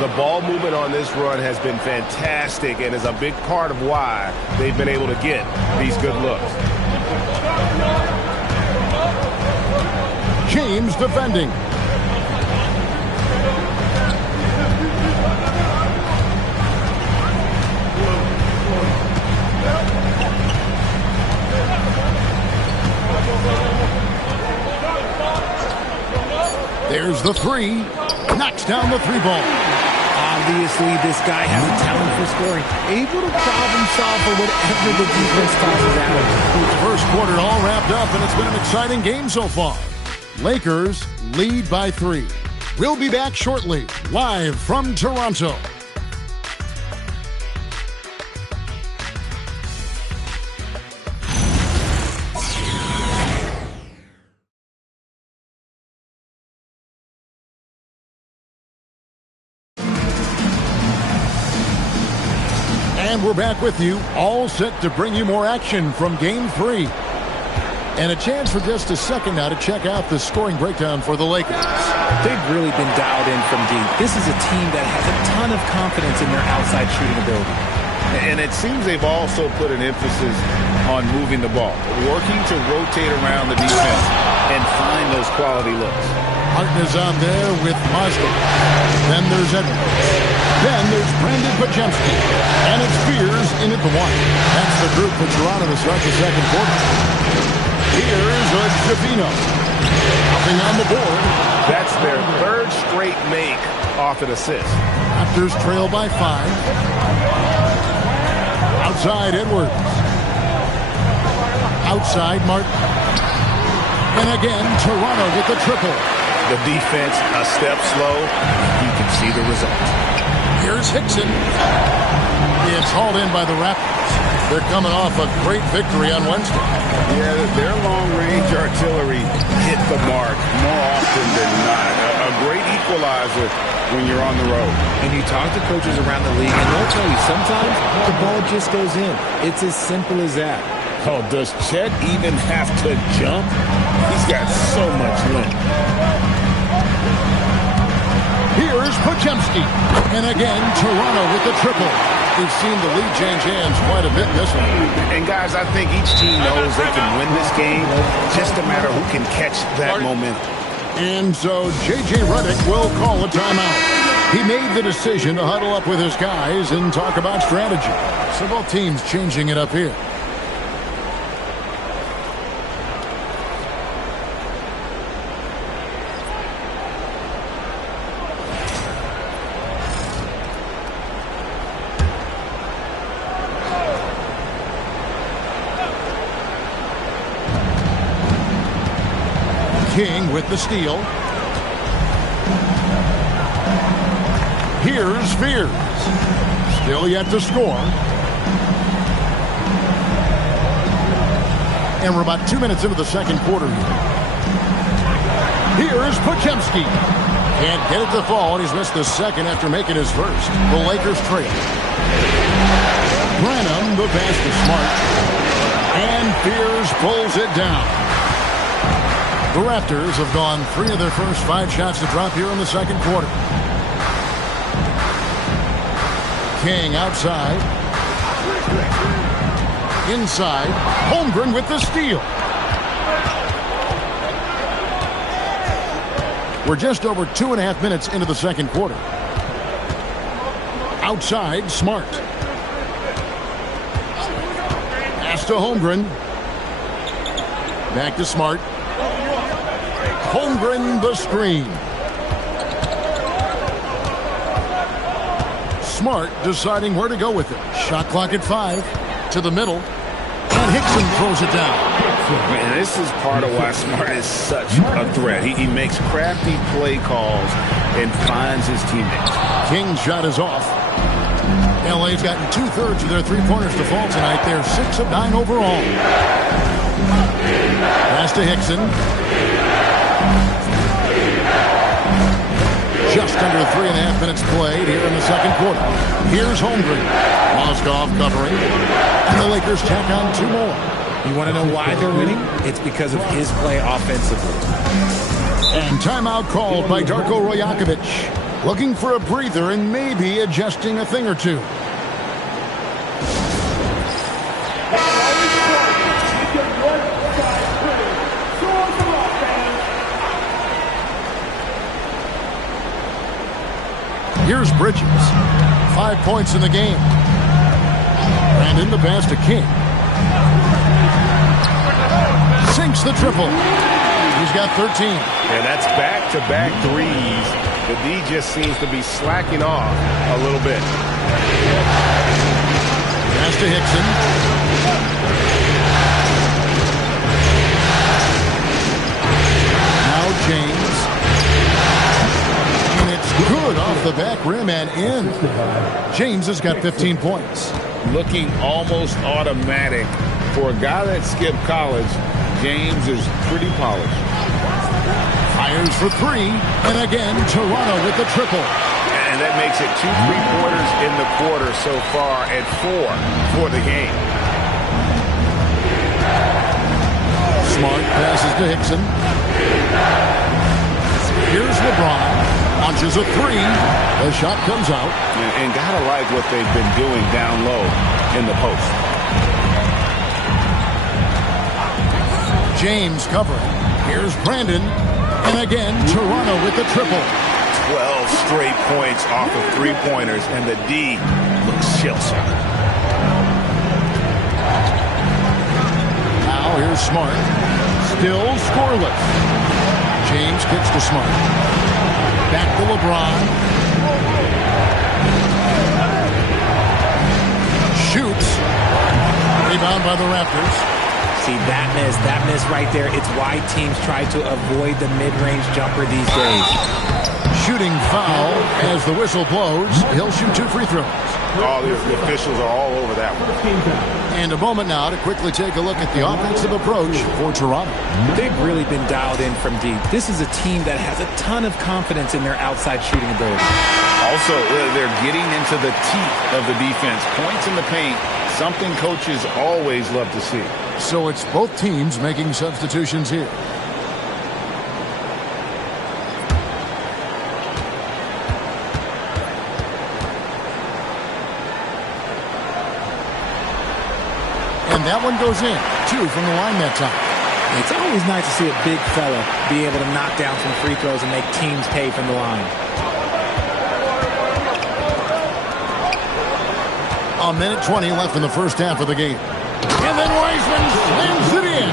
The ball movement on this run has been fantastic and is a big part of why they've been able to get these good looks. James defending. There's the 3. Knocks down the 3 ball. Obviously, this guy has a talent for scoring. Able to problem solve for whatever the defense tosses at him. First quarter all wrapped up, and it's been an exciting game so far. Lakers lead by 3. We'll be back shortly, live from Toronto. And we're back with you, all set to bring you more action from Game 3. And a chance for just a second now to check out the scoring breakdown for the Lakers. They've really been dialed in from deep. This is a team that has a ton of confidence in their outside shooting ability. And it seems they've also put an emphasis on moving the ball, working to rotate around the defense and find those quality looks. Martin is on there with Mazda. Then there's Edwards. Then there's Brandon Pajemski. And it's Spears in at the 1. That's the group for Toronto to start the second quarter. Here's Javino. Nothing on the board. That's their 3rd straight make off an assist. Raptors trail by 5. Outside Edwards. Outside Martin. And again, Toronto with the triple. The defense a step slow. You can see the result. Here's Hickson. It's hauled in by the Raptors. They're coming off a great victory on Wednesday. Yeah, their long-range artillery hit the mark more often than not. A great equalizer when you're on the road. And you talk to coaches around the league, and they'll tell you sometimes the ball just goes in. It's as simple as that. Oh, does Chet even have to jump? He's got so much length. Here's Podziemski. And again, Toronto with the triple. We've seen the lead change hands quite a bit in this one. And guys, I think each team knows they can win this game. Just a matter who can catch that momentum. And so J.J. Redick will call a timeout. He made the decision to huddle up with his guys and talk about strategy. So both teams changing it up here. King with the steal. Here's Fears. Still yet to score. And we're about 2 minutes into the second quarter here. Here's Podziemski. Can't get it to fall, and he's missed the second after making his first. The Lakers trail. Branham, the pass to Smart. And Fears pulls it down. The Raptors have gone 3 of their first 5 shots to drop here in the second quarter. King outside. Inside. Holmgren with the steal. We're just over 2.5 minutes into the second quarter. Outside, Smart. Pass to Holmgren. Back to Smart. Holmgren the screen. Smart deciding where to go with it. Shot clock at 5. To the middle. And Hickson throws it down. Man, this is part of why Smart is such a threat. He makes crafty play calls and finds his teammates. King's shot is off. LA's gotten 2/3 of their three-pointers to fall tonight. They're 6 of 9 overall. Pass to Hickson. Just under 3.5 minutes played here in the second quarter. Here's Holmgren. Moskov covering. And the Lakers tack on 2 more. You want to know why they're winning? It's because of his play offensively. And timeout called by Darko Rajakovic. Looking for a breather and maybe adjusting a thing or two. Here's Bridges. 5 points in the game. And in the pass to King. Sinks the triple. He's got 13. And that's back-to-back threes. The D just seems to be slacking off a little bit. Pass to Hickson. Now James. And it's good off the back rim and in. James has got 15 points. Looking almost automatic. For a guy that skipped college, James is pretty polished. Fires for 3. And again, Toronto with the triple. And that makes it 2 3-pointers in the quarter so far and 4 for the game. Smart passes to Hickson. Here's LeBron. Launches a 3. The shot comes out. And gotta like what they've been doing down low in the post. James covering. Here's Brandon. And again, Toronto with the triple. 12 straight points off of 3-pointers, and the D looks shell-shocked. Now here's Smart. Still scoreless. James kicks to Smart. Back to LeBron. Shoots. Rebound by the Raptors. See, that miss right there, it's why teams try to avoid the mid-range jumper these days. shooting foul as the whistle blows. He'll shoot 2 free throws. All the officials are all over that one. And a moment now to quickly take a look at the offensive approach for Toronto. They've really been dialed in from deep. This is a team that has a ton of confidence in their outside shooting ability. Also, they're getting into the teeth of the defense. Points in the paint, something coaches always love to see. So it's both teams making substitutions here. And that one goes in. 2 from the line that time. It's always nice to see a big fella be able to knock down some free throws and make teams pay from the line. A minute 20 left in the first half of the game. And then Wiseman slams it in.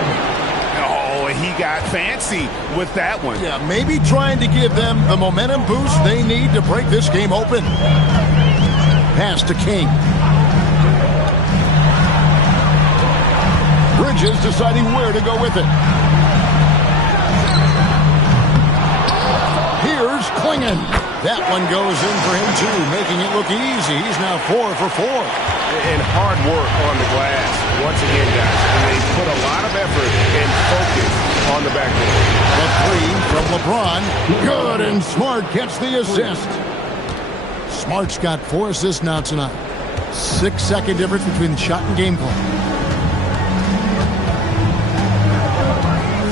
Oh, he got fancy with that one. Yeah, maybe trying to give them the momentum boost they need to break this game open. Pass to King. Bridges deciding where to go with it. Here's Klingon. That one goes in for him too, making it look easy. He's now 4 for 4. And hard work on the glass. Once again, guys, they put a lot of effort and focus on the backboard. The 3 from LeBron. Good, and Smart gets the assist. Smart's got 4 assists now tonight. 6-second difference between the shot and game clock.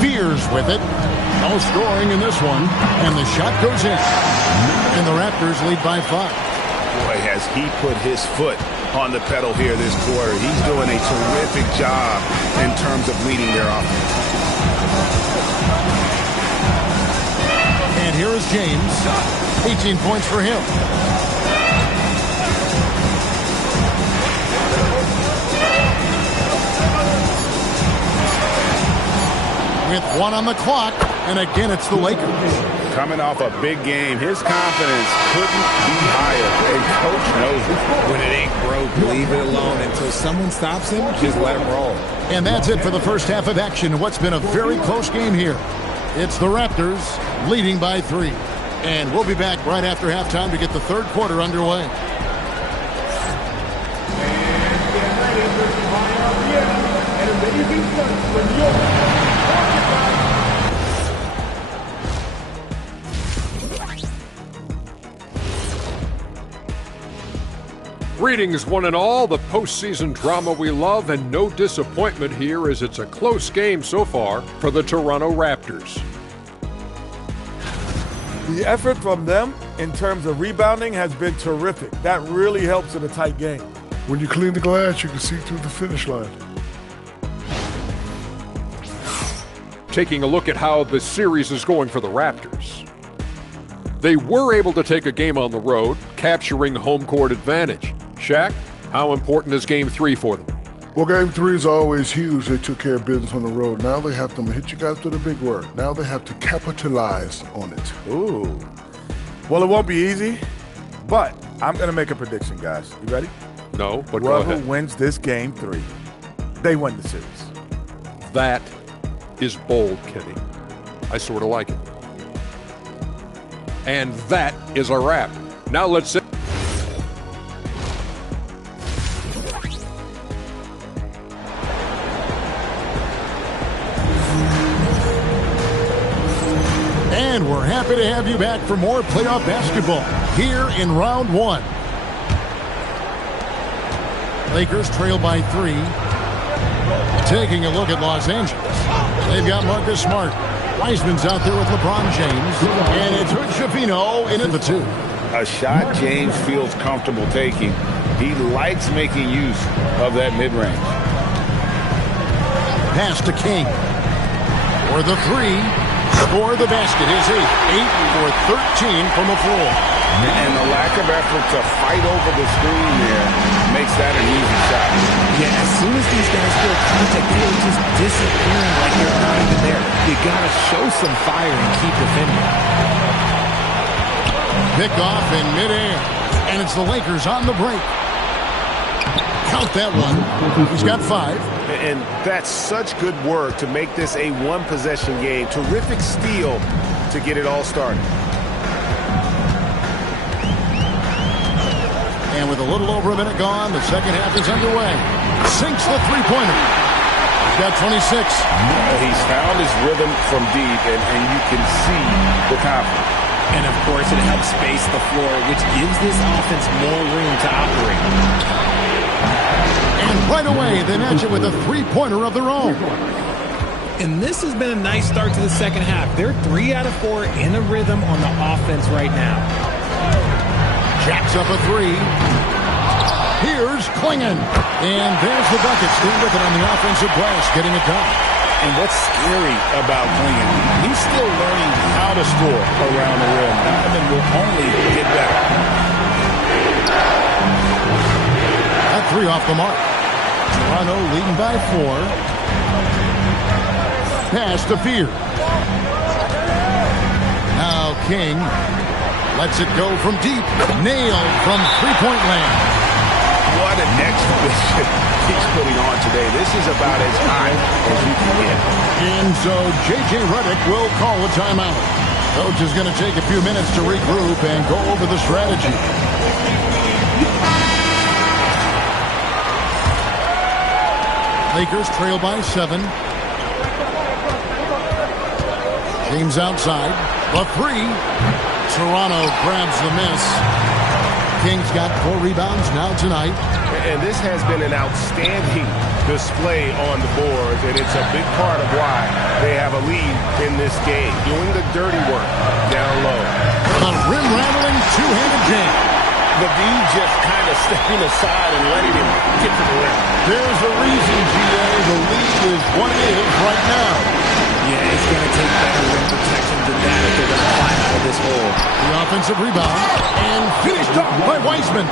Fears with it. No scoring in this one. And the shot goes in. And the Raptors lead by 5. Boy, has he put his foot on the pedal here this quarter. He's doing a terrific job in terms of leading their offense. And here is James. 18 points for him. With 1 on the clock, and again it's the Lakers. Coming off a big game, his confidence couldn't be higher, and coach knows it. When it ain't broke, leave it alone until someone stops him. Just let him roll. And that's it for the first half of action. What's been a very close game here. It's the Raptors leading by 3. And we'll be back right after halftime to get the third quarter underway. Greetings, one and all. The postseason drama we love, and no disappointment here as it's a close game so far for the Toronto Raptors. The effort from them in terms of rebounding has been terrific. That really helps in a tight game. When you clean the glass, you can see through the finish line. Taking a look at how the series is going for the Raptors. They were able to take a game on the road, capturing home court advantage. Shaq, how important is Game 3 for them? Well, Game 3 is always huge. They took care of business on the road. Now they have to hit you guys with a big word. Now they have to capitalize on it. Ooh. Well, it won't be easy, but I'm going to make a prediction, guys. You ready? No, but go Whoever ahead. wins this Game 3, they win the series. That is bold, Kenny. I sort of like it. And that is a wrap. Now let's sit. And we're happy to have you back for more playoff basketball here in round 1. Lakers trail by 3. Taking a look at Los Angeles. They've got Marcus Smart. Wiseman's out there with LeBron James. And it's Hood-Schifino in at the 2. A shot James feels comfortable taking. He likes making use of that mid-range. Pass to King. For the 3. Score the basket. His 8 for 13 from the floor. And the lack of effort to fight over the screen there makes that an easy shot. Yeah, as soon as these guys feel contact, they're just disappearing like they're not even there. You got to show some fire and keep defending. Pick off in midair. And it's the Lakers on the break. Count that one. He's got 5. And that's such good work to make this a one-possession game. Terrific steal to get it all started. And with a little over a minute gone, the second half is underway. Sinks the three-pointer. He's got 26. He's found his rhythm from deep, and you can see the confidence. And, of course, it helps space the floor, which gives this offense more room to operate. And right away, they match it with a three-pointer of their own. And this has been a nice start to the second half. They're 3 out of 4 in a rhythm on the offense right now. Jacks up a three. Here's Klingon. And there's the bucket. Still with it on the offensive glass, getting it done. And what's scary about Klingon, he's still learning how to score around the rim. Donovan will only get better. That three off the mark. Toronto leading by 4. Pass to Fear. Now King lets it go from deep. Nailed from three-point land. What an exhibition he's putting on today. This is about as high as you can get. And so J.J. Redick will call a timeout. Coach is going to take a few minutes to regroup and go over the strategy. Lakers trail by 7. James outside. The three. Toronto grabs the miss. Kings got 4 rebounds now tonight. And this has been an outstanding display on the boards, and it's a big part of why they have a lead in this game, doing the dirty work down low. A rim-rattling two-handed jam. The D just kind of stepping aside and letting him get to the rim. There's a reason, GA. The lead is what it is right now. Yeah, it's going to take better rim protection than that if they're going to climb out of this hole. The offensive rebound. And finished off by Wiseman.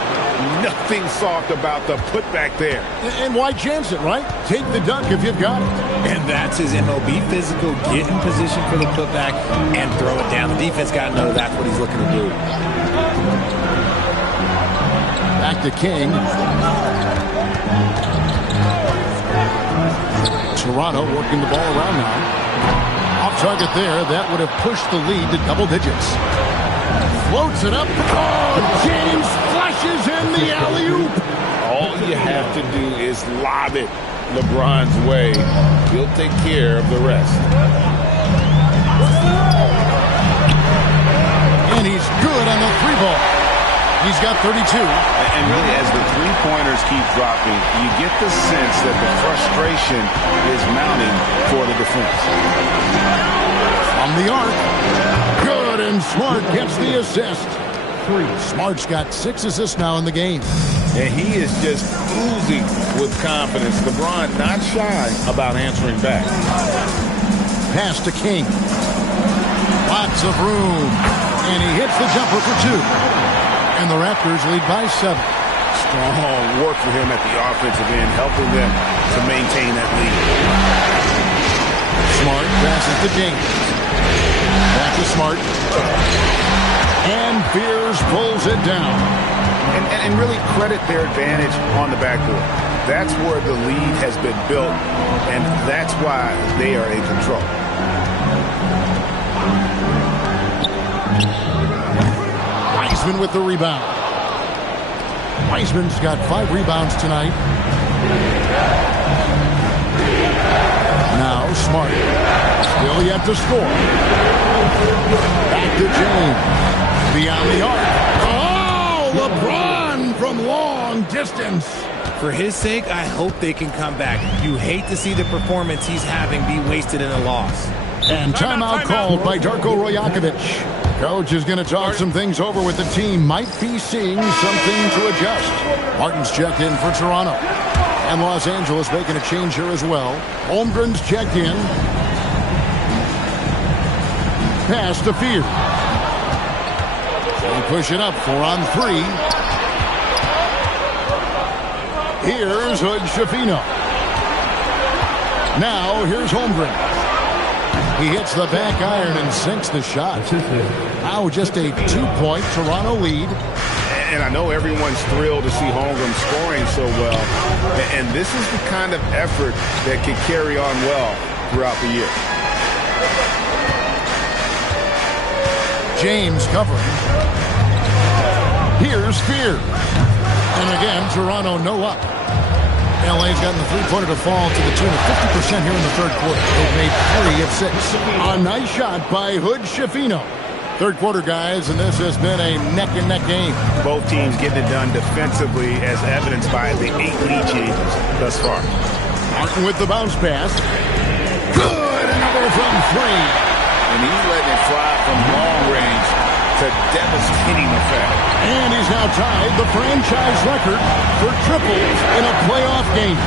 Nothing soft about the putback there. And why chance it, right? Take the dunk if you've got it. And that's his MO. Be physical, get in position for the putback, and throw it down. The defense got to know that's what he's looking to do. Back to King. Toronto working the ball around now. Off target there. That would have pushed the lead to double digits. Floats it up. Oh, James flashes in the alley-oop. All you have to do is lob it LeBron's way. He'll take care of the rest. And he's good on the three ball. He's got 32. And really, as the three-pointers keep dropping, you get the sense that the frustration is mounting for the defense. On the arc. Good, and Smart gets the assist. Smart's got 6 assists now in the game. And he is just oozing with confidence. LeBron not shy about answering back. Pass to King. Lots of room. And he hits the jumper for 2. And the Raptors lead by 7. Strong work for him at the offensive end, helping them to maintain that lead. Smart passes to James. Back to Smart. And Fears pulls it down. And really credit their advantage on the backboard. That's where the lead has been built, and that's why they are in control. Wiseman with the rebound. Wiseman's got 5 rebounds tonight. Now Smart. Still yet to score. Back to James. Beyond the arc. Oh, LeBron from long distance. For his sake, I hope they can come back. You hate to see the performance he's having be wasted in a loss. And timeout called by Darko Rajakovic. Coach is going to talk some things over with the team. Might be seeing something to adjust. Martin's checked in for Toronto. And Los Angeles making a change here as well. Holmgren's checked in. Pass to Fear. They push it up 4 on 3. Here's Hood Schifino. Now here's Holmgren. He hits the back iron and sinks the shot. Now just a 2-point Toronto lead. And I know everyone's thrilled to see Holmgren scoring so well. And this is the kind of effort that can carry on well throughout the year. James covering. Here's Fear. And again, Toronto no up. LA's gotten the three-pointer to fall to the tune of 50% here in the third quarter. They've made 3 of 6. A nice shot by Hood Schifino. Third quarter, guys, and this has been a neck-and-neck game. Both teams getting it done defensively, as evidenced by the 8 lead changes thus far. Martin with the bounce pass. Good, another from 3. And he's letting it fly from long range to devastating effect. And he's now tied the franchise record for triples in a playoff game.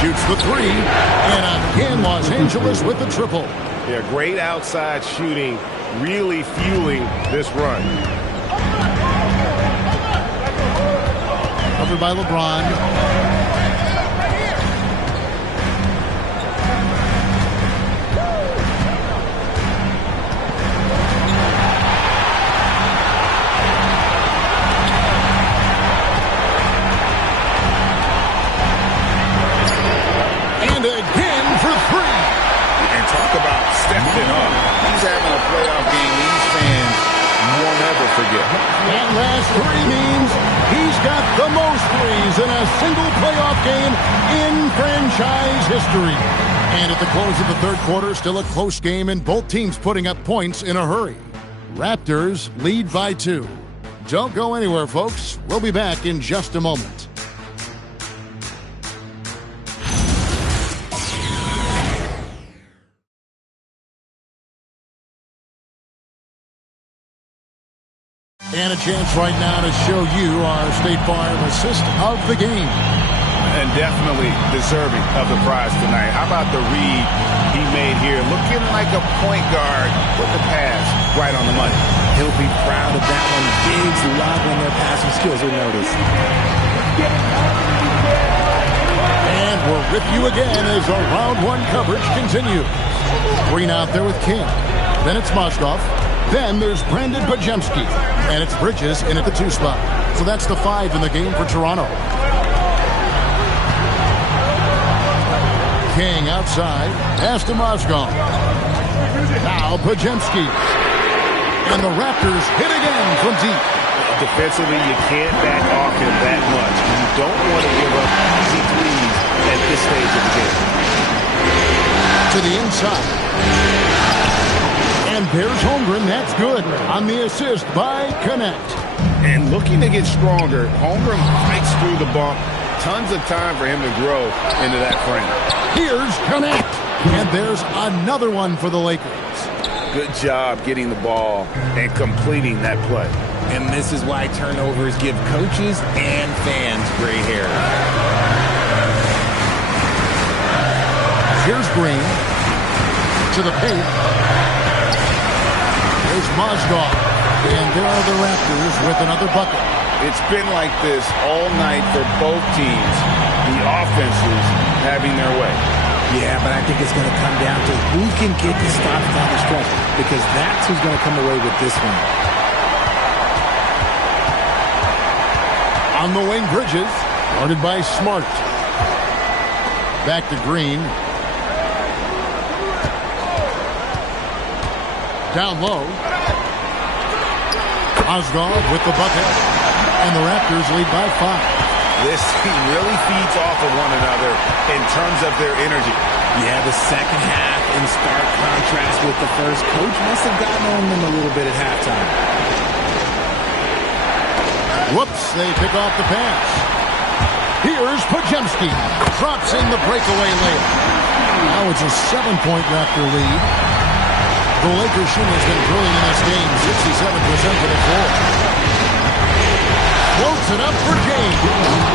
Shoots the 3, and again Los Angeles with the triple. Yeah, great outside shooting, really fueling this run. Covered by LeBron. Stepping up. He's having a playoff game these fans won't ever forget. That last 3 means he's got the most threes in a single playoff game in franchise history. And at the close of the third quarter, still a close game and both teams putting up points in a hurry. Raptors lead by 2. Don't go anywhere, folks. We'll be back in just a moment. And a chance right now to show you our State Farm assist of the game. And definitely deserving of the prize tonight. How about the read he made here? Looking like a point guard with the pass right on the money. He'll be proud of that one. Bigs love when their passing skills are noticed. And we're with you again as our round 1 coverage continues. Green out there with King. Then it's Moskov. Then there's Brandon Bajemski. And it's Bridges in at the 2 spot. So that's the 5 in the game for Toronto. King outside. Pass to Moskov. Now Bajemski. And the Raptors hit again from deep. Defensively, you can't back off him that much. You don't want to give up easy threes at this stage of the game. To the inside. And there's Holmgren. That's good on the assist by Connect. And looking to get stronger, Holmgren fights through the bump. Tons of time for him to grow into that frame. Here's Connect. And there's another one for the Lakers. Good job getting the ball and completing that play. And this is why turnovers give coaches and fans gray hair. Here's Green. To the paint. There's Moskov. And there are the Raptors with another bucket. It's been like this all night for both teams. The offenses having their way. Yeah, but I think it's going to come down to who can get the stops down the stretch, because that's who's going to come away with this one. On the wing, Bridges, guarded by Smart. Back to Green. Down low. Osgood with the bucket. And the Raptors lead by 5. This team really feeds off of one another in terms of their energy. Yeah, the second half in stark contrast with the first. Coach must have gotten on them a little bit at halftime. Whoops, they pick off the pass. Here's Bajemski. Drops in the breakaway layup. Now it's a 7-point Raptor lead. The Lakers shooting has been brilliant in this game. 67% to the floor. Floats it up for James.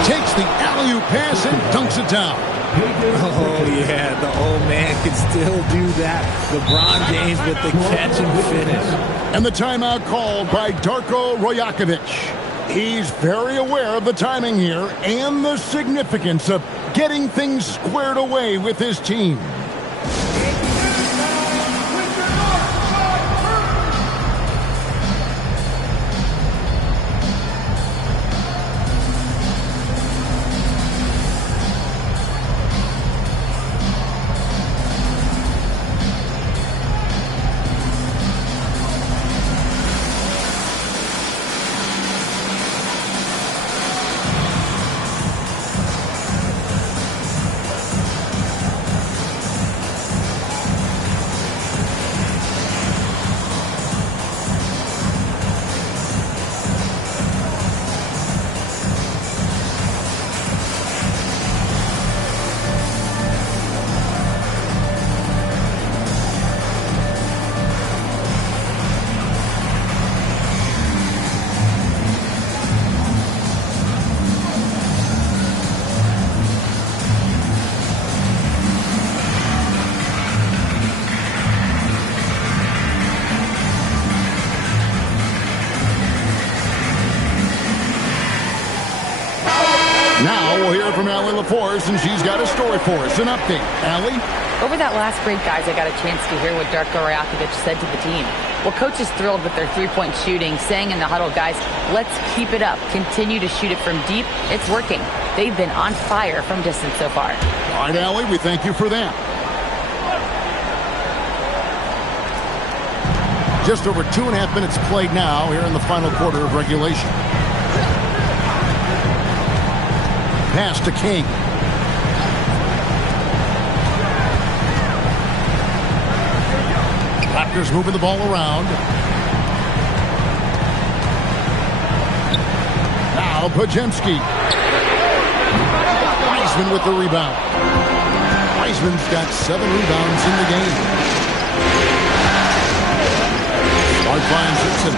Takes the alley-oop pass and dunks it down. Oh, yeah, the old man can still do that. LeBron James with the catch and finish. And the timeout called by Darko Rojakovic. He's very aware of the timing here and the significance of getting things squared away with his team. Allie LaForce, and she's got a story for us. An update. Allie? Over that last break, guys, I got a chance to hear what Darko Rajakovic said to the team. Well, coach is thrilled with their three-point shooting, saying in the huddle, guys, let's keep it up. Continue to shoot it from deep. It's working. They've been on fire from distance so far. All right, Allie, we thank you for that. Just over 2.5 minutes played now here in the final quarter of regulation. Pass to King. Raptors moving the ball around. Now Pajemski. Wiseman with the rebound. Wiseman's got 7 rebounds in the game. Smart finds Dixon.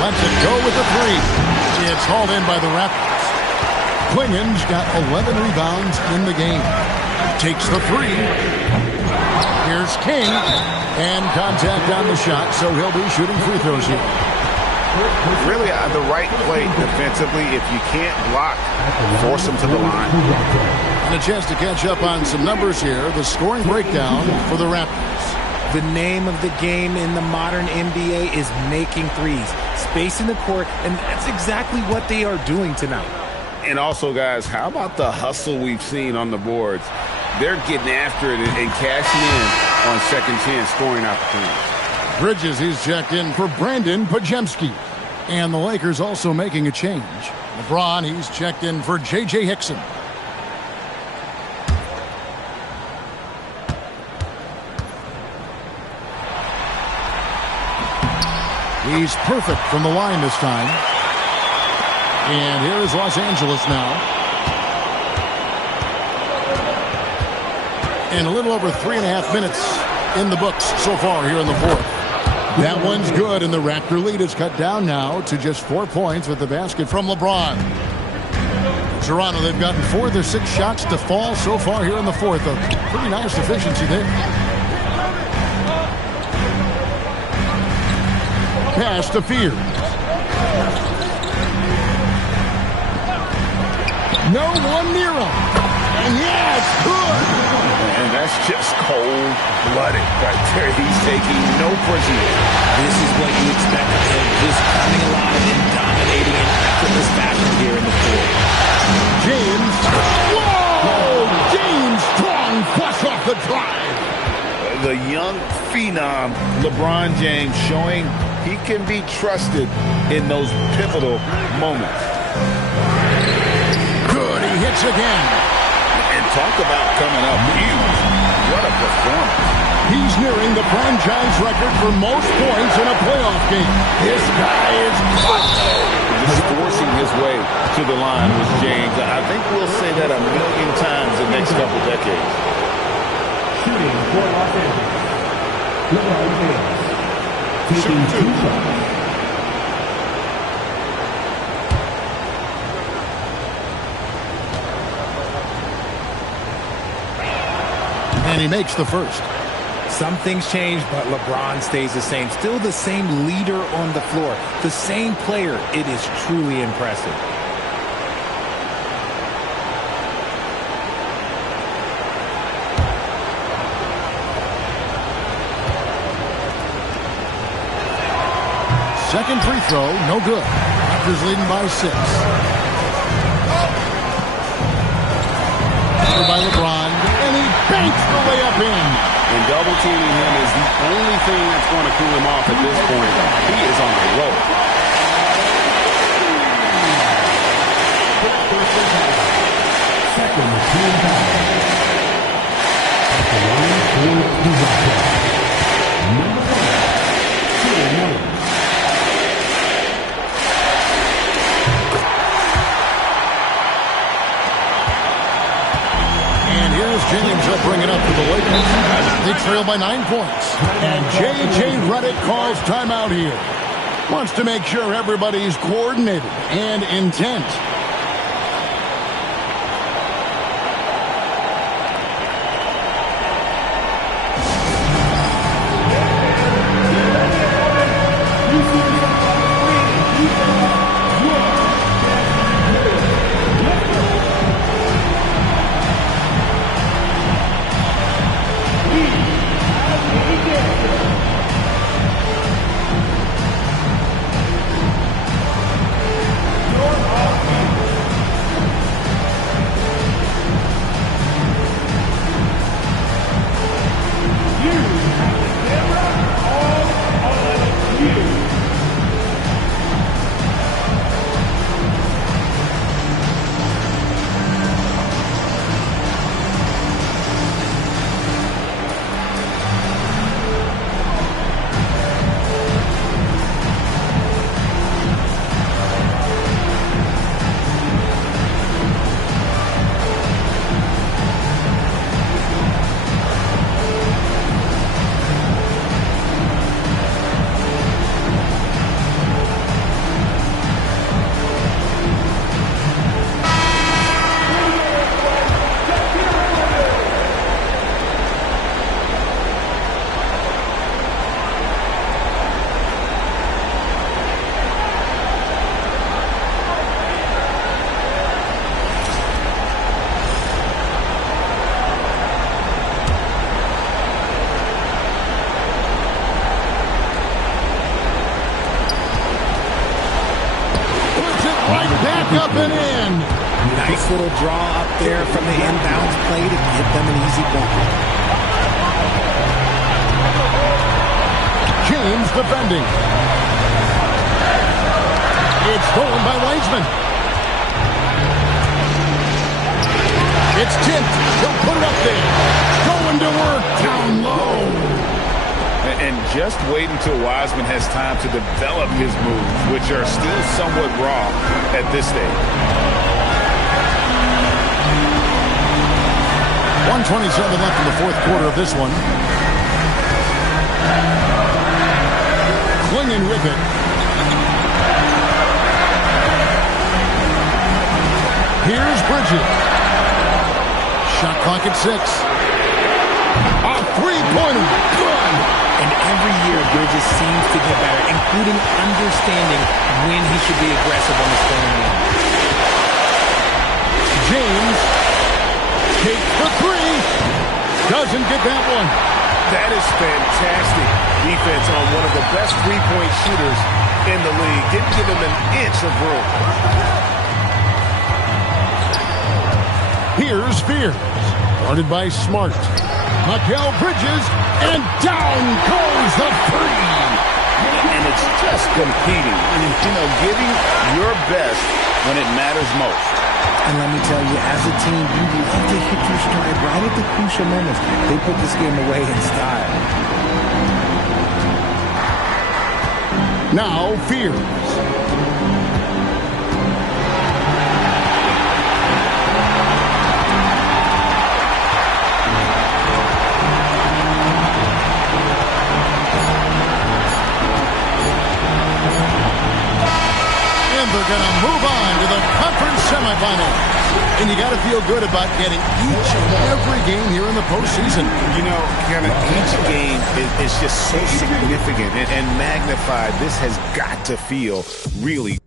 Lets it go with the 3. It's hauled in by the Raptors. Klingen's got 11 rebounds in the game. Takes the 3. Here's King. And contact on the shot, so he'll be shooting free throws here. Really, the right play defensively. If you can't block, force them to the line. And a chance to catch up on some numbers here. The scoring breakdown for the Raptors. The name of the game in the modern NBA is making threes. Spacing the court, and that's exactly what they are doing tonight. And also, guys, how about the hustle we've seen on the boards? They're getting after it and cashing in on second chance scoring opportunities. Bridges, he's checked in for Brandon Pajemski. And the Lakers also making a change. LeBron, he's checked in for J.J. Hickson. He's perfect from the line this time. And here is Los Angeles now. And a little over 3.5 minutes in the books so far here in the fourth. That one's good, and the Raptor lead is cut down now to just 4 points with the basket from LeBron. Toronto, they've gotten 4 of their 6 shots to fall so far here in the fourth. A pretty nice efficiency there. Pass to Fears. No one near him. And yes, good. And that's just cold-blooded right there. He's taking no prisoners. This is what you expect of him, just coming alive and dominating in effortless fashion here in the fourth. James. Whoa! James strong flush off the drive. The young phenom, LeBron James, showing he can be trusted in those pivotal moments. Good, he hits again. And talk about coming up huge. What a performance. He's nearing the franchise record for most points in a playoff game. This guy is clutch. Just forcing his way to the line with James. I think we'll say that 1,000,000 times in the next couple decades. Shooting for Los Angeles. LeBron James. Taking 2 shots. And he makes the first. Some things change, but LeBron stays the same. Still the same leader on the floor. The same player. It is truly impressive. Second free throw, no good. Raptors leading by 6. Covered by LeBron, and he banks the way up in. And double teaming him is the only thing that's going to cool him off at this point. He is on a roll. Second team foul. At the line for the Raptors. Number 1, Jalen Williams. James will bring it up for the Lakers. They trail by 9 points. And J.J. Redick calls timeout here. Wants to make sure everybody's coordinated and intent. little draw up there from the inbounds play to get them an easy point. James defending. It's stolen by Weisman. It's tipped. He'll put it up there. Going to work down low. And just wait until Wiseman has time to develop his moves, which are still somewhat raw at this stage. 1:27 left in the fourth quarter of this one. Clinging with it. Here's Bridges. Shot clock at 6. A three-pointer. Good. And every year, Bridges seems to get better, including understanding when he should be aggressive on the scoring end. James takes the three. Doesn't get that one. That is fantastic defense on one of the best three-point shooters in the league. Didn't give him an inch of room. Here's Spears. Guarded by Smart. Mikal Bridges, and down goes the three. And it's just competing. Giving your best when it matters most. And let me tell you, as a team, you love to hit your stride right at the crucial moments. They put this game away in style. Now Fears. They're going to move on to the conference semifinals. And you got to feel good about getting each and every game here in the postseason. Each game is just so significant and magnified. This has got to feel really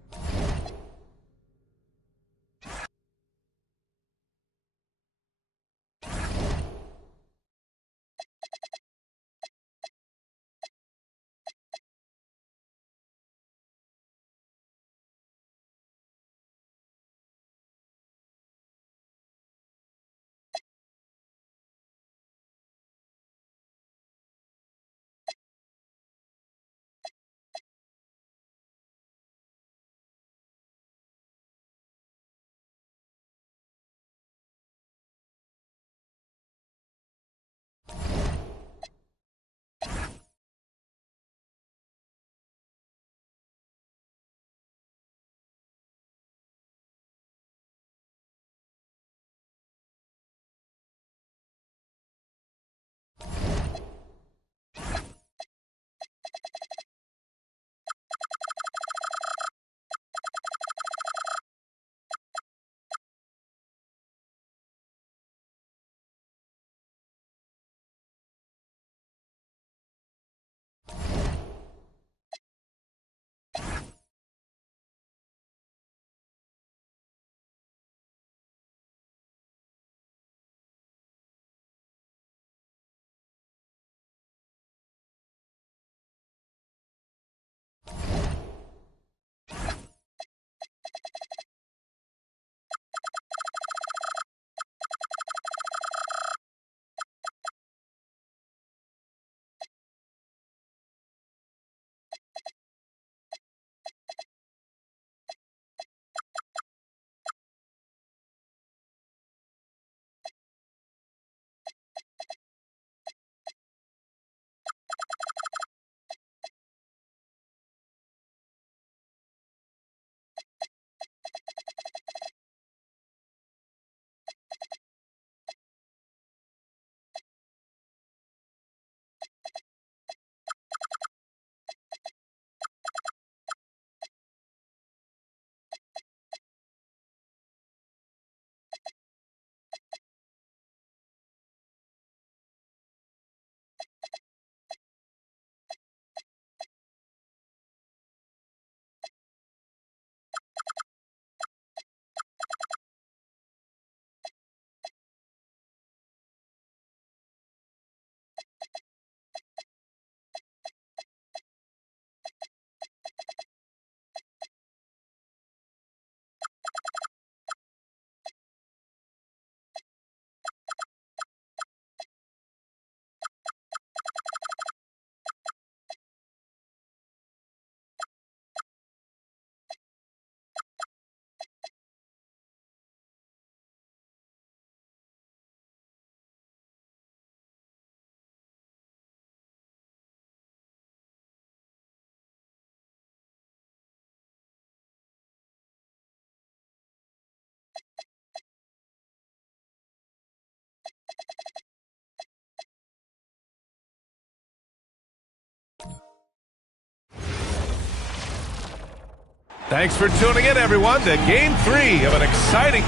Thanks for tuning in, everyone, to Game 3 of an exciting...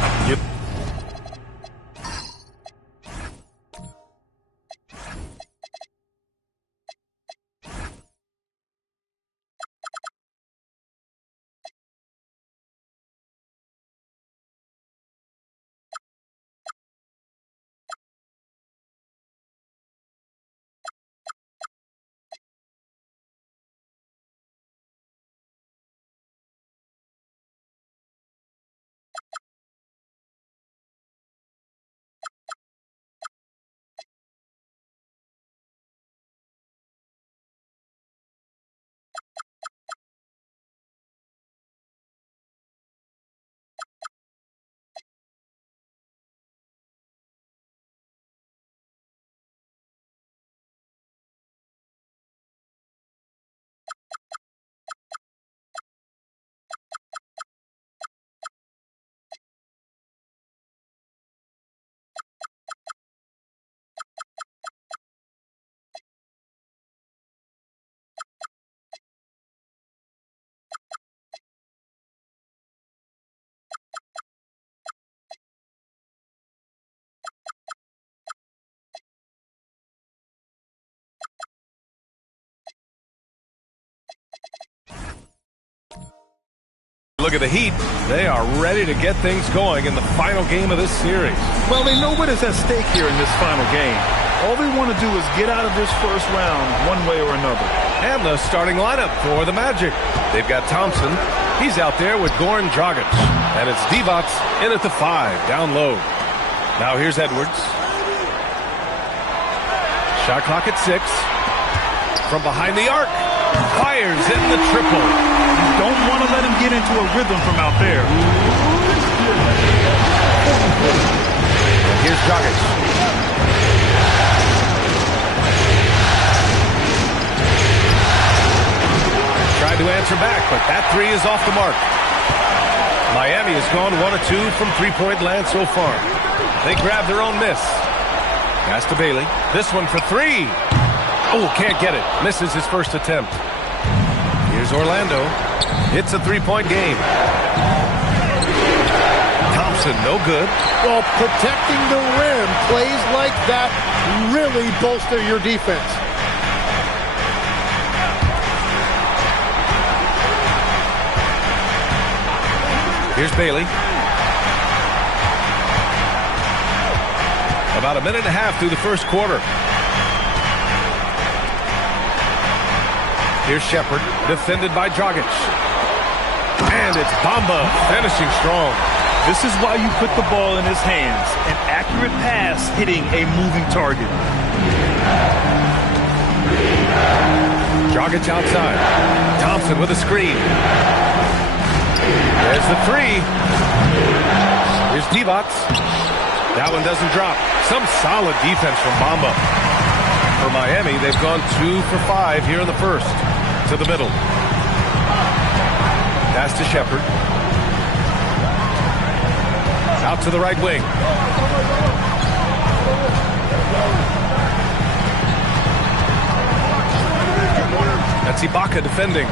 Look at the Heat. They are ready to get things going in the final game of this series. Well, they know what is at stake here in this final game. All they want to do is get out of this first round one way or another. And the starting lineup for the Magic. They've got Thompson. He's out there with Goran Dragic. And it's Divac in at the 5, down low. Now here's Edwards. Shot clock at 6. From behind the arc. Fires in the triple. You don't want to let him get into a rhythm from out there. And here's Dragic. Tried to answer back, but that 3 is off the mark. Miami has gone 1 of 2 from three-point land so far. They grab their own miss. Pass to Bailey. This one for 3. Oh, can't get it. Misses his first attempt. Here's Orlando. It's a three-point game. Thompson, no good. Well, protecting the rim, plays like that really bolster your defense. Here's Bailey. About a minute and a half through the first quarter. Here's Shepard, defended by Dragic. And it's Bamba finishing strong. This is why you put the ball in his hands. An accurate pass hitting a moving target. Dragic outside. Thompson with a screen. There's the 3. Here's Divac. That one doesn't drop. Some solid defense from Bamba. For Miami, they've gone 2 for 5 here in the first. To the middle. Pass to Shepard. Out to the right wing. That's Ibaka defending.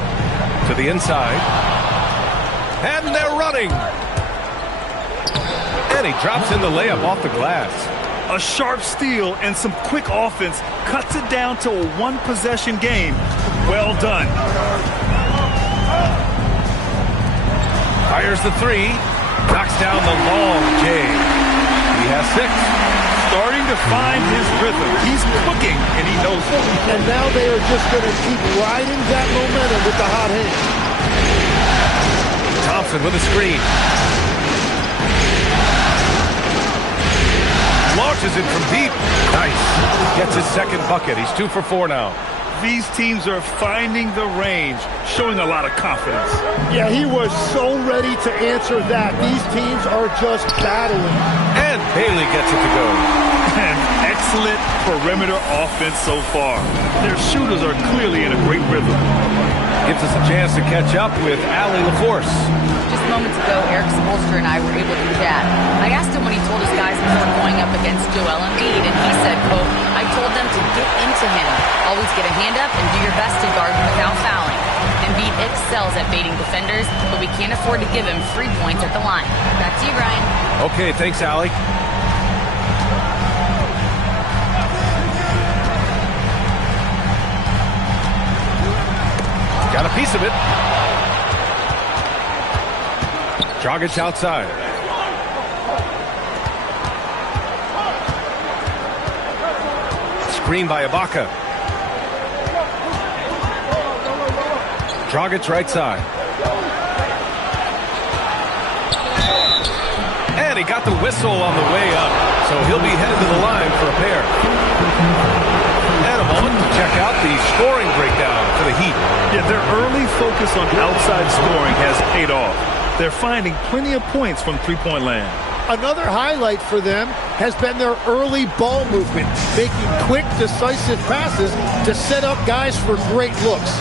To the inside. And they're running. And he drops in the layup off the glass. A sharp steal and some quick offense cuts it down to a one-possession game. Well done. Fires the 3. Knocks down the long J. He has 6. Starting to find his rhythm. He's cooking, and he knows it. And now they are just going to keep riding that momentum with the hot hand. Thompson with a screen. Launches it from deep. Nice. Gets his second bucket. He's 2 for 4 now. These teams are finding the range, showing a lot of confidence. Yeah, he was so ready to answer that. These teams are just battling. And Bailey gets it to go. An excellent perimeter offense so far. Their shooters are clearly in a great rhythm. Gives us a chance to catch up with Allie LaForce. Just moments ago, Eric Spoelstra and I were able to chat. I asked him when he told his guys before going up against Joel Embiid, and he said, quote, I told them to get into him. Always get a hand up and do your best to guard him without fouling. Embiid excels at baiting defenders, but we can't afford to give him free points at the line. Back to you, Brian. Okay, thanks, Allie. Got a piece of it. Dragic outside. Screen by Ibaka. Dragic right side. And he got the whistle on the way up, so he'll be headed to the line for a pair. And a moment to check out the scoring breakdown for the Heat. Yeah, their early focus on outside scoring has paid off. They're finding plenty of points from three-point land. Another highlight for them has been their early ball movement, making quick, decisive passes to set up guys for great looks.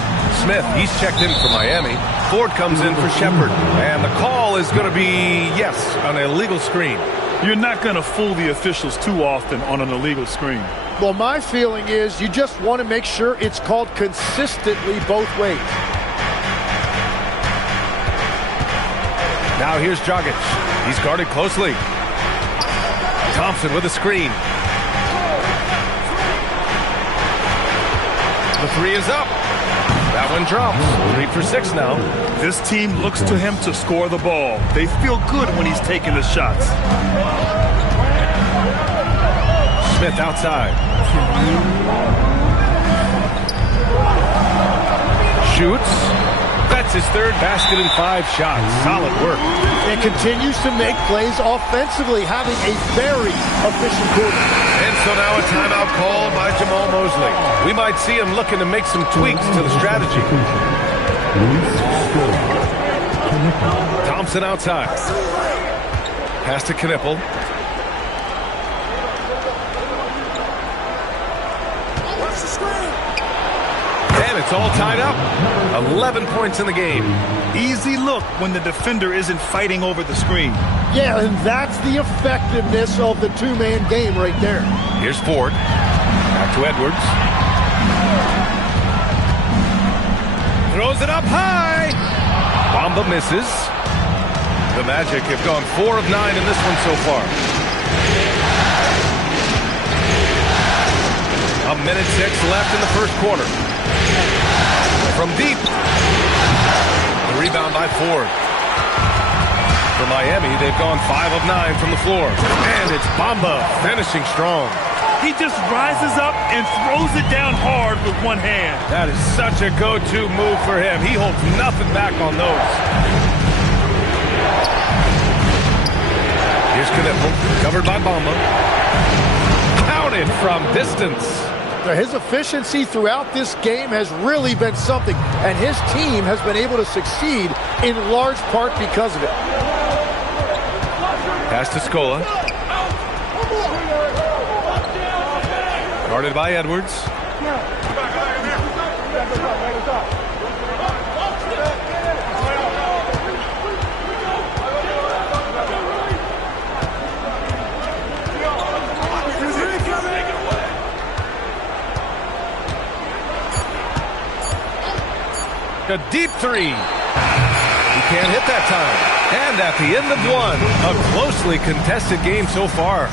Smith, he's checked in for Miami. Ford comes in for Shepard. And the call is going to be, yes, an illegal screen. You're not going to fool the officials too often on an illegal screen. Well, my feeling is you just want to make sure it's called consistently both ways. Now here's Dragic. He's guarded closely. Thompson with a screen. The three is up. That one drops. 3 for 6 now. This team looks to him to score the ball. They feel good when he's taking the shots. Smith outside. Shoots. That's his third basket in 5 shots. Solid work. And continues to make plays offensively, having a very efficient quarter. And so now a timeout called by Jamal Mosley. We might see him looking to make some tweaks to the strategy. Thompson outside. Pass to Knippel. And it's all tied up. 11 points in the game. Easy look when the defender isn't fighting over the screen. Yeah, and that's the effectiveness of the two-man game right there. Here's Ford. Back to Edwards. Throws it up high. Bamba misses. The Magic have gone 4 of 9 in this one so far. A minute 6 left in the first quarter. From deep. The rebound by Ford. For Miami, they've gone 5 of 9 from the floor. And it's Bamba finishing strong. He just rises up and throws it down hard with one hand. That is such a go-to move for him. He holds nothing back on those. Here's Knippel, covered by Bamba. Counted from distance. His efficiency throughout this game has really been something, and his team has been able to succeed in large part because of it. Pass to Scola. Guarded by Edwards. A deep three. He can't hit that time. And at the end of one, a closely contested game so far.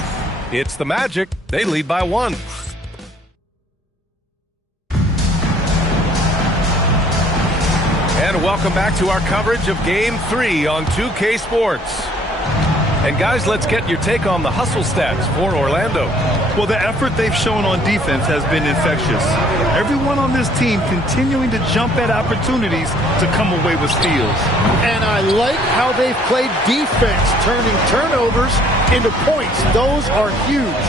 It's the Magic. They lead by 1. And welcome back to our coverage of Game 3 on 2K Sports. And guys, let's get your take on the hustle stats for Orlando. Well, the effort they've shown on defense has been infectious. Everyone on this team continuing to jump at opportunities to come away with steals. And I like how they've played defense, turning turnovers into points. Those are huge.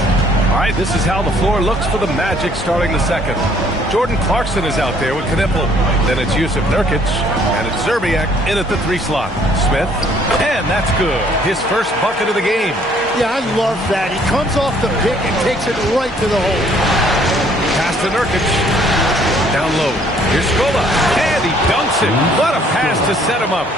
All right, this is how the floor looks for the Magic starting the second. Jordan Clarkson is out there with Knippel. Then it's Jusuf Nurkic, and it's Zerbiak in at the 3 slot. Smith, and that's good. His first bucket of the game. Yeah, I love that. He comes off the pick and takes it right to the hole. Pass to Nurkic. Down low. Here's Scola, and he dunks it. What a pass to set him up.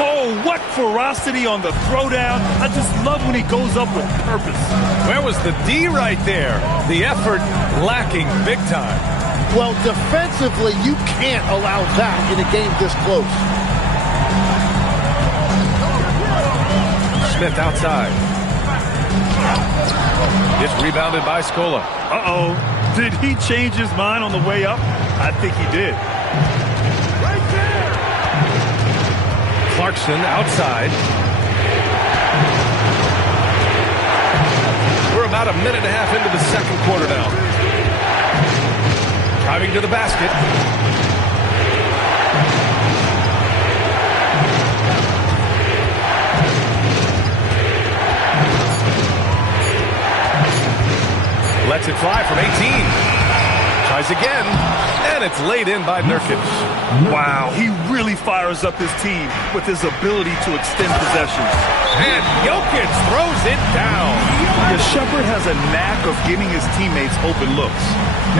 Oh, what ferocity on the throwdown. I just love when he goes up with purpose. Where was the D right there? The effort lacking big time. Well, defensively, you can't allow that in a game this close. Smith outside. It's rebounded by Scola. Uh-oh. Did he change his mind on the way up? I think he did. Clarkson outside. We're about a minute and a half into the second quarter now. Driving to the basket. Lets it fly from 18. Tries again, and it's laid in by Nurkic. Wow, he really fires up his team with his ability to extend possessions. And Jokic throws it down. The Shepherd has a knack of giving his teammates open looks.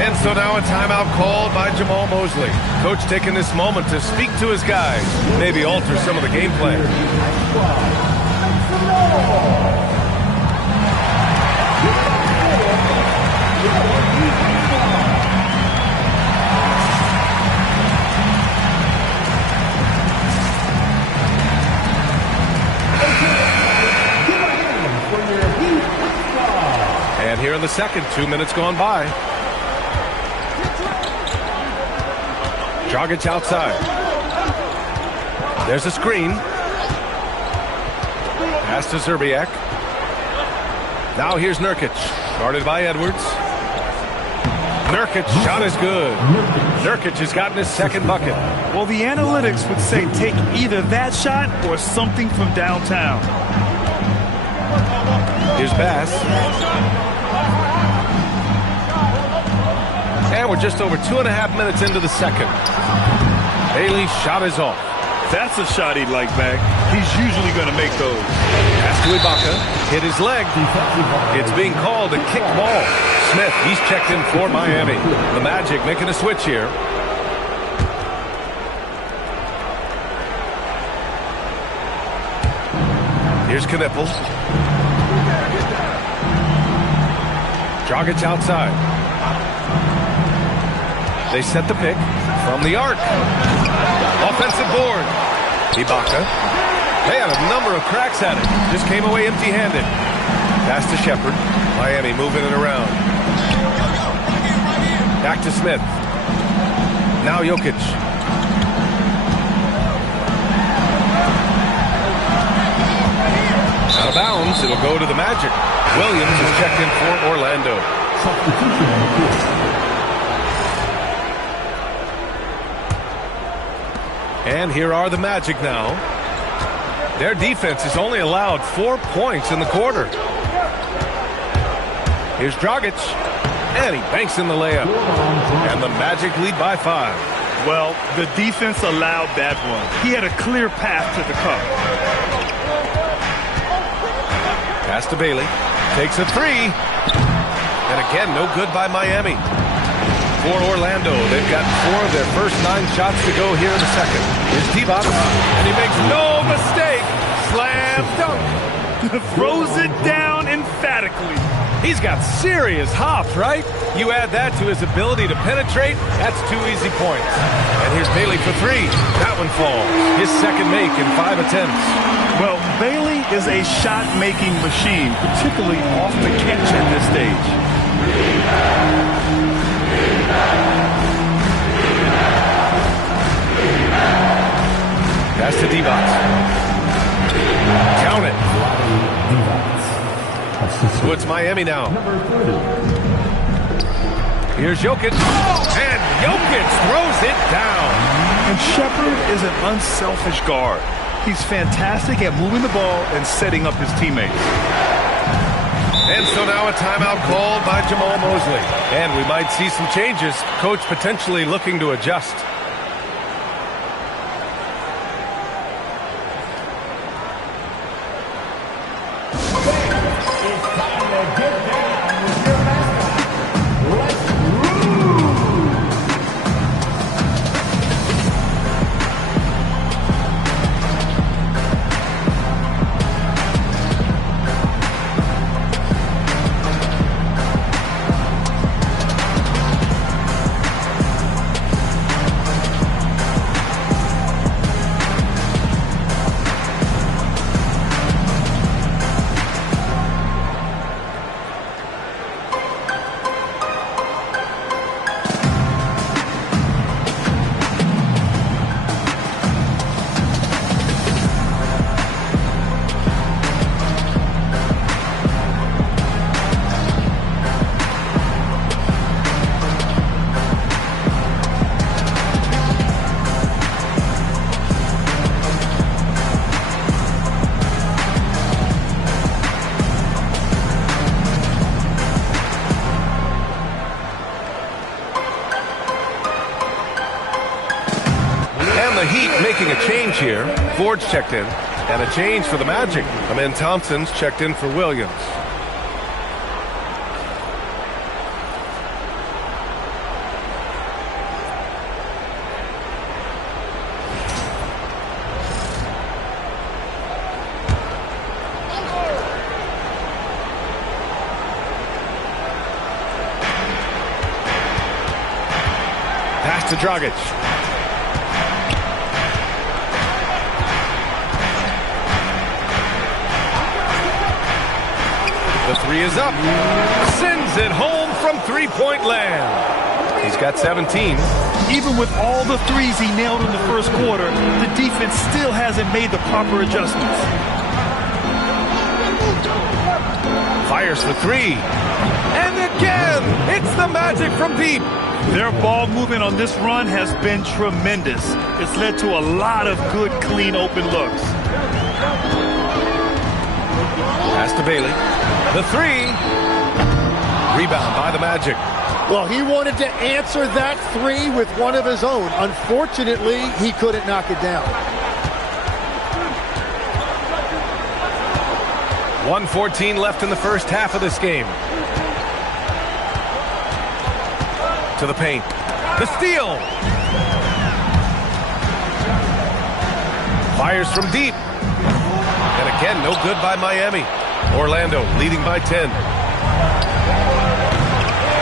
And so now a timeout called by Jamal Mosley. Coach taking this moment to speak to his guys, maybe alter some of the game plan. And here in the second, 2 minutes gone by. Dragic outside. There's a screen. Pass to Zerbiak. Now here's Nurkic. Guarded by Edwards. Nurkic shot is good. Nurkic has gotten his second bucket. Well, the analytics would say take either that shot or something from downtown. Here's Bass. And we're just over 2.5 minutes into the second. Bailey's shot is off. That's a shot he'd like back. He's usually going to make those. Pass to Ibaka. Hit his leg. It's being called a kick ball. Smith, he's checked in for Miami. The Magic making a switch here. Here's Knippel. Dragic outside. They set the pick from the arc. Offensive board. Ibaka. They had a number of cracks at it. Just came away empty-handed. Pass to Shepherd. Miami moving it around. Back to Smith. Now Jokic. Out of bounds. It'll go to the Magic. Williams is checked in for Orlando. And here are the Magic now. Their defense has only allowed 4 points in the quarter. Here's Dragic. And he banks in the layup. And the Magic lead by 5. Well, the defense allowed that one. He had a clear path to the cup. Pass to Bailey. Takes a three. And again, no good by Miami. For Orlando, they've got 4 of their first 9 shots to go here in the second. Here's Divac, and he makes no mistake. Slam dunk. Throws it down emphatically. He's got serious hops, right? You add that to his ability to penetrate, that's 2 easy points. And here's Bailey for 3. That one falls. His second make in 5 attempts. Well, Bailey is a shot-making machine, particularly off the catch at this stage. Pass to Divac. Count it. So it's Miami now. Here's Jokic. And Jokic throws it down. And Shepherd is an unselfish guard. He's fantastic at moving the ball and setting up his teammates. And so now a timeout called by Jamal Mosley. And we might see some changes. Coach potentially looking to adjust. making a change here. Ford's checked in. And a change for the Magic. Amen Thompson's checked in for Williams. Pass to Dragic. The three is up. Sends it home from three-point land. He's got 17. Even with all the threes he nailed in the first quarter, the defense still hasn't made the proper adjustments. Fires for three. And again, it's the Magic from deep. Their ball movement on this run has been tremendous. It's led to a lot of good, clean, open looks. Pass to Bailey. The three. Rebound by the Magic. Well, he wanted to answer that three with one of his own. Unfortunately, he couldn't knock it down. 1:14 left in the first half of this game. To the paint. The steal. Fires from deep. And again, no good by Miami. Orlando leading by 10.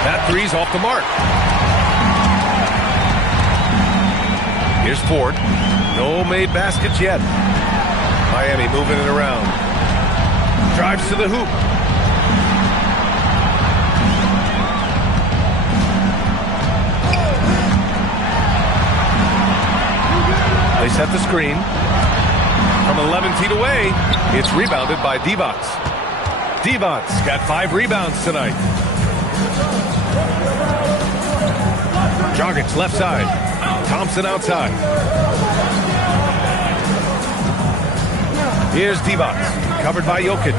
That three's off the mark. Here's Ford. No made baskets yet. Miami moving it around. Drives to the hoop. They set the screen. From 11 feet away, it's rebounded by Divac. Divac got 5 rebounds tonight. Dragic left side. Thompson outside. Here's Divac, covered by Jokic.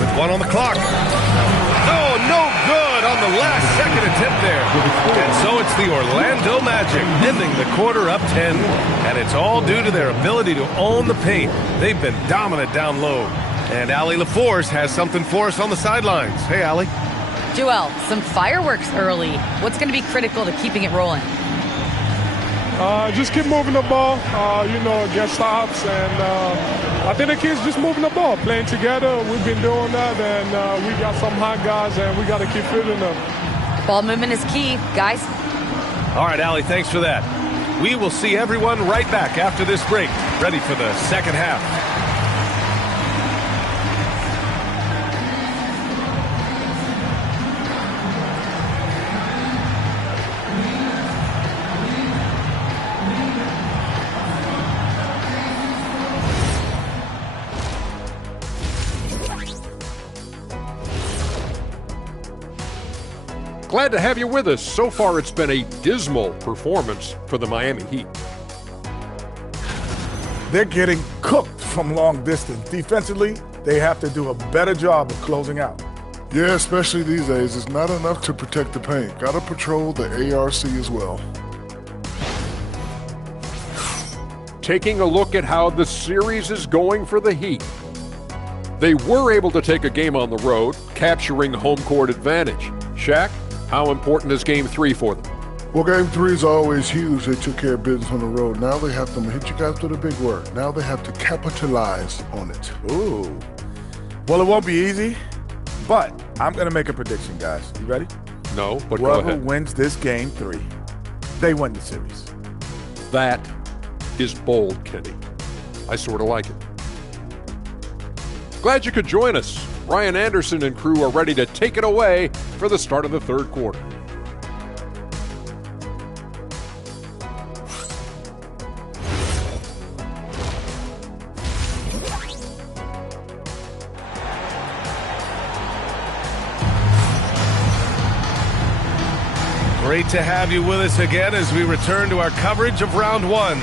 With 1 on the clock. Oh, no good on the last second attempt there. And so it's the Orlando Magic ending the quarter up 10. And it's all due to their ability to own the paint. They've been dominant down low. And Allie LaForce has something for us on the sidelines. Hey, Allie. Joel, some fireworks early. What's going to be critical to keeping it rolling? Just keep moving the ball, get stops, and I think the kids just moving the ball, playing together. We've been doing that, and we got some hot guys, and we got to keep fitting them. Ball movement is key, guys. All right, Allie, thanks for that. We will see everyone right back after this break, ready for the second half. Glad to have you with us. So far, it's been a dismal performance for the Miami Heat. They're getting cooked from long distance. Defensively, they have to do a better job of closing out. Yeah, especially these days. It's not enough to protect the paint. Got to patrol the ARC as well. Taking a look at how the series is going for the Heat. They were able to take a game on the road, capturing home court advantage. Shaq, how important is Game 3 for them? Well, Game 3 is always huge. They took care of business on the road. Now they have to hit you guys with a big word. Now they have to capitalize on it. Ooh. Well, it won't be easy, but I'm going to make a prediction, guys. You ready? No, but go Whoever ahead. wins this Game 3, they win the series. That is bold, Kenny. I sort of like it. Glad you could join us. Ryan Anderson and crew are ready to take it away for the start of the third quarter. Great to have you with us again as we return to our coverage of round one.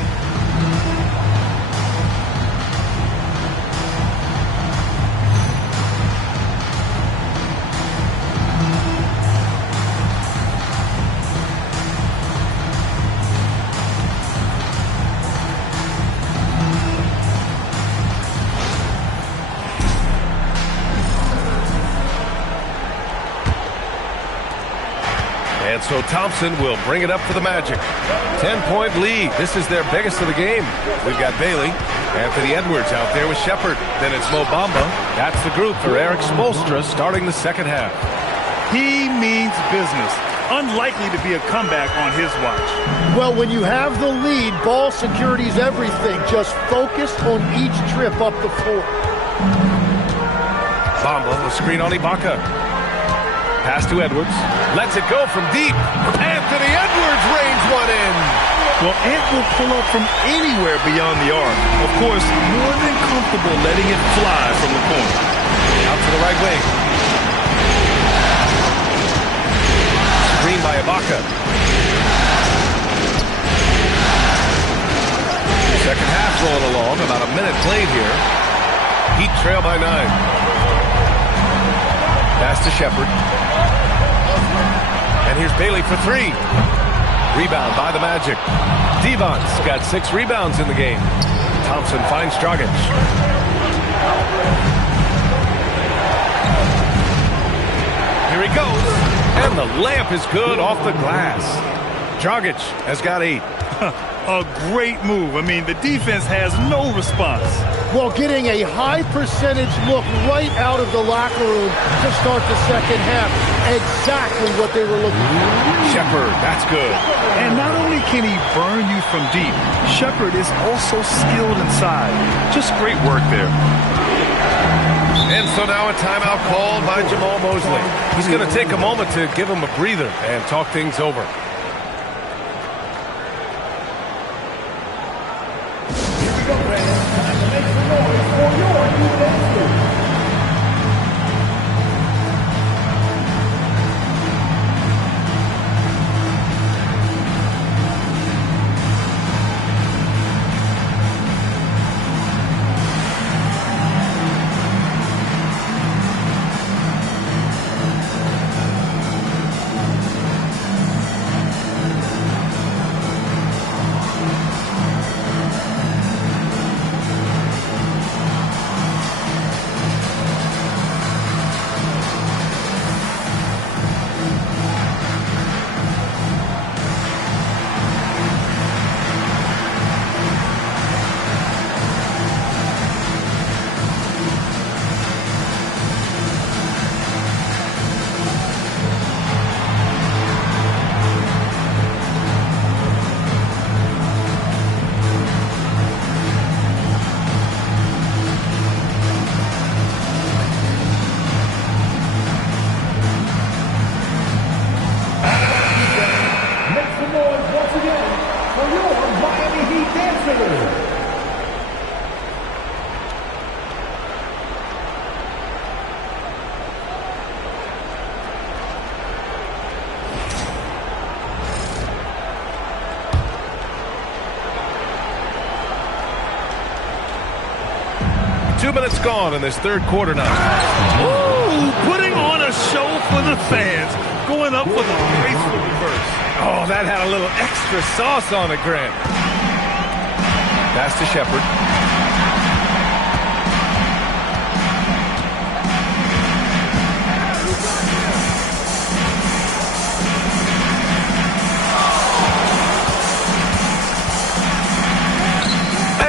And so Thompson will bring it up for the Magic. 10-point lead. This is their biggest of the game. We've got Bailey, Anthony Edwards out there with Shepard. Then it's Mo Bamba. That's the group for Eric Spoelstra starting the second half. He means business. Unlikely to be a comeback on his watch. Well, when you have the lead, ball security is everything. Just focus on each trip up the floor. Bamba will screen on Ibaka. Pass to Edwards. Lets it go from deep. Anthony Edwards rains one in. Well, Ant will pull up from anywhere beyond the arc. Of course, more than comfortable letting it fly from the corner. Out to the right wing. Screen by Ibaka. Second half rolling along. About a minute played here. Heat trail by 9. Pass to Shepard. And here's Bailey for 3. Rebound by the Magic. Devon's got 6 rebounds in the game. Thompson finds Dragic. Here he goes. And the layup is good off the glass. Dragic has got 8. A great move. I mean, the defense has no response. Well, getting a high percentage look right out of the locker room to start the second half. Exactly what they were looking for. Shepard, that's good. And not only can he burn you from deep, Shepard is also skilled inside. Just great work there. And so now a timeout called by Jamal Mosley. He's going to take a moment to give him a breather and talk things over. Minutes gone in this third quarter now. Ooh, putting on a show for the fans. Going up with a graceful reverse. Oh, that had a little extra sauce on it, Grant. Pass to Shepard.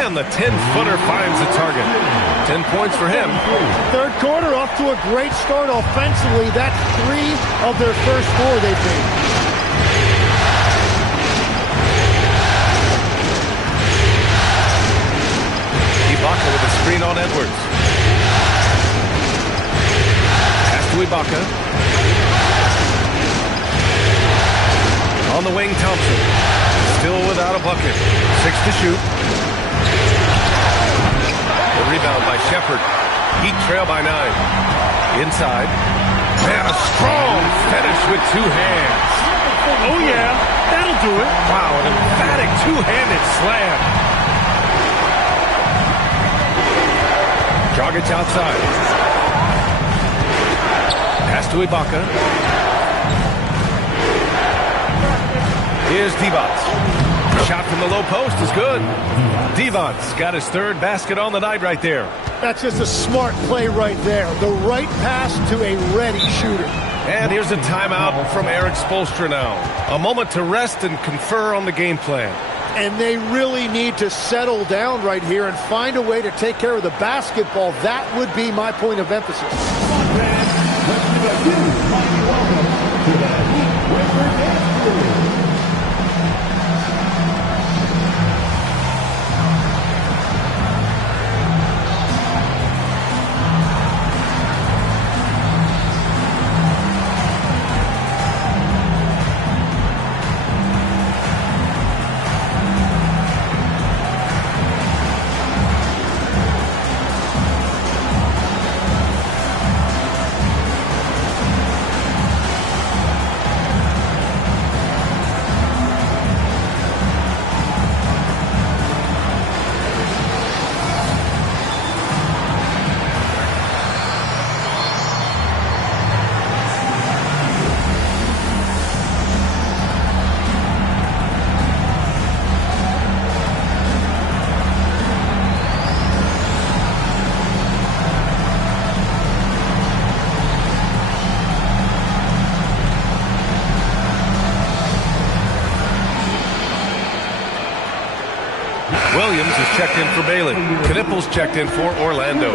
And the 10-footer finds the target. 10 points for him. Third quarter off to a great start offensively. That's 3 of their first 4 they've made. Ibaka with a screen on Edwards. Pass to Ibaka. On the wing, Thompson. Still without a bucket. 6 to shoot. The rebound by Shepard. Heat trail by 9. Inside. And a strong finish with 2 hands. Oh, yeah. That'll do it. Wow, an emphatic 2-handed slam. Dragic outside. Pass to Ibaka. Here's Devon's. Shot from the low post is good. Devon's got his 3rd basket on the night right there. That's just a smart play right there. The right pass to a ready shooter. And here's a timeout from Eric Spoelstra now. A moment to rest and confer on the game plan. And they really need to settle down right here and find a way to take care of the basketball. That would be my point of emphasis. Williams is checked in for Bailey. Knippel's checked in for Orlando.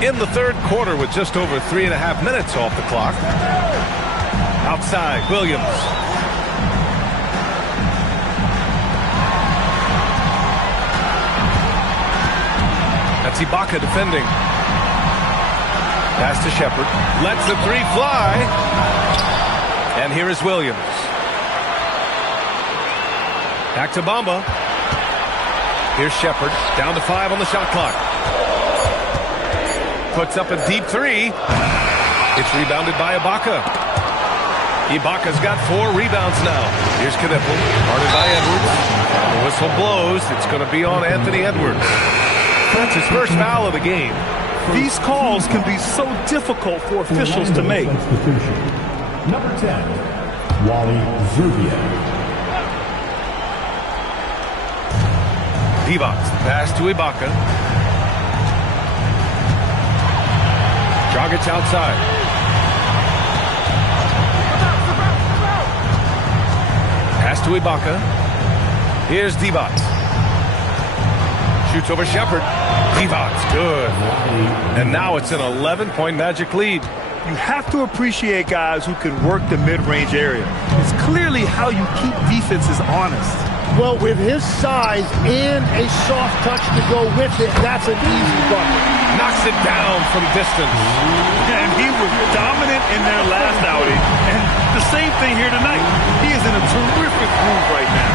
In the third quarter with just over 3.5 minutes off the clock. Outside, Williams. That's Ibaka defending. Pass to Shepard. Lets the three fly. And here is Williams. Back to Bamba. Here's Shepard. Down to 5 on the shot clock. Puts up a deep three. It's rebounded by Ibaka. Ibaka's got 4 rebounds now. Here's Knippel, guarded by Edwards. The whistle blows. It's going to be on Anthony Edwards. That's his first foul of the game. These calls can be so difficult for officials to make. Number 10, Wally Zervia. Divac, pass to Ibaka. Dragic outside. Pass to Ibaka. Here's Divac. Shoots over Shepard. Divac, good. And now it's an 11-point Magic lead. You have to appreciate guys who can work the mid-range area. It's clearly how you keep defenses honest. Well, with his size and a soft touch to go with it, that's an easy bucket. Knocks it down from distance. And he was dominant in their last outing. And the same thing here tonight. He is in a terrific groove right now.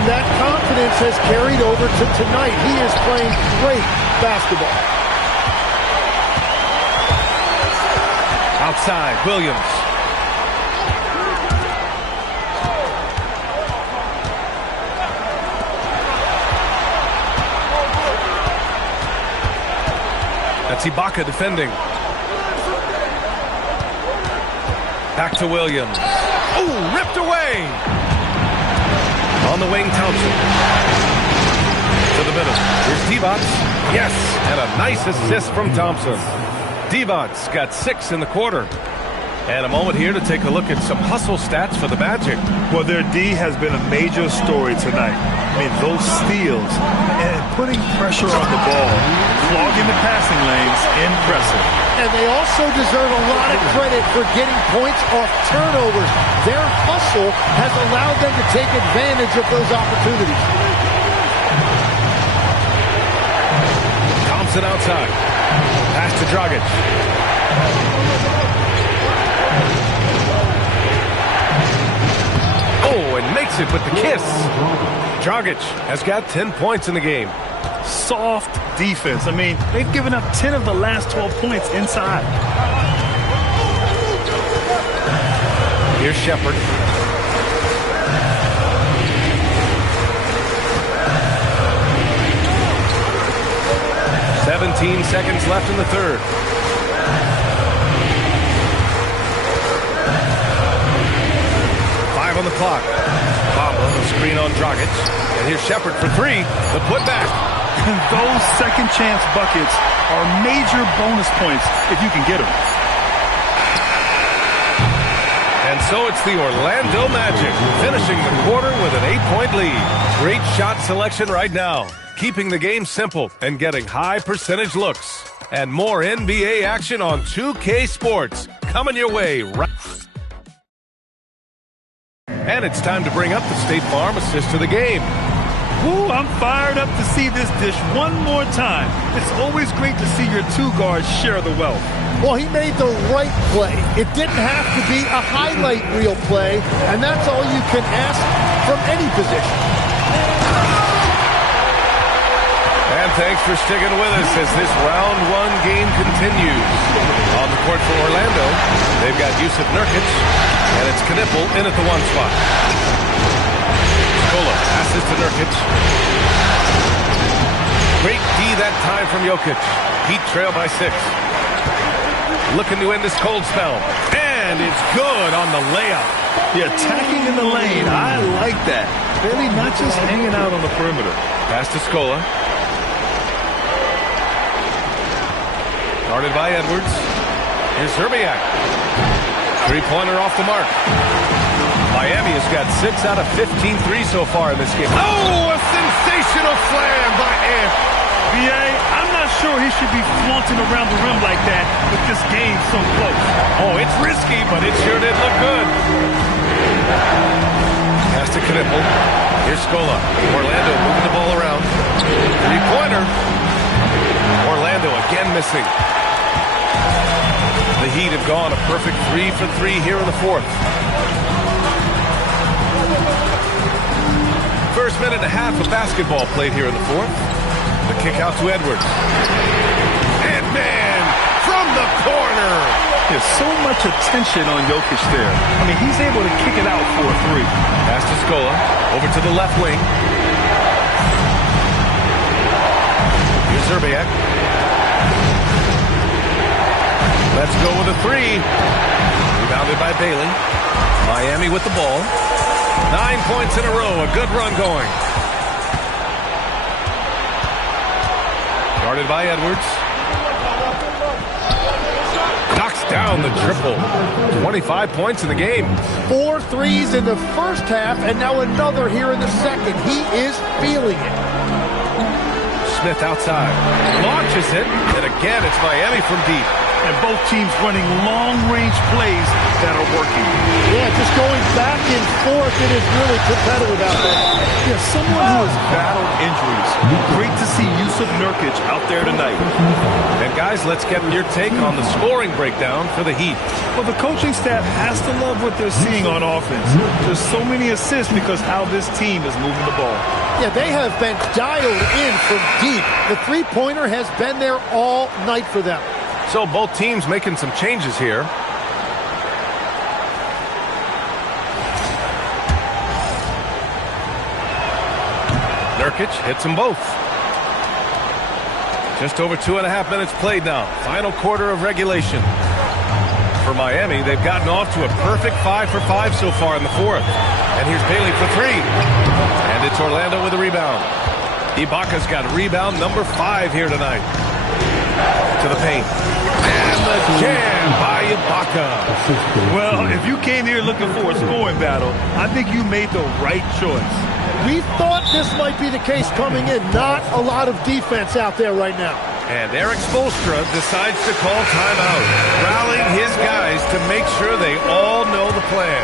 And that confidence has carried over to tonight. He is playing great basketball. Outside, Williams. That's Ibaka defending. Back to Williams. Oh, ripped away. On the wing, Thompson. To the middle. Here's Divac. Yes, and a nice assist from Thompson. Divac's got 6 in the quarter. And a moment here to take a look at some hustle stats for the Magic. Well, their D has been a major story tonight. I mean, those steals and putting pressure on the ball, clogging the passing lanes, impressive. And they also deserve a lot of credit for getting points off turnovers. Their hustle has allowed them to take advantage of those opportunities. Thompson outside. Pass to Dragic. Oh, and makes it with the kiss. Dragic has got 10 points in the game. Soft defense. I mean, they've given up 10 of the last 12 points inside. Here's Shepard. 15 seconds left in the third. On the clock. Bamba, the screen on Dragic. And here's Shepard for three. The putback. And those second chance buckets are major bonus points if you can get them. And so it's the Orlando Magic finishing the quarter with an 8-point lead. Great shot selection right now. Keeping the game simple and getting high percentage looks. And more NBA action on 2K Sports. Coming your way right. And it's time to bring up the State Farm assist to the game. Ooh, I'm fired up to see this dish one more time. It's always great to see your two guards share the wealth. Well, he made the right play. It didn't have to be a highlight reel play, and that's all you can ask from any position. And thanks for sticking with us as this round one game continues. On the court for Orlando, they've got Jusuf Nurkic, and it's Knipple in at the one spot. Scola passes to Nurkic. Great D that time from Jokic. Heat trail by 6. Looking to end this cold spell. And it's good on the layup. Yeah, attacking in the lane. I like that. Really not just hanging out on the perimeter. Pass to Scola. Guarded by Edwards. Here's Zerbiak. Three-pointer off the mark. Miami has got 6 out of 15 threes so far in this game. Oh, a sensational slam by Ant. B.A., I'm not sure he should be flaunting around the rim like that with this game so close. Oh, it's risky, but it sure did look good. Pass to Knipple. Here's Scola. Orlando moving the ball around. Three-pointer. Orlando again missing. The Heat have gone a perfect 3 for 3 here in the fourth. First minute and a half of basketball played here in the fourth. The kick out to Edwards. And man, from the corner. There's so much attention on Jokic there. I mean, he's able to kick it out for a 3. Pass to Scola. Over to the left wing. Here's Zerbiak. Let's go with a 3. Rebounded by Bailey. Miami with the ball. 9 points in a row. A good run going. Guarded by Edwards. Knocks down the triple. 25 points in the game. 4 threes in the first half, and now another here in the second. He is feeling it. Smith outside. Launches it. And again, it's Miami from deep. And both teams running long-range plays that are working. Yeah, just going back and forth. It is really competitive out there. Yeah, someone who has battled injuries. Great to see Jusuf Nurkic out there tonight. And guys, let's get your take on the scoring breakdown for the Heat. Well, the coaching staff has to love what they're seeing on offense. There's so many assists because how this team is moving the ball. Yeah, they have been dialed in from deep. The three-pointer has been there all night for them. So both teams making some changes here. Nurkic hits them both. Just over 2.5 minutes played now. Final quarter of regulation. For Miami, they've gotten off to a perfect 5 for 5 so far in the fourth. And here's Bailey for 3. And it's Orlando with a rebound. Ibaka's got rebound number 5 here tonight. To the paint. And the jam by Ibaka. Well, if you came here looking for a scoring battle, I think you made the right choice. We thought this might be the case coming in. Not a lot of defense out there right now. And Eric Spoelstra decides to call timeout, rallying his guys to make sure they all know the plan.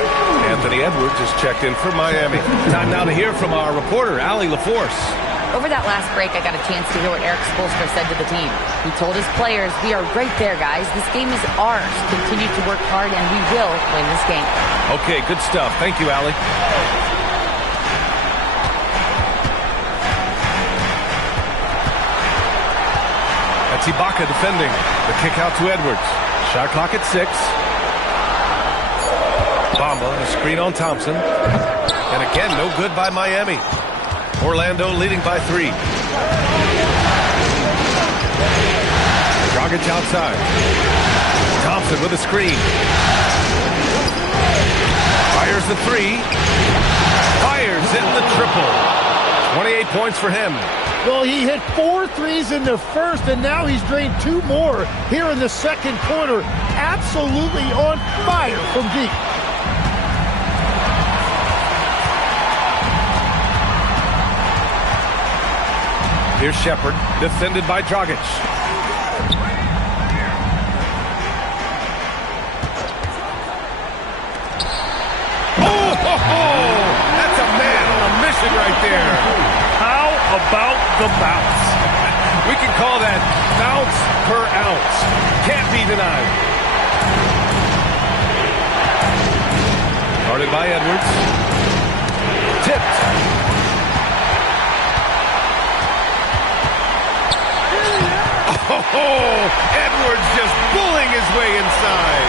Anthony Edwards is checked in for Miami. Time now to hear from our reporter, Allie LaForce. Over that last break, I got a chance to hear what Eric Spoelstra said to the team. He told his players, we are right there, guys. This game is ours. Continue to work hard, and we will win this game. Okay, good stuff. Thank you, Allie. That's Ibaka defending. The kick out to Edwards. Shot clock at 6. Bamba, a screen on Thompson. And again, no good by Miami. Orlando leading by 3. Dragic outside. Thompson with a screen. Fires the three. Fires in the triple. 28 points for him. Well, he hit 4 threes in the first, and now he's drained 2 more here in the second quarter. Absolutely on fire from deep. Here's Shepard, defended by Dragic. That's a man on a mission right there. How about the bounce? We can call that bounce per ounce. Can't be denied. Guarded by Edwards. Tipped. Edwards just bullying his way inside.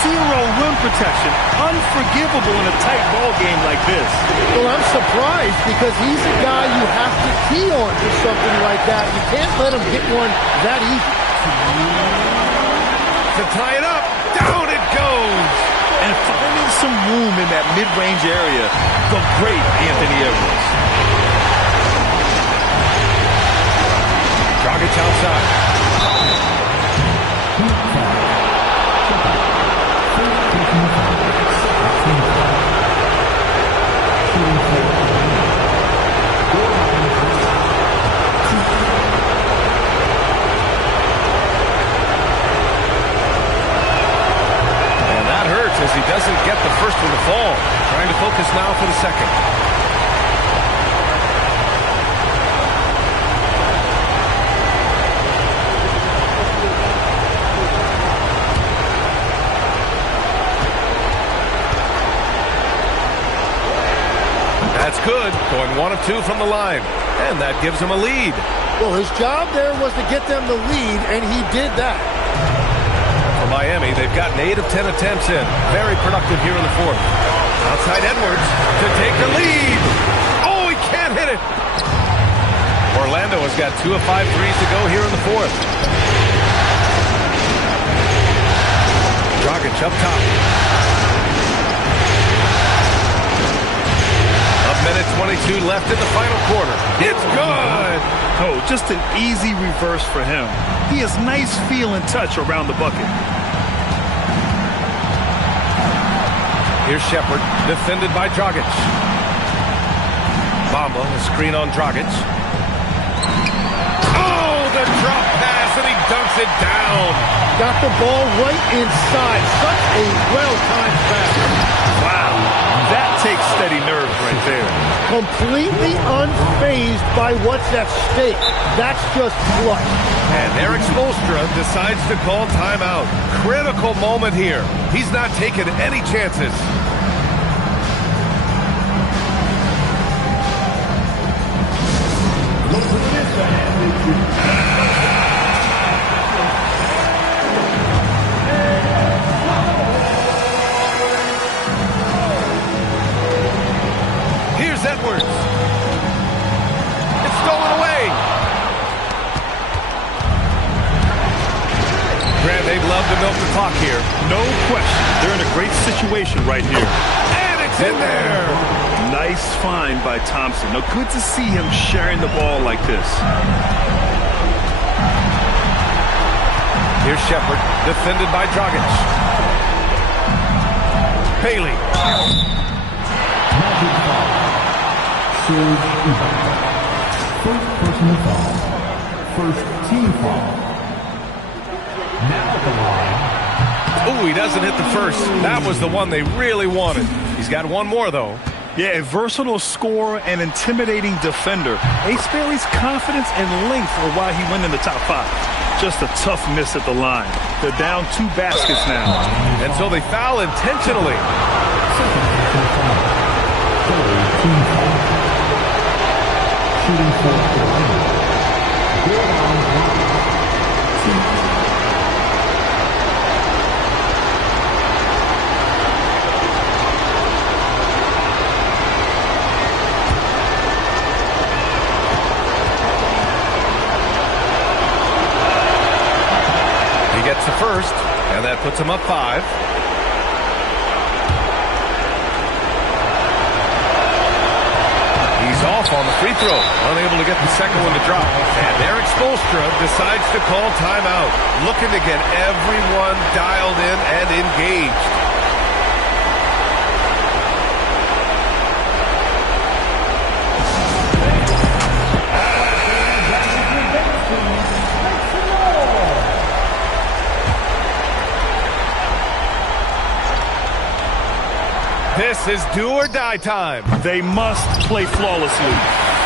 Zero rim protection. Unforgivable in a tight ball game like this. Well, I'm surprised because he's a guy you have to key on for something like that. You can't let him get one that easy. To tie it up, down it goes. And finding some room in that mid-range area, the great Anthony Edwards. Dragic outside. As he doesn't get the first one to fall. Trying to focus now for the second. That's good. Going 1 of 2 from the line. And that gives him a lead. Well, his job there was to get them the lead, and he did that. For Miami, they've gotten 8 of 10 attempts in. Very productive here in the fourth. Outside Edwards to take the lead. Oh, he can't hit it. Orlando has got 2 of 5 threes to go here in the fourth. Dragic up top. A minute 22 left in the final quarter. It's good. Oh, just an easy reverse for him. He has nice feel and touch around the bucket. Here's Shepard, defended by Dragic. Bamba, a screen on Dragic. Oh, the drop pass, and he dunks it down. Got the ball right inside. Such a well-timed pass. Wow, that takes steady nerves right there. Completely unfazed by what's at stake. That's just clutch. And Eric Spoelstra decides to call timeout. Critical moment here. He's not taking any chances. Here's Edwards. It's stolen away. Grant, they'd love to milk the clock here. No question. They're in a great situation right here. And it's in there. Nice find by Thompson. Now, good to see him sharing the ball like this. Here's Shepard, defended by Dragic. Bailey. First personal foul. First team foul. Now at the line. Oh, he doesn't hit the first. That was the one they really wanted. He's got one more, though. Yeah, a versatile scorer and intimidating defender. Ace Bailey's confidence and length are why he went in the top 5. Just a tough miss at the line. They're down 2 baskets now. And so they foul intentionally. Shooting for makes the first, and that puts him up 5. He's off on the free throw, unable to get the second one to drop. And Eric Spoelstra decides to call timeout, looking to get everyone dialed in and engaged. This is do or die time. They must play flawlessly.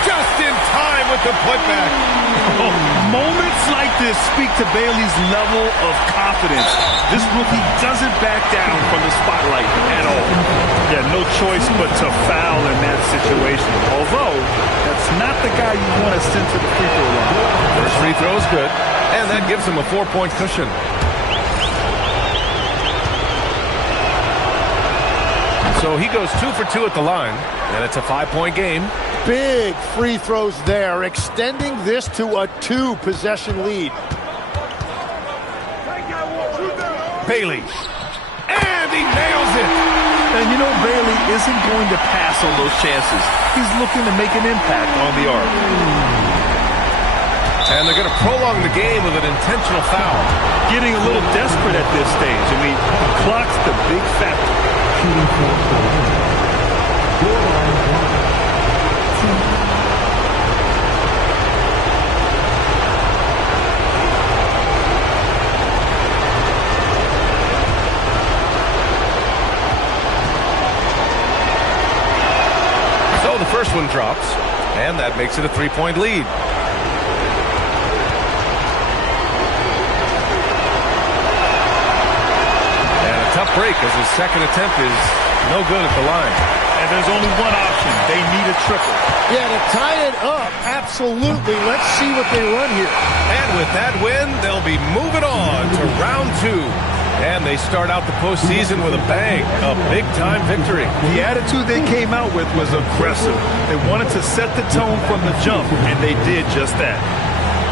Just in time with the putback. Oh, moments like this speak to Bailey's level of confidence. This rookie doesn't back down from the spotlight at all. Yeah, no choice but to foul in that situation. Although, that's not the guy you want to send to the free throw line. First free throw is good, and that gives him a 4-point cushion. So he goes 2 for 2 at the line, and it's a 5-point game. Big free throws there, extending this to a 2-possession lead. Bailey, and he nails it. And you know Bailey isn't going to pass on those chances. He's looking to make an impact on the arc. And they're going to prolong the game with an intentional foul. Getting a little desperate at this stage. I mean, the clock's the big factor. So the first one drops, and that makes it a 3-point lead. Tough break as his second attempt is no good at the line. And there's only one option. They need a triple. Yeah, to tie it up, absolutely. Let's see what they run here. And with that win, they'll be moving on to round 2. And they start out the postseason with a bang, a big-time victory. The attitude they came out with was aggressive. They wanted to set the tone from the jump, and they did just that.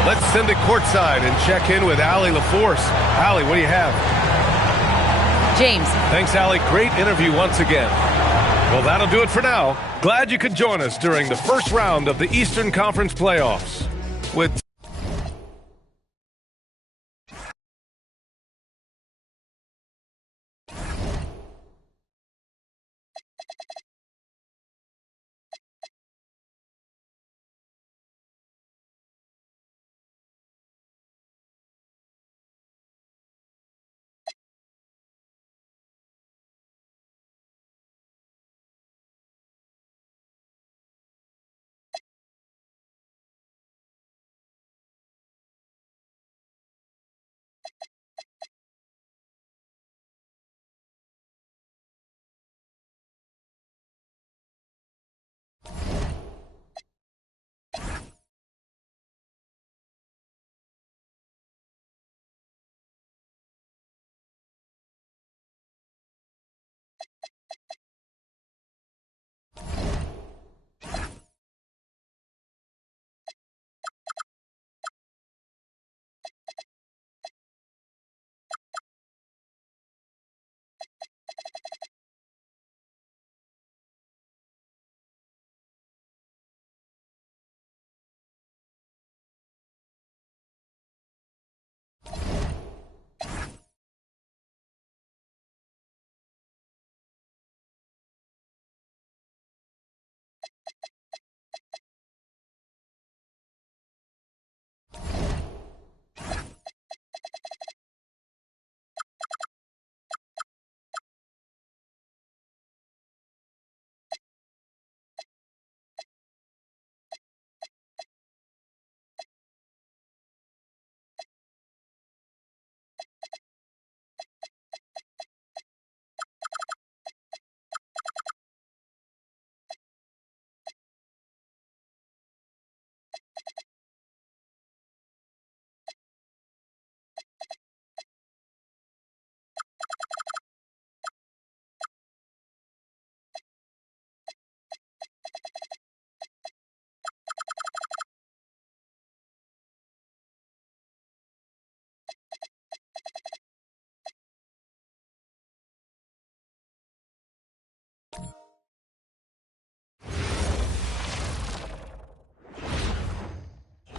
Let's send it courtside and check in with Allie LaForce. Allie, what do you have? James. Thanks, Allie. Great interview once again. Well, that'll do it for now. Glad you could join us during the first round of the Eastern Conference playoffs. With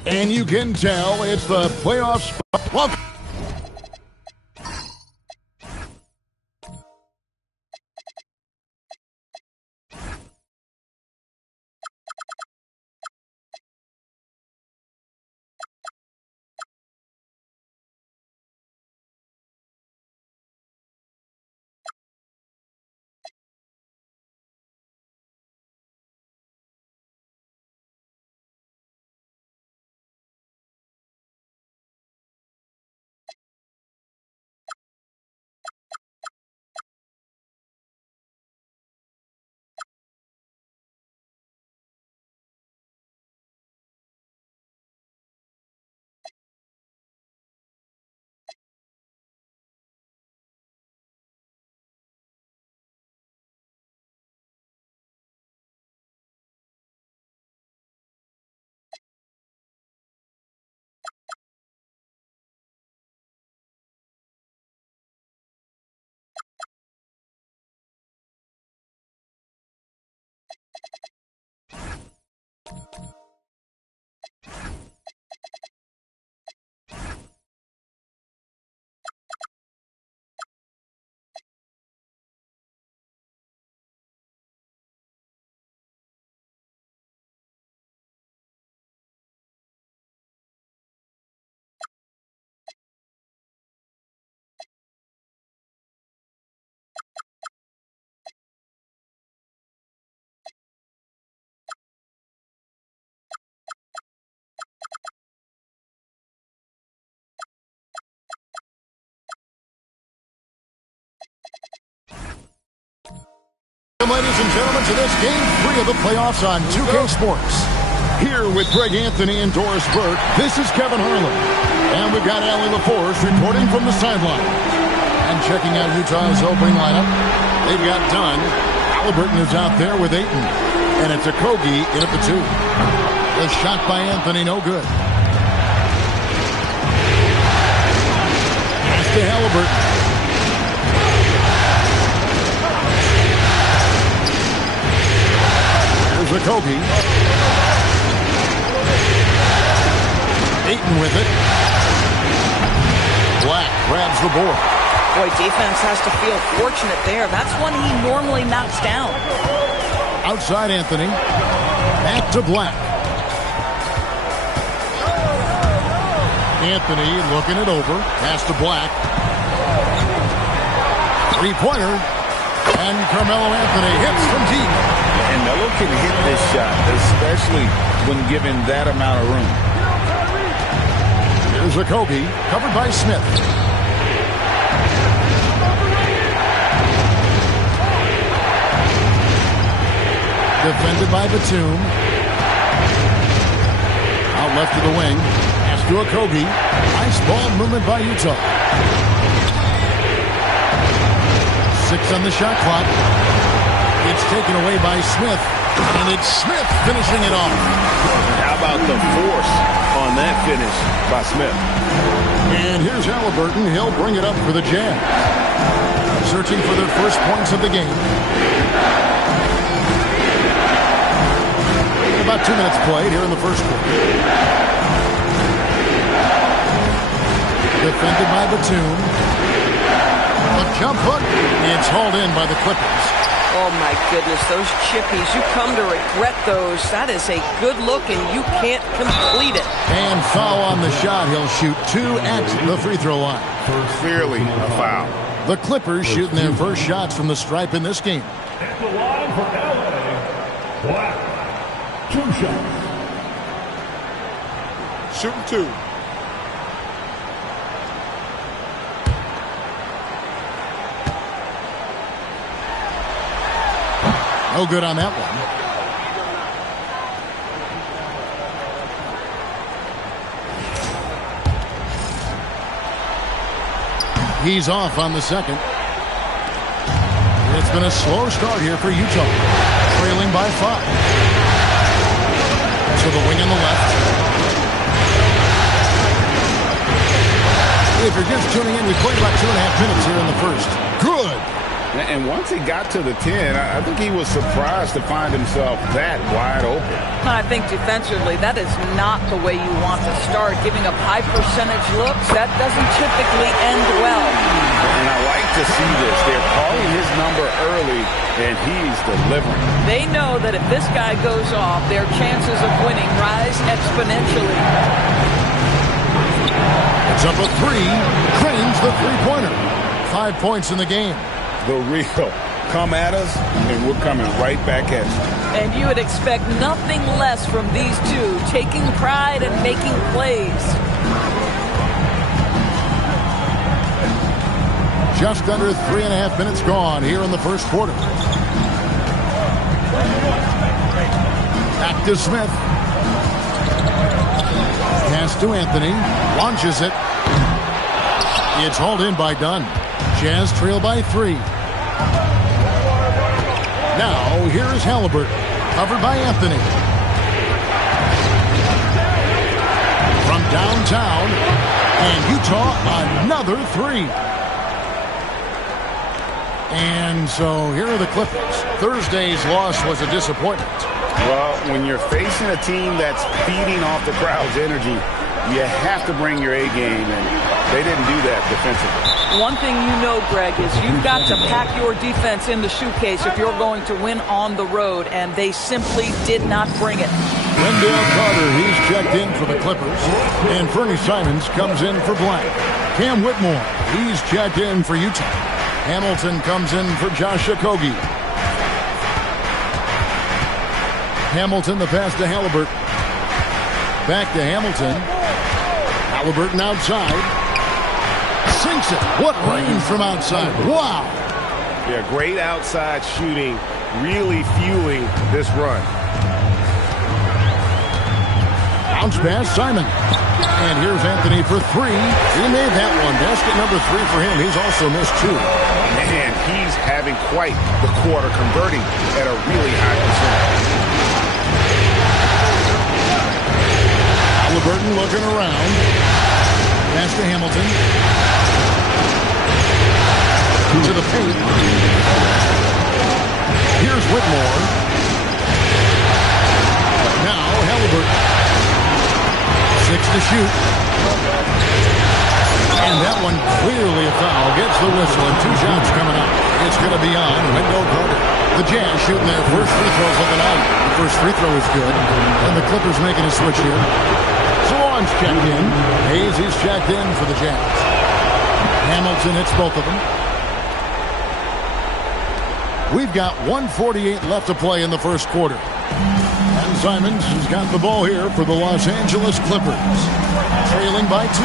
And you can tell it's the playoff spot. Welcome. Ladies and gentlemen, to this Game 3 of the playoffs on 2K Sports. Here with Greg Anthony and Doris Burke, this is Kevin Harlan. And we've got Allie LaForce reporting from the sideline. And checking out Utah's opening lineup, they've got Dunn. Halliburton is out there with Ayton. And it's a Kogi in at the 2. The shot by Anthony, no good. Pass to Halliburton. Kogi. Ayton with it. Black grabs the board. Boy, defense has to feel fortunate there. That's one he normally knocks down. Outside Anthony. Back to Black. Anthony looking it over. Pass to Black. Three-pointer. And Carmelo Anthony hits from deep. And Melo can hit this shot, especially when given that amount of room. Here's a Kogi, covered by Smith. Defended by Batum. Out left to the wing. Pass to a Kogi. Nice ball movement by Utah. 6 on the shot clock. It's taken away by Smith, and it's Smith finishing it off. How about the force on that finish by Smith? And here's Halliburton. He'll bring it up for the Jazz. Searching for their first points of the game. About 2 minutes played here in the first quarter. Defended by Batum. A jump hook. It's hauled in by the Clippers. Oh, my goodness, those chippies, you come to regret those. That is a good look, and you can't complete it. And foul on the shot. He'll shoot 2 at the free throw line. Clearly a foul. The Clippers shooting their first shots from the stripe in this game. At the line for LA, Black. 2 shots. Shooting 2. No good on that one. He's off on the second. It's been a slow start here for Utah. Trailing by 5. To the wing on the left. If you're just tuning in, we played about 2.5 minutes here in the first. Good. And once he got to the 10, I think he was surprised to find himself that wide open. I think defensively, that is not the way you want to start. Giving up high percentage looks, that doesn't typically end well. And I like to see this. They're calling his number early, and he's delivering. They know that if this guy goes off, their chances of winning rise exponentially. It's up a 3. Cranes the three-pointer. 5 points in the game. The real come at us, and we're coming right back at you. And you would expect nothing less from these two, taking pride and making plays. Just under 3.5 minutes gone here in the first quarter. Back to Smith. Pass to Anthony. Launches it. It's hauled in by Dunn. Jazz trail by 3. Now, here is Halliburton. Covered by Anthony. From downtown. And Utah, another 3. And so here are the Clippers. Thursday's loss was a disappointment. Well, when you're facing a team that's feeding off the crowd's energy, you have to bring your A game, and they didn't do that defensively. One thing you know, Greg, is you've got to pack your defense in the shoe case if you're going to win on the road, and they simply did not bring it. Wendell Carter, he's checked in for the Clippers, and Fernie Simons comes in for blank. Cam Whitmore, he's checked in for Utah. Hamilton comes in for Josh Okogie. Hamilton, the pass to Halliburton. Back to Hamilton. Halliburton outside. Sinks it. What range from outside. Wow. Yeah, great outside shooting, really fueling this run. Bounce pass, Simon. And here's Anthony for 3. He made that one. Basket number 3 for him. He's also missed 2. Man, he's having quite the quarter, converting at a really high percentage. Halliburton looking around. Pass to Hamilton. To the paint. Here's Whitmore. Now Halliburton. 6 to shoot. And that one clearly a foul. Gets the whistle and 2 shots coming up. It's going to be on Wendell Carter. The Jazz shooting their first free throws of the night. The first free throw is good. And the Clippers making a switch here. Swan's checked in. Hayes is checked in for the Jazz. Hamilton hits both of them. We've got 1:48 left to play in the first quarter. And Simons has got the ball here for the Los Angeles Clippers. Trailing by 2.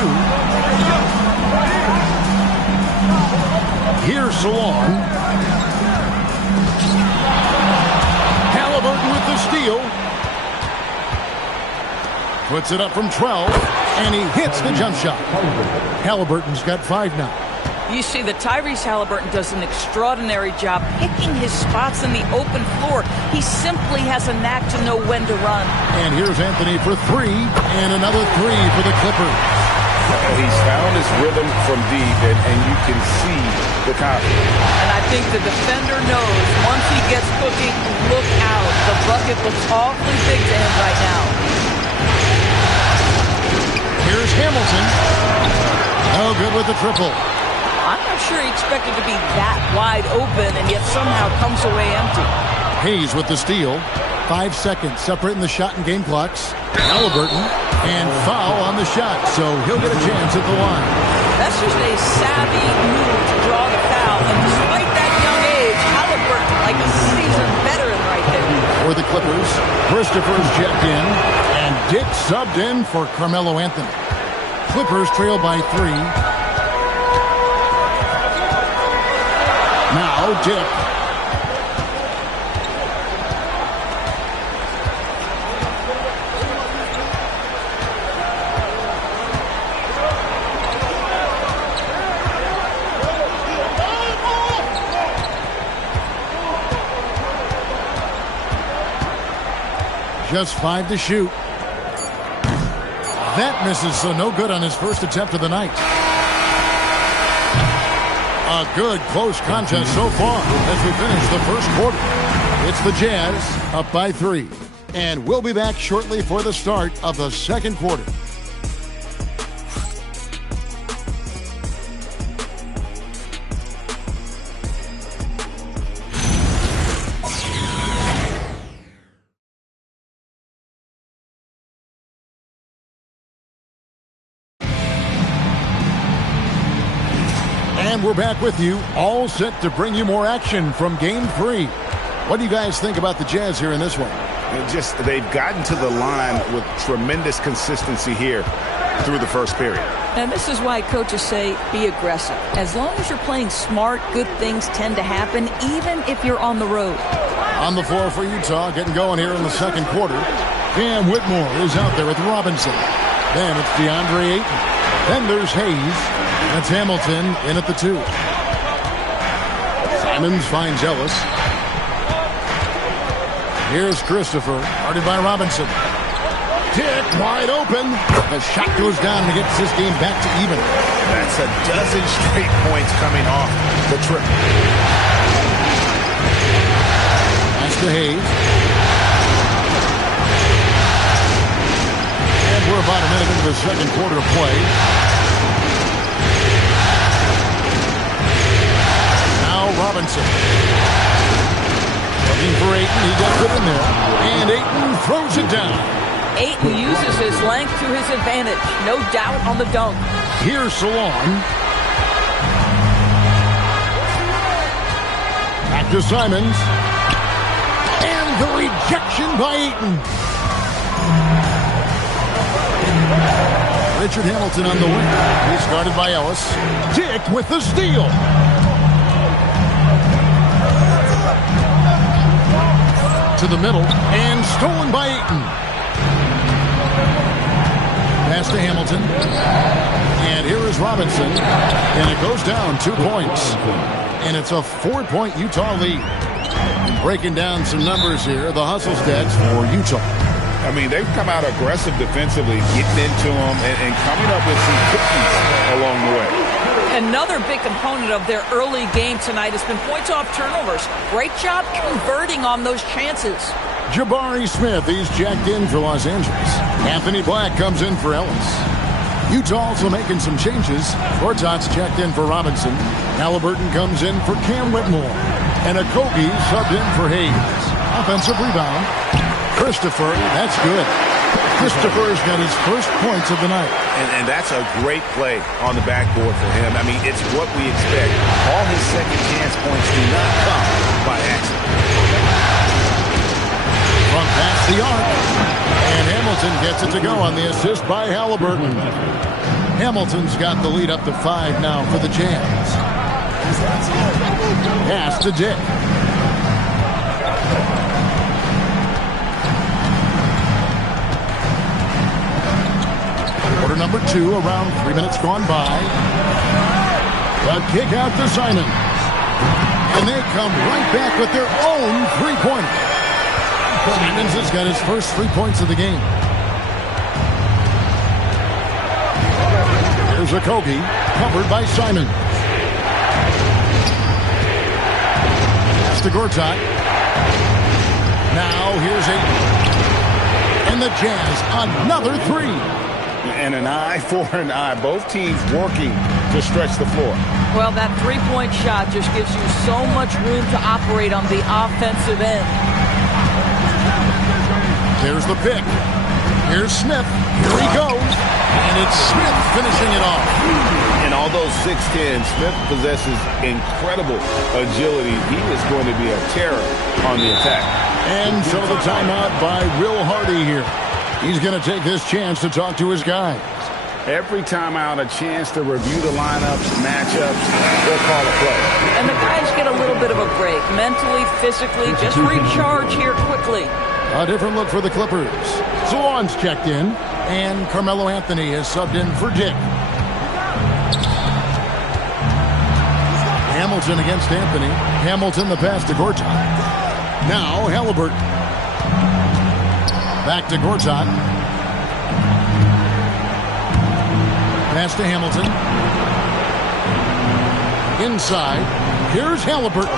Here's Salon. Halliburton with the steal. Puts it up from 12. And he hits the jump shot. Halliburton's got 5 now. You see that Tyrese Halliburton does an extraordinary job picking his spots in the open floor. He simply has a knack to know when to run. And here's Anthony for 3, and another 3 for the Clippers. He's found his rhythm from deep, and you can see the confidence. And I think the defender knows once he gets cooking, look out. The bucket looks awfully big to him right now. Here's Hamilton. Oh, good with the triple. I'm not sure he expected to be that wide open and yet somehow comes away empty. Hayes with the steal. 5 seconds separating the shot and game clocks. Halliburton and foul on the shot, so he'll get a chance at the line. That's just a savvy move to draw the foul, and despite that young age, Halliburton like a seasoned veteran right there. For the Clippers, Christopher's checked in, and Dick subbed in for Carmelo Anthony. Clippers trail by 3. Now Dick. Just 5 to shoot. That misses, so no good on his first attempt of the night. A good close contest so far as we finish the first quarter. It's the Jazz up by 3. And we'll be back shortly for the start of the second quarter. And we're back with you, all set to bring you more action from Game 3. What do you guys think about the Jazz here in this one? They've gotten to the line with tremendous consistency here through the first period. And this is why coaches say be aggressive. As long as you're playing smart, good things tend to happen, even if you're on the road. On the floor for Utah, getting going here in the second quarter. Cam Whitmore is out there with Robinson. Then it's DeAndre Ayton. Then there's Hayes. That's Hamilton in at the 2. Simons finds Ellis. Here's Christopher, guarded by Robinson. Dick wide open. The shot goes down and gets this game back to even. That's a dozen straight points coming off the trip. That's to Hayes. And we're about a minute into the second quarter of play. Now Robinson. Looking for Ayton. He got it in there. And Ayton throws it down. Ayton uses his length to his advantage. No doubt on the dunk. Here's Salon. Back to Simons. And the rejection by Ayton. Richard Hamilton on the wing. He's guarded by Ellis. Dick with the steal. To the middle. And stolen by Ayton. Pass to Hamilton. And here is Robinson. And it goes down 2 points. And it's a 4-point Utah lead. And breaking down some numbers here, the hustle stats for Utah. I mean, they've come out aggressive defensively, getting into them and coming up with some cookies along the way. Another big component of their early game tonight has been points off turnovers. Great job converting on those chances. Jabari Smith, he's jacked in for Los Angeles. Anthony Black comes in for Ellis. Utah also making some changes. Gortat's checked in for Robinson. Halliburton comes in for Cam Whitmore. And Okogie subbed in for Hayes. Offensive rebound. Christopher, that's good. Christopher's got his first points of the night. And that's a great play on the backboard for him. I mean, it's what we expect. All his second chance points do not come by accident. From past the arc. And Hamilton gets it to go on the assist by Halliburton. Hamilton's got the lead up to 5 now for the Jazz. Pass to Dick. Quarter number 2, around 3 minutes gone by. The kick out to Simons. And they come right back with their own three-pointer. Simons has got his first 3 points of the game. Here's Okogie, covered by Simons. Pass to Gortat. Now here's Ayton. And the Jazz, another 3. And an eye for an eye. Both teams working to stretch the floor. Well, that three-point shot just gives you so much room to operate on the offensive end. There's the pick. Here's Smith. Here he goes. And it's Smith finishing it off. And although 6'10", Smith possesses incredible agility. He is going to be a terror on the attack. And so the timeout by Will Hardy here. He's going to take this chance to talk to his guys. Every timeout, a chance to review the lineups, matchups, they'll call a play. And the guys get a little bit of a break. Mentally, physically, just recharge here quickly. A different look for the Clippers. Salon's checked in, and Carmelo Anthony is subbed in for Dick. Hamilton against Anthony. Hamilton the pass to Gortat. Now Halliburton. Back to Gortat. Pass to Hamilton. Inside, here's Halliburton.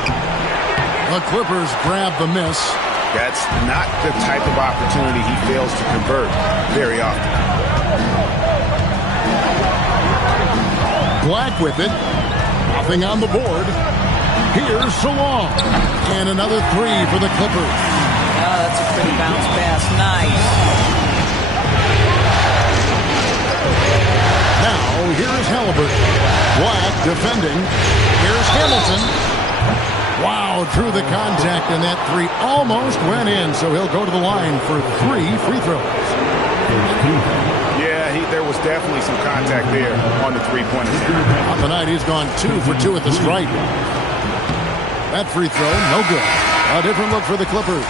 The Clippers grab the miss. That's not the type of opportunity he fails to convert very often. Black with it. Nothing on the board. Here's Salong. And another three for the Clippers. Oh, that's a pretty bounce pass. Nice. Now, here's Halliburton. Black defending. Here's Hamilton. Wow, drew the contact, and that three almost went in, so he'll go to the line for 3 free throws. Yeah, there was definitely some contact there on the three-pointer. On the night, he's gone 2 for 2 at the stripe. That free throw, no good. A different look for the Clippers.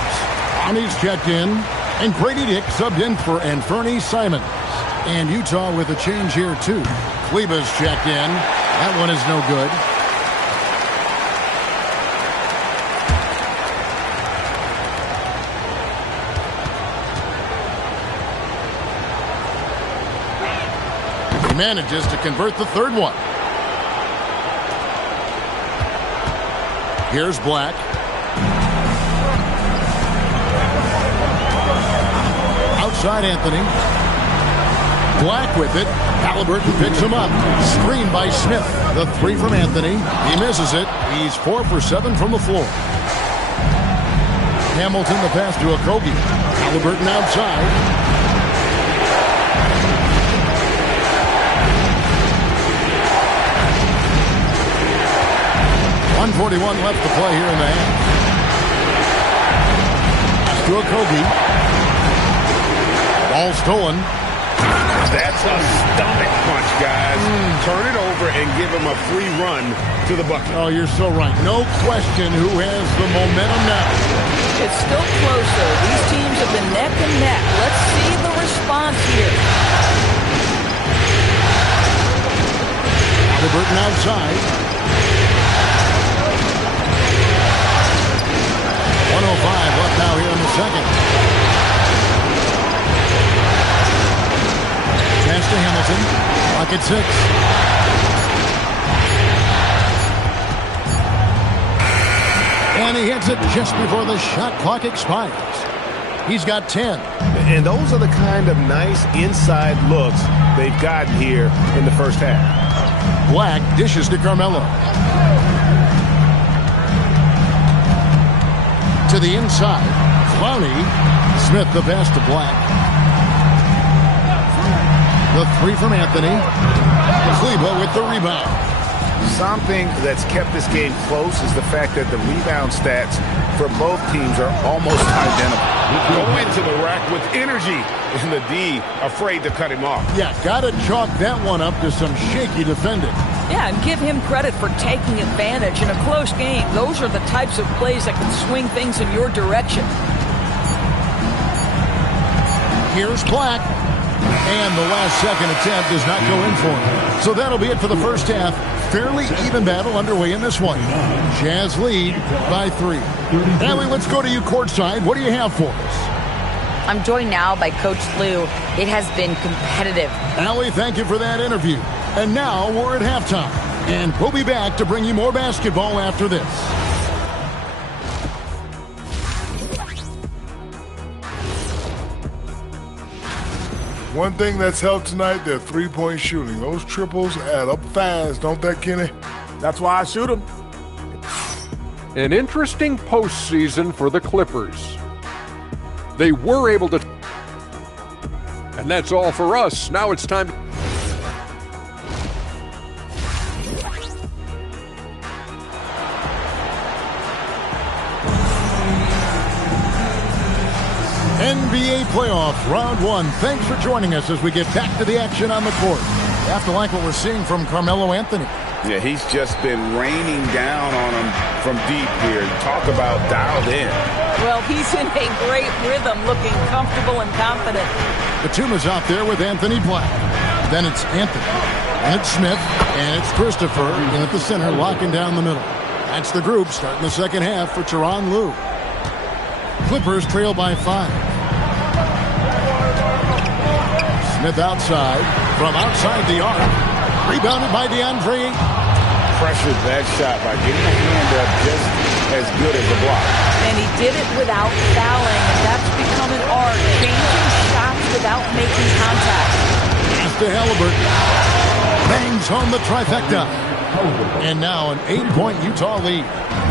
Ami's checked in, and Grady Dick subbed in for Anferny Simons. And Utah with a change here, too. Kleba's checked in. That one is no good. He manages to convert the third one. Here's Black. Outside Anthony. Black with it. Halliburton picks him up. Screen by Smith. The three from Anthony. He misses it. He's 4 for 7 from the floor. Hamilton the pass to Okogie. Halliburton outside. 1:41 left to play here in the half. To Okogie. Ball stolen. That's a stomach punch, guys. Turn it over and give him a free run to the bucket. Oh, you're so right. No question who has the momentum now. It's still close, though. These teams have been neck and neck. Let's see the response here. Halliburton outside. 1:05 left now here in the second. Pass to Hamilton. Clock at 6. And he hits it just before the shot clock expires. He's got 10. And those are the kind of nice inside looks they've gotten here in the first half. Black dishes to Carmelo. To the inside. Clowney. Smith the pass to Black. The three from Anthony. Kleba with the rebound. Something that's kept this game close is the fact that the rebound stats for both teams are almost identical. Go into the rack with energy, and the D afraid to cut him off. Yeah, gotta chalk that one up to some shaky defending. Yeah, and give him credit for taking advantage in a close game. Those are the types of plays that can swing things in your direction. Here's Black. And the last second attempt does not go in for him. So that'll be it for the first half. Fairly even battle underway in this one. Jazz lead by 3. Allie, let's go to you courtside. What do you have for us? I'm joined now by Coach Lou. It has been competitive. Allie, thank you for that interview. And now we're at halftime. And we'll be back to bring you more basketball after this. One thing that's helped tonight, their three-point shooting. Those triples add up fast, don't that, Kenny? That's why I shoot them. An interesting postseason for the Clippers. They were able to... And that's all for us. Now it's time to... NBA playoff round 1. Thanks for joining us as we get back to the action on the court. You have to like what we're seeing from Carmelo Anthony. Yeah, he's just been raining down on him from deep here. Talk about dialed in. Well, he's in a great rhythm, looking comfortable and confident. Batuma's out there with Anthony Black. Then it's Anthony. And it's Smith. And it's Christopher. And at the center, locking down the middle. That's the group starting the second half for Tyronn Lue. Clippers trail by 5. Smith outside, from outside the arc. Rebounded by DeAndre. pressured that shot by getting a hand up just as good as a block. And he did it without fouling, and that's become an art, changing shots without making contact. After Halliburton bangs home the trifecta. And now an 8-point Utah lead.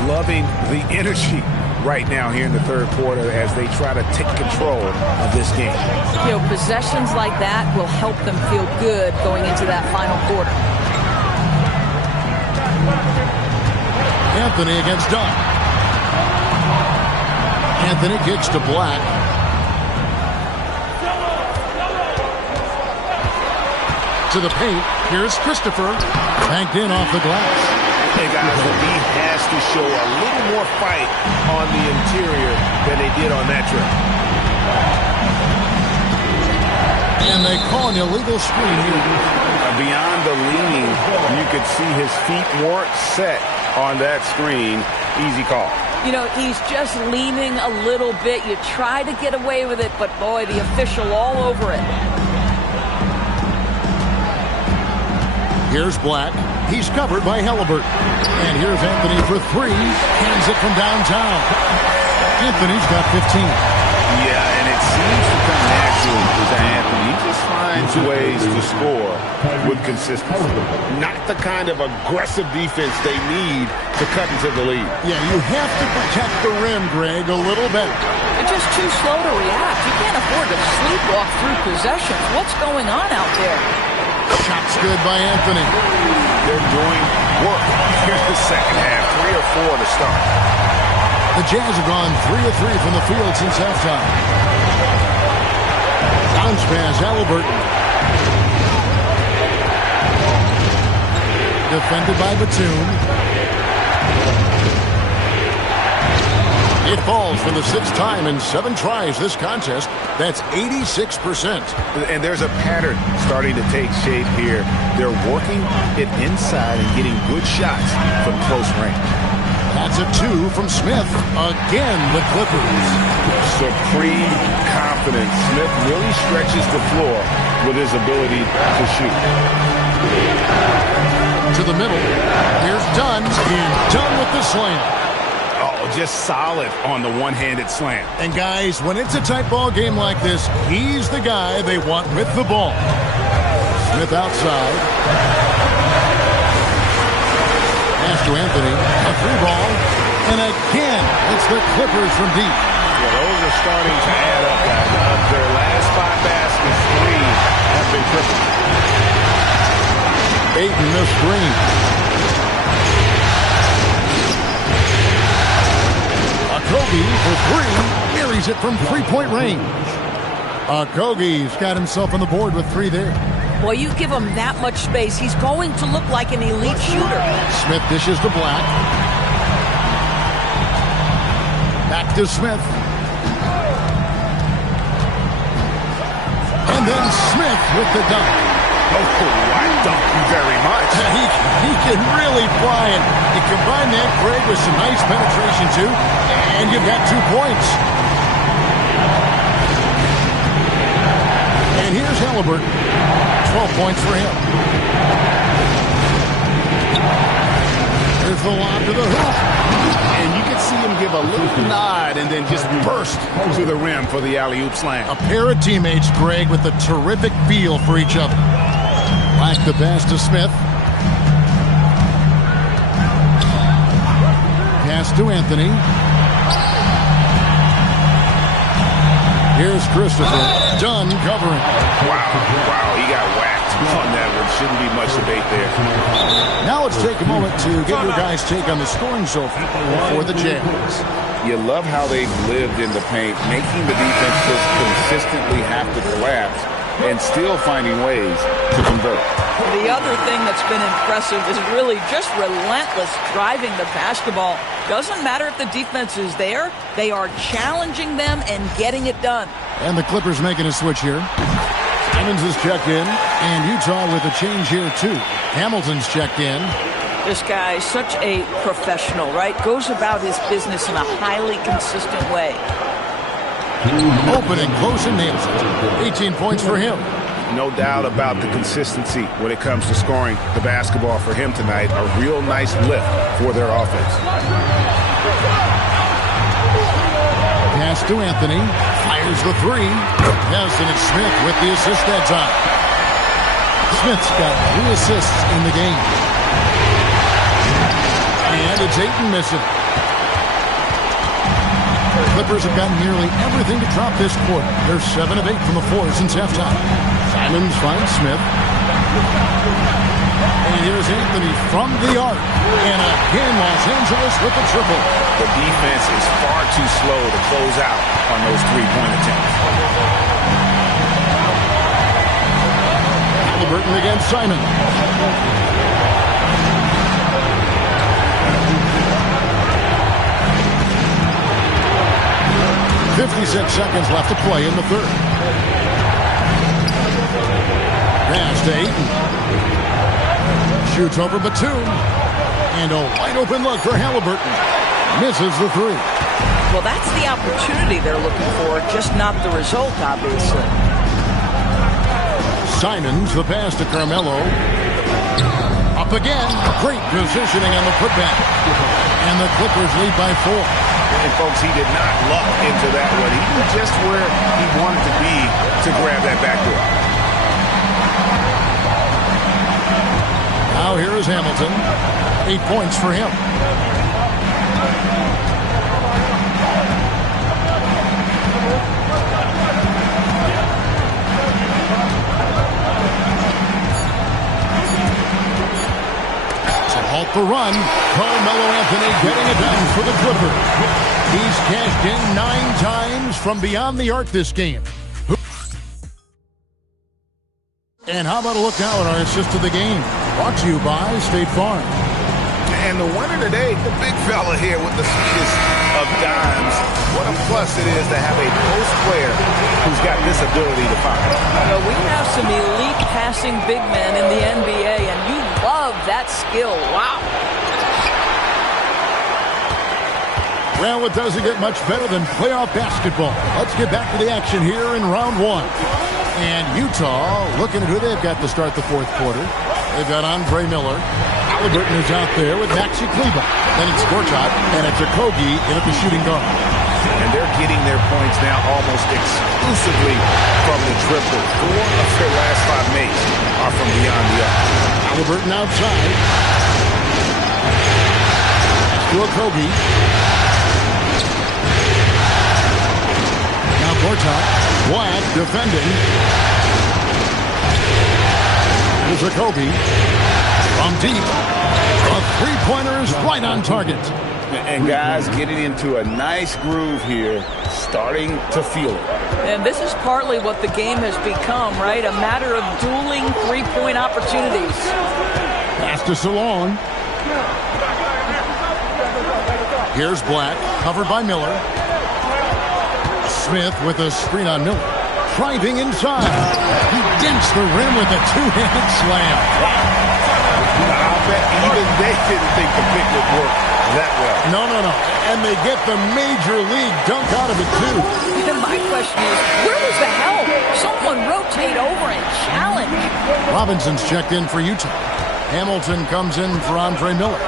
Loving the energy right now here in the third quarter as they try to take control of this game. You know, possessions like that will help them feel good going into that final quarter. Anthony against Dunn. Anthony kicks to Black. To the paint. Here's Christopher. Banked in off the glass. Hey guys, the D has to show a little more fight on the interior than they did on that trip. And they call an illegal screen here. Beyond the leaning, you could see his feet weren't set on that screen. Easy call. You know, he's just leaning a little bit. You try to get away with it, but boy, the official all over it. Here's Black. He's covered by Halliburton. And here's Anthony for three. Hands it from downtown. Anthony's got 15. Yeah, and it seems to come naturally to Anthony. He just finds ways to score with consistency. Not the kind of aggressive defense they need to cut into the lead. Yeah, you have to protect the rim, Greg, a little better. They're just too slow to react. You can't afford to sleepwalk through possessions. What's going on out there? Shot's good by Anthony. They're doing work. Here's the second half. 3 or 4 to start. The Jazz have gone 3 of 3 from the field since halftime. Bounce pass, Halliburton. Defended by Batum. It falls for the 6th time in 7 tries this contest. That's 86%. And there's a pattern starting to take shape here. They're working it inside and getting good shots from close range. That's a 2 from Smith. Again, the Clippers. Supreme confidence. Smith really stretches the floor with his ability to shoot. To the middle. Here's Dunn. And Dunn with the slam. Oh, just solid on the one-handed slam. And guys, when it's a tight ball game like this, he's the guy they want with the ball. Smith outside. Pass to Anthony. A 3 ball. And again, it's the Clippers from deep. Yeah, those are starting to add up, guys. Their last 5 baskets, 3 have been triple. Ayton the screen. Kogi for 3, marries it from 3-point range. Kogi's got himself on the board with 3 there. Well, you give him that much space, he's going to look like an elite shooter. Smith dishes to Black. Back to Smith. And then Smith with the dunk. Oh, I dunk you very much. He can really fly, and you combine that, Greg, with some nice penetration, too, and you've got 2 points. And here's Halliburton. 12 points for him. Here's the lob to the hoop. And you can see him give a little nod and then just burst to the rim for the alley-oop slam. A pair of teammates, Greg, with a terrific feel for each other. Black the pass to Smith. Pass to Anthony. Here's Christopher. Dunn covering. Wow, he got whacked on that one. Shouldn't be much debate there. Now let's take a moment to get your guys' take on the scoring so far for the Jazz. You love how they've lived in the paint, making the defense just consistently have to collapse and still finding ways to convert. The other thing that's been impressive is really just relentless driving the basketball. Doesn't matter if the defense is there, they are challenging them and getting it done. And the Clippers making a switch here. Simmons is checked in, and Utah with a change here too. Hamilton's checked in. This guy is such a professional, right? Goes about his business in a highly consistent way. Open and close and nails it. 18 points for him. No doubt about the consistency when it comes to scoring the basketball for him tonight. A real nice lift for their offense. Pass to Anthony. Fires the three. Yes, and it's Smith with the assist that time. Smith's got 3 assists in the game. And it's Ayton missing. Clippers have gotten nearly everything to drop this quarter. They're 7 of 8 from the floor since halftime. Simons finds Smith. And here's Anthony from the arc. And again, Los Angeles with the triple. The defense is far too slow to close out on those three-point attempts. Halliburton against Simon. 56 seconds left to play in the third. Pass to Ayton. Shoots over Batum. And a wide open look for Halliburton. Misses the three. Well, that's the opportunity they're looking for, just not the result, obviously. Simons, the pass to Carmelo. Up again. Great positioning on the putback. And the Clippers lead by 4. And, folks, he did not luck into that one. He was just where he wanted to be to grab that backdoor. Now here is Hamilton. 8 points for him. Halt the run. Carmelo Anthony getting it done for the Clippers. He's cashed in 9 times from beyond the arc this game. And how about a look now at our assist of the game? Brought to you by State Farm. And the winner today, the big fella here with the sweetest of dimes. What a plus it is to have a post player who's got this ability to fire. Well, we have some elite passing big men in the NBA, and you love that skill. Wow. Well, it doesn't get much better than playoff basketball. Let's get back to the action here in round 1. And Utah looking at who they've got to start the fourth quarter. They've got Andre Miller. Halliburton is out there with Maxi Kleber. Then it's Gortat, and it's Okogie in at the shooting guard. And they're getting their points now almost exclusively from the triple. 4 of their last 5 makes are from beyond the arc. Halliburton outside. To Okogie. Now Gortat. Black defending. Here's Okogie. From deep. A three-pointer is right on target. And guys getting into a nice groove here, starting to feel it. And this is partly what the game has become, right? A matter of dueling three-point opportunities. Pass to Salone. Here's Black, covered by Miller. Smith with a screen on Miller. Driving inside. He dinks the rim with a two-hand slam. I'll bet even they didn't think the pick would work that well. No. And they get the major league dunk out of it, too. And my question is, where was the help? Someone rotate over and challenge. Robinson's checked in for Utah. Hamilton comes in for Andre Miller.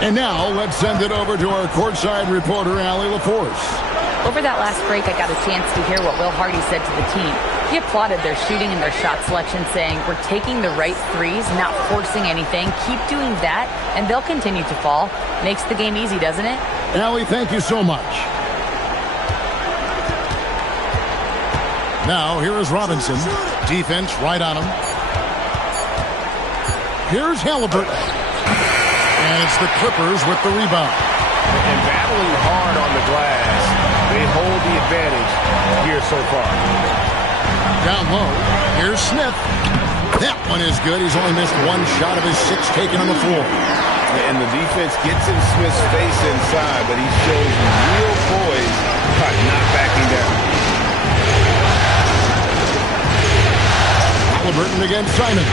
And now let's send it over to our courtside reporter, Allie LaForce. Over that last break, I got a chance to hear what Will Hardy said to the team. He applauded their shooting and their shot selection, saying, "We're taking the right threes, not forcing anything. Keep doing that, and they'll continue to fall." Makes the game easy, doesn't it? Allie, thank you so much. Now, here is Robinson. Defense right on him. Here's Halliburton. And it's the Clippers with the rebound. And battling hard on the glass, they hold the advantage here so far. Down low, here's Smith. That one is good. He's only missed 1 shot of his 6 taken on the floor. And the defense gets in Smith's face inside, but he shows real poise by not backing down. Halliburton against Simon.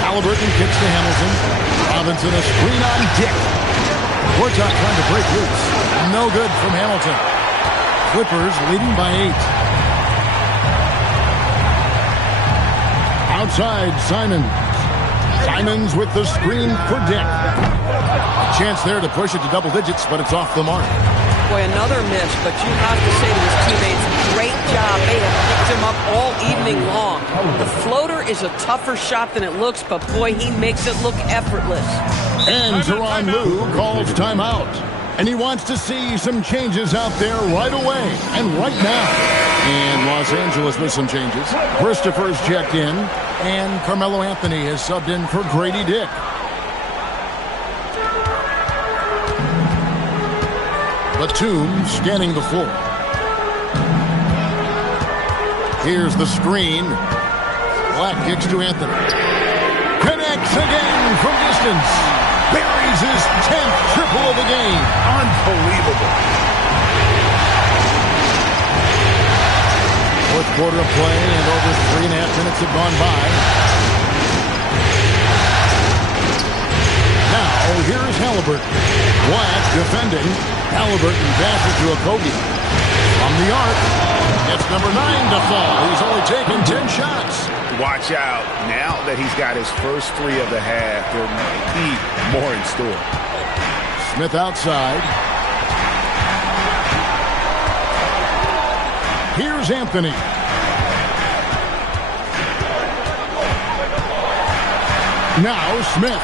Halliburton kicks to Hamilton. Robinson a screen on Dick. Gortat trying to break loose. No good from Hamilton. Clippers leading by 8. Outside, Simons with the screen for Dick. A chance there to push it to double digits, but it's off the mark. Boy, another miss, but you have to say to his teammates, great job. They have picked him up all evening long. The floater is a tougher shot than it looks, but boy, he makes it look effortless. And Tyronn Lue calls timeout. And he wants to see some changes out there right away and right now. And Los Angeles with some changes. Christopher's checked in, and Carmelo Anthony has subbed in for Grady Dick. Batum scanning the floor. Here's the screen. Black kicks to Anthony. Connects again from distance. Buries his 10th triple of the game. Unbelievable. Fourth quarter of play, and over 3.5 minutes have gone by. Now, here's Halliburton. Black defending. Halliburton passes to Okogie. From the arc, it's number 9 to fall. He's only taken 10 shots. Watch out. Now that he's got his first 3 of the half, there might be more in store. Smith outside. Here's Anthony. Now Smith.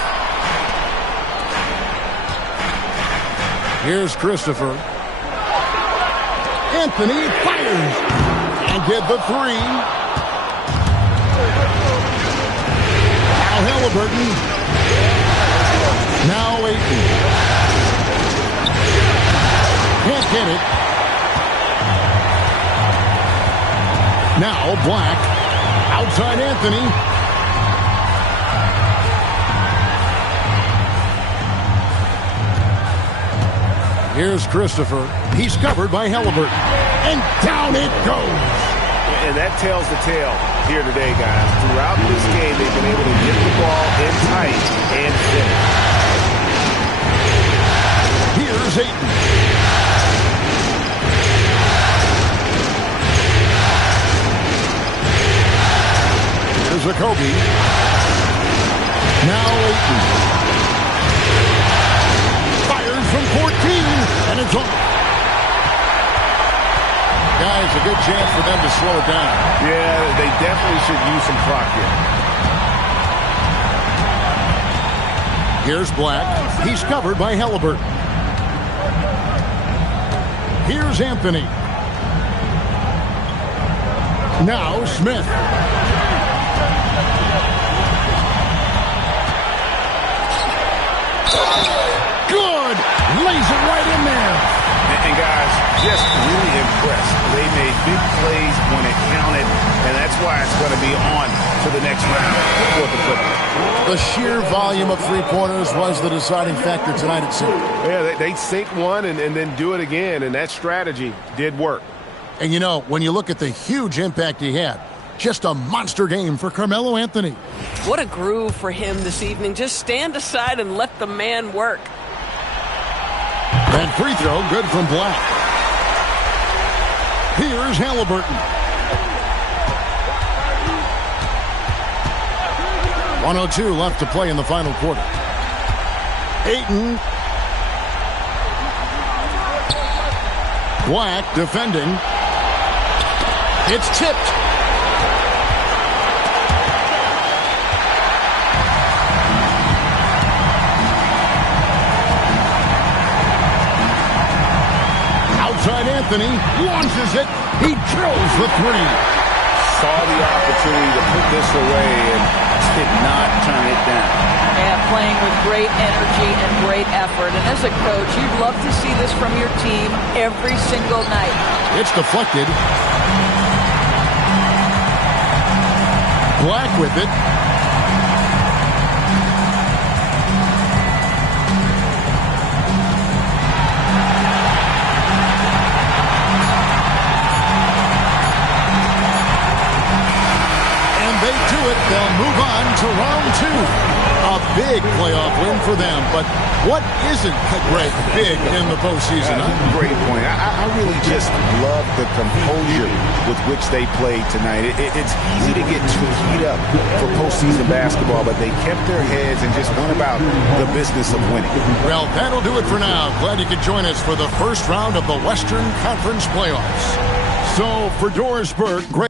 Here's Christopher. Anthony fires. And get the 3. Now Halliburton. Now Ayton. Can't get it. Now Black. Outside Anthony. Here's Christopher. He's covered by Halliburton. And down it goes. And that tells the tale here today, guys. Throughout this game, they've been able to get the ball in tight and finish. Here's Ayton. Here's Okogie. Now Ayton. Fires from 14, and it's off. Guys, a good chance for them to slow it down. Yeah, they definitely should use some clock here. Here's Black. He's covered by Halliburton. Here's Anthony. Now Smith. Good! Lays it right in there. And guys, just really impressed. They made big plays when it counted, and that's why it's going to be on to the next round for the Clippers. The sheer volume of three-pointers was the deciding factor tonight, it seemed. Yeah, they sink one and then do it again, and that strategy did work. And, you know, when you look at the huge impact he had, just a monster game for Carmelo Anthony. What a groove for him this evening. Just stand aside and let the man work. That free throw, good from Black. Here's Halliburton. 1:02 left to play in the final quarter. Ayton. Black defending. It's tipped. Outside Anthony launches it. He drills the 3. Saw the opportunity to put this away and did not turn it down. Yeah, playing with great energy and great effort. And as a coach, you'd love to see this from your team every single night. It's deflected. Black with it. They'll move on to round 2. A big playoff win for them, but what isn't great big in the postseason? Great point. I really just love the composure with which they played tonight. It's easy to get too heated up for postseason basketball, but they kept their heads and just went about the business of winning. Well, that'll do it for now. Glad you could join us for the first round of the Western Conference playoffs. So, for Doris Burke, great.